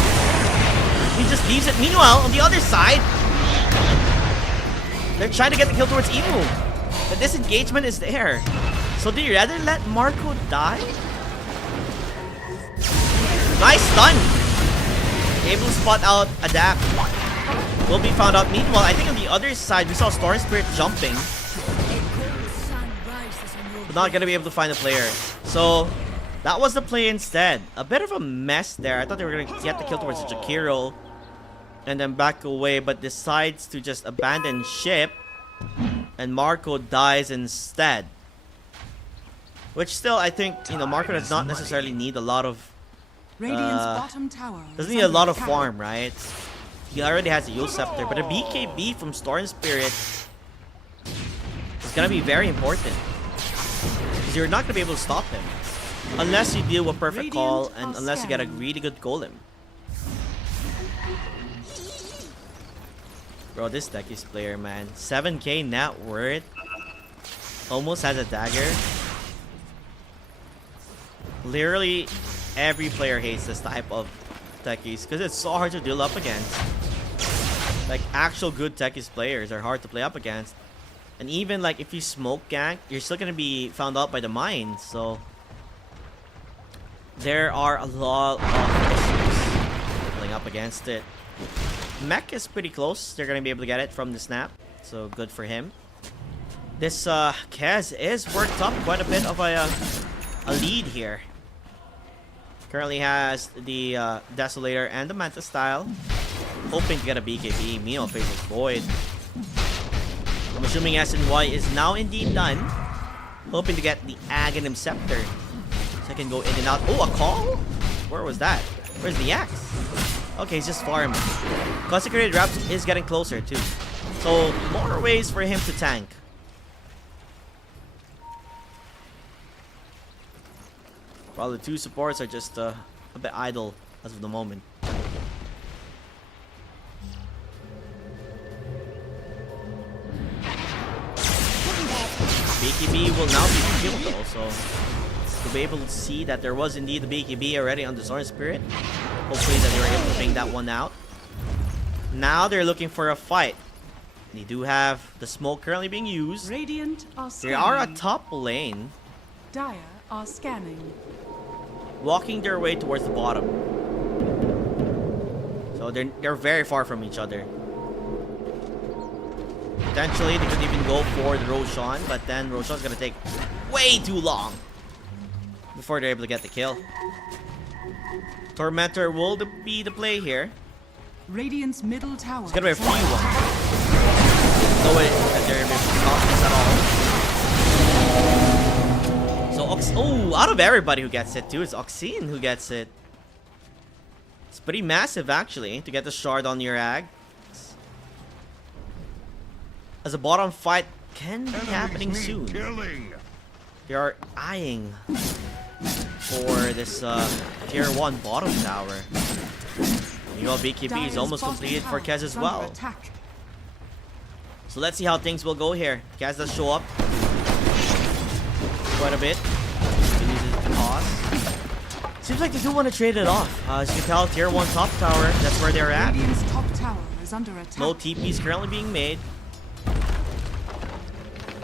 He just leaves it. Meanwhile, on the other side, they're trying to get the kill towards Emu. The disengagement is there. So do you rather let Marco die? Nice stun! Able to spot out Adapt. Will be found out. Meanwhile, I think on the other side, we saw Storm Spirit jumping, but not gonna be able to find a player. So, that was the play instead. A bit of a mess there. I thought they were gonna get the kill towards Jakiro and then back away, but decides to just abandon ship, and Marco dies instead. Which still, I think, you know, Marco does not necessarily need a lot of Bottom tower doesn't need a lot of farm, right? He already has a Yule Scepter, but a BKB from Storm Spirit is gonna be very important, because you're not gonna be able to stop him unless you deal with perfect call and unless you get a really good golem. Bro, this deck is player, man. 7k net worth. Almost has a dagger. Literally every player hates this type of techies because it's so hard to deal up against. Like, actual good techies players are hard to play up against. And even like if you smoke gank, you're still gonna be found out by the mines. So there are a lot of issues playing up against it. Mech is pretty close. They're gonna be able to get it from the snap, so good for him. This Kaz is worked up quite a bit of a lead here. Currently has the Desolator and the Manta style. Hoping to get a BKB. Mio faces Void. I'm assuming SNY is now indeed done. Hoping to get the Aghanim Scepter. So I can go in and out. Oh, a call? Where was that? Where's the axe? Okay, he's just farming. Consecrated Wraps is getting closer too. So, more ways for him to tank. While the two supports are just a bit idle as of the moment. BKB will now be killed also. To be able to see that there was indeed a BKB already on the Storm Spirit. Hopefully that they were able to bring that one out. Now they're looking for a fight. They do have the smoke currently being used. Radiant are They scanning. are at top lane, Dire are scanning. walking their way towards the bottom. So they're very far from each other. Potentially they could even go for the Roshan, but then Roshan's gonna take way too long before they're able to get the kill. Tormentor will be the play here. Radiant's middle tower. It's gonna be a free one. No way that they're gonna be able to stop this at all. Out of everybody who gets it too, it's Oxine who gets it. It's pretty massive actually to get the shard on your ag. As a bottom fight can be happening soon. They are eyeing for this tier 1 bottom tower. Meanwhile, BKB is almost completed for Kez as well. So let's see how things will go here. Kez does show up quite a bit. He uses the pause. Seems like they do want to trade it off. As you can tell, tier 1 top tower, that's where they're at. Radiant's top tower is under attack. No TPs currently being made.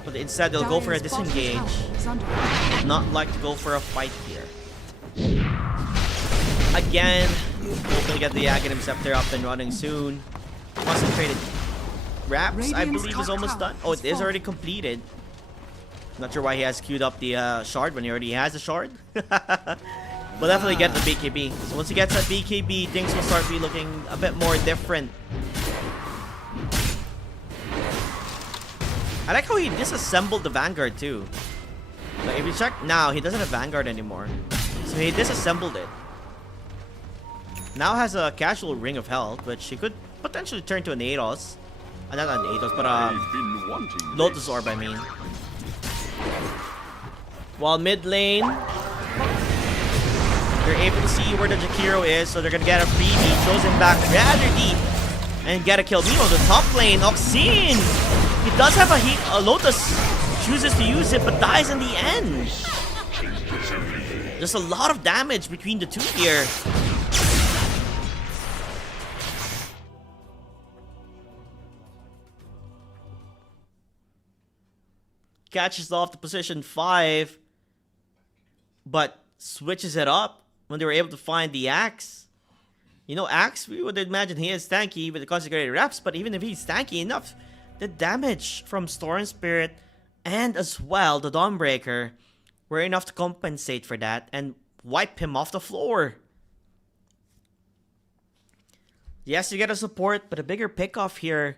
But instead they'll go for a Dire's bottom disengage. tower is under attack. Not like to go for a fight here. Again, hopefully get the Aghanim Scepter up and running soon. Concentrated Wraps, I believe, is almost done. Oh, it is already completed. Not sure why he has queued up the shard when he already has a shard. We'll definitely get the BKB. So once he gets that BKB, things will start be looking a bit more different. I like how he disassembled the Vanguard too. Like if you check now, he doesn't have Vanguard anymore. So he disassembled it. Now has a casual Ring of Health, which he could potentially turn to an Ados. Not an Ados, but Lotus Orb, I mean. While mid lane, they're able to see where the Jakiro is, so they're gonna get a freebie. Throws him back rather deep and get a kill. Meanwhile, the top lane, Oxine! He does have a Lotus. Chooses to use it, but dies in the end. There's a lot of damage between the two here. Catches off to position 5, but switches it up when they were able to find the Axe. You know, Axe, we would imagine he is tanky with the consecrated reps, but even if he's tanky enough, the damage from Storm Spirit and as well the Dawnbreaker were enough to compensate for that and wipe him off the floor. Yes, you get a support, but a bigger pickoff here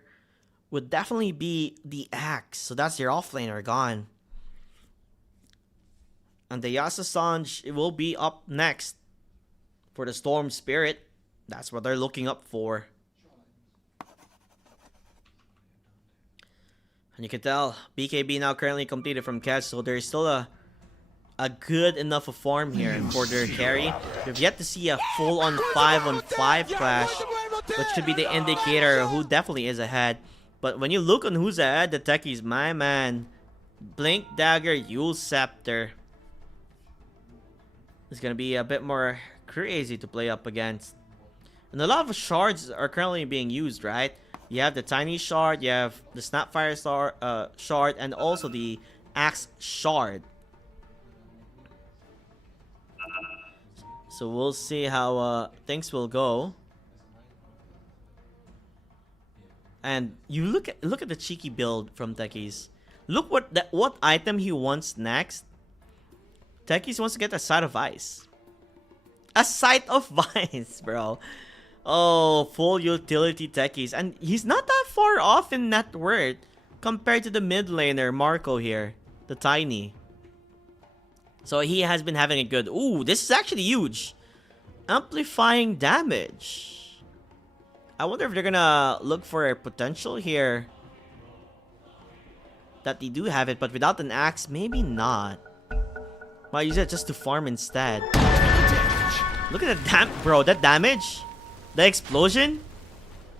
would definitely be the Axe. So that's your offlaner gone. And the Yasuo Sange will be up next for the Storm Spirit. That's what they're looking up for. And you can tell BKB now currently completed from Kez, so there's still a good enough of farm here for their carry. We've yet to see a full-on 5-on-5 clash, which should be the indicator of who definitely is ahead. But when you look on who's ahead, the techies, my man, Blink Dagger, Yule Scepter. It's gonna be a bit more crazy to play up against. And a lot of shards are currently being used, right? You have the Tiny Shard, you have the Snapfire Shard, and also the Axe Shard. So we'll see how things will go. And you look at the cheeky build from Techies. Look what item he wants next. Techies wants to get a Sight of Ice. A Sight of Ice, bro. Oh, full utility Techies. And he's not that far off in net worth compared to the mid laner, Marco here. The Tiny. So he has been having a good... Ooh, this is actually huge. Amplifying damage. I wonder if they're gonna look for a potential here. That they do have it, but without an axe, maybe not. Might use it just to farm instead. Look at that bro, that damage. The explosion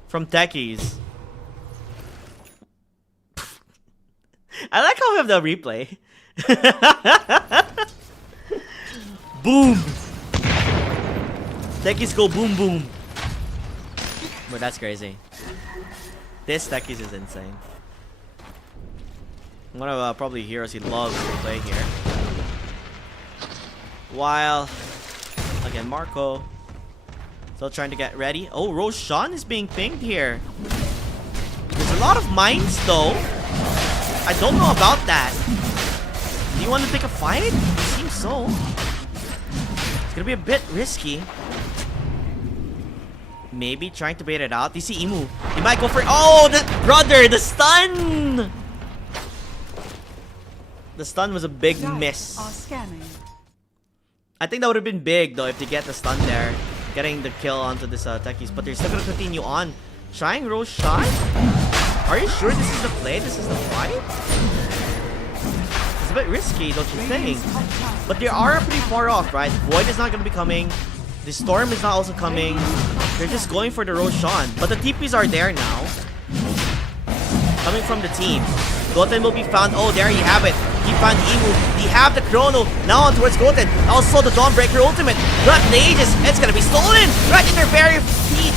from Techies. I like how we have the replay. Boom! Techies go boom boom. But that's crazy. This Techies is insane. One of probably heroes he loves to play here. While again Marco still trying to get ready. Oh, Roshan is being pinged here. There's a lot of mines though. I don't know about that. Do you want to take a fight? It seems so. It's gonna be a bit risky. Maybe trying to bait it out. You see Imu. He might go for... Oh, that brother! The stun! The stun was a big Dire miss. are scanning. I think that would have been big though if they get the stun there, getting the kill onto this techies. But they're still gonna continue on. Trying Rose shot? Are you sure this is the play? This is the fight? It's a bit risky, don't you think? Radiant's top tower But they is are under pretty attack. far off, right? Void is not gonna be coming. The Storm is not also coming. They're just going for the Roshan. But the TPs are there now. Coming from the team. Goten will be found. Oh, there you have it. He found Emu. He have the Chrono. Now on towards Goten. Also the Dawnbreaker ultimate. Not in ages. It's gonna be stolen. Right in their very feet.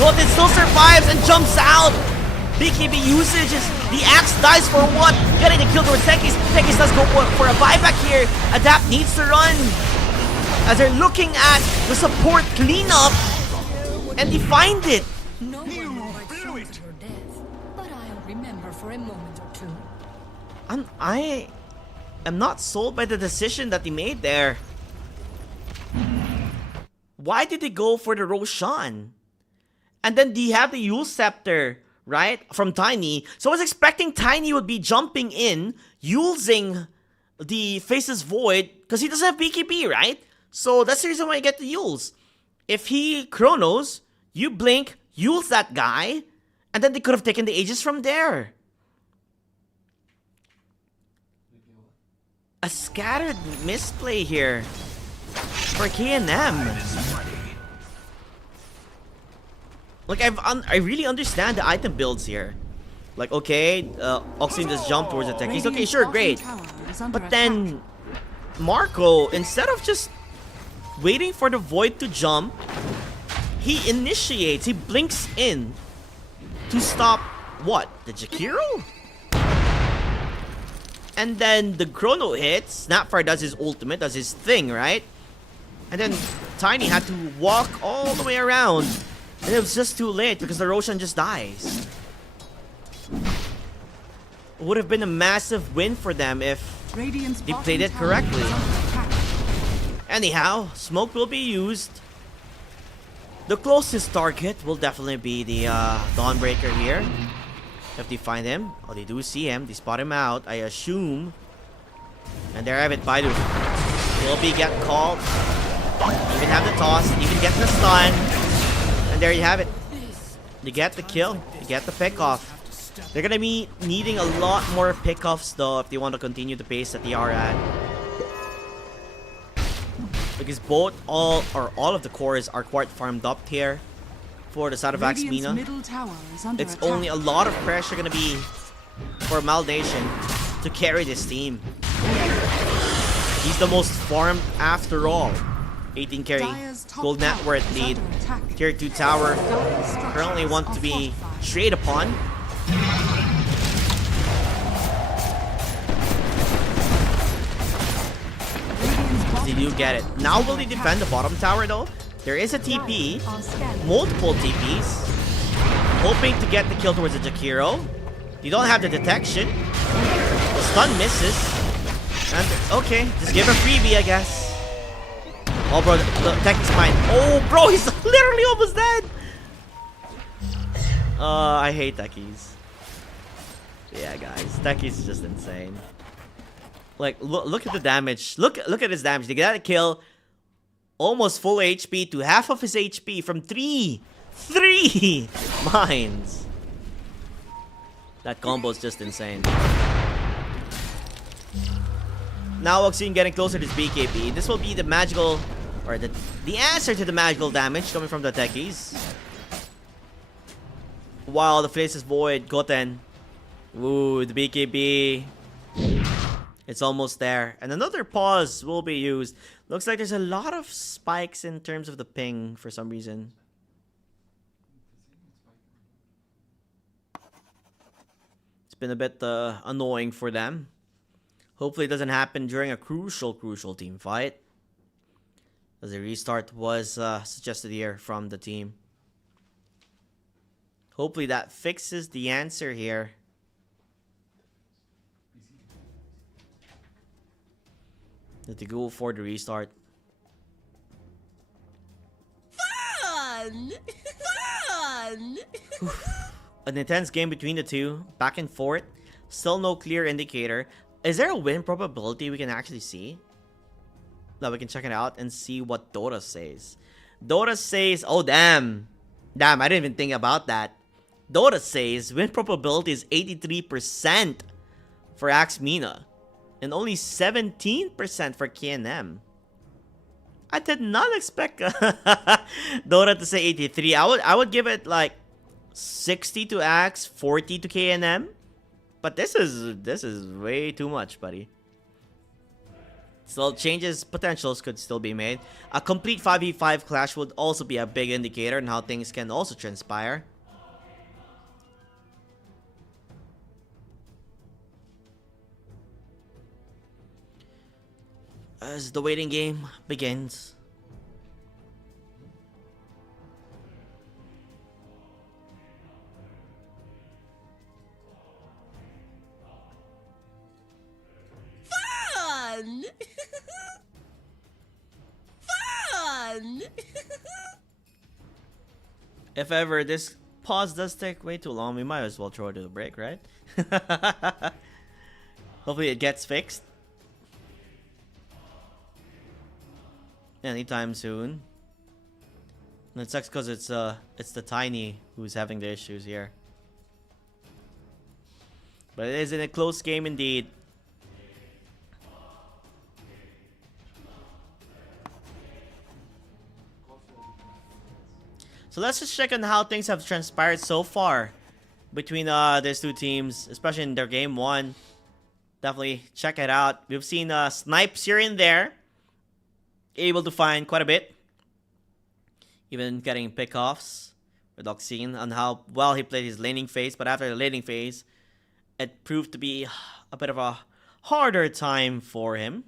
Goten still survives and jumps out. BKB usages. The axe dies for what? Getting the kill towards Tekis. Tekis does go for a buyback here. Adapt needs to run. As they're looking at the support cleanup. And they find it. No one will write songs of your death, but I'll remember for a moment or two. I am not sold by the decision that they made there. Why did they go for the Roshan? And then they have the Yule Scepter, right? From Tiny. So I was expecting Tiny would be jumping in, using the Faceless Void, because he doesn't have BKB, right? So that's the reason why you get the Yules. If he Chronos, you blink, Yules that guy, and then they could have taken the Aegis from there. A scattered misplay here for K&M. Like, I really understand the item builds here. Like, okay, Oxine just jumped towards the tech. He's okay, sure, great. But then, Marco, instead of just waiting for the Void to jump, he initiates, he blinks in to stop, what, the Jakiro? And then the Chrono hits, Snapfire does his ultimate, does his thing, right? And then Tiny had to walk all the way around. And it was just too late because the Roshan just dies. It would have been a massive win for them if Radiant's they bottom played it tower correctly. is under attack. Anyhow, smoke will be used. The closest target will definitely be the Dawnbreaker here. If they find him, oh, they do see him. They spot him out, I assume. And there I have it, Baidu. Will be get called. Even have the toss, even get the stun. And there you have it. You get the kill, you get the pick off. They're gonna be needing a lot more pickoffs though if they want to continue the pace that they are at. Because all of the cores are quite farmed up here for the side of Radiant's Axmina. middle tower is under It's attack. only a lot of pressure gonna be for Maldation to carry this team. He's the most farmed after all. 18 carry, Dire's top gold net tower worth is lead. under attack. Tier 2 tower Dire's structures currently want are to be fortified. straight upon. Radiant's They bottom do get it. tower is Now under will they attack. defend the bottom tower though? There is a TP. Dire are scanning. Multiple TPs. Hoping to get the kill towards the Jakiro. You don't have the detection. The stun misses. And okay, just give a freebie, I guess. Oh, bro, the tech is mine. Oh, bro, he's literally almost dead. I hate techies. Yeah, guys, techies is just insane. Like, look at the damage. Look at his damage. They got a kill. Almost full HP to half of his HP from three mines. That combo is just insane. Now Oxine getting closer to his BKB. This will be the magical, or the answer to the magical damage coming from the techies. While the Faceless Void, Goten. Ooh, the BKB. It's almost there. And another pause will be used. Looks like there's a lot of spikes in terms of the ping for some reason. It's been a bit annoying for them. Hopefully it doesn't happen during a crucial team fight. As a restart was suggested here from the team. Hopefully that fixes the answer here. That they go for the restart. Fun! Fun! An intense game between the two, back and forth. Still no clear indicator. Is there a win probability we can actually see? That we can check it out and see what Dota says. Dota says, oh damn. Damn, I didn't even think about that. Dota says win probability is 83% for Axe Mina and only 17% for KNM. I did not expect Dota to say 83. I would give it like 60 to Axe, 40 to KNM. But this is way too much, buddy. Still, changes potentials could still be made. A complete 5v5 clash would also be a big indicator on how things can also transpire. As the waiting game begins. Fun! Fun! If ever this pause does take way too long, we might as well throw it to a break, right? Hopefully it gets fixed anytime soon. And it sucks because it's the Tiny who's having the issues here. But it is in a close game indeed. So let's just check on how things have transpired so far between these two teams, especially in their game one. Definitely check it out. We've seen snipes here and there, able to find quite a bit, even getting pickoffs with Oxine on how well he played his laning phase. But after the laning phase, it proved to be a bit of a harder time for him.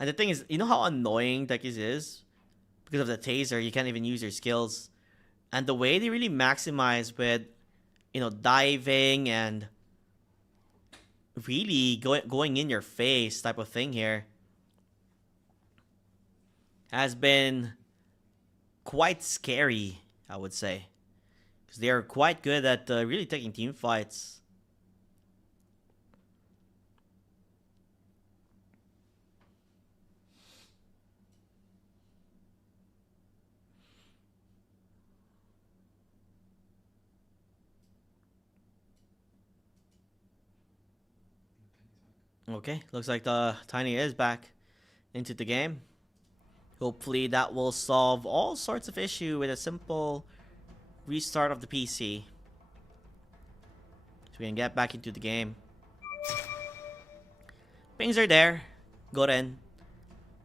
And the thing is, you know how annoying Tekis is? Because of the taser, you can't even use your skills. And the way they really maximize with, you know, diving and really going in your face type of thing here has been quite scary, I would say. Because they are quite good at really taking team fights. Okay, looks like the Tiny is back into the game. Hopefully that will solve all sorts of issue with a simple restart of the PC. So we can get back into the game. Pings are there. Good in.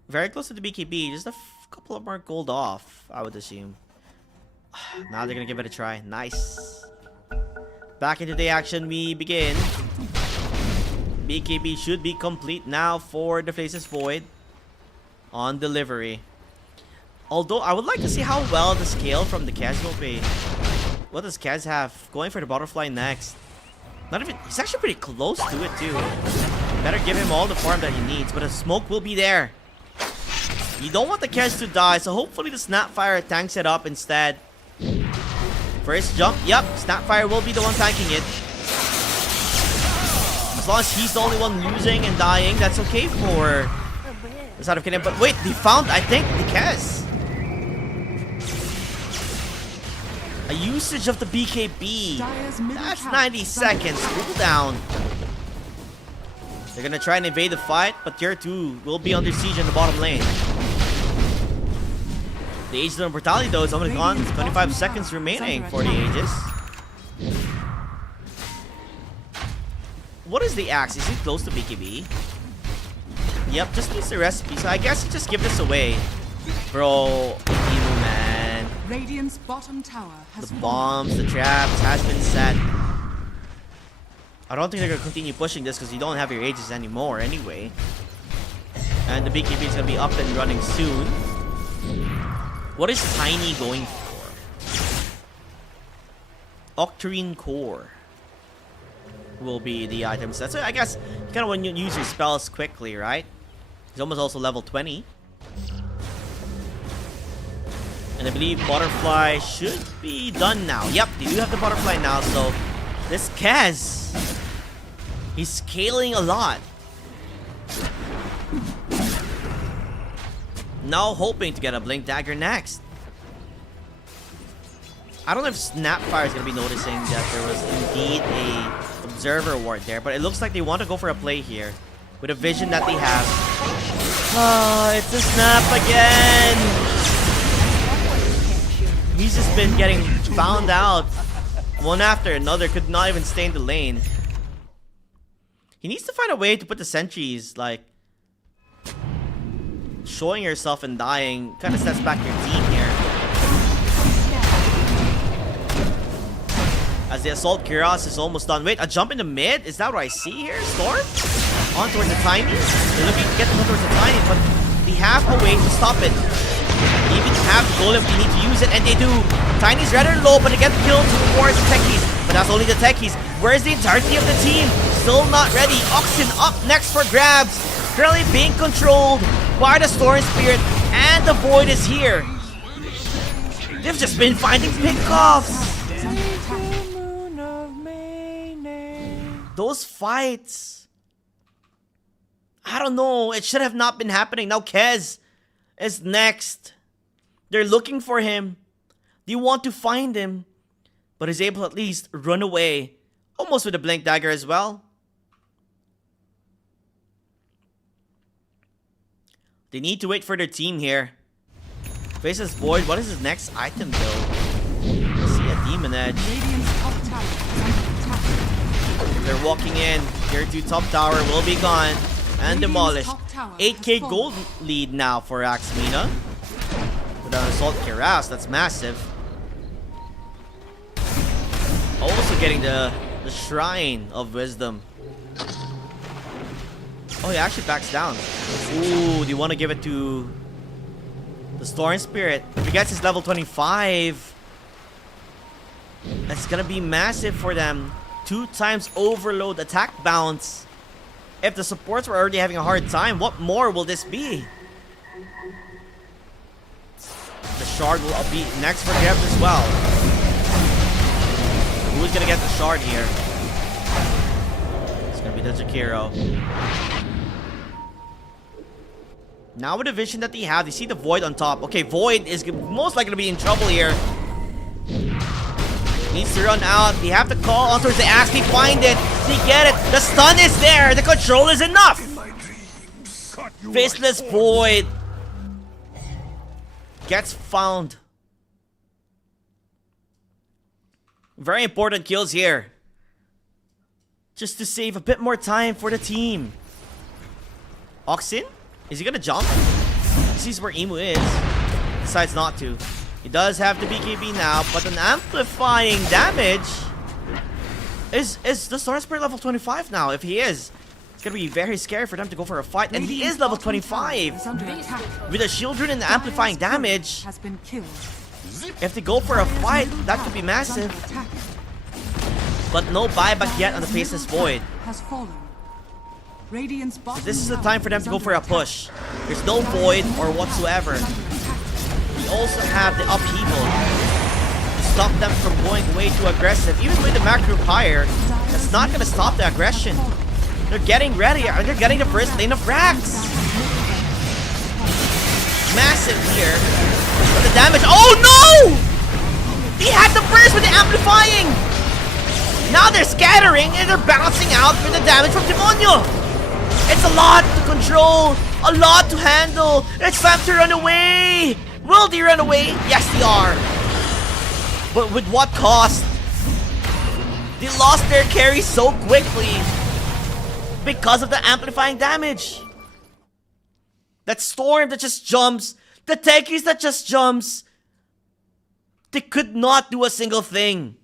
Very close to the BKB. Just a couple of more gold off, I would assume. Now they're gonna give it a try. Nice. Back into the action we begin. BKB should be complete now for the Faceless Void on delivery. Although I would like to see how well the scale from the Kaz will be. What does Kaz have? Going for the butterfly next. Not even, he's actually pretty close to it too. Better give him all the farm that he needs, but a smoke will be there. You don't want the Kaz to die, so hopefully the Snapfire tanks it up instead. First jump, yep, Snapfire will be the one tanking it. As long as he's the only one losing and dying, that's okay for the side of Canadian. But wait, they found, I think, the Kaz. A usage of the BKB. That's 90 seconds. Cooldown. They're gonna try and invade the fight, but tier 2 will be under siege in the bottom lane. The Aegis of Brutality though is only gone. 25 seconds remaining for the Aegis. What is the axe? Is it close to BKB? Yep, just needs the recipe. So I guess you just give this away. Bro, Emu man. Radiant's bottom tower has The bombs, the traps has been set. I don't think they're gonna continue pushing this because you don't have your Aegis anymore anyway. And the BKB is gonna be up and running soon. What is Tiny going for? Octarine Core will be the item set. So I guess you kind of want to use your spells quickly, right? He's almost also level 20. And I believe Butterfly should be done now. Yep, they do have the Butterfly now, so this Kaz He's scaling a lot. Now hoping to get a Blink Dagger next. I don't know if Snapfire is going to be noticing that there was indeed a Observer Ward there, but it looks like they want to go for a play here with a vision that they have. Oh, it's a Snap again! He's just been getting found out one after another, could not even stay in the lane. He needs to find a way to put the sentries, like, showing yourself and dying kind of sets back your team here. As the Assault Cuirass is almost done. Wait, a jump in the mid? Is that what I see here? Storm? On towards the Tiny? They're looking to get the towards the Tiny, but they have a way to stop it. They even have the Golem, they need to use it, and they do. Tiny's rather low, but they get killed towards the Techies. But that's only the Techies. Where's the entirety of the team? Still not ready. Oxen up next for grabs. Currently being controlled by the Storm Spirit, and the Void is here. They've just been finding pickoffs. Those fights, I don't know, it should have not been happening. Now Kez is next. They're looking for him. They want to find him, but he's able to at least run away, almost with a Blink Dagger as well. They need to wait for their team here. Faces Void. What is his next item though? I see a Demon Edge. Radiant's top tower is under attack. They're walking in. Tier 2 top tower will be gone and demolished. 8k gold lead now for Axmina. With an Assault Cuirass, that's massive. Also getting the Shrine of Wisdom. Oh, he actually backs down. Ooh, do you want to give it to the Storm Spirit? If he gets his level 25, that's gonna be massive for them. 2 times overload attack bounce. If the supports were already having a hard time, what more will this be? The shard will be next for grabs as well. Who's gonna get the shard here? It's gonna be the Jakiro. Now with the vision that they have, they see the Void on top. Okay, Void is most likely to be in trouble here. Needs to run out. They have to call on towards the axe. They find it. They get it. The stun is there. The control is enough. Faceless Void gets found. Very important kills here. Just to save a bit more time for the team. Oxen? Is he gonna jump? He sees where Emu is. Decides not to. He does have the BKB now, but an amplifying damage. Is the Storm Spirit level 25 now? If he is, it's gonna be very scary for them to go for a fight. And he is level 25. With a shield rune and the amplifying damage. Has been killed. If they go for a fight, that could be massive. But no buyback yet on the Faceless Void. Has fallen. Radiant's bottom This is the tower time for them to go for a under attack. push. There's no Void or whatsoever. We also have the upheaval to stop them from going way too aggressive. Even with the macro higher, that's not gonna stop the aggression. They're getting ready, and they're getting the first lane of racks. Massive here. But the damage. Oh no! They had the burst with the amplifying! Now they're scattering and they're bouncing out with the damage from Demonio! It's a lot to control, a lot to handle. It's time to run away! Will they run away? Yes, they are. But with what cost? They lost their carry so quickly because of the amplifying damage. That Storm that just jumps, the Techies that just jumps. They could not do a single thing.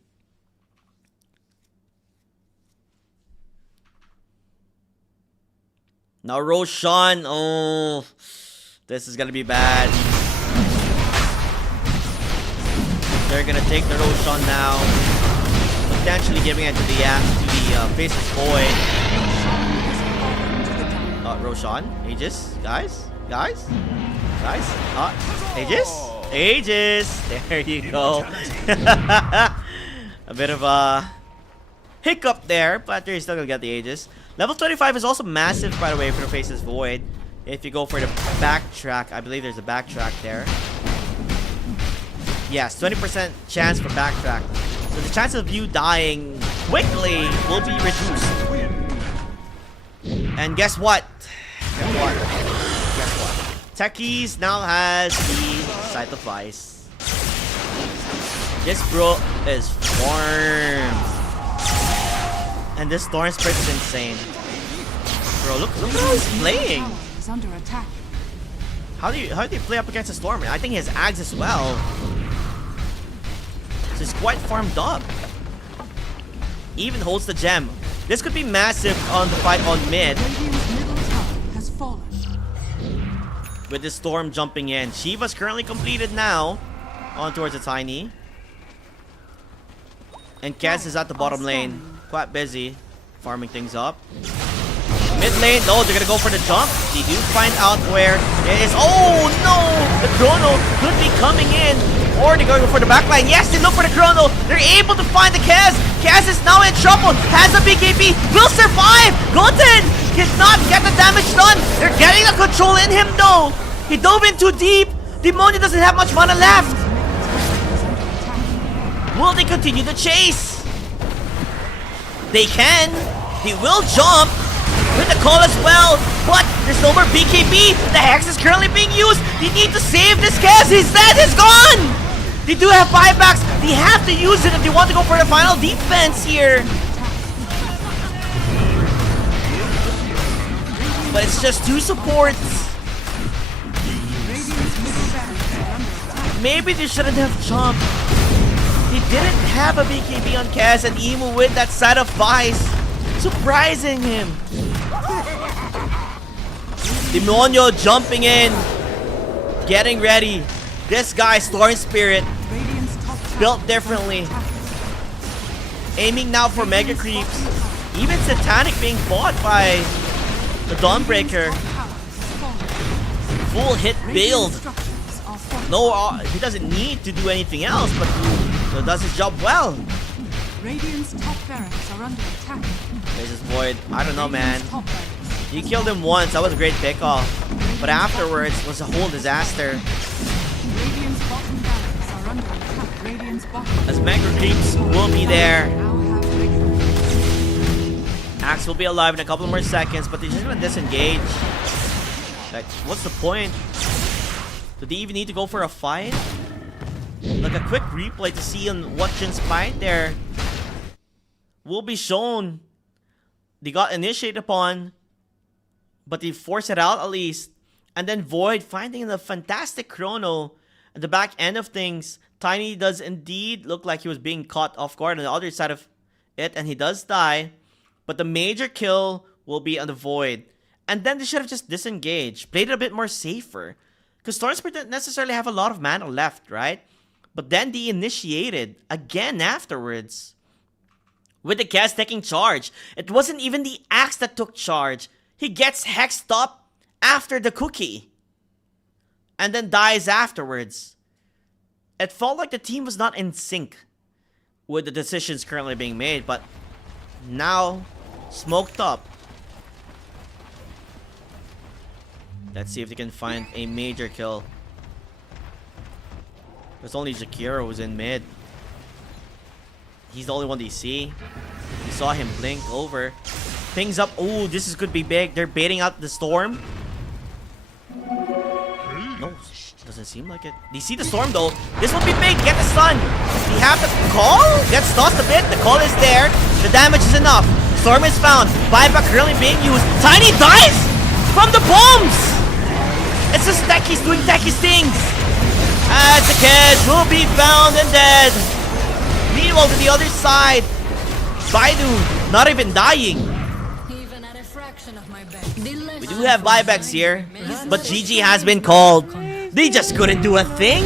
Now Roshan, oh, this is gonna be bad. They're gonna take the Roshan now, potentially giving it to the Faceless Void. Roshan, Aegis, guys, Aegis. There you go. A bit of a hiccup there, but they're still gonna get the Aegis. Level 25 is also massive, by the way, for the Faceless Void. If you go for the backtrack, I believe there's a backtrack there. Yes, 20% chance for backtrack. So the chance of you dying quickly will be reduced. And guess what? Guess what? Guess what? Techies now has the Sight of Ice. This bro is formed. And this Storm Spirit is insane. Bro, look how he's playing. Is under attack. How do you play up against a Storm? I think he has Ags as well. So he's quite farmed up. Even holds the gem. This could be massive on the fight on mid. Radiant's middle tower has fallen. With the Storm jumping in. Shiva's currently completed now. On towards the Tiny. And Kaz is at the bottom lane. Quite busy. Farming things up. Mid lane, no, they're gonna go for the jump. They do find out where it is. Oh no! The Chrono could be coming in. Or they're going for the backline. Yes, they look for the Chrono. They're able to find the Kaz. Kaz is now in trouble. Has a BKB. Will survive. Goten cannot get the damage done. They're getting the control in him though. He dove in too deep. Demonia doesn't have much mana left. Will they continue the chase? They can. They will jump. With the call as well, but there's no more BKB. The Hex is currently being used. They need to save this Kaz. His dead is gone. They do have buybacks. They have to use it if they want to go for the final defense here. But it's just two supports. Maybe they shouldn't have jumped. They didn't have a BKB on Kaz, and Emu with that side of Vice, surprising him. Demonio jumping in, getting ready. This guy, Storm Spirit, built differently. Aiming now for Mega Creeps. Even Satanic being fought by the Dawnbreaker. Full hit build. No, he doesn't need to do anything else, but he does his job well. Radiant's top barracks are under attack. Faceless Void, I don't know, man. You killed him once, that was a great pickoff. But afterwards was a whole disaster. Radiant's bottom barracks are under attack. Radiant's bottom As Mega Creeps will be there. now have victory. Axe will be alive in a couple more seconds, but they're just gonna disengage. Like, what's the point? Do they even need to go for a fight? Like a quick replay to see on what transpired there will be shown. They got initiated upon, but they forced it out at least. And then Void finding the fantastic Chrono at the back end of things. Tiny does indeed look like he was being caught off guard on the other side of it, and he does die. But the major kill will be on the Void. And then they should have just disengaged, played it a bit more safer. Because Storm Spirit didn't necessarily have a lot of mana left, right? But then they initiated again afterwards. With the Kaz taking charge. It wasn't even the Axe that took charge. He gets hexed up after the cookie. And then dies afterwards. It felt like the team was not in sync with the decisions currently being made. But now, smoked up. Let's see if they can find a major kill. There's only Jakiro who's in mid. He's the only one they see. You saw him blink over. Things up. Oh, this could be big. They're baiting out the Storm. No, doesn't seem like it. They see the Storm though. This will be big. Get the stun. They have the call. Gets tossed a bit. The call is there. The damage is enough. Storm is found. Buyback currently being used. Tiny dies from the bombs. It's just Techie's doing Techie's things. As the Kaz will be found and dead. Meanwhile, to the other side, Baidu not even dying. Even at a fraction of my bet. We do have buybacks here, but GG has been called. They just couldn't do a thing.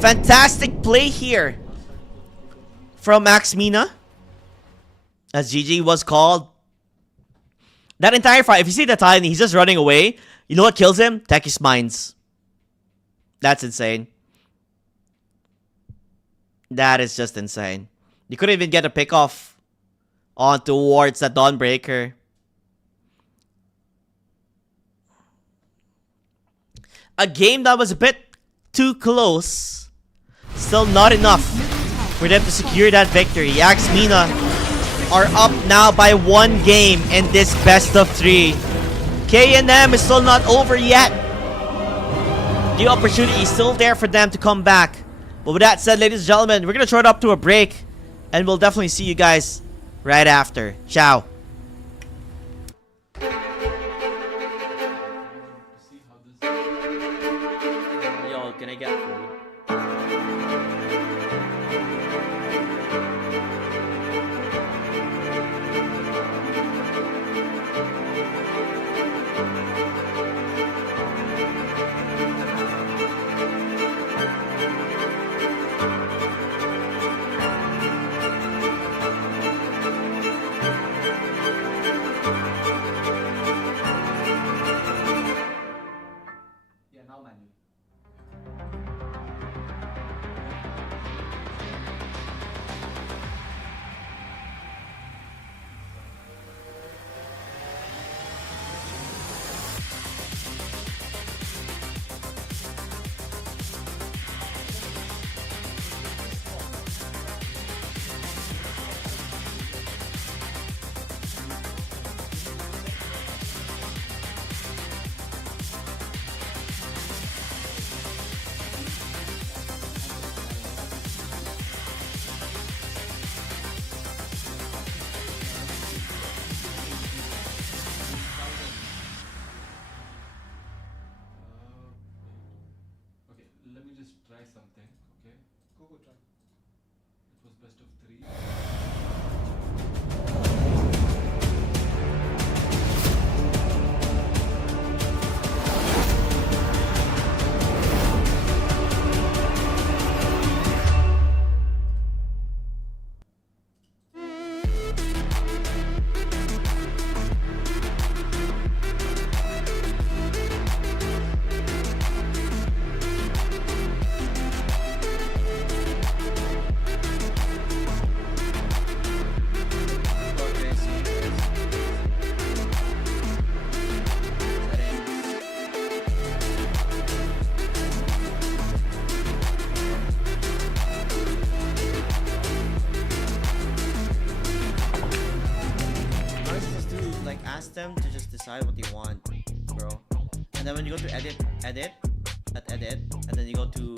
Fantastic play here from Max Mina, as GG was called. That entire fight, if you see the Tiny, he's just running away. You know what kills him? Techie's Mines. That's insane. That is just insane. You couldn't even get a pick off on towards the Dawnbreaker. A game that was a bit too close. Still not enough for them to secure that victory. Yaxmina are up now by 1 game in this best of 3. K&M is still not over yet. The opportunity is still there for them to come back. But with that said, ladies and gentlemen, we're going to throw it up to a break. And we'll definitely see you guys right after. Ciao. See how this. Yo, can I get food? Yeah, now manual. Okay, let me just try something, okay? Go try. It was best of 3. Just to like ask them to just decide what they want, bro. And then when you go to edit, and then you go to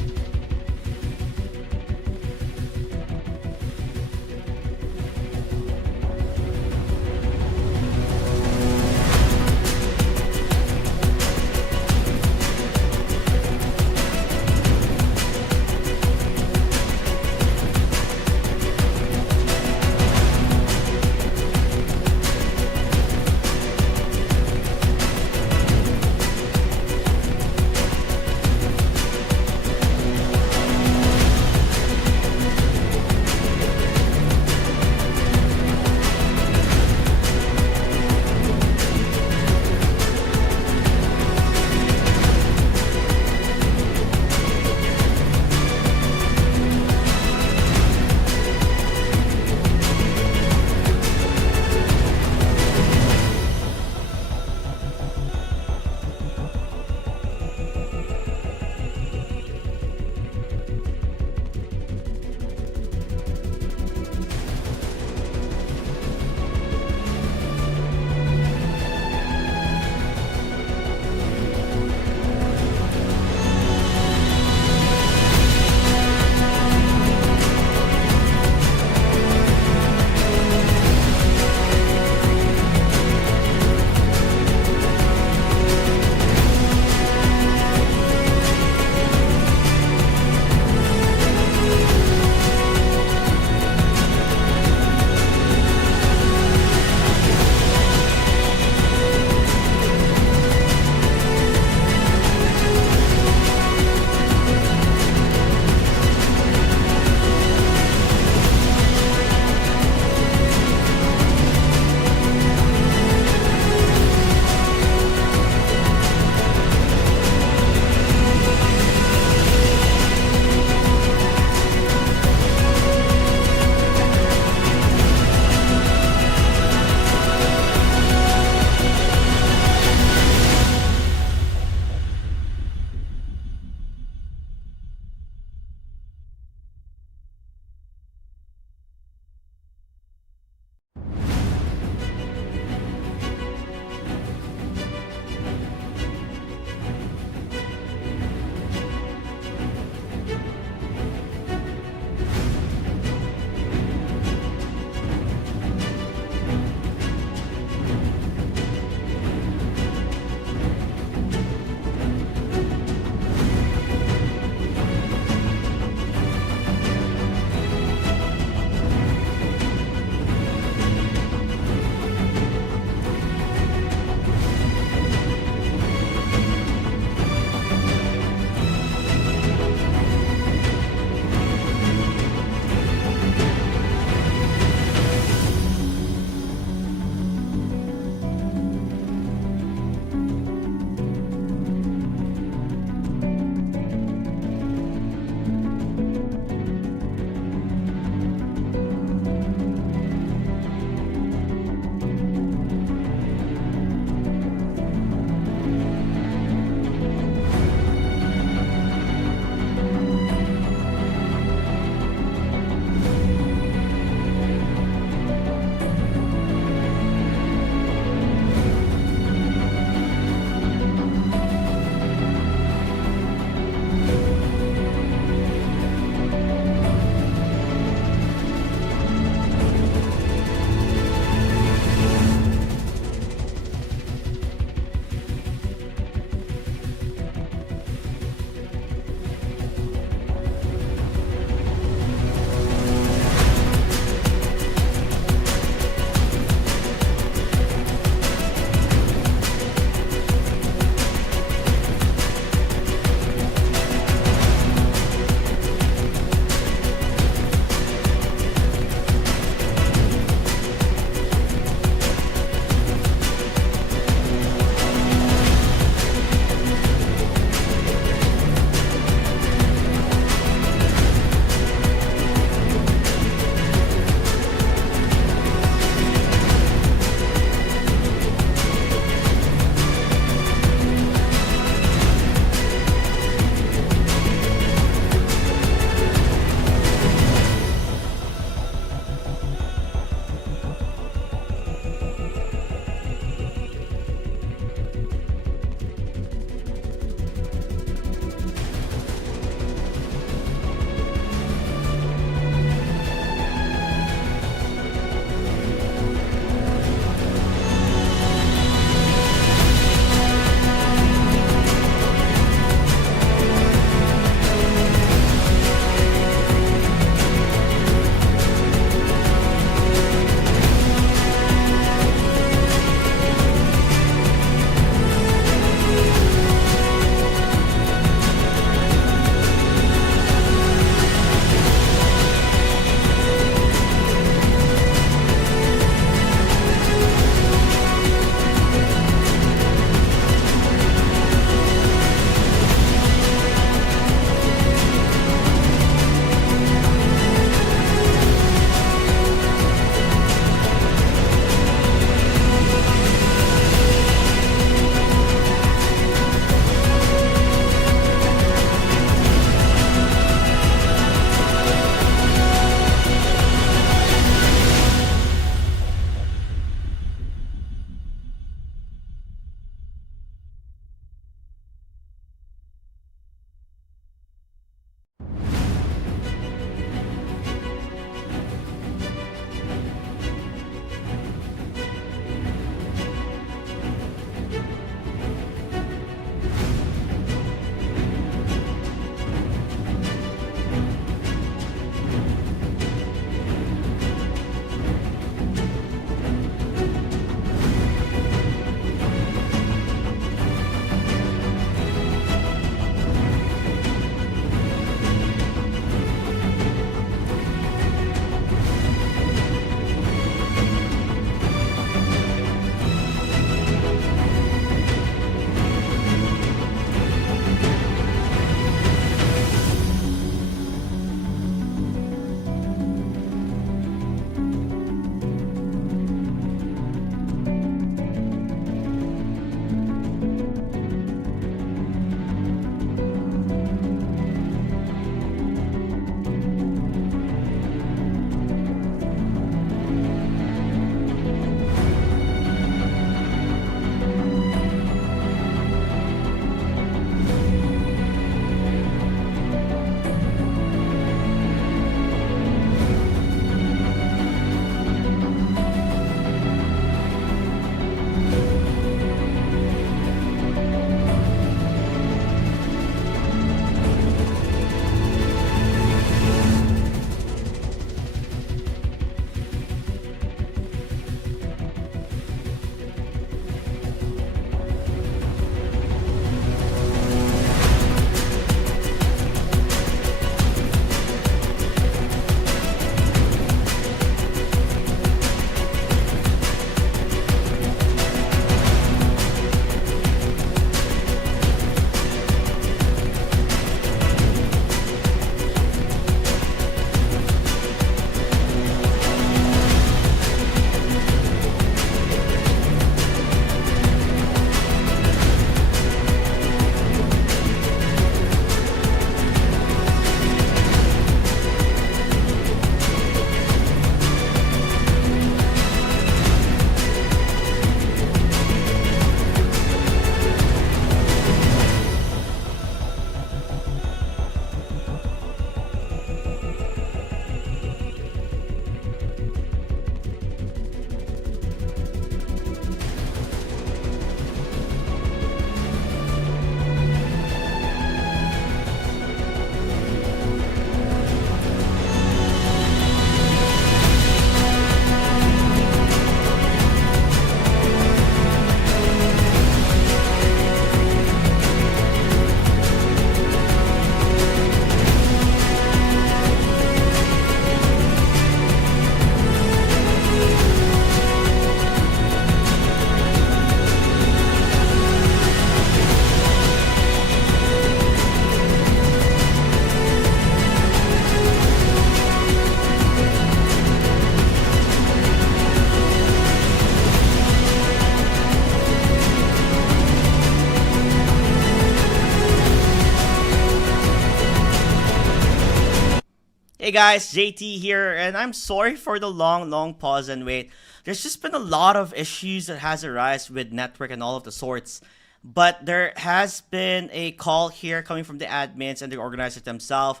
Hey guys, JT here, and I'm sorry for the long pause and wait. There's just been a lot of issues that has arisen with network and all of the sorts. But there has been a call here coming from the admins and the organizers themselves.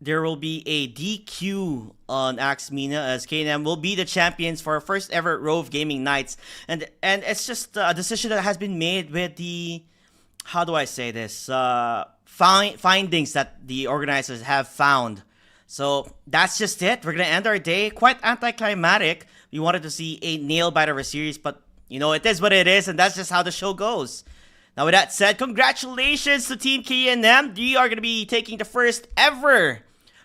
There will be a DQ on Axe Mina as K&M will be the champions for our first ever Rove Gaming Nights. And it's just a decision that has been made with the, how do I say this, findings that the organizers have found. So that's just it. We're going to end our day. Quite anticlimactic. We wanted to see a nail-biter of a series, but you know, it is what it is, and that's just how the show goes. Now, with that said, congratulations to Team K&M. You are going to be taking the first ever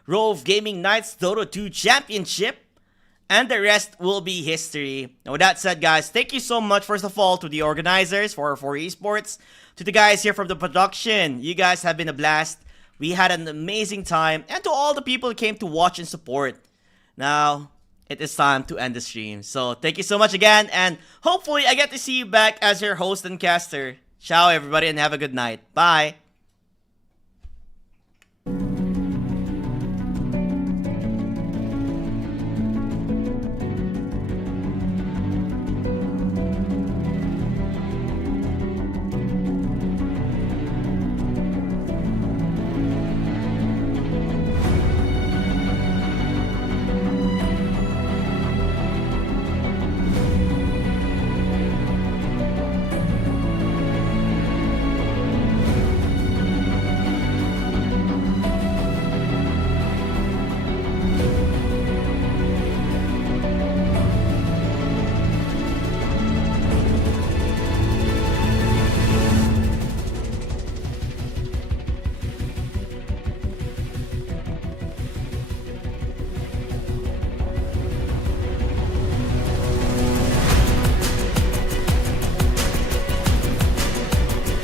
Rove Gaming Nights Dota 2 Championship, and the rest will be history. Now, with that said, guys, thank you so much, first of all, to the organizers for esports, to the guys here from the production. You guys have been a blast. We had an amazing time, and to all the people who came to watch and support. Now, it is time to end the stream. So, thank you so much again, and hopefully I get to see you back as your host and caster. Ciao, everybody, and have a good night. Bye.